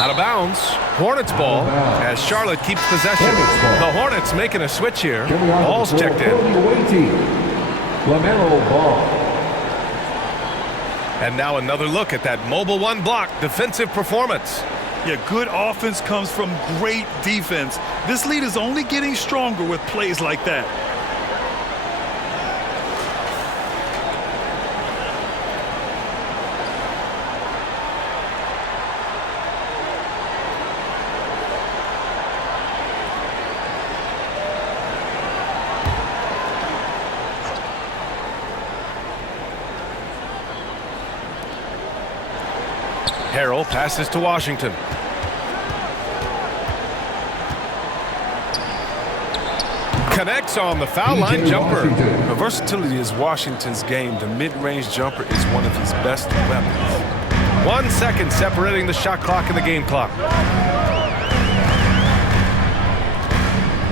Out of bounds. Hornets ball as Charlotte keeps possession. The Hornets making a switch here. Ball's checked in. And now another look at that mobile 1 block defensive performance. Yeah, good offense comes from great defense. This lead is only getting stronger with plays like that. Harrell passes to Washington. Connects on the foul line jumper. The versatility is Washington's game. The mid-range jumper is one of his best weapons. 1 second separating the shot clock and the game clock.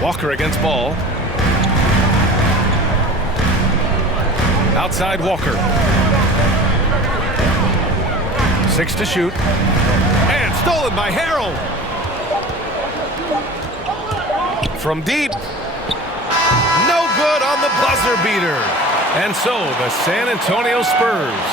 Walker against ball. Outside Walker. 6 to shoot. And stolen by Harrell. From deep. No good on the buzzer beater. And so the San Antonio Spurs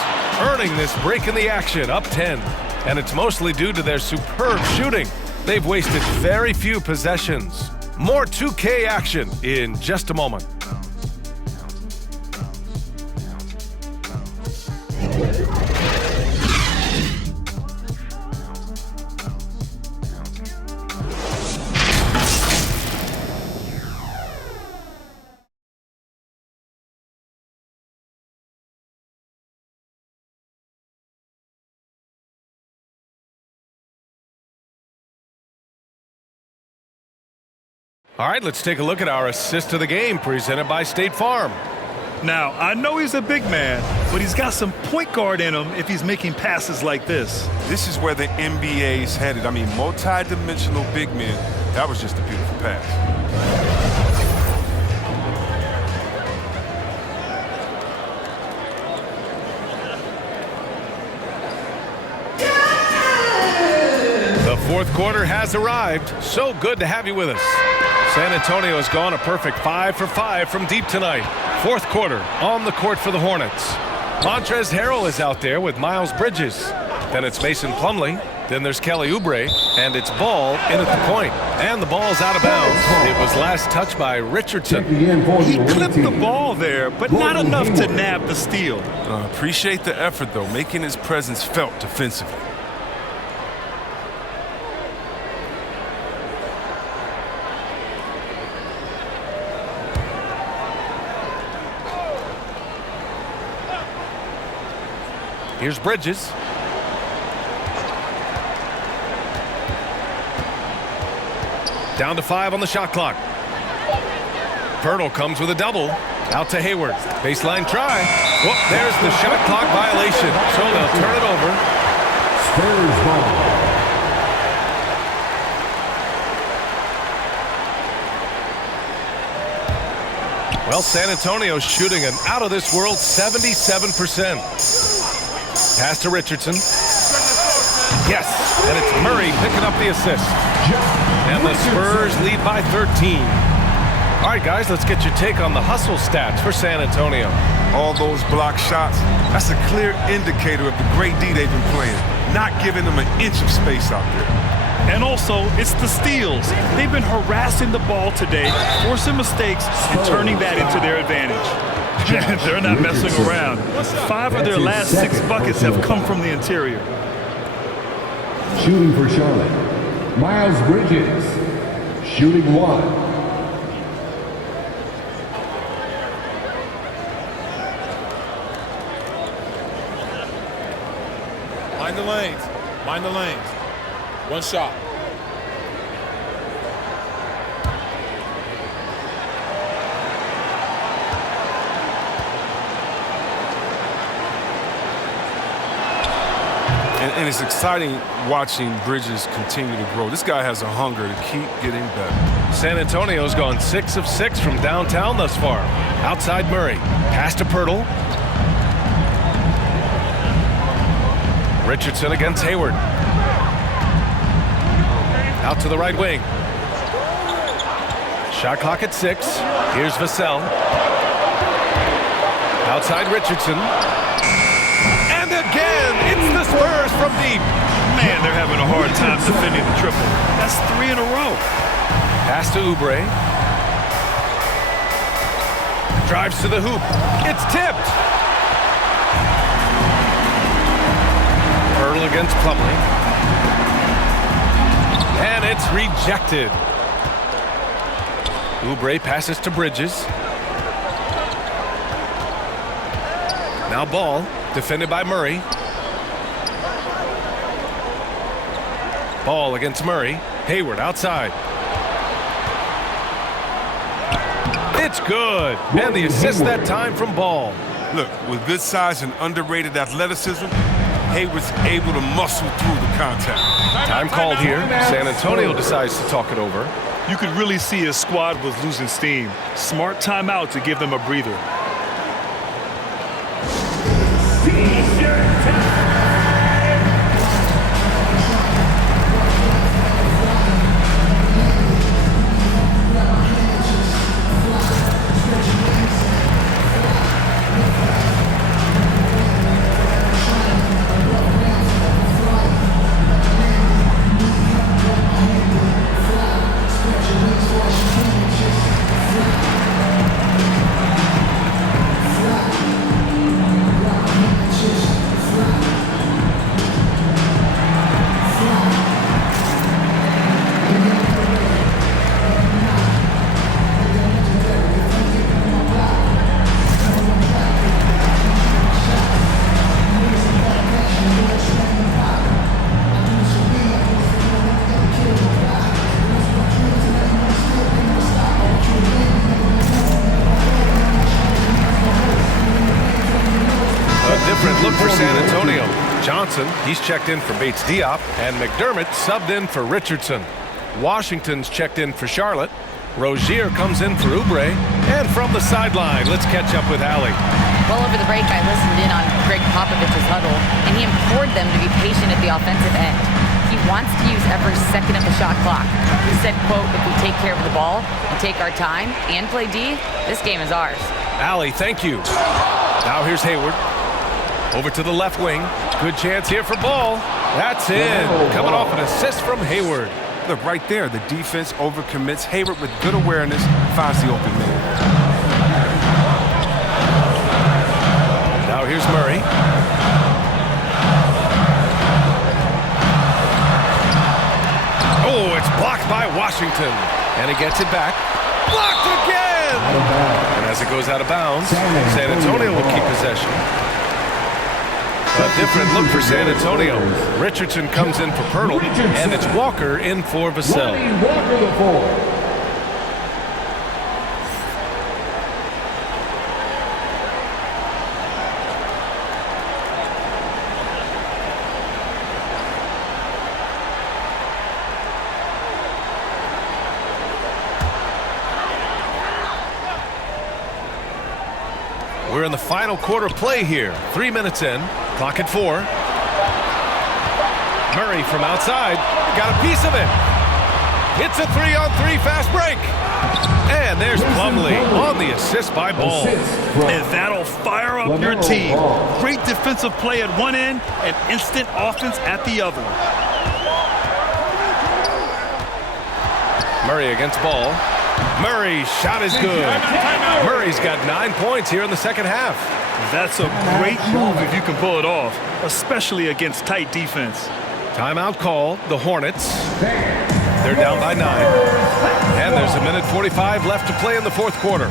earning this break in the action, up 10. And it's mostly due to their superb shooting. They've wasted very few possessions. More 2K action in just a moment. All right, let's take a look at our assist of the game presented by State Farm. Now, I know he's a big man, but he's got some point guard in him if he's making passes like this. This is where the NBA's headed. I mean, multi-dimensional big men. That was just a beautiful pass. The fourth quarter has arrived. So good to have you with us. San Antonio has gone a perfect 5 for 5 from deep tonight. Fourth quarter on the court for the Hornets. Montrezl Harrell is out there with Miles Bridges. Then it's Mason Plumlee. Then there's Kelly Oubre. And it's Ball in at the point. And the ball's out of bounds. It was last touched by Richardson. He clipped the ball there, but not enough to nab the steal. Appreciate the effort, though, making his presence felt defensively. Here's Bridges. Down to 5 on the shot clock. Pirtle comes with a double. Out to Hayward. Baseline try. Whoop, there's the shot clock violation. So they'll turn it over. Spurs ball. Well, San Antonio's shooting an out-of-this-world 77%. Pass to Richardson. Yes, and it's Murray picking up the assist. And the Spurs lead by 13. All right, guys, let's get your take on the hustle stats for San Antonio. All those block shots, that's a clear indicator of the great D they've been playing, not giving them an inch of space out there. And also, it's the steals. They've been harassing the ball today, forcing mistakes, and turning that into their advantage. They're not messing around. 5 of their last 6 buckets have come from the interior. Shooting for Charlotte, Miles Bridges. Shooting 1. Mind the lanes. Mind the lanes. One shot. And it's exciting watching Bridges continue to grow. This guy has a hunger to keep getting better. San Antonio's gone 6 of 6 from downtown thus far. Outside Murray. Pass to Pirtle. Richardson against Hayward. Out to the right wing. Shot clock at 6. Here's Vassell. Outside Richardson. And again, it's the Spurs from deep. Man, they're having a hard time defending the triple. That's 3 in a row. Pass to Oubre. Drives to the hoop. It's tipped. Earl against Plumlee. And it's rejected. Oubre passes to Bridges. Now Ball, defended by Murray. Ball against Murray. Hayward outside. It's good. And the assist that time from Ball. Look, with good size and underrated athleticism, Hayward's able to muscle through the contact. Time called here. San Antonio decides to talk it over. You could really see his squad was losing steam. Smart timeout to give them a breather. Look for San Antonio. Johnson, he's checked in for Bates Diop, and McDermott subbed in for Richardson. Washington's checked in for Charlotte. Rozier comes in for Oubre. And from the sideline, let's catch up with Allie. Well, over the break, I listened in on Greg Popovich's huddle, and he implored them to be patient at the offensive end. He wants to use every second of the shot clock. He said, quote, if we take care of the ball and take our time and play D, this game is ours. Allie, thank you. Now here's Hayward. Over to the left wing. Good chance here for Ball. That's in. Coming off an assist from Hayward. Look, right there, the defense overcommits. Hayward, with good awareness, finds the open man. Now here's Murray. Oh, it's blocked by Washington. And he gets it back. Blocked again! And as it goes out of bounds, San Antonio will keep possession. A different look for San Antonio. Richardson comes in for Pirtle, and it's Walker in for Vassell. Walker the 4. We're in the final quarter play here. 3 minutes in. Clock at 4. Murray from outside. Got a piece of it. It's a 3-on-3 fast break. And there's Plumlee on the assist by Ball. And that'll fire up your team. Great defensive play at one end and instant offense at the other. Murray against Ball. Murray's shot is good. Murray's got 9 points here in the second half. That's a great move if you can pull it off, especially against tight defense. Timeout call, the Hornets. They're down by 9. And there's a minute 45 left to play in the fourth quarter.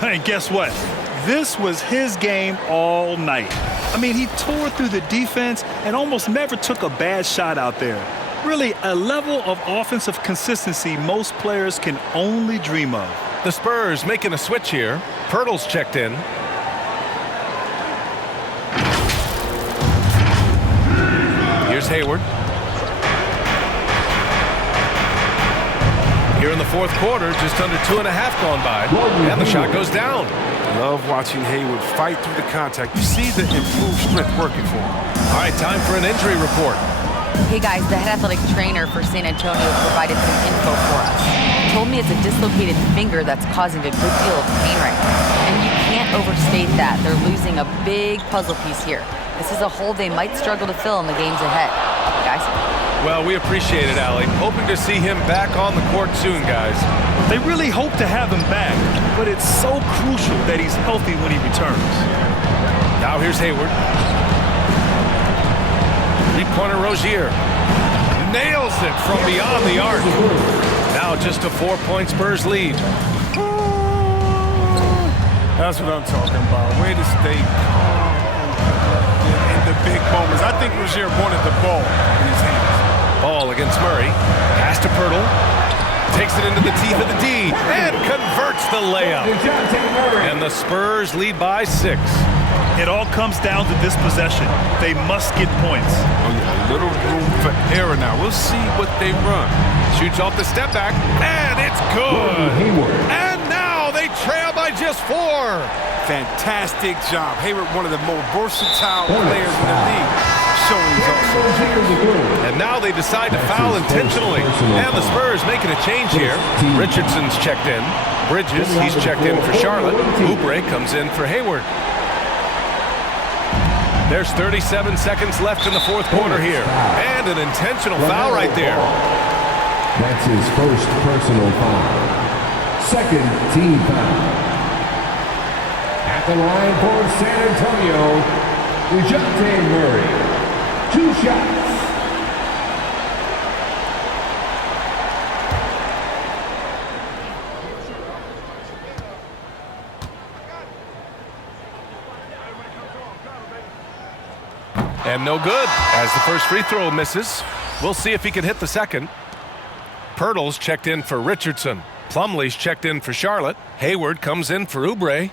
And guess what? This was his game all night. I mean, he tore through the defense and almost never took a bad shot out there. Really, a level of offensive consistency most players can only dream of. The Spurs making a switch here. Pirtle's checked in. Here's Hayward. Here in the fourth quarter, just under 2.5 gone by, and the shot goes down. Love watching Hayward fight through the contact. You see the improved strength working for him. All right, time for an injury report. Hey guys, the head athletic trainer for San Antonio provided some info for us. Told me it's a dislocated finger that's causing a good deal of pain right now. And you can't overstate that. They're losing a big puzzle piece here. This is a hole they might struggle to fill in the games ahead. Guys? Well, we appreciate it, Allie. Hoping to see him back on the court soon, guys. They really hope to have him back, but it's so crucial that he's healthy when he returns. Now here's Hayward. Three-pointer Rozier. Nails it from beyond the arc. Now just a 4-point Spurs lead. That's what I'm talking about. Way to stay calm in the big moments. I think Rozier wanted the ball in his hands. Ball against Murray. Pass to Pirtle. Takes it into the teeth of the D and converts the layup. And the Spurs lead by 6. It all comes down to this possession. They must get points. Oh, yeah, a little room for error now. We'll see what they run. Shoots off the step back, and it's good. And now they trail by just 4. Fantastic job. Hayward, one of the more versatile players in the league. Showing he's also. And now they decide to foul intentionally. And the Spurs making a change here. Richardson's checked in. Bridges, he's checked in for Charlotte. Oubre comes in for Hayward. There's 37 seconds left in the fourth quarter here. And an intentional foul right there. That's his first personal foul. Second team foul. At the line for San Antonio, DeJounte Murray. 2 shots. And no good, as the first free throw misses. We'll see if he can hit the second. Pirtle's checked in for Richardson. Plumlee's checked in for Charlotte. Hayward comes in for Oubre.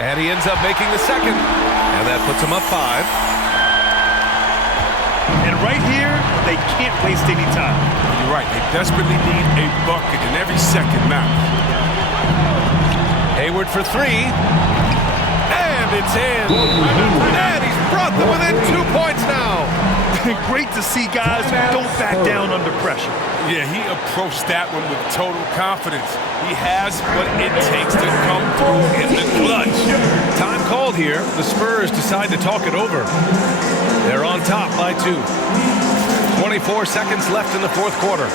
And he ends up making the second. And that puts him up 5. And right here, they can't waste any time. You're right. They desperately need a bucket, and every second matters. Hayward for 3. And it's in. And he's brought them within 2 points now. Great to see guys who don't back down under pressure. Yeah, he approached that one with total confidence. He has what it takes to come through in the clutch. Time called here. The Spurs decide to talk it over. They're on top by 2. 24 seconds left in the fourth quarter.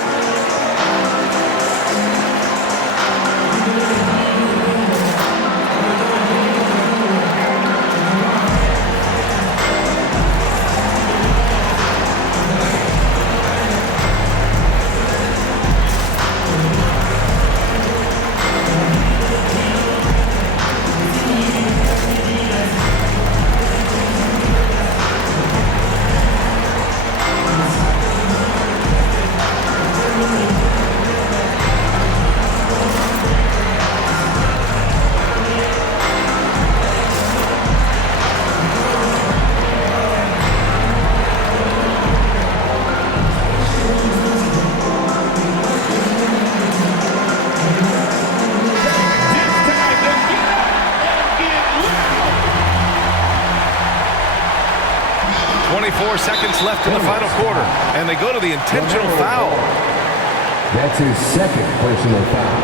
Seconds left in the final quarter, and they go to the intentional foul. That's his second personal foul.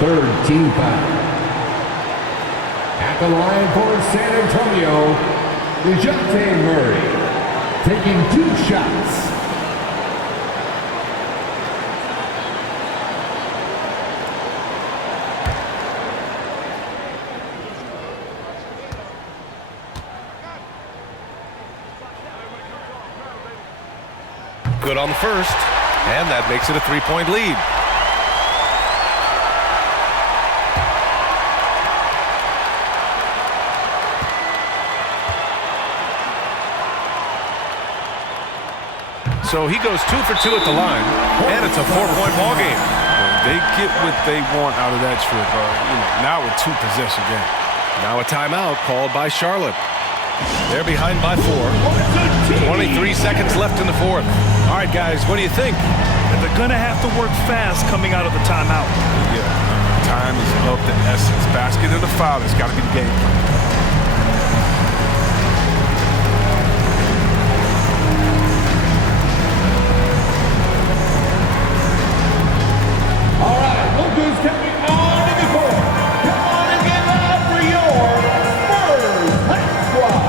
Third team foul. At the line for San Antonio, DeJounte Murray, taking 2 shots. good on the first, and that makes it a 3-point lead. So he goes 2 for 2 at the line, and it's a 4-point ball game. They get what they want out of that trip. Now a 2-possession game. Now a timeout called by Charlotte. They're behind by 4. 23 seconds left in the fourth. All right, guys, what do you think? They're going to have to work fast coming out of the timeout. Yeah, time is of the essence. Basket and the foul has got to be the game plan. All right, look who's coming on in the court. Come on and get loud for your Spurs Hype Squad.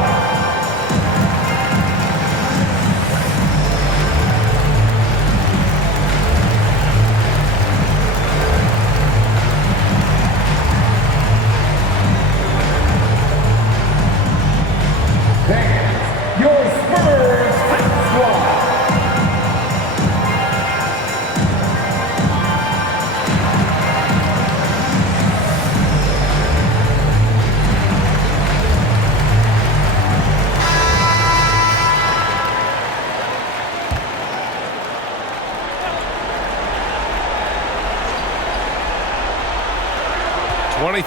That's your Spurs Hype Squad.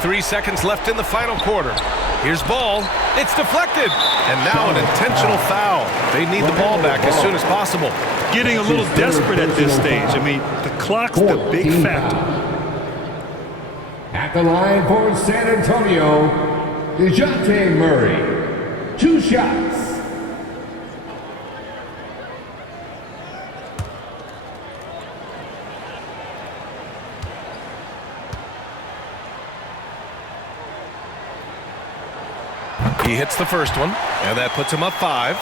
Three seconds left in the final quarter. Here's ball. It's deflected. And now an intentional foul. They need the ball back as soon as possible. Getting a little desperate at this stage. I mean, the clock's the big factor. At the line for San Antonio, DeJounte Murray. 2 shots. He hits the first one, and that puts him up 5.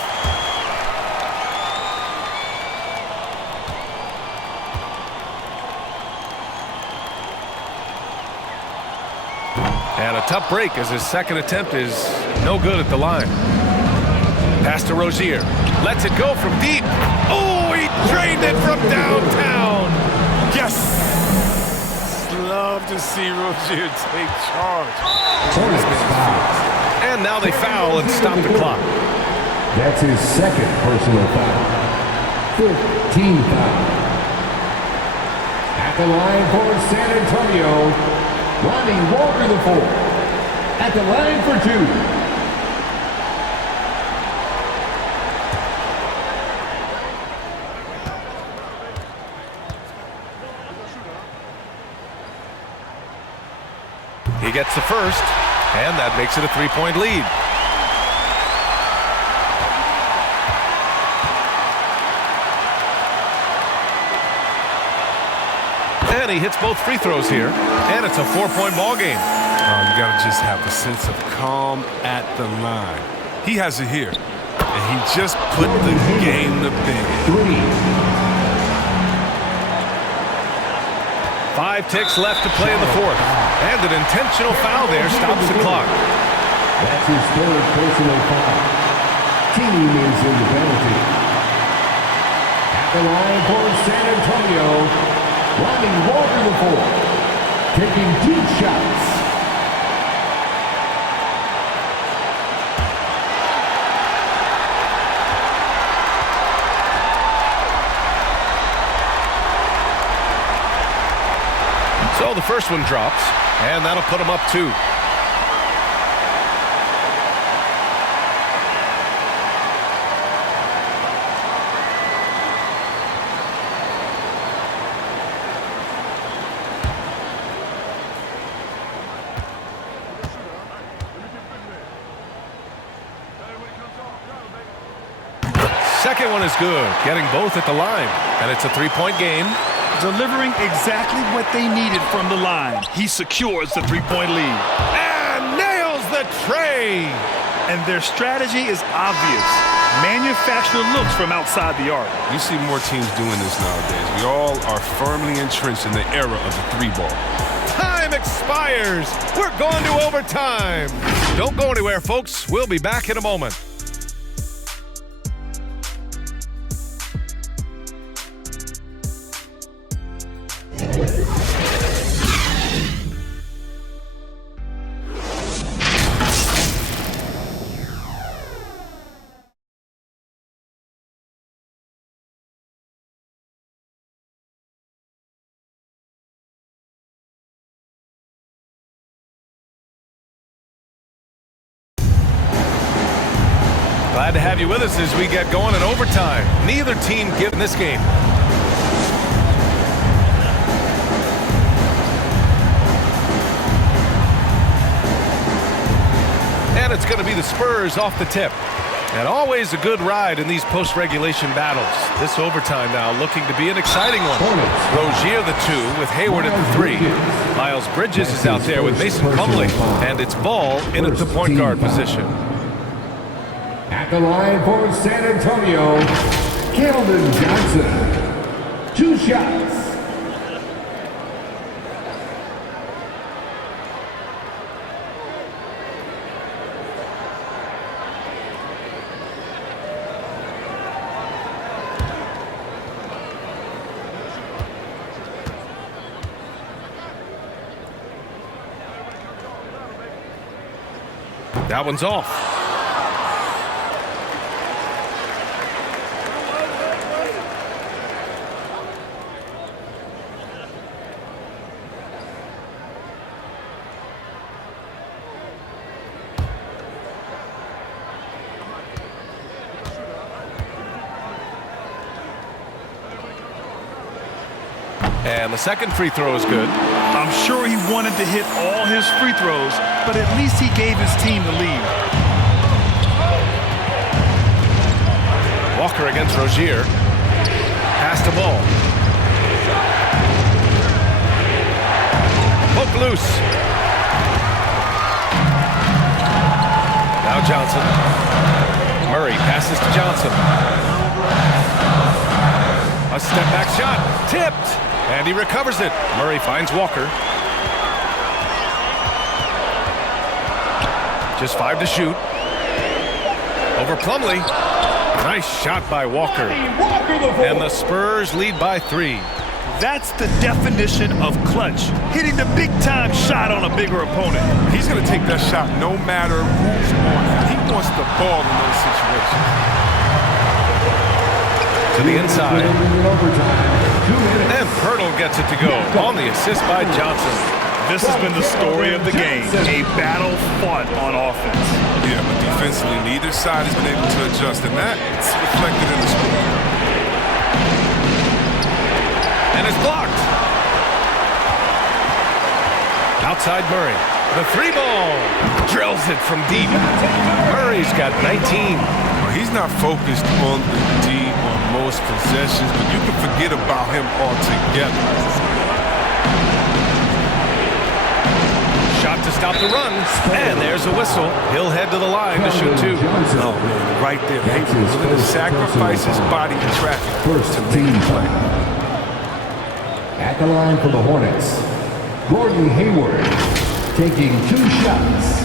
And a tough break as his second attempt is no good at the line. Pass to Rozier. Lets it go from deep. Oh, he drained it from downtown. Yes! Love to see Rozier take charge. And now they foul and stop the clock. That's his second personal foul. 15 foul. At the line for San Antonio, Lonnie Walker IV. At the line for 2. He gets the first, and that makes it a 3-point lead. And he hits both free throws here, and it's a 4-point ball game. You got to just have a sense of calm at the line. He has it here, and he just put the game to bed. 5 ticks left to play in the fourth, and an intentional foul there stops the clock. That's his third personal foul. Team is in the penalty. At the line for San Antonio, Lonnie Walker IV, taking 2 shots. So the first one drops, and that'll put him up 2. Second one is good, getting both at the line, and it's a 3-point game. Delivering exactly what they needed from the line. He secures the 3-point lead. And nails the tray. And their strategy is obvious. Manufacture looks from outside the arc. You see more teams doing this nowadays. We all are firmly entrenched in the era of the 3-ball. Time expires. We're going to overtime. Don't go anywhere, folks. We'll be back in a moment. Glad to have you with us as we get going in overtime. Neither team given this game. And it's going to be the Spurs off the tip. And always a good ride in these post-regulation battles. This overtime now looking to be an exciting one. Rozier the 2 with Hayward at the 3. Miles Bridges is out there with Mason Plumlee. And it's Ball in at the point guard position. At the line for San Antonio, Keldon Johnson. 2 shots. That one's off. And the second free throw is good. I'm sure he wanted to hit all his free throws, but at least he gave his team the lead. Walker against Rozier. Pass to Ball. Poke loose. Now Johnson. Murray passes to Johnson. A step back shot. Tipped. And he recovers it. Murray finds Walker. Just 5 to shoot. Over Plumlee. Nice shot by Walker. And the Spurs lead by 3. That's the definition of clutch. Hitting the big-time shot on a bigger opponent. He's going to take that shot no matter who's on him. He wants the ball in those situations. To the inside. And Pirtle gets it to go on the assist by Johnson. This has been the story of the game. A battle fought on offense. Yeah, but defensively, neither side has been able to adjust, and that's reflected in the score. And it's blocked. Outside Murray. The 3 ball. Drills it from deep. Murray's got 19. He's not focused on the D on most possessions, but you can forget about him altogether. Shot to stop the run, and there's a whistle. He'll head to the line to shoot 2. Oh, man, right there. He's willing to sacrifice his body in traffic to make the play. At the line for the Hornets, Gordon Hayward taking 2 shots.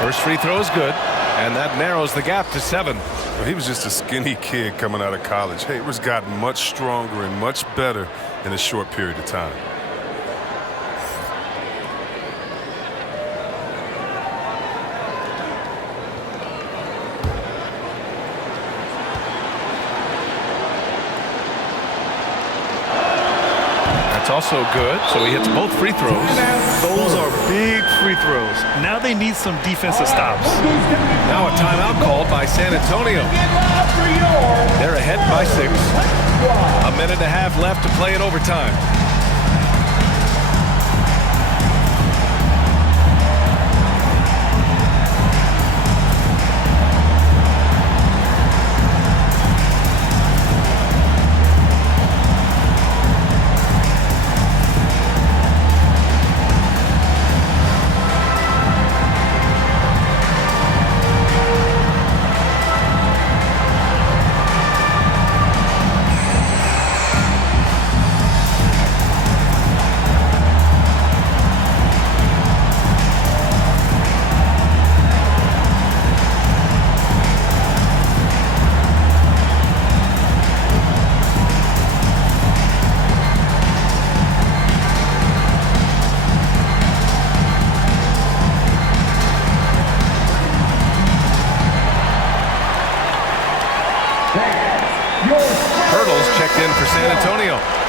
First free throw is good, and that narrows the gap to 7. Well, he was just a skinny kid coming out of college. Hayward's gotten much stronger and much better in a short period of time. That's also good, so he hits both free throws. Those are big free throws. Now they need some defensive stops. Now a timeout called by San Antonio. They're ahead by 6. A minute and a half left to play in overtime.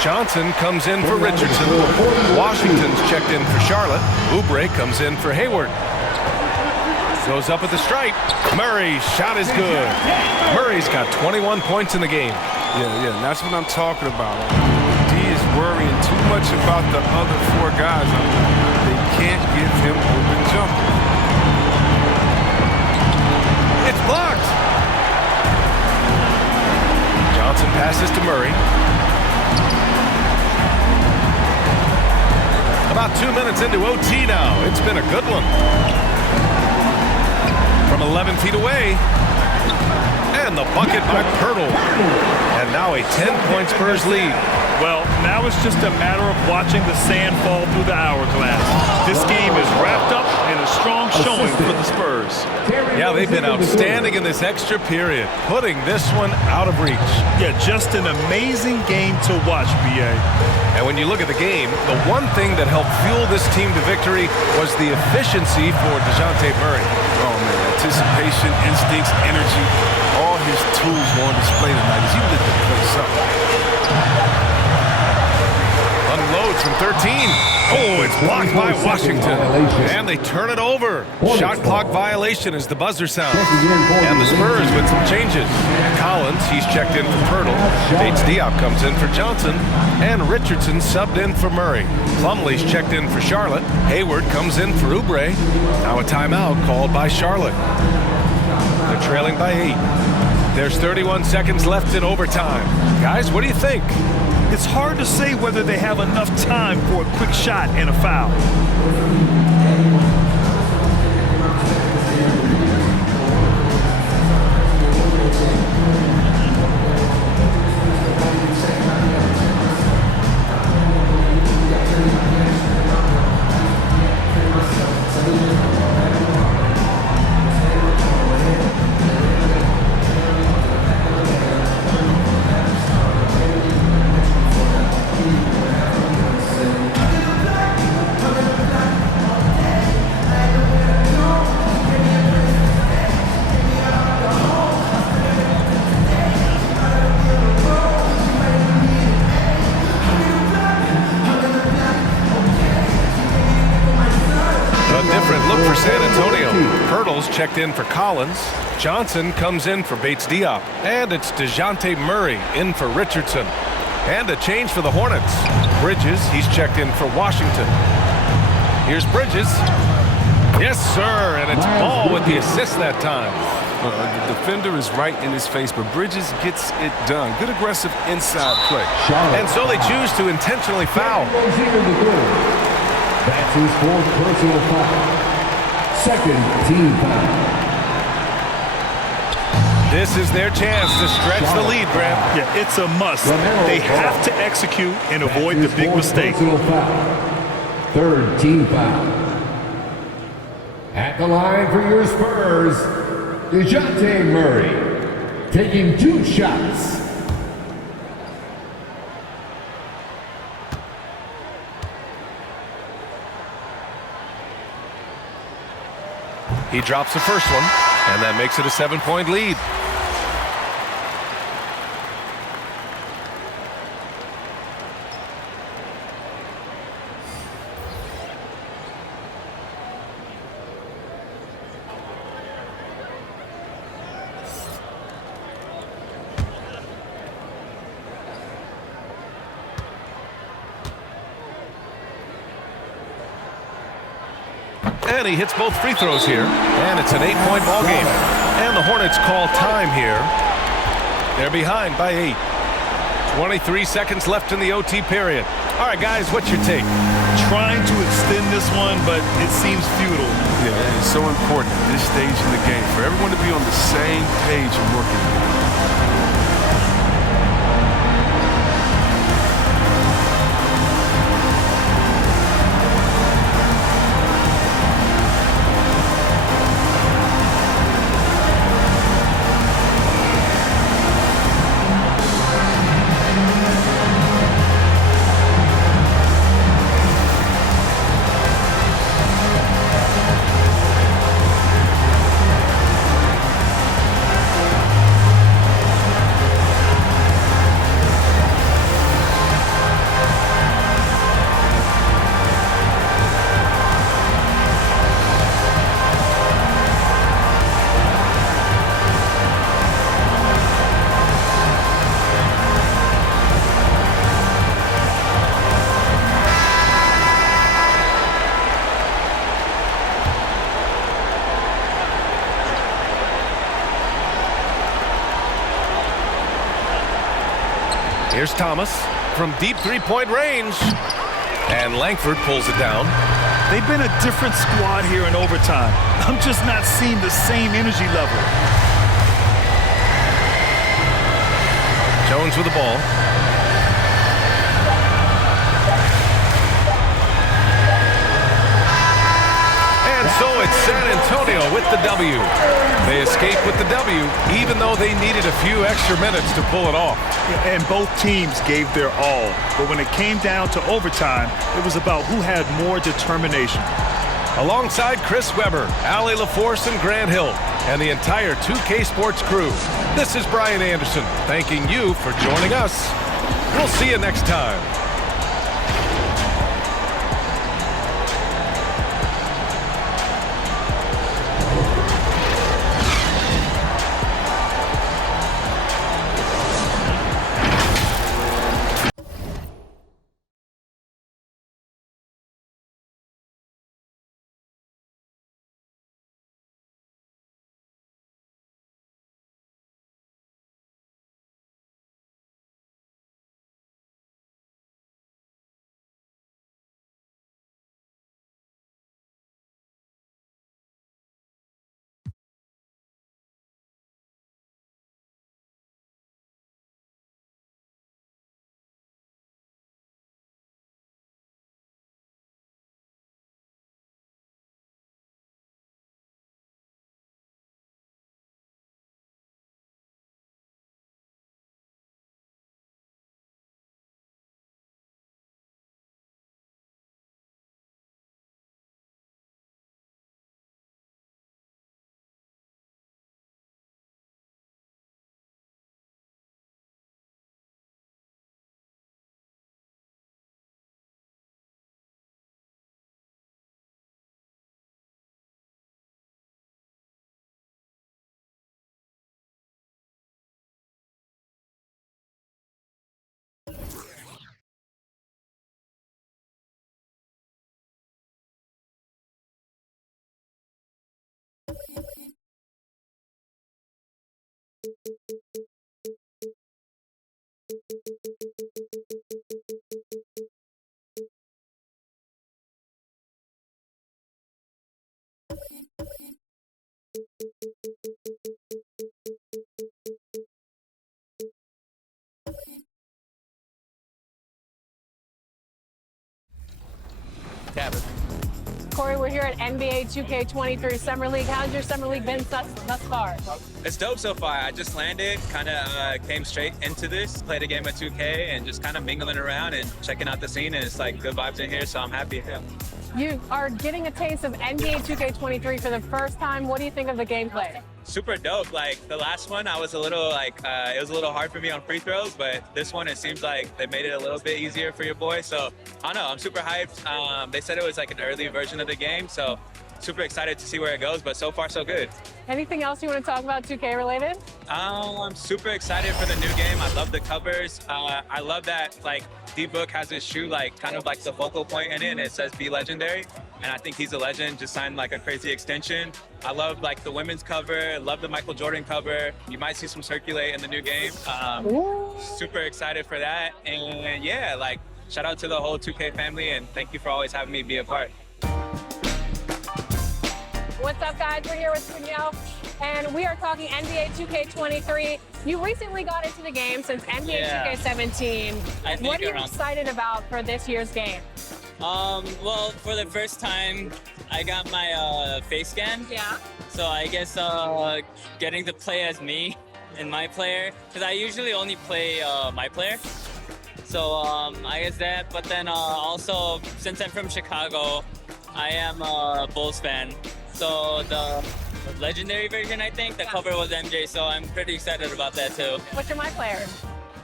Johnson comes in for Richardson. Washington's checked in for Charlotte. Oubre comes in for Hayward. Goes up at the stripe. Murray's shot is good. Murray's got 21 points in the game. Yeah, and that's what I'm talking about. D is worrying too much about the other four guys. They can't give him open jumpers. It's blocked. Johnson passes to Murray. About 2 minutes into OT now. It's been a good one. From 11 feet away. And the bucket by Pirtle. And now a 10-point Spurs lead. Well, now it's just a matter of watching the sand fall through the hourglass. This game is wrapped up in a strong showing for the Spurs. Yeah, they've been outstanding in this extra period, putting this one out of reach. Yeah, just an amazing game to watch, B.A. And when you look at the game, the one thing that helped fuel this team to victory was the efficiency for DeJounte Murray. Oh, man, anticipation, instincts, energy, all his tools were on display tonight as he lit the place up. Unloads from 13. Oh, it's blocked by Washington. And they turn it over. Shot clock violation as the buzzer sounds. And the Spurs with some changes. Collins, he's checked in for Pirtle. Bates Diop comes in for Johnson. And Richardson subbed in for Murray. Plumlee's checked in for Charlotte. Hayward comes in for Oubre. Now a timeout called by Charlotte. They're trailing by 8. There's 31 seconds left in overtime. Guys, what do you think? It's hard to say whether they have enough time for a quick shot and a foul. Checked in for Collins. Johnson comes in for Bates Diop. And it's DeJounte Murray in for Richardson. And a change for the Hornets. Bridges, he's checked in for Washington. Here's Bridges. Yes, sir. And it's Ball with the assist that time. The defender is right in his face, but Bridges gets it done. Good aggressive inside play. And so they choose to intentionally foul. That's his fourth personal foul. Second team foul. This is their chance to stretch the lead, Graham. Yeah, it's a must. They have to execute and avoid the big mistake. Third team foul. At the line for your Spurs, DeJounte Murray, taking 2 shots. He drops the first one, and that makes it a 7-point lead. And he hits both free throws here. And it's an 8-point ball game. And the Hornets call time here. They're behind by 8. 23 seconds left in the OT period. All right, guys, what's your take? Trying to extend this one, but it seems futile. Yeah, it's so important at this stage in the game for everyone to be on the same page and working together. Here's Thomas from deep three-point range. And Langford pulls it down. They've been a different squad here in overtime. I'm just not seeing the same energy level. Jones with the ball. And so it's San Antonio with the W. They escape with the W, even though they needed a few extra minutes to pull it off. And both teams gave their all. But when it came down to overtime, it was about who had more determination. Alongside Chris Webber, Allie LaForce, and Grant Hill, and the entire 2K Sports crew, this is Brian Anderson thanking you for joining us. We'll see you next time. Corey, we're here at NBA 2K23 Summer League. How's your Summer League been thus far? It's dope so far. I just landed, kind of came straight into this, played a game of 2K, and just kind of mingling around and checking out the scene. And it's like good vibes in here, so I'm happy. Yeah. You are getting a taste of NBA 2K23 for the first time. What do you think of the gameplay? Super dope. Like the last one, I was a little it was a little hard for me on free throws, but this one, it seems like they made it a little bit easier for your boy. So I don't know, I'm super hyped. They said it was like an early version of the game, so super excited to see where it goes, but so far so good. Anything else you want to talk about 2K related? I'm super excited for the new game. I love the covers. I love that like D-Book has his shoe like kind of like the focal point in it, and it says "Be Legendary," and I think he's a legend. Just signed like a crazy extension. I love like the women's cover. Love the Michael Jordan cover. You might see some circulate in the new game. Super excited for that, and yeah, like shout out to the whole 2K family, and thank you for always having me be a part. What's up, guys? We're here with Danielle, and we are talking NBA 2K23. You recently got into the game since NBA 2K17. What are you excited about for this year's game? Well, for the first time, I got my face scan. Yeah. So I guess getting to play as me and my player, because I usually only play my player. So I guess that, but then also, since I'm from Chicago, I am a Bulls fan. So the legendary version, I think, the cover was MJ, so I'm pretty excited about that too. What's your my player?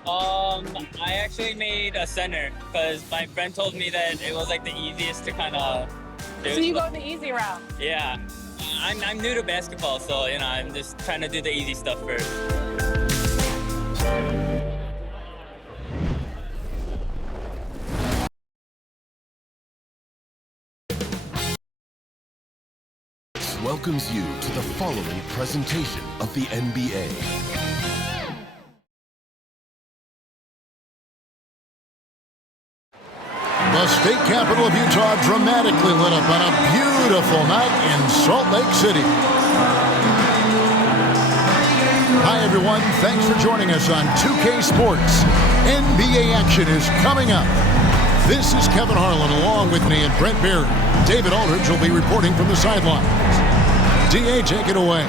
I actually made a center because my friend told me that it was like the easiest to kind of do. So you go the easy route? Yeah. I'm new to basketball, so you know, I'm just trying to do the easy stuff first. Welcomes you to the following presentation of the NBA. The state capital of Utah dramatically lit up on a beautiful night in Salt Lake City. Hi, everyone. Thanks for joining us on 2K Sports. NBA action is coming up. This is Kevin Harlan along with me and Brent Beard. David Aldridge will be reporting from the sidelines. DA, take it away.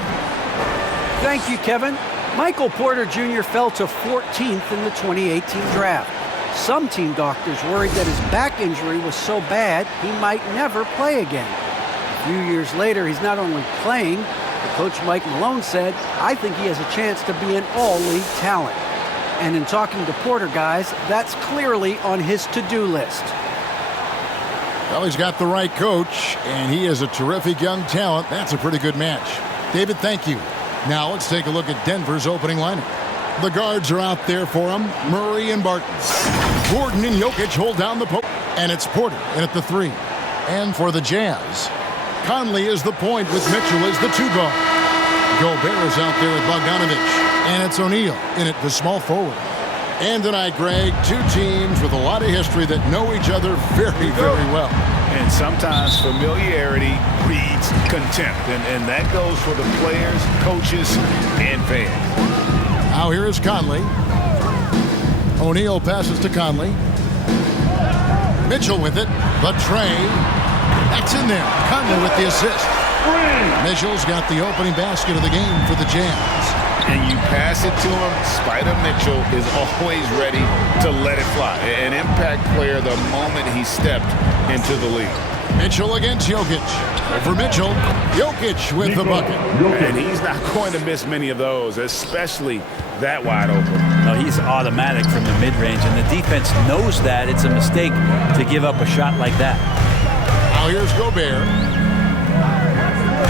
Thank you, Kevin. Michael Porter Jr. fell to 14th in the 2018 draft. Some team doctors worried that his back injury was so bad he might never play again. A few years later, he's not only playing, but Coach Mike Malone said, "I think he has a chance to be an all-league talent." And in talking to Porter, guys, that's clearly on his to-do list. Well, he's got the right coach, and he is a terrific young talent. That's a pretty good match. David, thank you. Now let's take a look at Denver's opening lineup. The guards are out there for him, Murray and Barton. Gordon and Jokic hold down the post, and it's Porter in at the 3. And for the Jazz, Conley is the point with Mitchell as the 2 guard. Gobert is out there with Bogdanovich. And it's O'Neal in at the small forward. And tonight, Greg, 2 teams with a lot of history that know each other very, very well. And sometimes familiarity breeds contempt. And that goes for the players, coaches, and fans. Now here is Conley. O'Neal passes to Conley. Mitchell with it. The tray. That's in there. Conley with the assist. Mitchell's got the opening basket of the game for the Jazz. And you pass it to him, Spider Mitchell is always ready to let it fly. An impact player the moment he stepped into the league. Mitchell against Jokic. Over Mitchell. Jokic with the bucket. And he's not going to miss many of those, especially that wide open. No, he's automatic from the mid-range, and the defense knows that it's a mistake to give up a shot like that. Now here's Gobert.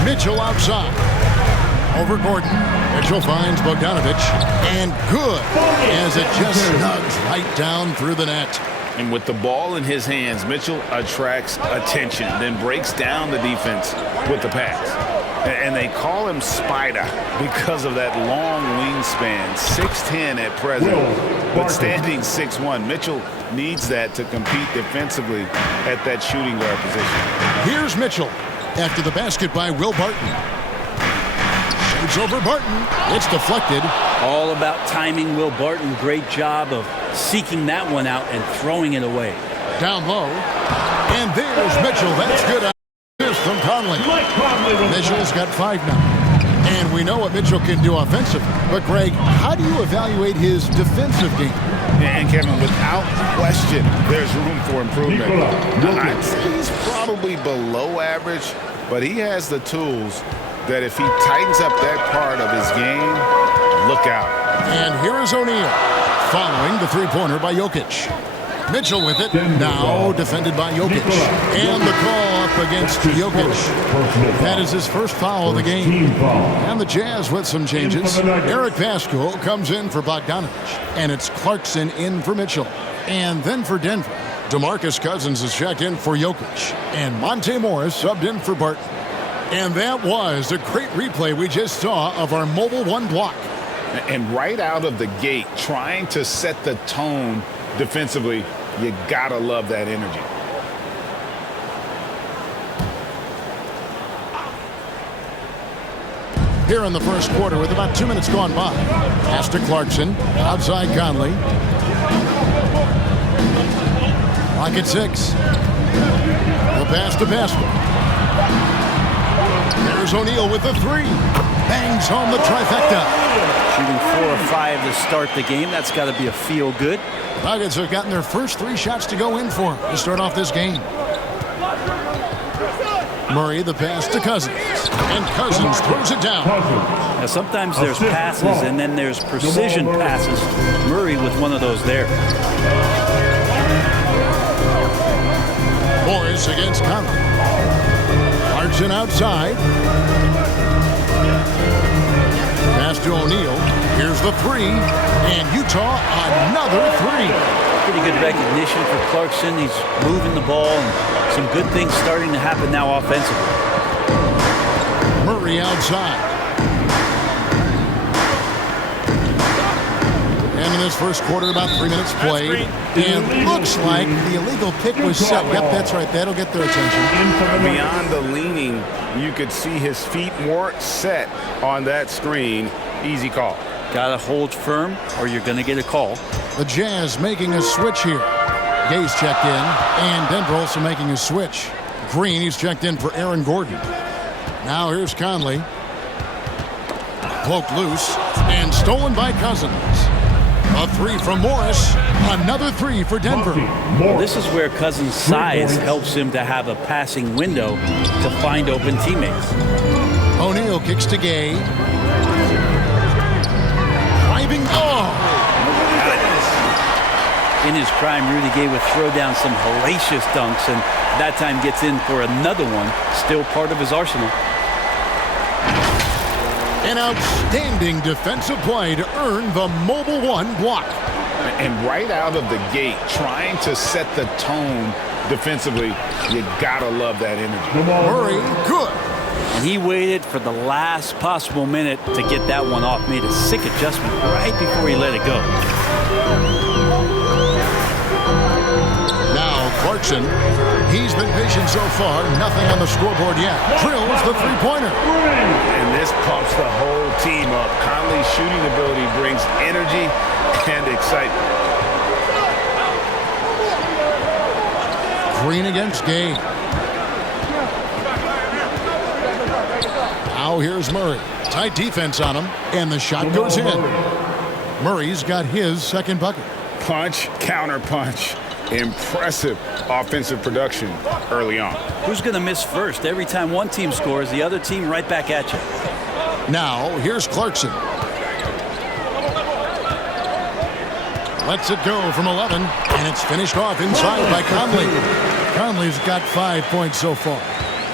Mitchell outside. Over Gordon. Mitchell finds Bogdanovich. And good as it just snugs right down through the net. And with the ball in his hands, Mitchell attracts attention, then breaks down the defense with the pass. And they call him Spider because of that long wingspan, 6'10" at present, but standing 6'1". Mitchell needs that to compete defensively at that shooting guard position. Here's Mitchell after the basket by Will Barton. Shoots over Barton. It's deflected. All about timing. Will Barton, great job of seeking that one out and throwing it away. Down low. And there's Mitchell. That's good. From Conley. Mitchell's got 5 now. And we know what Mitchell can do offensively. But, Greg, how do you evaluate his defensive game? And, Kevin, without question, there's room for improvement. I'd say he's probably below average, but he has the tools that if he tightens up that part of his game, look out. And here is O'Neal following the 3-pointer by Jokic. Mitchell with it, now defended by Jokic. And the call up against Jokic. That is his first foul of the game. And the Jazz with some changes. Eric Pascal comes in for Bogdanovich. And it's Clarkson in for Mitchell. And then for Denver, DeMarcus Cousins is checked in for Jokic. And Monte Morris subbed in for Barton. And that was a great replay we just saw of our Mobile One block. And right out of the gate, trying to set the tone defensively, you gotta love that energy. Here in the first quarter with about 2 minutes gone by. Pass to Clarkson, outside Conley. Clock at 6. The pass to Pascal. There's O'Neal with the 3. Bangs home the trifecta. Shooting 4 or 5 to start the game. That's got to be a feel-good. Nuggets have gotten their first 3 shots to go in for to start off this game. Murray the pass to Cousins. And Cousins throws it down. Now, sometimes there's passes and then there's precision passes. Murray with one of those there. Morris against Conley. Clarkson outside. Pass to O'Neal. Here's the 3. And Utah another 3. Pretty good recognition for Clarkson. He's moving the ball and some good things starting to happen now offensively. Murray outside. And in this first quarter, about 3 minutes played. And looks like the illegal pick was set. Yep, that's right. That'll get their attention. Beyond the leaning, you could see his feet weren't set on that screen. Easy call. Got to hold firm or you're going to get a call. The Jazz making a switch here. Gay's checked in, and Denver also making a switch. Green, he's checked in for Aaron Gordon. Now here's Conley. Poked loose and stolen by Cousins. A three from Morris. Another three for Denver. This is where Cousins' size helps him to have a passing window to find open teammates. O'Neal kicks to Gay. Driving. In his prime, Rudy Gay would throw down some hellacious dunks, and that time gets in for another one, still part of his arsenal. An outstanding defensive play to earn the Mobile One block. And right out of the gate, trying to set the tone defensively, you gotta love that energy. Murray, good. And he waited for the last possible minute to get that one off, made a sick adjustment right before he let it go. Now Clarkson, he's been patient so far, nothing on the scoreboard yet. Drills the three-pointer. And this pumps the whole team up. Conley's shooting ability brings energy and excitement. Green against Gay. Now here's Murray. Tight defense on him, and the shot goes in. Murray's got his second bucket. Punch, counter punch. Impressive offensive production early on. Who's going to miss first? Every time one team scores, the other team right back at you. Now, here's Clarkson. Lets it go from 11, and it's finished off inside by Conley. Conley's got 5 points so far.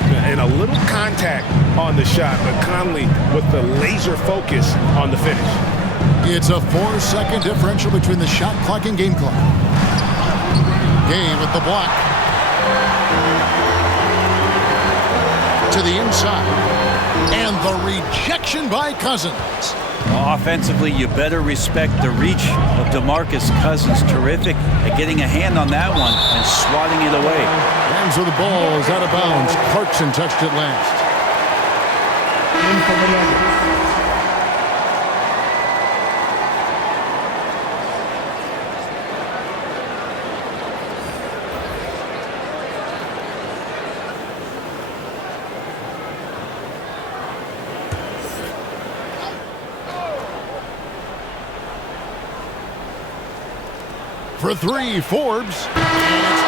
And a little contact on the shot, but Conley with the laser focus on the finish. It's a 4-second differential between the shot clock and game clock. Gay with the block. To the inside. And the rejection by Cousins. Well, offensively, you better respect the reach of DeMarcus Cousins. Terrific at getting a hand on that one and swatting it away. Hands with the ball is out of bounds. Clarkson touched it last. In for the Nuggets. For three, Forbes. And it's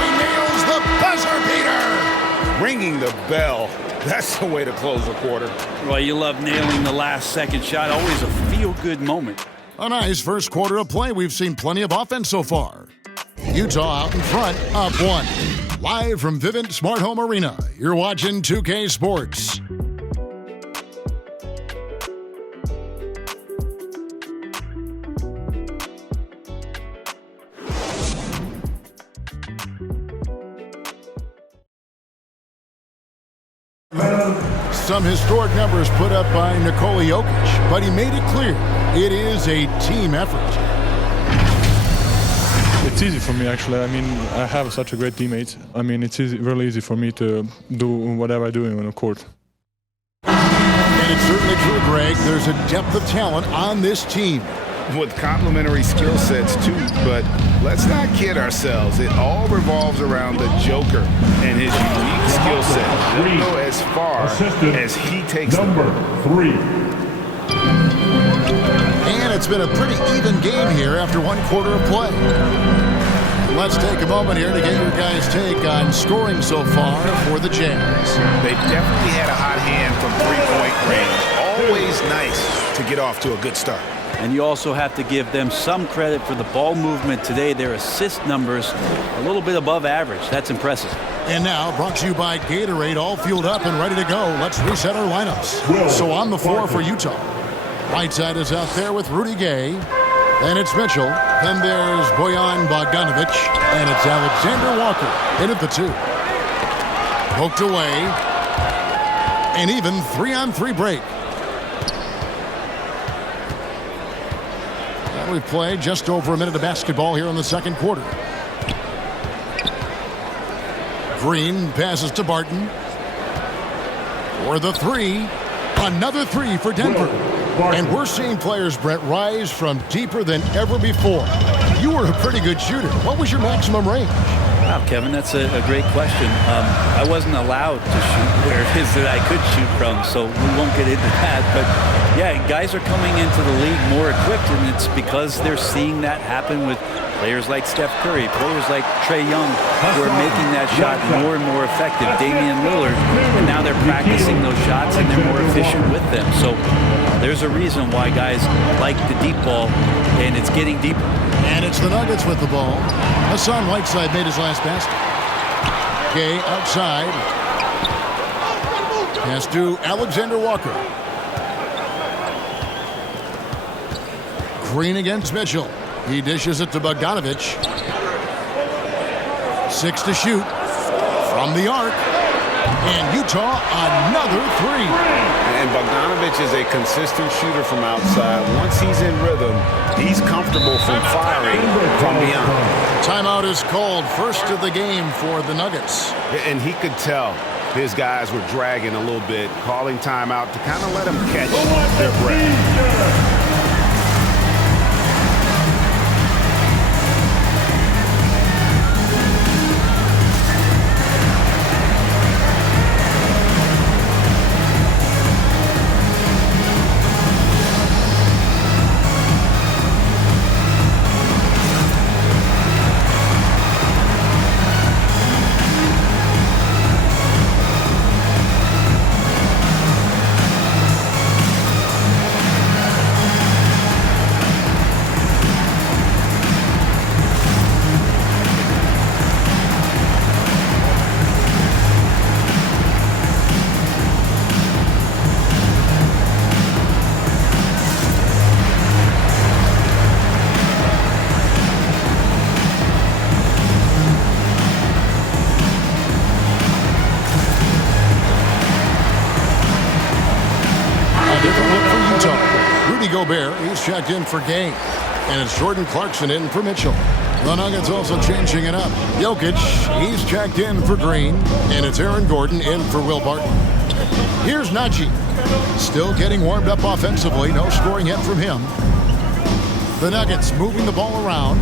he nails the buzzer beater. Ringing the bell. That's the way to close the quarter. Well, you love nailing the last second shot. Always a feel-good moment. A nice first quarter of play. We've seen plenty of offense so far. Utah out in front, up one. Live from Vivint Smart Home Arena, you're watching 2K Sports. Some historic numbers put up by Nikola Jokic, but he made it clear it is a team effort. It's easy for me, actually. I mean, I have such a great teammate. I mean, it's really easy for me to do whatever I'm doing on the court. And it's certainly true, Greg. There's a depth of talent on this team. With complementary skill sets, too. But let's not kid ourselves. It all revolves around the Joker and his unique skill set. He'll go as far as he takes number 3. And it's been a pretty even game here after one quarter of play. Let's take a moment here to get your guys' take on scoring so far for the Jazz. They definitely had a hot hand from three-point range. Always nice to get off to a good start. And you also have to give them some credit for the ball movement today. Their assist numbers a little bit above average. That's impressive. And now, brought to you by Gatorade, all fueled up and ready to go. Let's reset our lineups. So on the floor for Utah. Right side is out there with Rudy Gay. Then it's Mitchell. Then there's Bojan Bogdanovic. And it's Alexander Walker in at the 2. Poked away. An even 3-on-3 break. And we've played just over a minute of basketball here in the second quarter. Green passes to Barton. For the three. Another three for Denver. And we're seeing players, Brett, rise from deeper than ever before. You were a pretty good shooter. What was your maximum range? Wow, Kevin, that's a great question. I wasn't allowed to shoot where it is that I could shoot from, so we won't get into that. But, yeah, guys are coming into the league more equipped, and it's because they're seeing that happen with players like Steph Curry, players like Trae Young, who are making that shot more and more effective, Damian Lillard, and now they're practicing those shots, and they're more efficient with them. So there's a reason why guys like the deep ball, and it's getting deeper. And it's the Nuggets with the ball. Hassan Whiteside made his last basket. Gay outside. Pass to Alexander Walker. Green against Mitchell. He dishes it to Bogdanovich. 6 to shoot from the arc. And Utah, another three. And Bogdanovich is a consistent shooter from outside. Once he's in rhythm, he's comfortable from firing from beyond. Timeout is called, first of the game for the Nuggets. And he could tell his guys were dragging a little bit, calling timeout to kind of let them catch their breath. Gobert, he's checked in for Gay. And it's Jordan Clarkson in for Mitchell. The Nuggets also changing it up. Jokic, he's checked in for Green. And it's Aaron Gordon in for Will Barton. Here's Najee. Still getting warmed up offensively. No scoring yet from him. The Nuggets moving the ball around.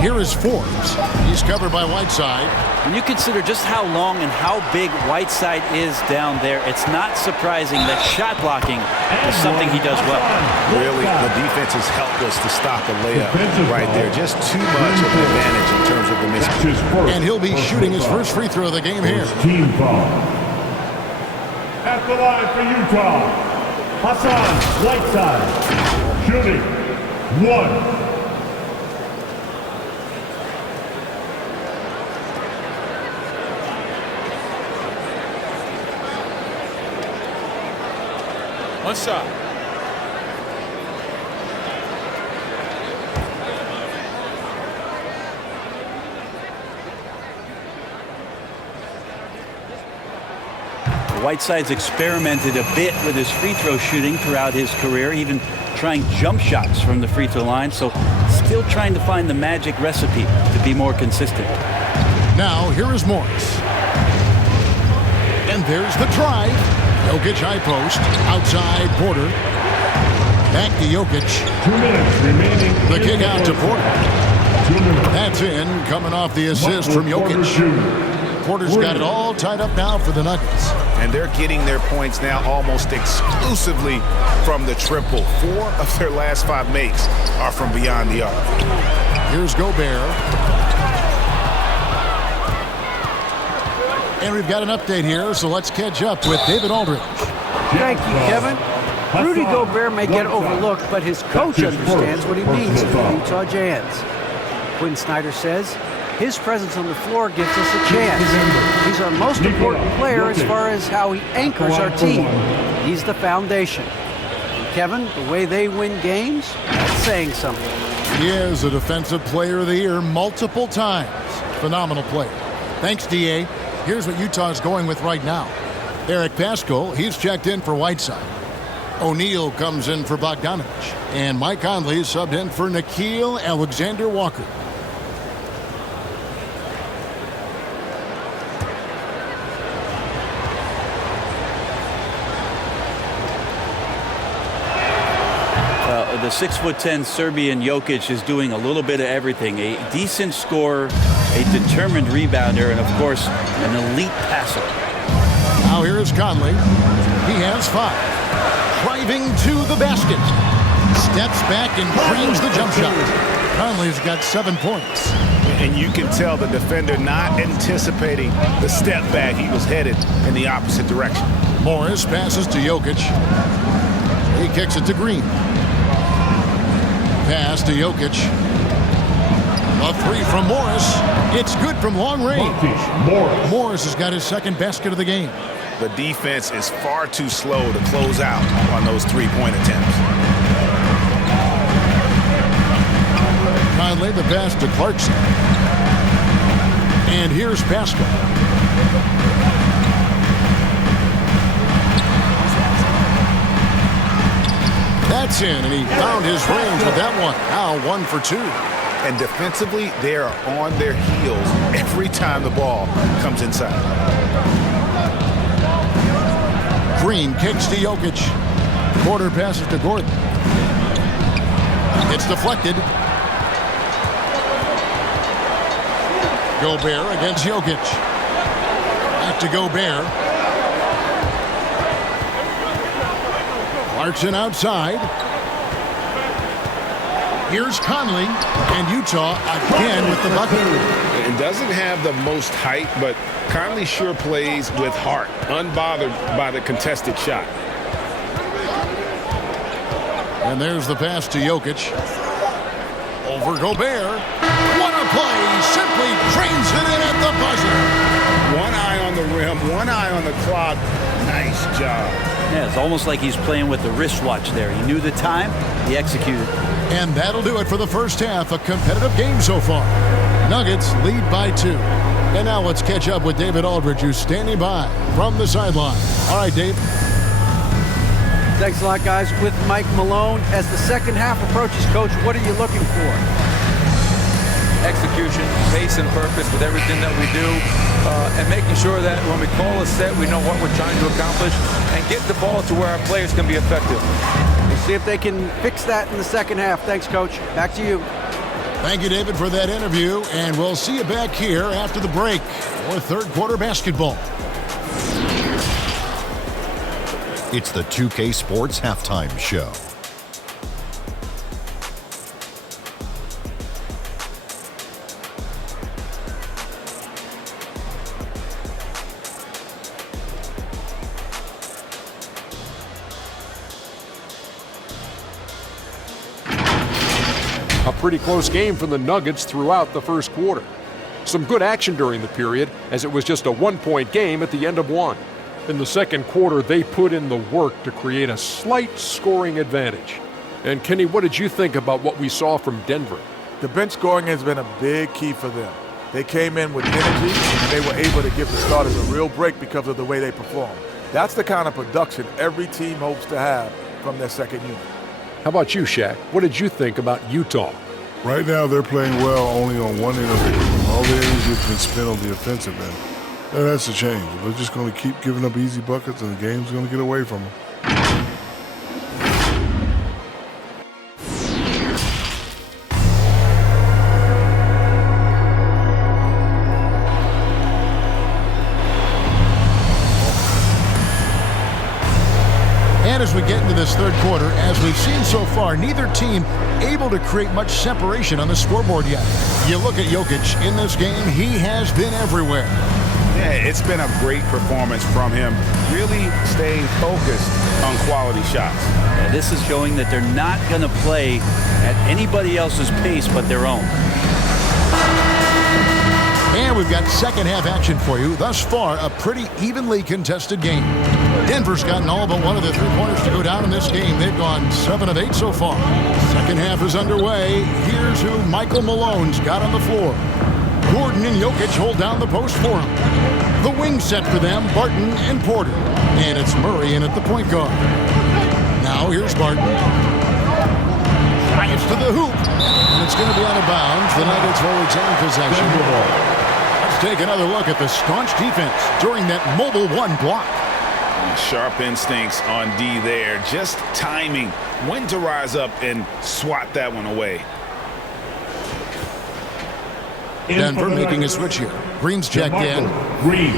Here is Forbes. He's covered by Whiteside. When you consider just how long and how big Whiteside is down there, it's not surprising that shot blocking is something he does well. Really, the defense is helpless to stop a layup right there. Just too much of an advantage in terms of the mismatch. And he'll be shooting his first free throw of the game here. Team foul. At the line for Utah, Hassan Whiteside, shooting 1. One shot. Whiteside's experimented a bit with his free throw shooting throughout his career, even trying jump shots from the free throw line, so still trying to find the magic recipe to be more consistent. Now, here is Morris. And there's the drive. Jokic high post, outside Porter. Back to Jokic. 2 minutes remaining. The kick out to Porter. That's in, coming off the assist from Jokic. Porter's got it all tied up now for the Nuggets. And they're getting their points now almost exclusively from the triple. 4 of their last 5 makes are from beyond the arc. Here's Gobert. And we've got an update here, so let's catch up with David Aldridge. Thank you, Kevin. Rudy Gobert may get overlooked, but his coach understands what he means to the Utah Jazz. Quinn Snyder says his presence on the floor gives us a chance. He's our most important player as far as how he anchors our team. He's the foundation. And Kevin, the way they win games, that's saying something. He is a Defensive Player of the Year multiple times. Phenomenal player. Thanks, D.A. Here's what Utah's going with right now. Eric Paschal, he's checked in for Whiteside. O'Neal comes in for Bogdanovich. And Mike Conley subbed in for Nickeil Alexander-Walker. The 6'10" Serbian Jokic is doing a little bit of everything. A decent scorer, a determined rebounder, and of course, an elite passer. Now here's Conley. He has 5. Driving to the basket. Steps back and drains the jump shot. Conley's got 7 points. And you can tell the defender not anticipating the step back. He was headed in the opposite direction. Morris passes to Jokic. He kicks it to Green. Pass to Jokic. A 3 from Morris. It's good from long range. Morris has got his second basket of the game. The defense is far too slow to close out on those 3-point attempts. Conley the pass to Clarkson. And here's Pascal. That's in, and he found his range with that one. Now 1 for 2. And defensively, they are on their heels every time the ball comes inside. Green kicks to Jokic. Porter passes to Gordon. It's deflected. Gobert against Jokic. Back to Gobert. Clarkson outside. Here's Conley, and Utah again with the bucket. It doesn't have the most height, but Conley sure plays with heart, unbothered by the contested shot. And there's the pass to Jokic. Over Gobert. What a play! Simply drains it in at the buzzer. One eye on the rim, one eye on the clock. Nice job. Yeah, it's almost like he's playing with the wristwatch there. He knew the time, he executed. And that'll do it for the first half. A competitive game so far. Nuggets lead by 2. And now let's catch up with David Aldridge, who's standing by from the sideline. All right, Dave. Thanks a lot, guys. With Mike Malone, as the second half approaches, Coach, what are you looking for? Execution, pace, and purpose with everything that we do, and making sure that when we call a set, we know what we're trying to accomplish, and get the ball to where our players can be effective. We'll see if they can fix that in the second half. Thanks, Coach. Back to you. Thank you, David, for that interview, and we'll see you back here after the break for third quarter basketball. It's the 2K Sports Halftime Show. A pretty close game for the Nuggets throughout the first quarter. Some good action during the period, as it was just a 1-point game at the end of one. In the second quarter, they put in the work to create a slight scoring advantage. And Kenny, what did you think about what we saw from Denver? The bench scoring has been a big key for them. They came in with energy, and they were able to give the starters a real break because of the way they performed. That's the kind of production every team hopes to have from their second unit. How about you, Shaq? What did you think about Utah? Right now, they're playing well only on one end of the game. All their energy has been spent on the offensive end. That has to change. They're just going to keep giving up easy buckets, and the game's going to get away from them. And as we get into this third quarter, as we've seen so far, neither team able to create much separation on the scoreboard yet. You look at Jokic in this game, he has been everywhere. Yeah, it's been a great performance from him, really staying focused on quality shots. Yeah, this is showing that they're not going to play at anybody else's pace but their own. And we've got second half action for you. Thus far, a pretty evenly contested game. Denver's gotten all but one of the three-pointers to go down in this game. They've gone 7 of 8 so far. Second half is underway. Here's who Michael Malone's got on the floor. Gordon and Jokic hold down the post for him. The wing set for them, Barton and Porter. And it's Murray in at the point guard. Now Now here's Barton. Drives to the hoop. And it's going to be out of bounds. The Nuggets will retain possession. Let's take another look at the staunch defense during that mobile one block. Sharp instincts on D there. Just timing when to rise up and swat that one away. Denver making a switch here. Green's checked in. Green.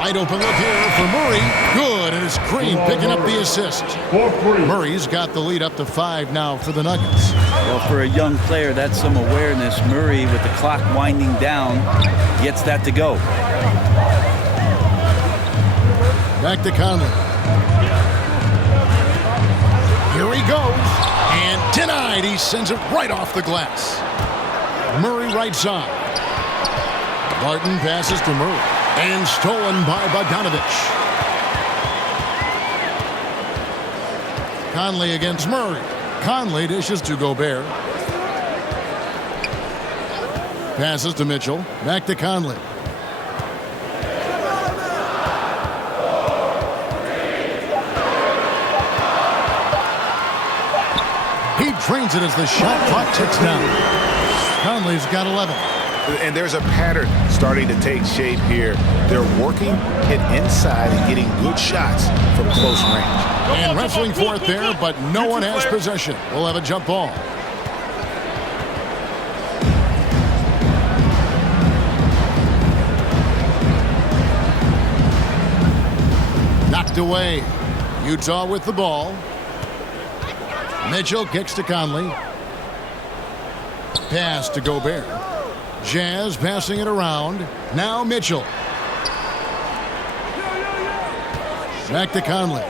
Wide open look here for Murray. Good, and it's Green picking up the assist. Murray's got the lead up to 5 now for the Nuggets. Well, for a young player, that's some awareness. Murray, with the clock winding down, gets that to go. Back to Conley. Here he goes. And denied. He sends it right off the glass. Murray right side. Barton passes to Murray. And stolen by Bogdanovich. Conley against Murray. Conley dishes to Gobert. Passes to Mitchell. Back to Conley. He drains it as the shot clock ticks down. Conley's got 11. And there's a pattern starting to take shape here. They're working it inside and getting good shots from close range. And wrestling for it there, but no one has possession. We'll have a jump ball. Knocked away. Utah with the ball. Mitchell kicks to Conley. Pass to Gobert. Jazz passing it around. Now Mitchell. Back to Conley.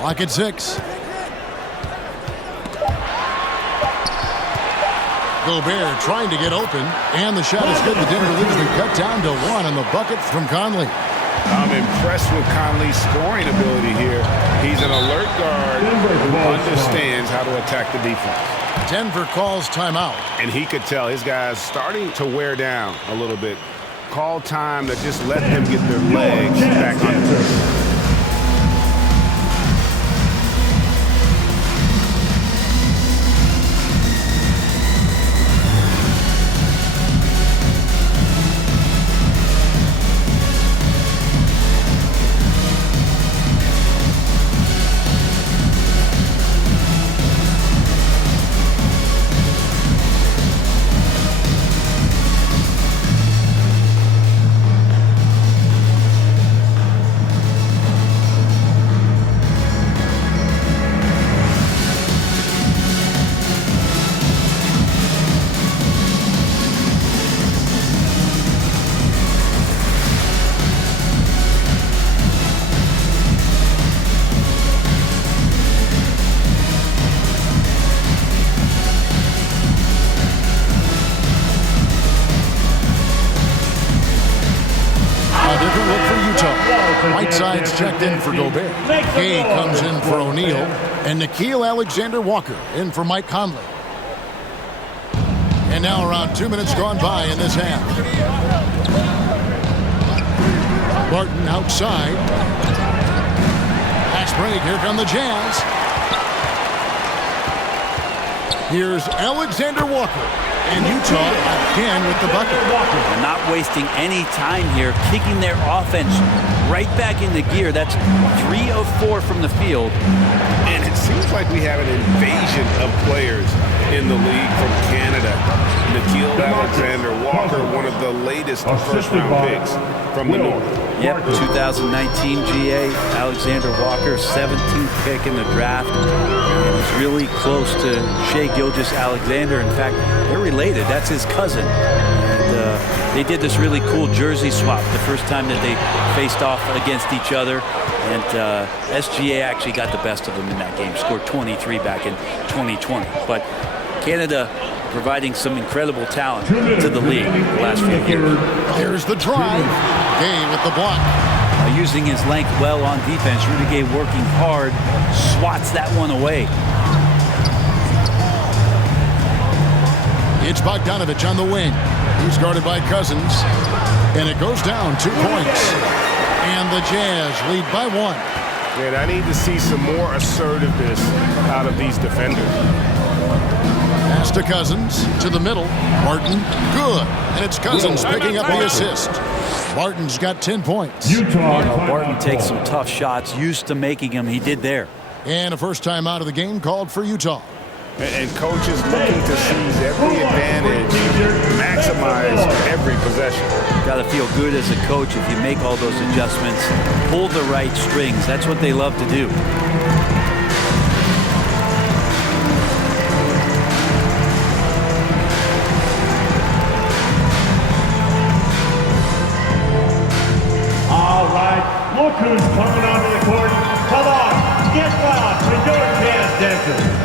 Clock at 6. Gobert trying to get open. And the shot is good. The Denver lead has been cut down to 1 on the bucket from Conley. I'm impressed with Conley's scoring ability here. He's an alert guard who understands how to attack the defense. Denver calls timeout. And he could tell his guys starting to wear down a little bit. Call time to just let them get their legs back on the court. Whiteside's checked in for Gobert. Gay comes in for O'Neal. And Nickeil Alexander-Walker in for Mike Conley. And now around 2 minutes gone by in this half. Barton outside. Pass break. Here come the Jazz. Here's Alexander-Walker. And Utah again with the bucket. They're not wasting any time here, kicking their offense right back into gear. That's 3 of 4 from the field. And it seems like we have an invasion of players in the league from Canada. Nickeil Alexander-Walker, one of the latest first-round picks from the North. Yep, 2019 GA, Alexander-Walker, 17th pick in the draft. And he's really close to Shai Gilgeous-Alexander. In fact, they're related. That's his cousin. And they did this really cool jersey swap the first time that they faced off against each other. And SGA actually got the best of them in that game, scored 23 back in 2020. But Canada providing some incredible talent to the league the last few years. Here's the drive. Gay with the block. Using his length well on defense, Rudy Gay working hard, swats that one away. It's Bogdanovich on the wing. He's guarded by Cousins. And it goes down 2 points. And the Jazz lead by 1. And I need to see some more assertiveness out of these defenders. Pass to Cousins, to the middle. Martin, good. And it's Cousins picking up the assist. Martin's got 10 points. Martin takes some tough shots, used to making them. He did there. And a first time out of the game called for Utah. And coaches looking to seize every advantage, maximize every possession. Got to feel good as a coach if you make all those adjustments, pull the right strings. That's what they love to do. All right, look who's coming onto the court. Come on, get loud with your jazz dancers.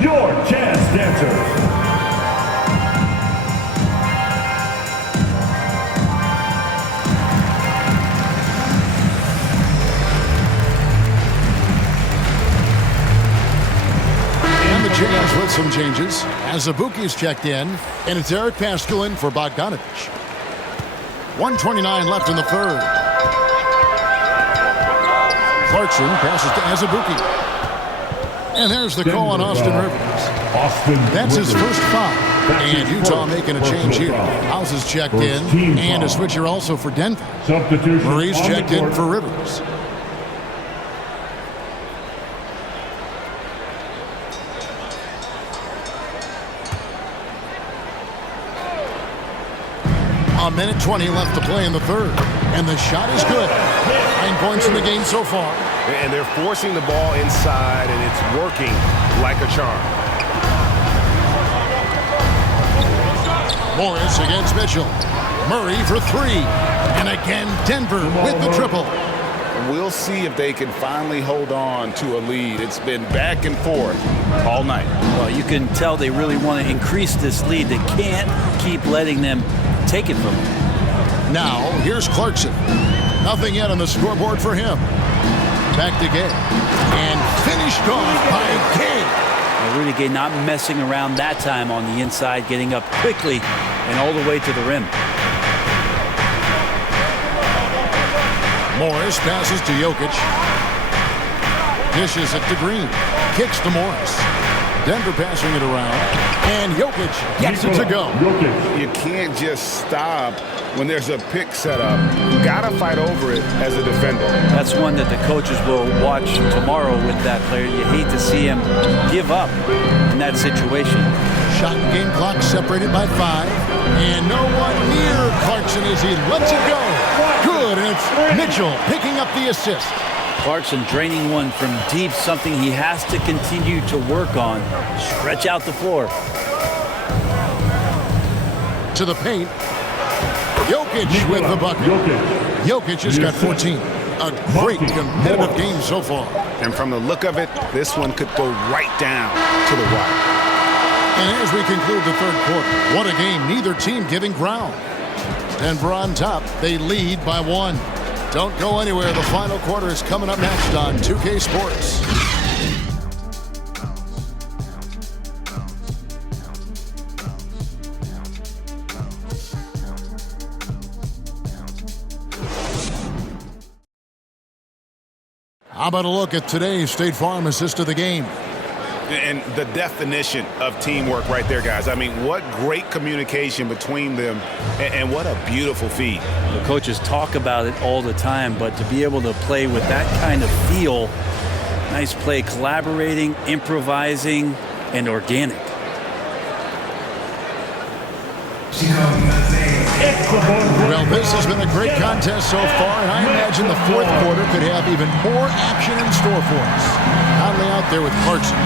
Your jazz dancers. And the Jazz with some changes as Azubuike's checked in, and it's Eric Paschal in for Bogdanovich. 1:29 left in the third. Clarkson passes to Azubuike. And there's the call on Austin Rivers. That's his first foul. And Utah making a change here. House is checked in, and a switch here also for Denver. Murray's checked in for Rivers. A minute 20 left to play in the third. And the shot is good. 9 points in the game so far. And they're forcing the ball inside, and it's working like a charm. Morris against Mitchell. Murray for 3. And again, Denver with the triple. We'll see if they can finally hold on to a lead. It's been back and forth all night. Well, you can tell they really want to increase this lead. They can't keep letting them take it from them. Now, here's Clarkson. Nothing yet on the scoreboard for him. Back to Gay. And finished off by Gay. Rudy Gay not messing around that time on the inside, getting up quickly and all the way to the rim. Morris passes to Jokic. Dishes it to Green. Kicks to Morris. Denver passing it around. And Jokic gets it to go. You can't just stop when there's a pick set up. You got to fight over it as a defender. That's one that the coaches will watch tomorrow with that player. You hate to see him give up in that situation. Shot and game clock separated by 5. And no one near Clarkson as he lets it go. Good, and it's Mitchell picking up the assist. Clarkson draining one from deep, something he has to continue to work on. Stretch out the floor. To the paint. Jokic with the bucket. Jokic has got 14. A great competitive game so far. And from the look of it, this one could go right down to the wire. And as we conclude the third quarter, what a game, neither team giving ground. Denver on top, they lead by 1. Don't go anywhere, the final quarter is coming up next on 2K Sports. How about a look at today's State Farm assist of the game? And the definition of teamwork right there, guys. I mean, what great communication between them, and what a beautiful feed. The coaches talk about it all the time, but to be able to play with that kind of feel, nice play, collaborating, improvising, and organic. Well, this has been a great contest so far, and I imagine the fourth quarter could have even more action in store for us. Conley out there with Clarkson.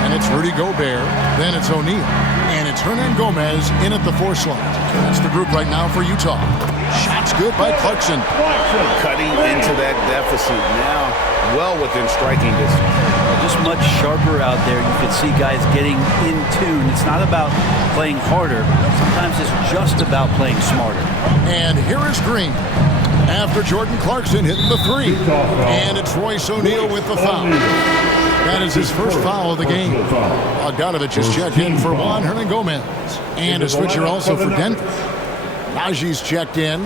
And And it's Rudy Gobert. Then it's O'Neal. And it's Hernan Gomez in at the 4 slot. That's the group right now for Utah. Shots good by Clarkson. Cutting into that deficit now, well within striking distance. Just much sharper out there. You can see guys getting in tune. It's not about playing harder. Sometimes it's just about playing smarter. And here is Green after Jordan Clarkson hitting the 3. And it's Royce O'Neal with the foul. That is his first foul of the game. Bogdanovich is checked in for Juan Hernan Gomez. And a switcher also for Denver. Najee's checked in.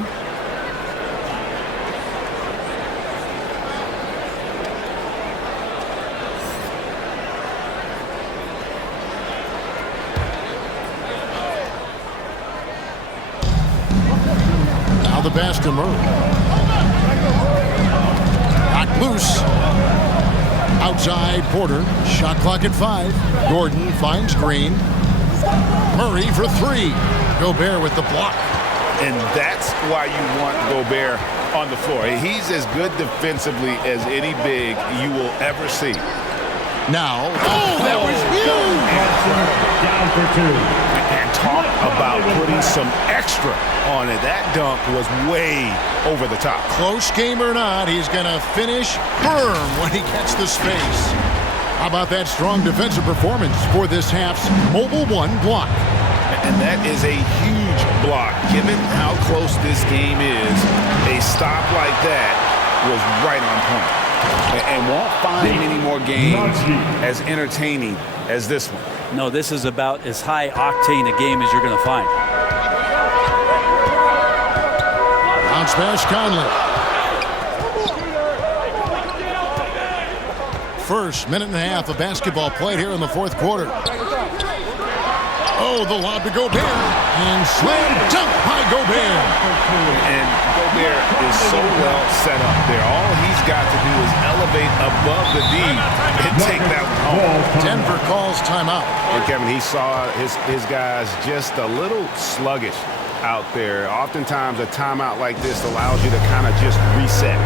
Now the pass to Murray. Knocked loose. Outside Porter. Shot clock at 5. Gordon finds Green. Murray for 3. Gobert with the block. And that's why you want Gobert on the floor. He's as good defensively as any big you will ever see. Now, that was huge! Down for 2. And talk about putting some extra on it. That dunk was way over the top. Close game or not, he's going to finish firm when he gets the space. How about that strong defensive performance for this half's Mobile 1 block? And that is a huge block. Given how close this game is, a stop like that was right on point. And won't find many more games as entertaining as this one. No, this is about as high octane a game as you're going to find. Bounce pass Conley. First minute and a half of basketball played here in the 4th quarter. Oh, the lob to Gobert. And slam dunk by Gobert. And Gobert is so well set up there. All he's got to do is elevate above the D and take that one home. Denver calls timeout. And Kevin, he saw his guys just a little sluggish out there. Oftentimes a timeout like this allows you to kind of just reset.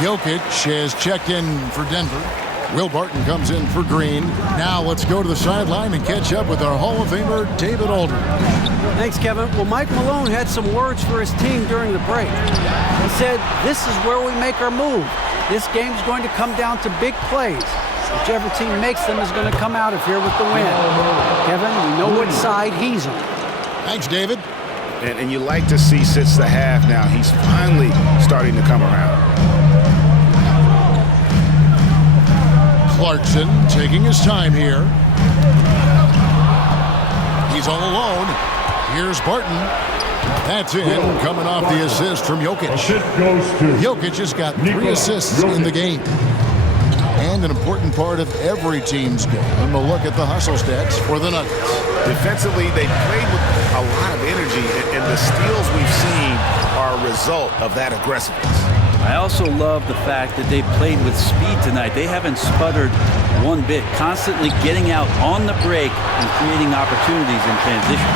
Jokic has checked in for Denver. Will Barton comes in for Green. Now let's go to the sideline and catch up with our Hall of Famer, David Aldridge. Thanks, Kevin. Well, Mike Malone had some words for his team during the break. He said, "This is where we make our move. This game's going to come down to big plays. Whichever team makes them is going to come out of here with the win." Kevin, we know what side he's on. Thanks, David. And you like to see since the half now, he's finally starting to come around. Clarkson taking his time here. He's all alone. Here's Barton. That's in, coming off the assist from Jokic. Jokic has got 3 assists in the game. And an important part of every team's game. A look at the hustle stats for the Nuggets. Defensively, they played with a lot of energy, and the steals we've seen are a result of that aggressiveness. I also love the fact that they played with speed tonight. They haven't sputtered one bit, constantly getting out on the break and creating opportunities in transition.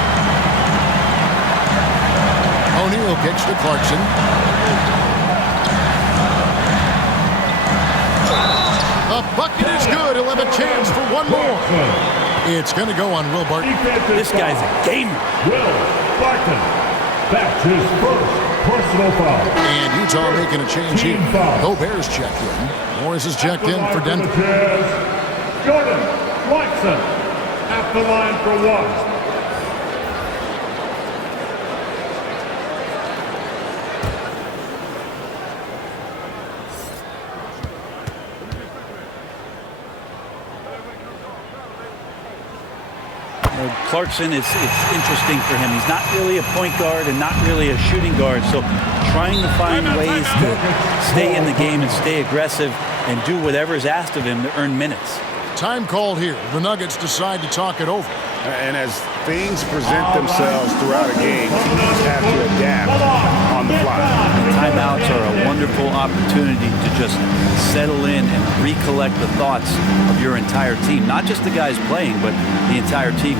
O'Neal kicks to Clarkson. The bucket is good. He'll have a chance for one more. It's going to go on Will Barton. This guy's a gamer. Will Barton. That's his first personal foul. And Utah making a change here. Gobert's checked in. Morris is checked in for Denver. Jordan Clarkson at the line for one. Clarkson, it's interesting for him. He's not really a point guard and not really a shooting guard, so trying to find ways to stay in the game and stay aggressive and do whatever is asked of him to earn minutes. Time called here. The Nuggets decide to talk it over. And as things present themselves throughout a game, teams have to adapt on the fly. Timeouts are a wonderful opportunity to just settle in and recollect the thoughts of your entire team. Not just the guys playing, but the entire team.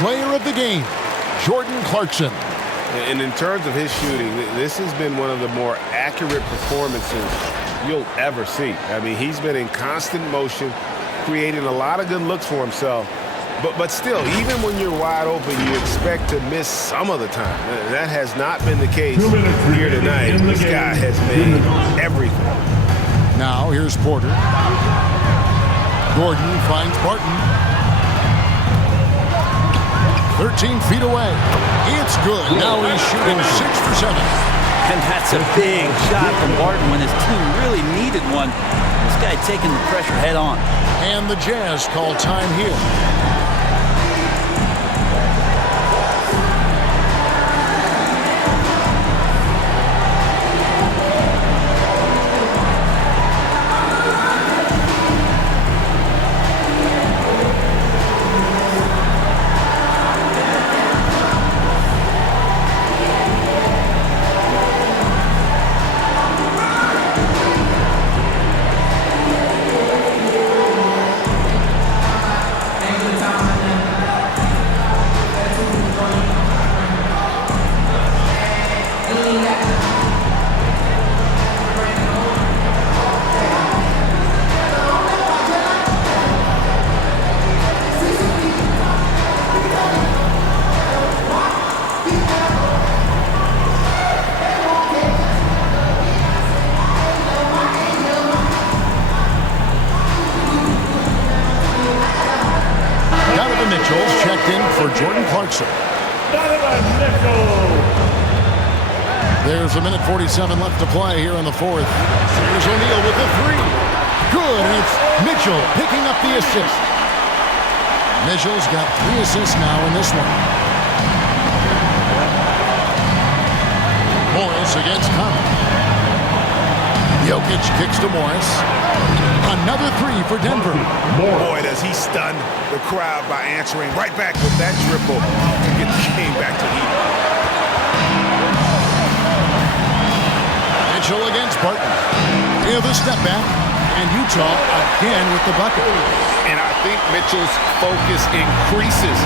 Player of the game, Jordan Clarkson. And in terms of his shooting, this has been one of the more accurate performances you'll ever see. I mean, he's been in constant motion, creating a lot of good looks for himself. But still, even when you're wide open, you expect to miss some of the time. That has not been the case here tonight. This guy has made everything. Now here's Porter. Gordon finds Barton. 13 feet away. It's good. Now he's shooting 6 for 7. And that's a big shot from Barton when his team really needed one. This guy taking the pressure head on. And the Jazz call time here. There's a minute 47 left to play here in the fourth. Here's O'Neal with the three. Good, and it's Mitchell picking up the assist. Mitchell's got 3 assists now in this one. Morris against Conley. Jokic kicks to Morris. Another 3 for Denver. Boy, does he stun the crowd by answering right back with that triple to get the game back to heat. Mitchell against Barton. Here's the step back, and Utah again with the bucket. And I think Mitchell's focus increases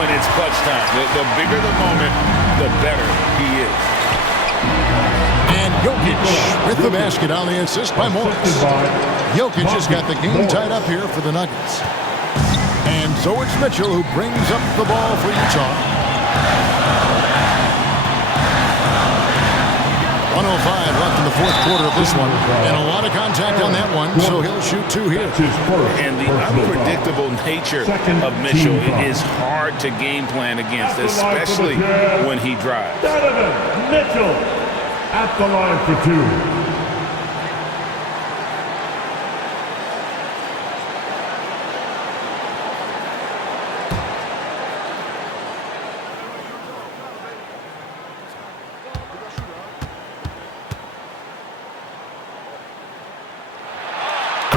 when it's clutch time. The bigger the moment, the better he is. And Jokic with the basket on the assist by Morris. Jokic has got the game tied up here for the Nuggets. And so it's Mitchell who brings up the ball for Utah. 1:05 left in the fourth quarter of this one. And a lot of contact on that one, so he'll shoot 2 here. And the unpredictable nature of Mitchell is hard to game plan against, especially when he drives. Mitchell at the line for 2.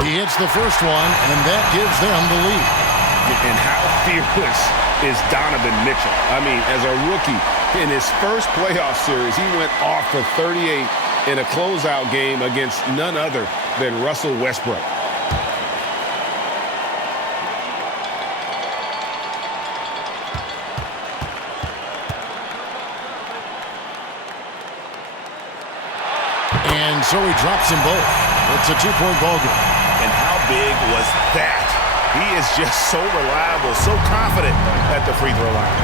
He hits the first one, and that gives them the lead. And how fearless is Donovan Mitchell? I mean, as a rookie, in his first playoff series, he went off for 38 in a closeout game against none other than Russell Westbrook. And so he drops them both. It's a two-point ball game. And how big was that? He is just so reliable, so confident at the free throw line.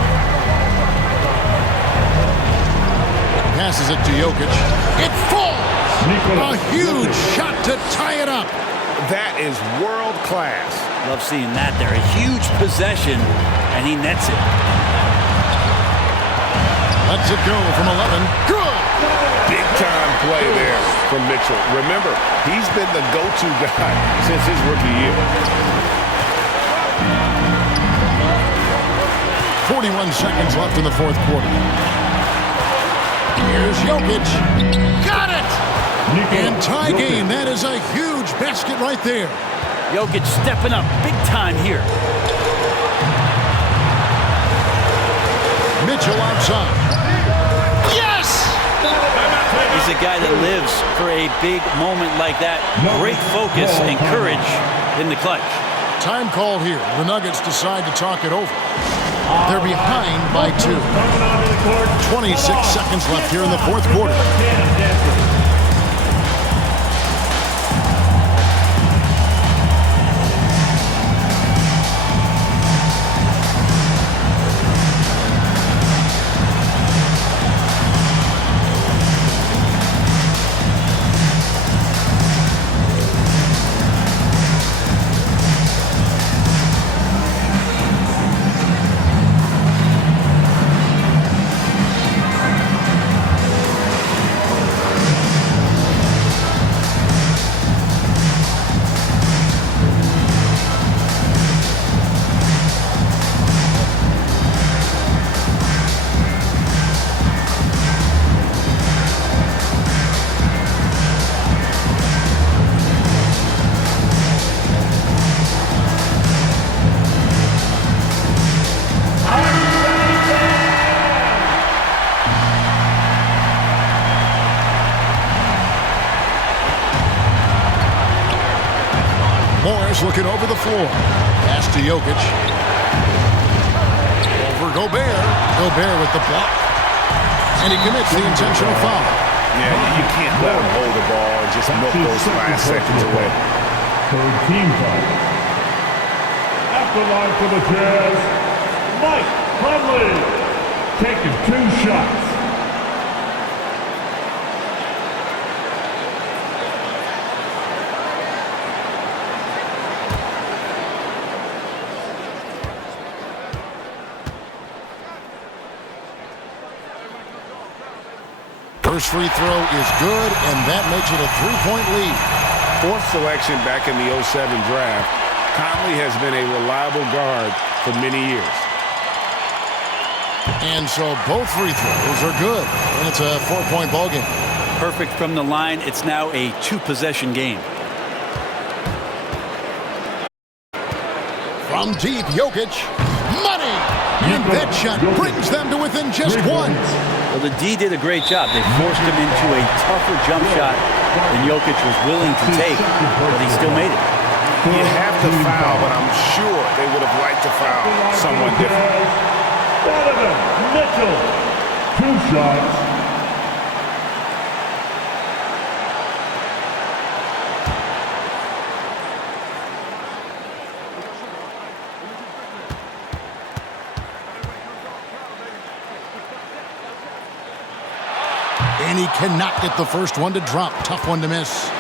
Passes it to Jokic. It falls! A huge shot to tie it up. That is world class. Love seeing that there. A huge possession, and he nets it. Lets it go from 11. Good! Big time play there from Mitchell. Remember, he's been the go-to guy since his rookie year. 41 seconds left in the fourth quarter. Here's Jokic. Got it! And tie game. That is a huge basket right there. Jokic stepping up big time here. Mitchell outside. Yes! He's a guy that lives for a big moment like that. Great focus and courage in the clutch. Time called here. The Nuggets decide to talk it over. They're behind by 2. 26 seconds left here in the fourth quarter. Looking over the floor. Pass to Jokic. Over Gobert. Gobert with the block. And he commits the intentional foul. Yeah, you can't let him hold the ball and just milk those last seconds away. Third team foul. At the line for the Jazz, Mike Conley. Taking 2 shots. First free throw is good, and that makes it a 3-point lead. Fourth selection back in the 07 draft, Conley has been a reliable guard for many years. And so both free throws are good, and it's a 4-point ball game. Perfect from the line. It's now a 2-possession game. From deep, Jokic. Money! And that shot brings them to within just 1. Well, the D did a great job. They forced him into a tougher jump shot than Jokic was willing to take, but he still made it. You have to foul, but I'm sure they would have liked to foul someone different. Donovan Mitchell, 2 shots. And he cannot get the first one to drop. Tough one to miss.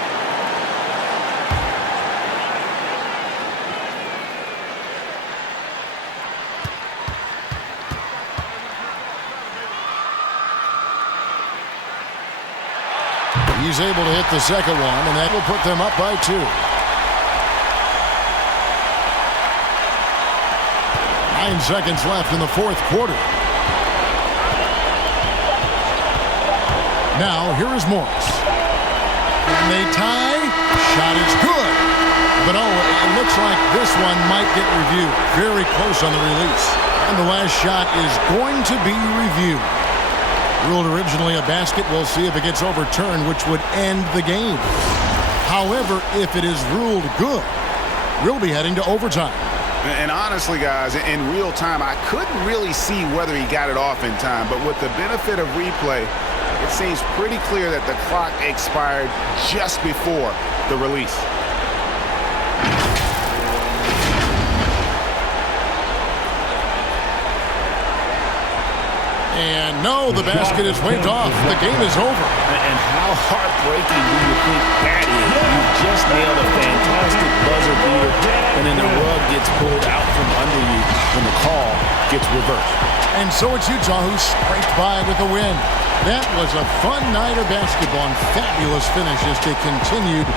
He's able to hit the second one, and that will put them up by 2. 9 seconds left in the fourth quarter. Now, here is Morris. And they tie. Shot is good. This one might get reviewed. Very close on the release. And the last shot is going to be reviewed. Ruled originally a basket. We'll see if it gets overturned, which would end the game. However, if it is ruled good, we'll be heading to overtime. And honestly, guys, in real time, I couldn't really see whether he got it off in time. But with the benefit of replay, it seems pretty clear that the clock expired just before the release. And no, the basket is waved off. The game is over. And how heartbreaking do you think that is? You just nailed a fantastic buzzer beater, and then the rug gets pulled out from under you when the call gets reversed. And so it's Utah who scraped by with a win. That was a fun night of basketball and fabulous finish as they continued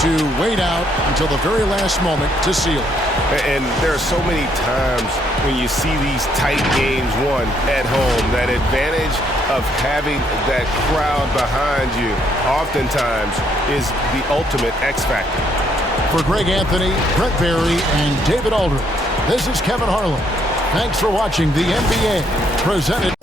to wait out until the very last moment to seal it. And there are so many times when you see these tight games won at home, that advantage of having that crowd behind you oftentimes is the ultimate X factor. For Greg Anthony, Brett Berry, and David Aldridge, this is Kevin Harlan. Thanks for watching the NBA presented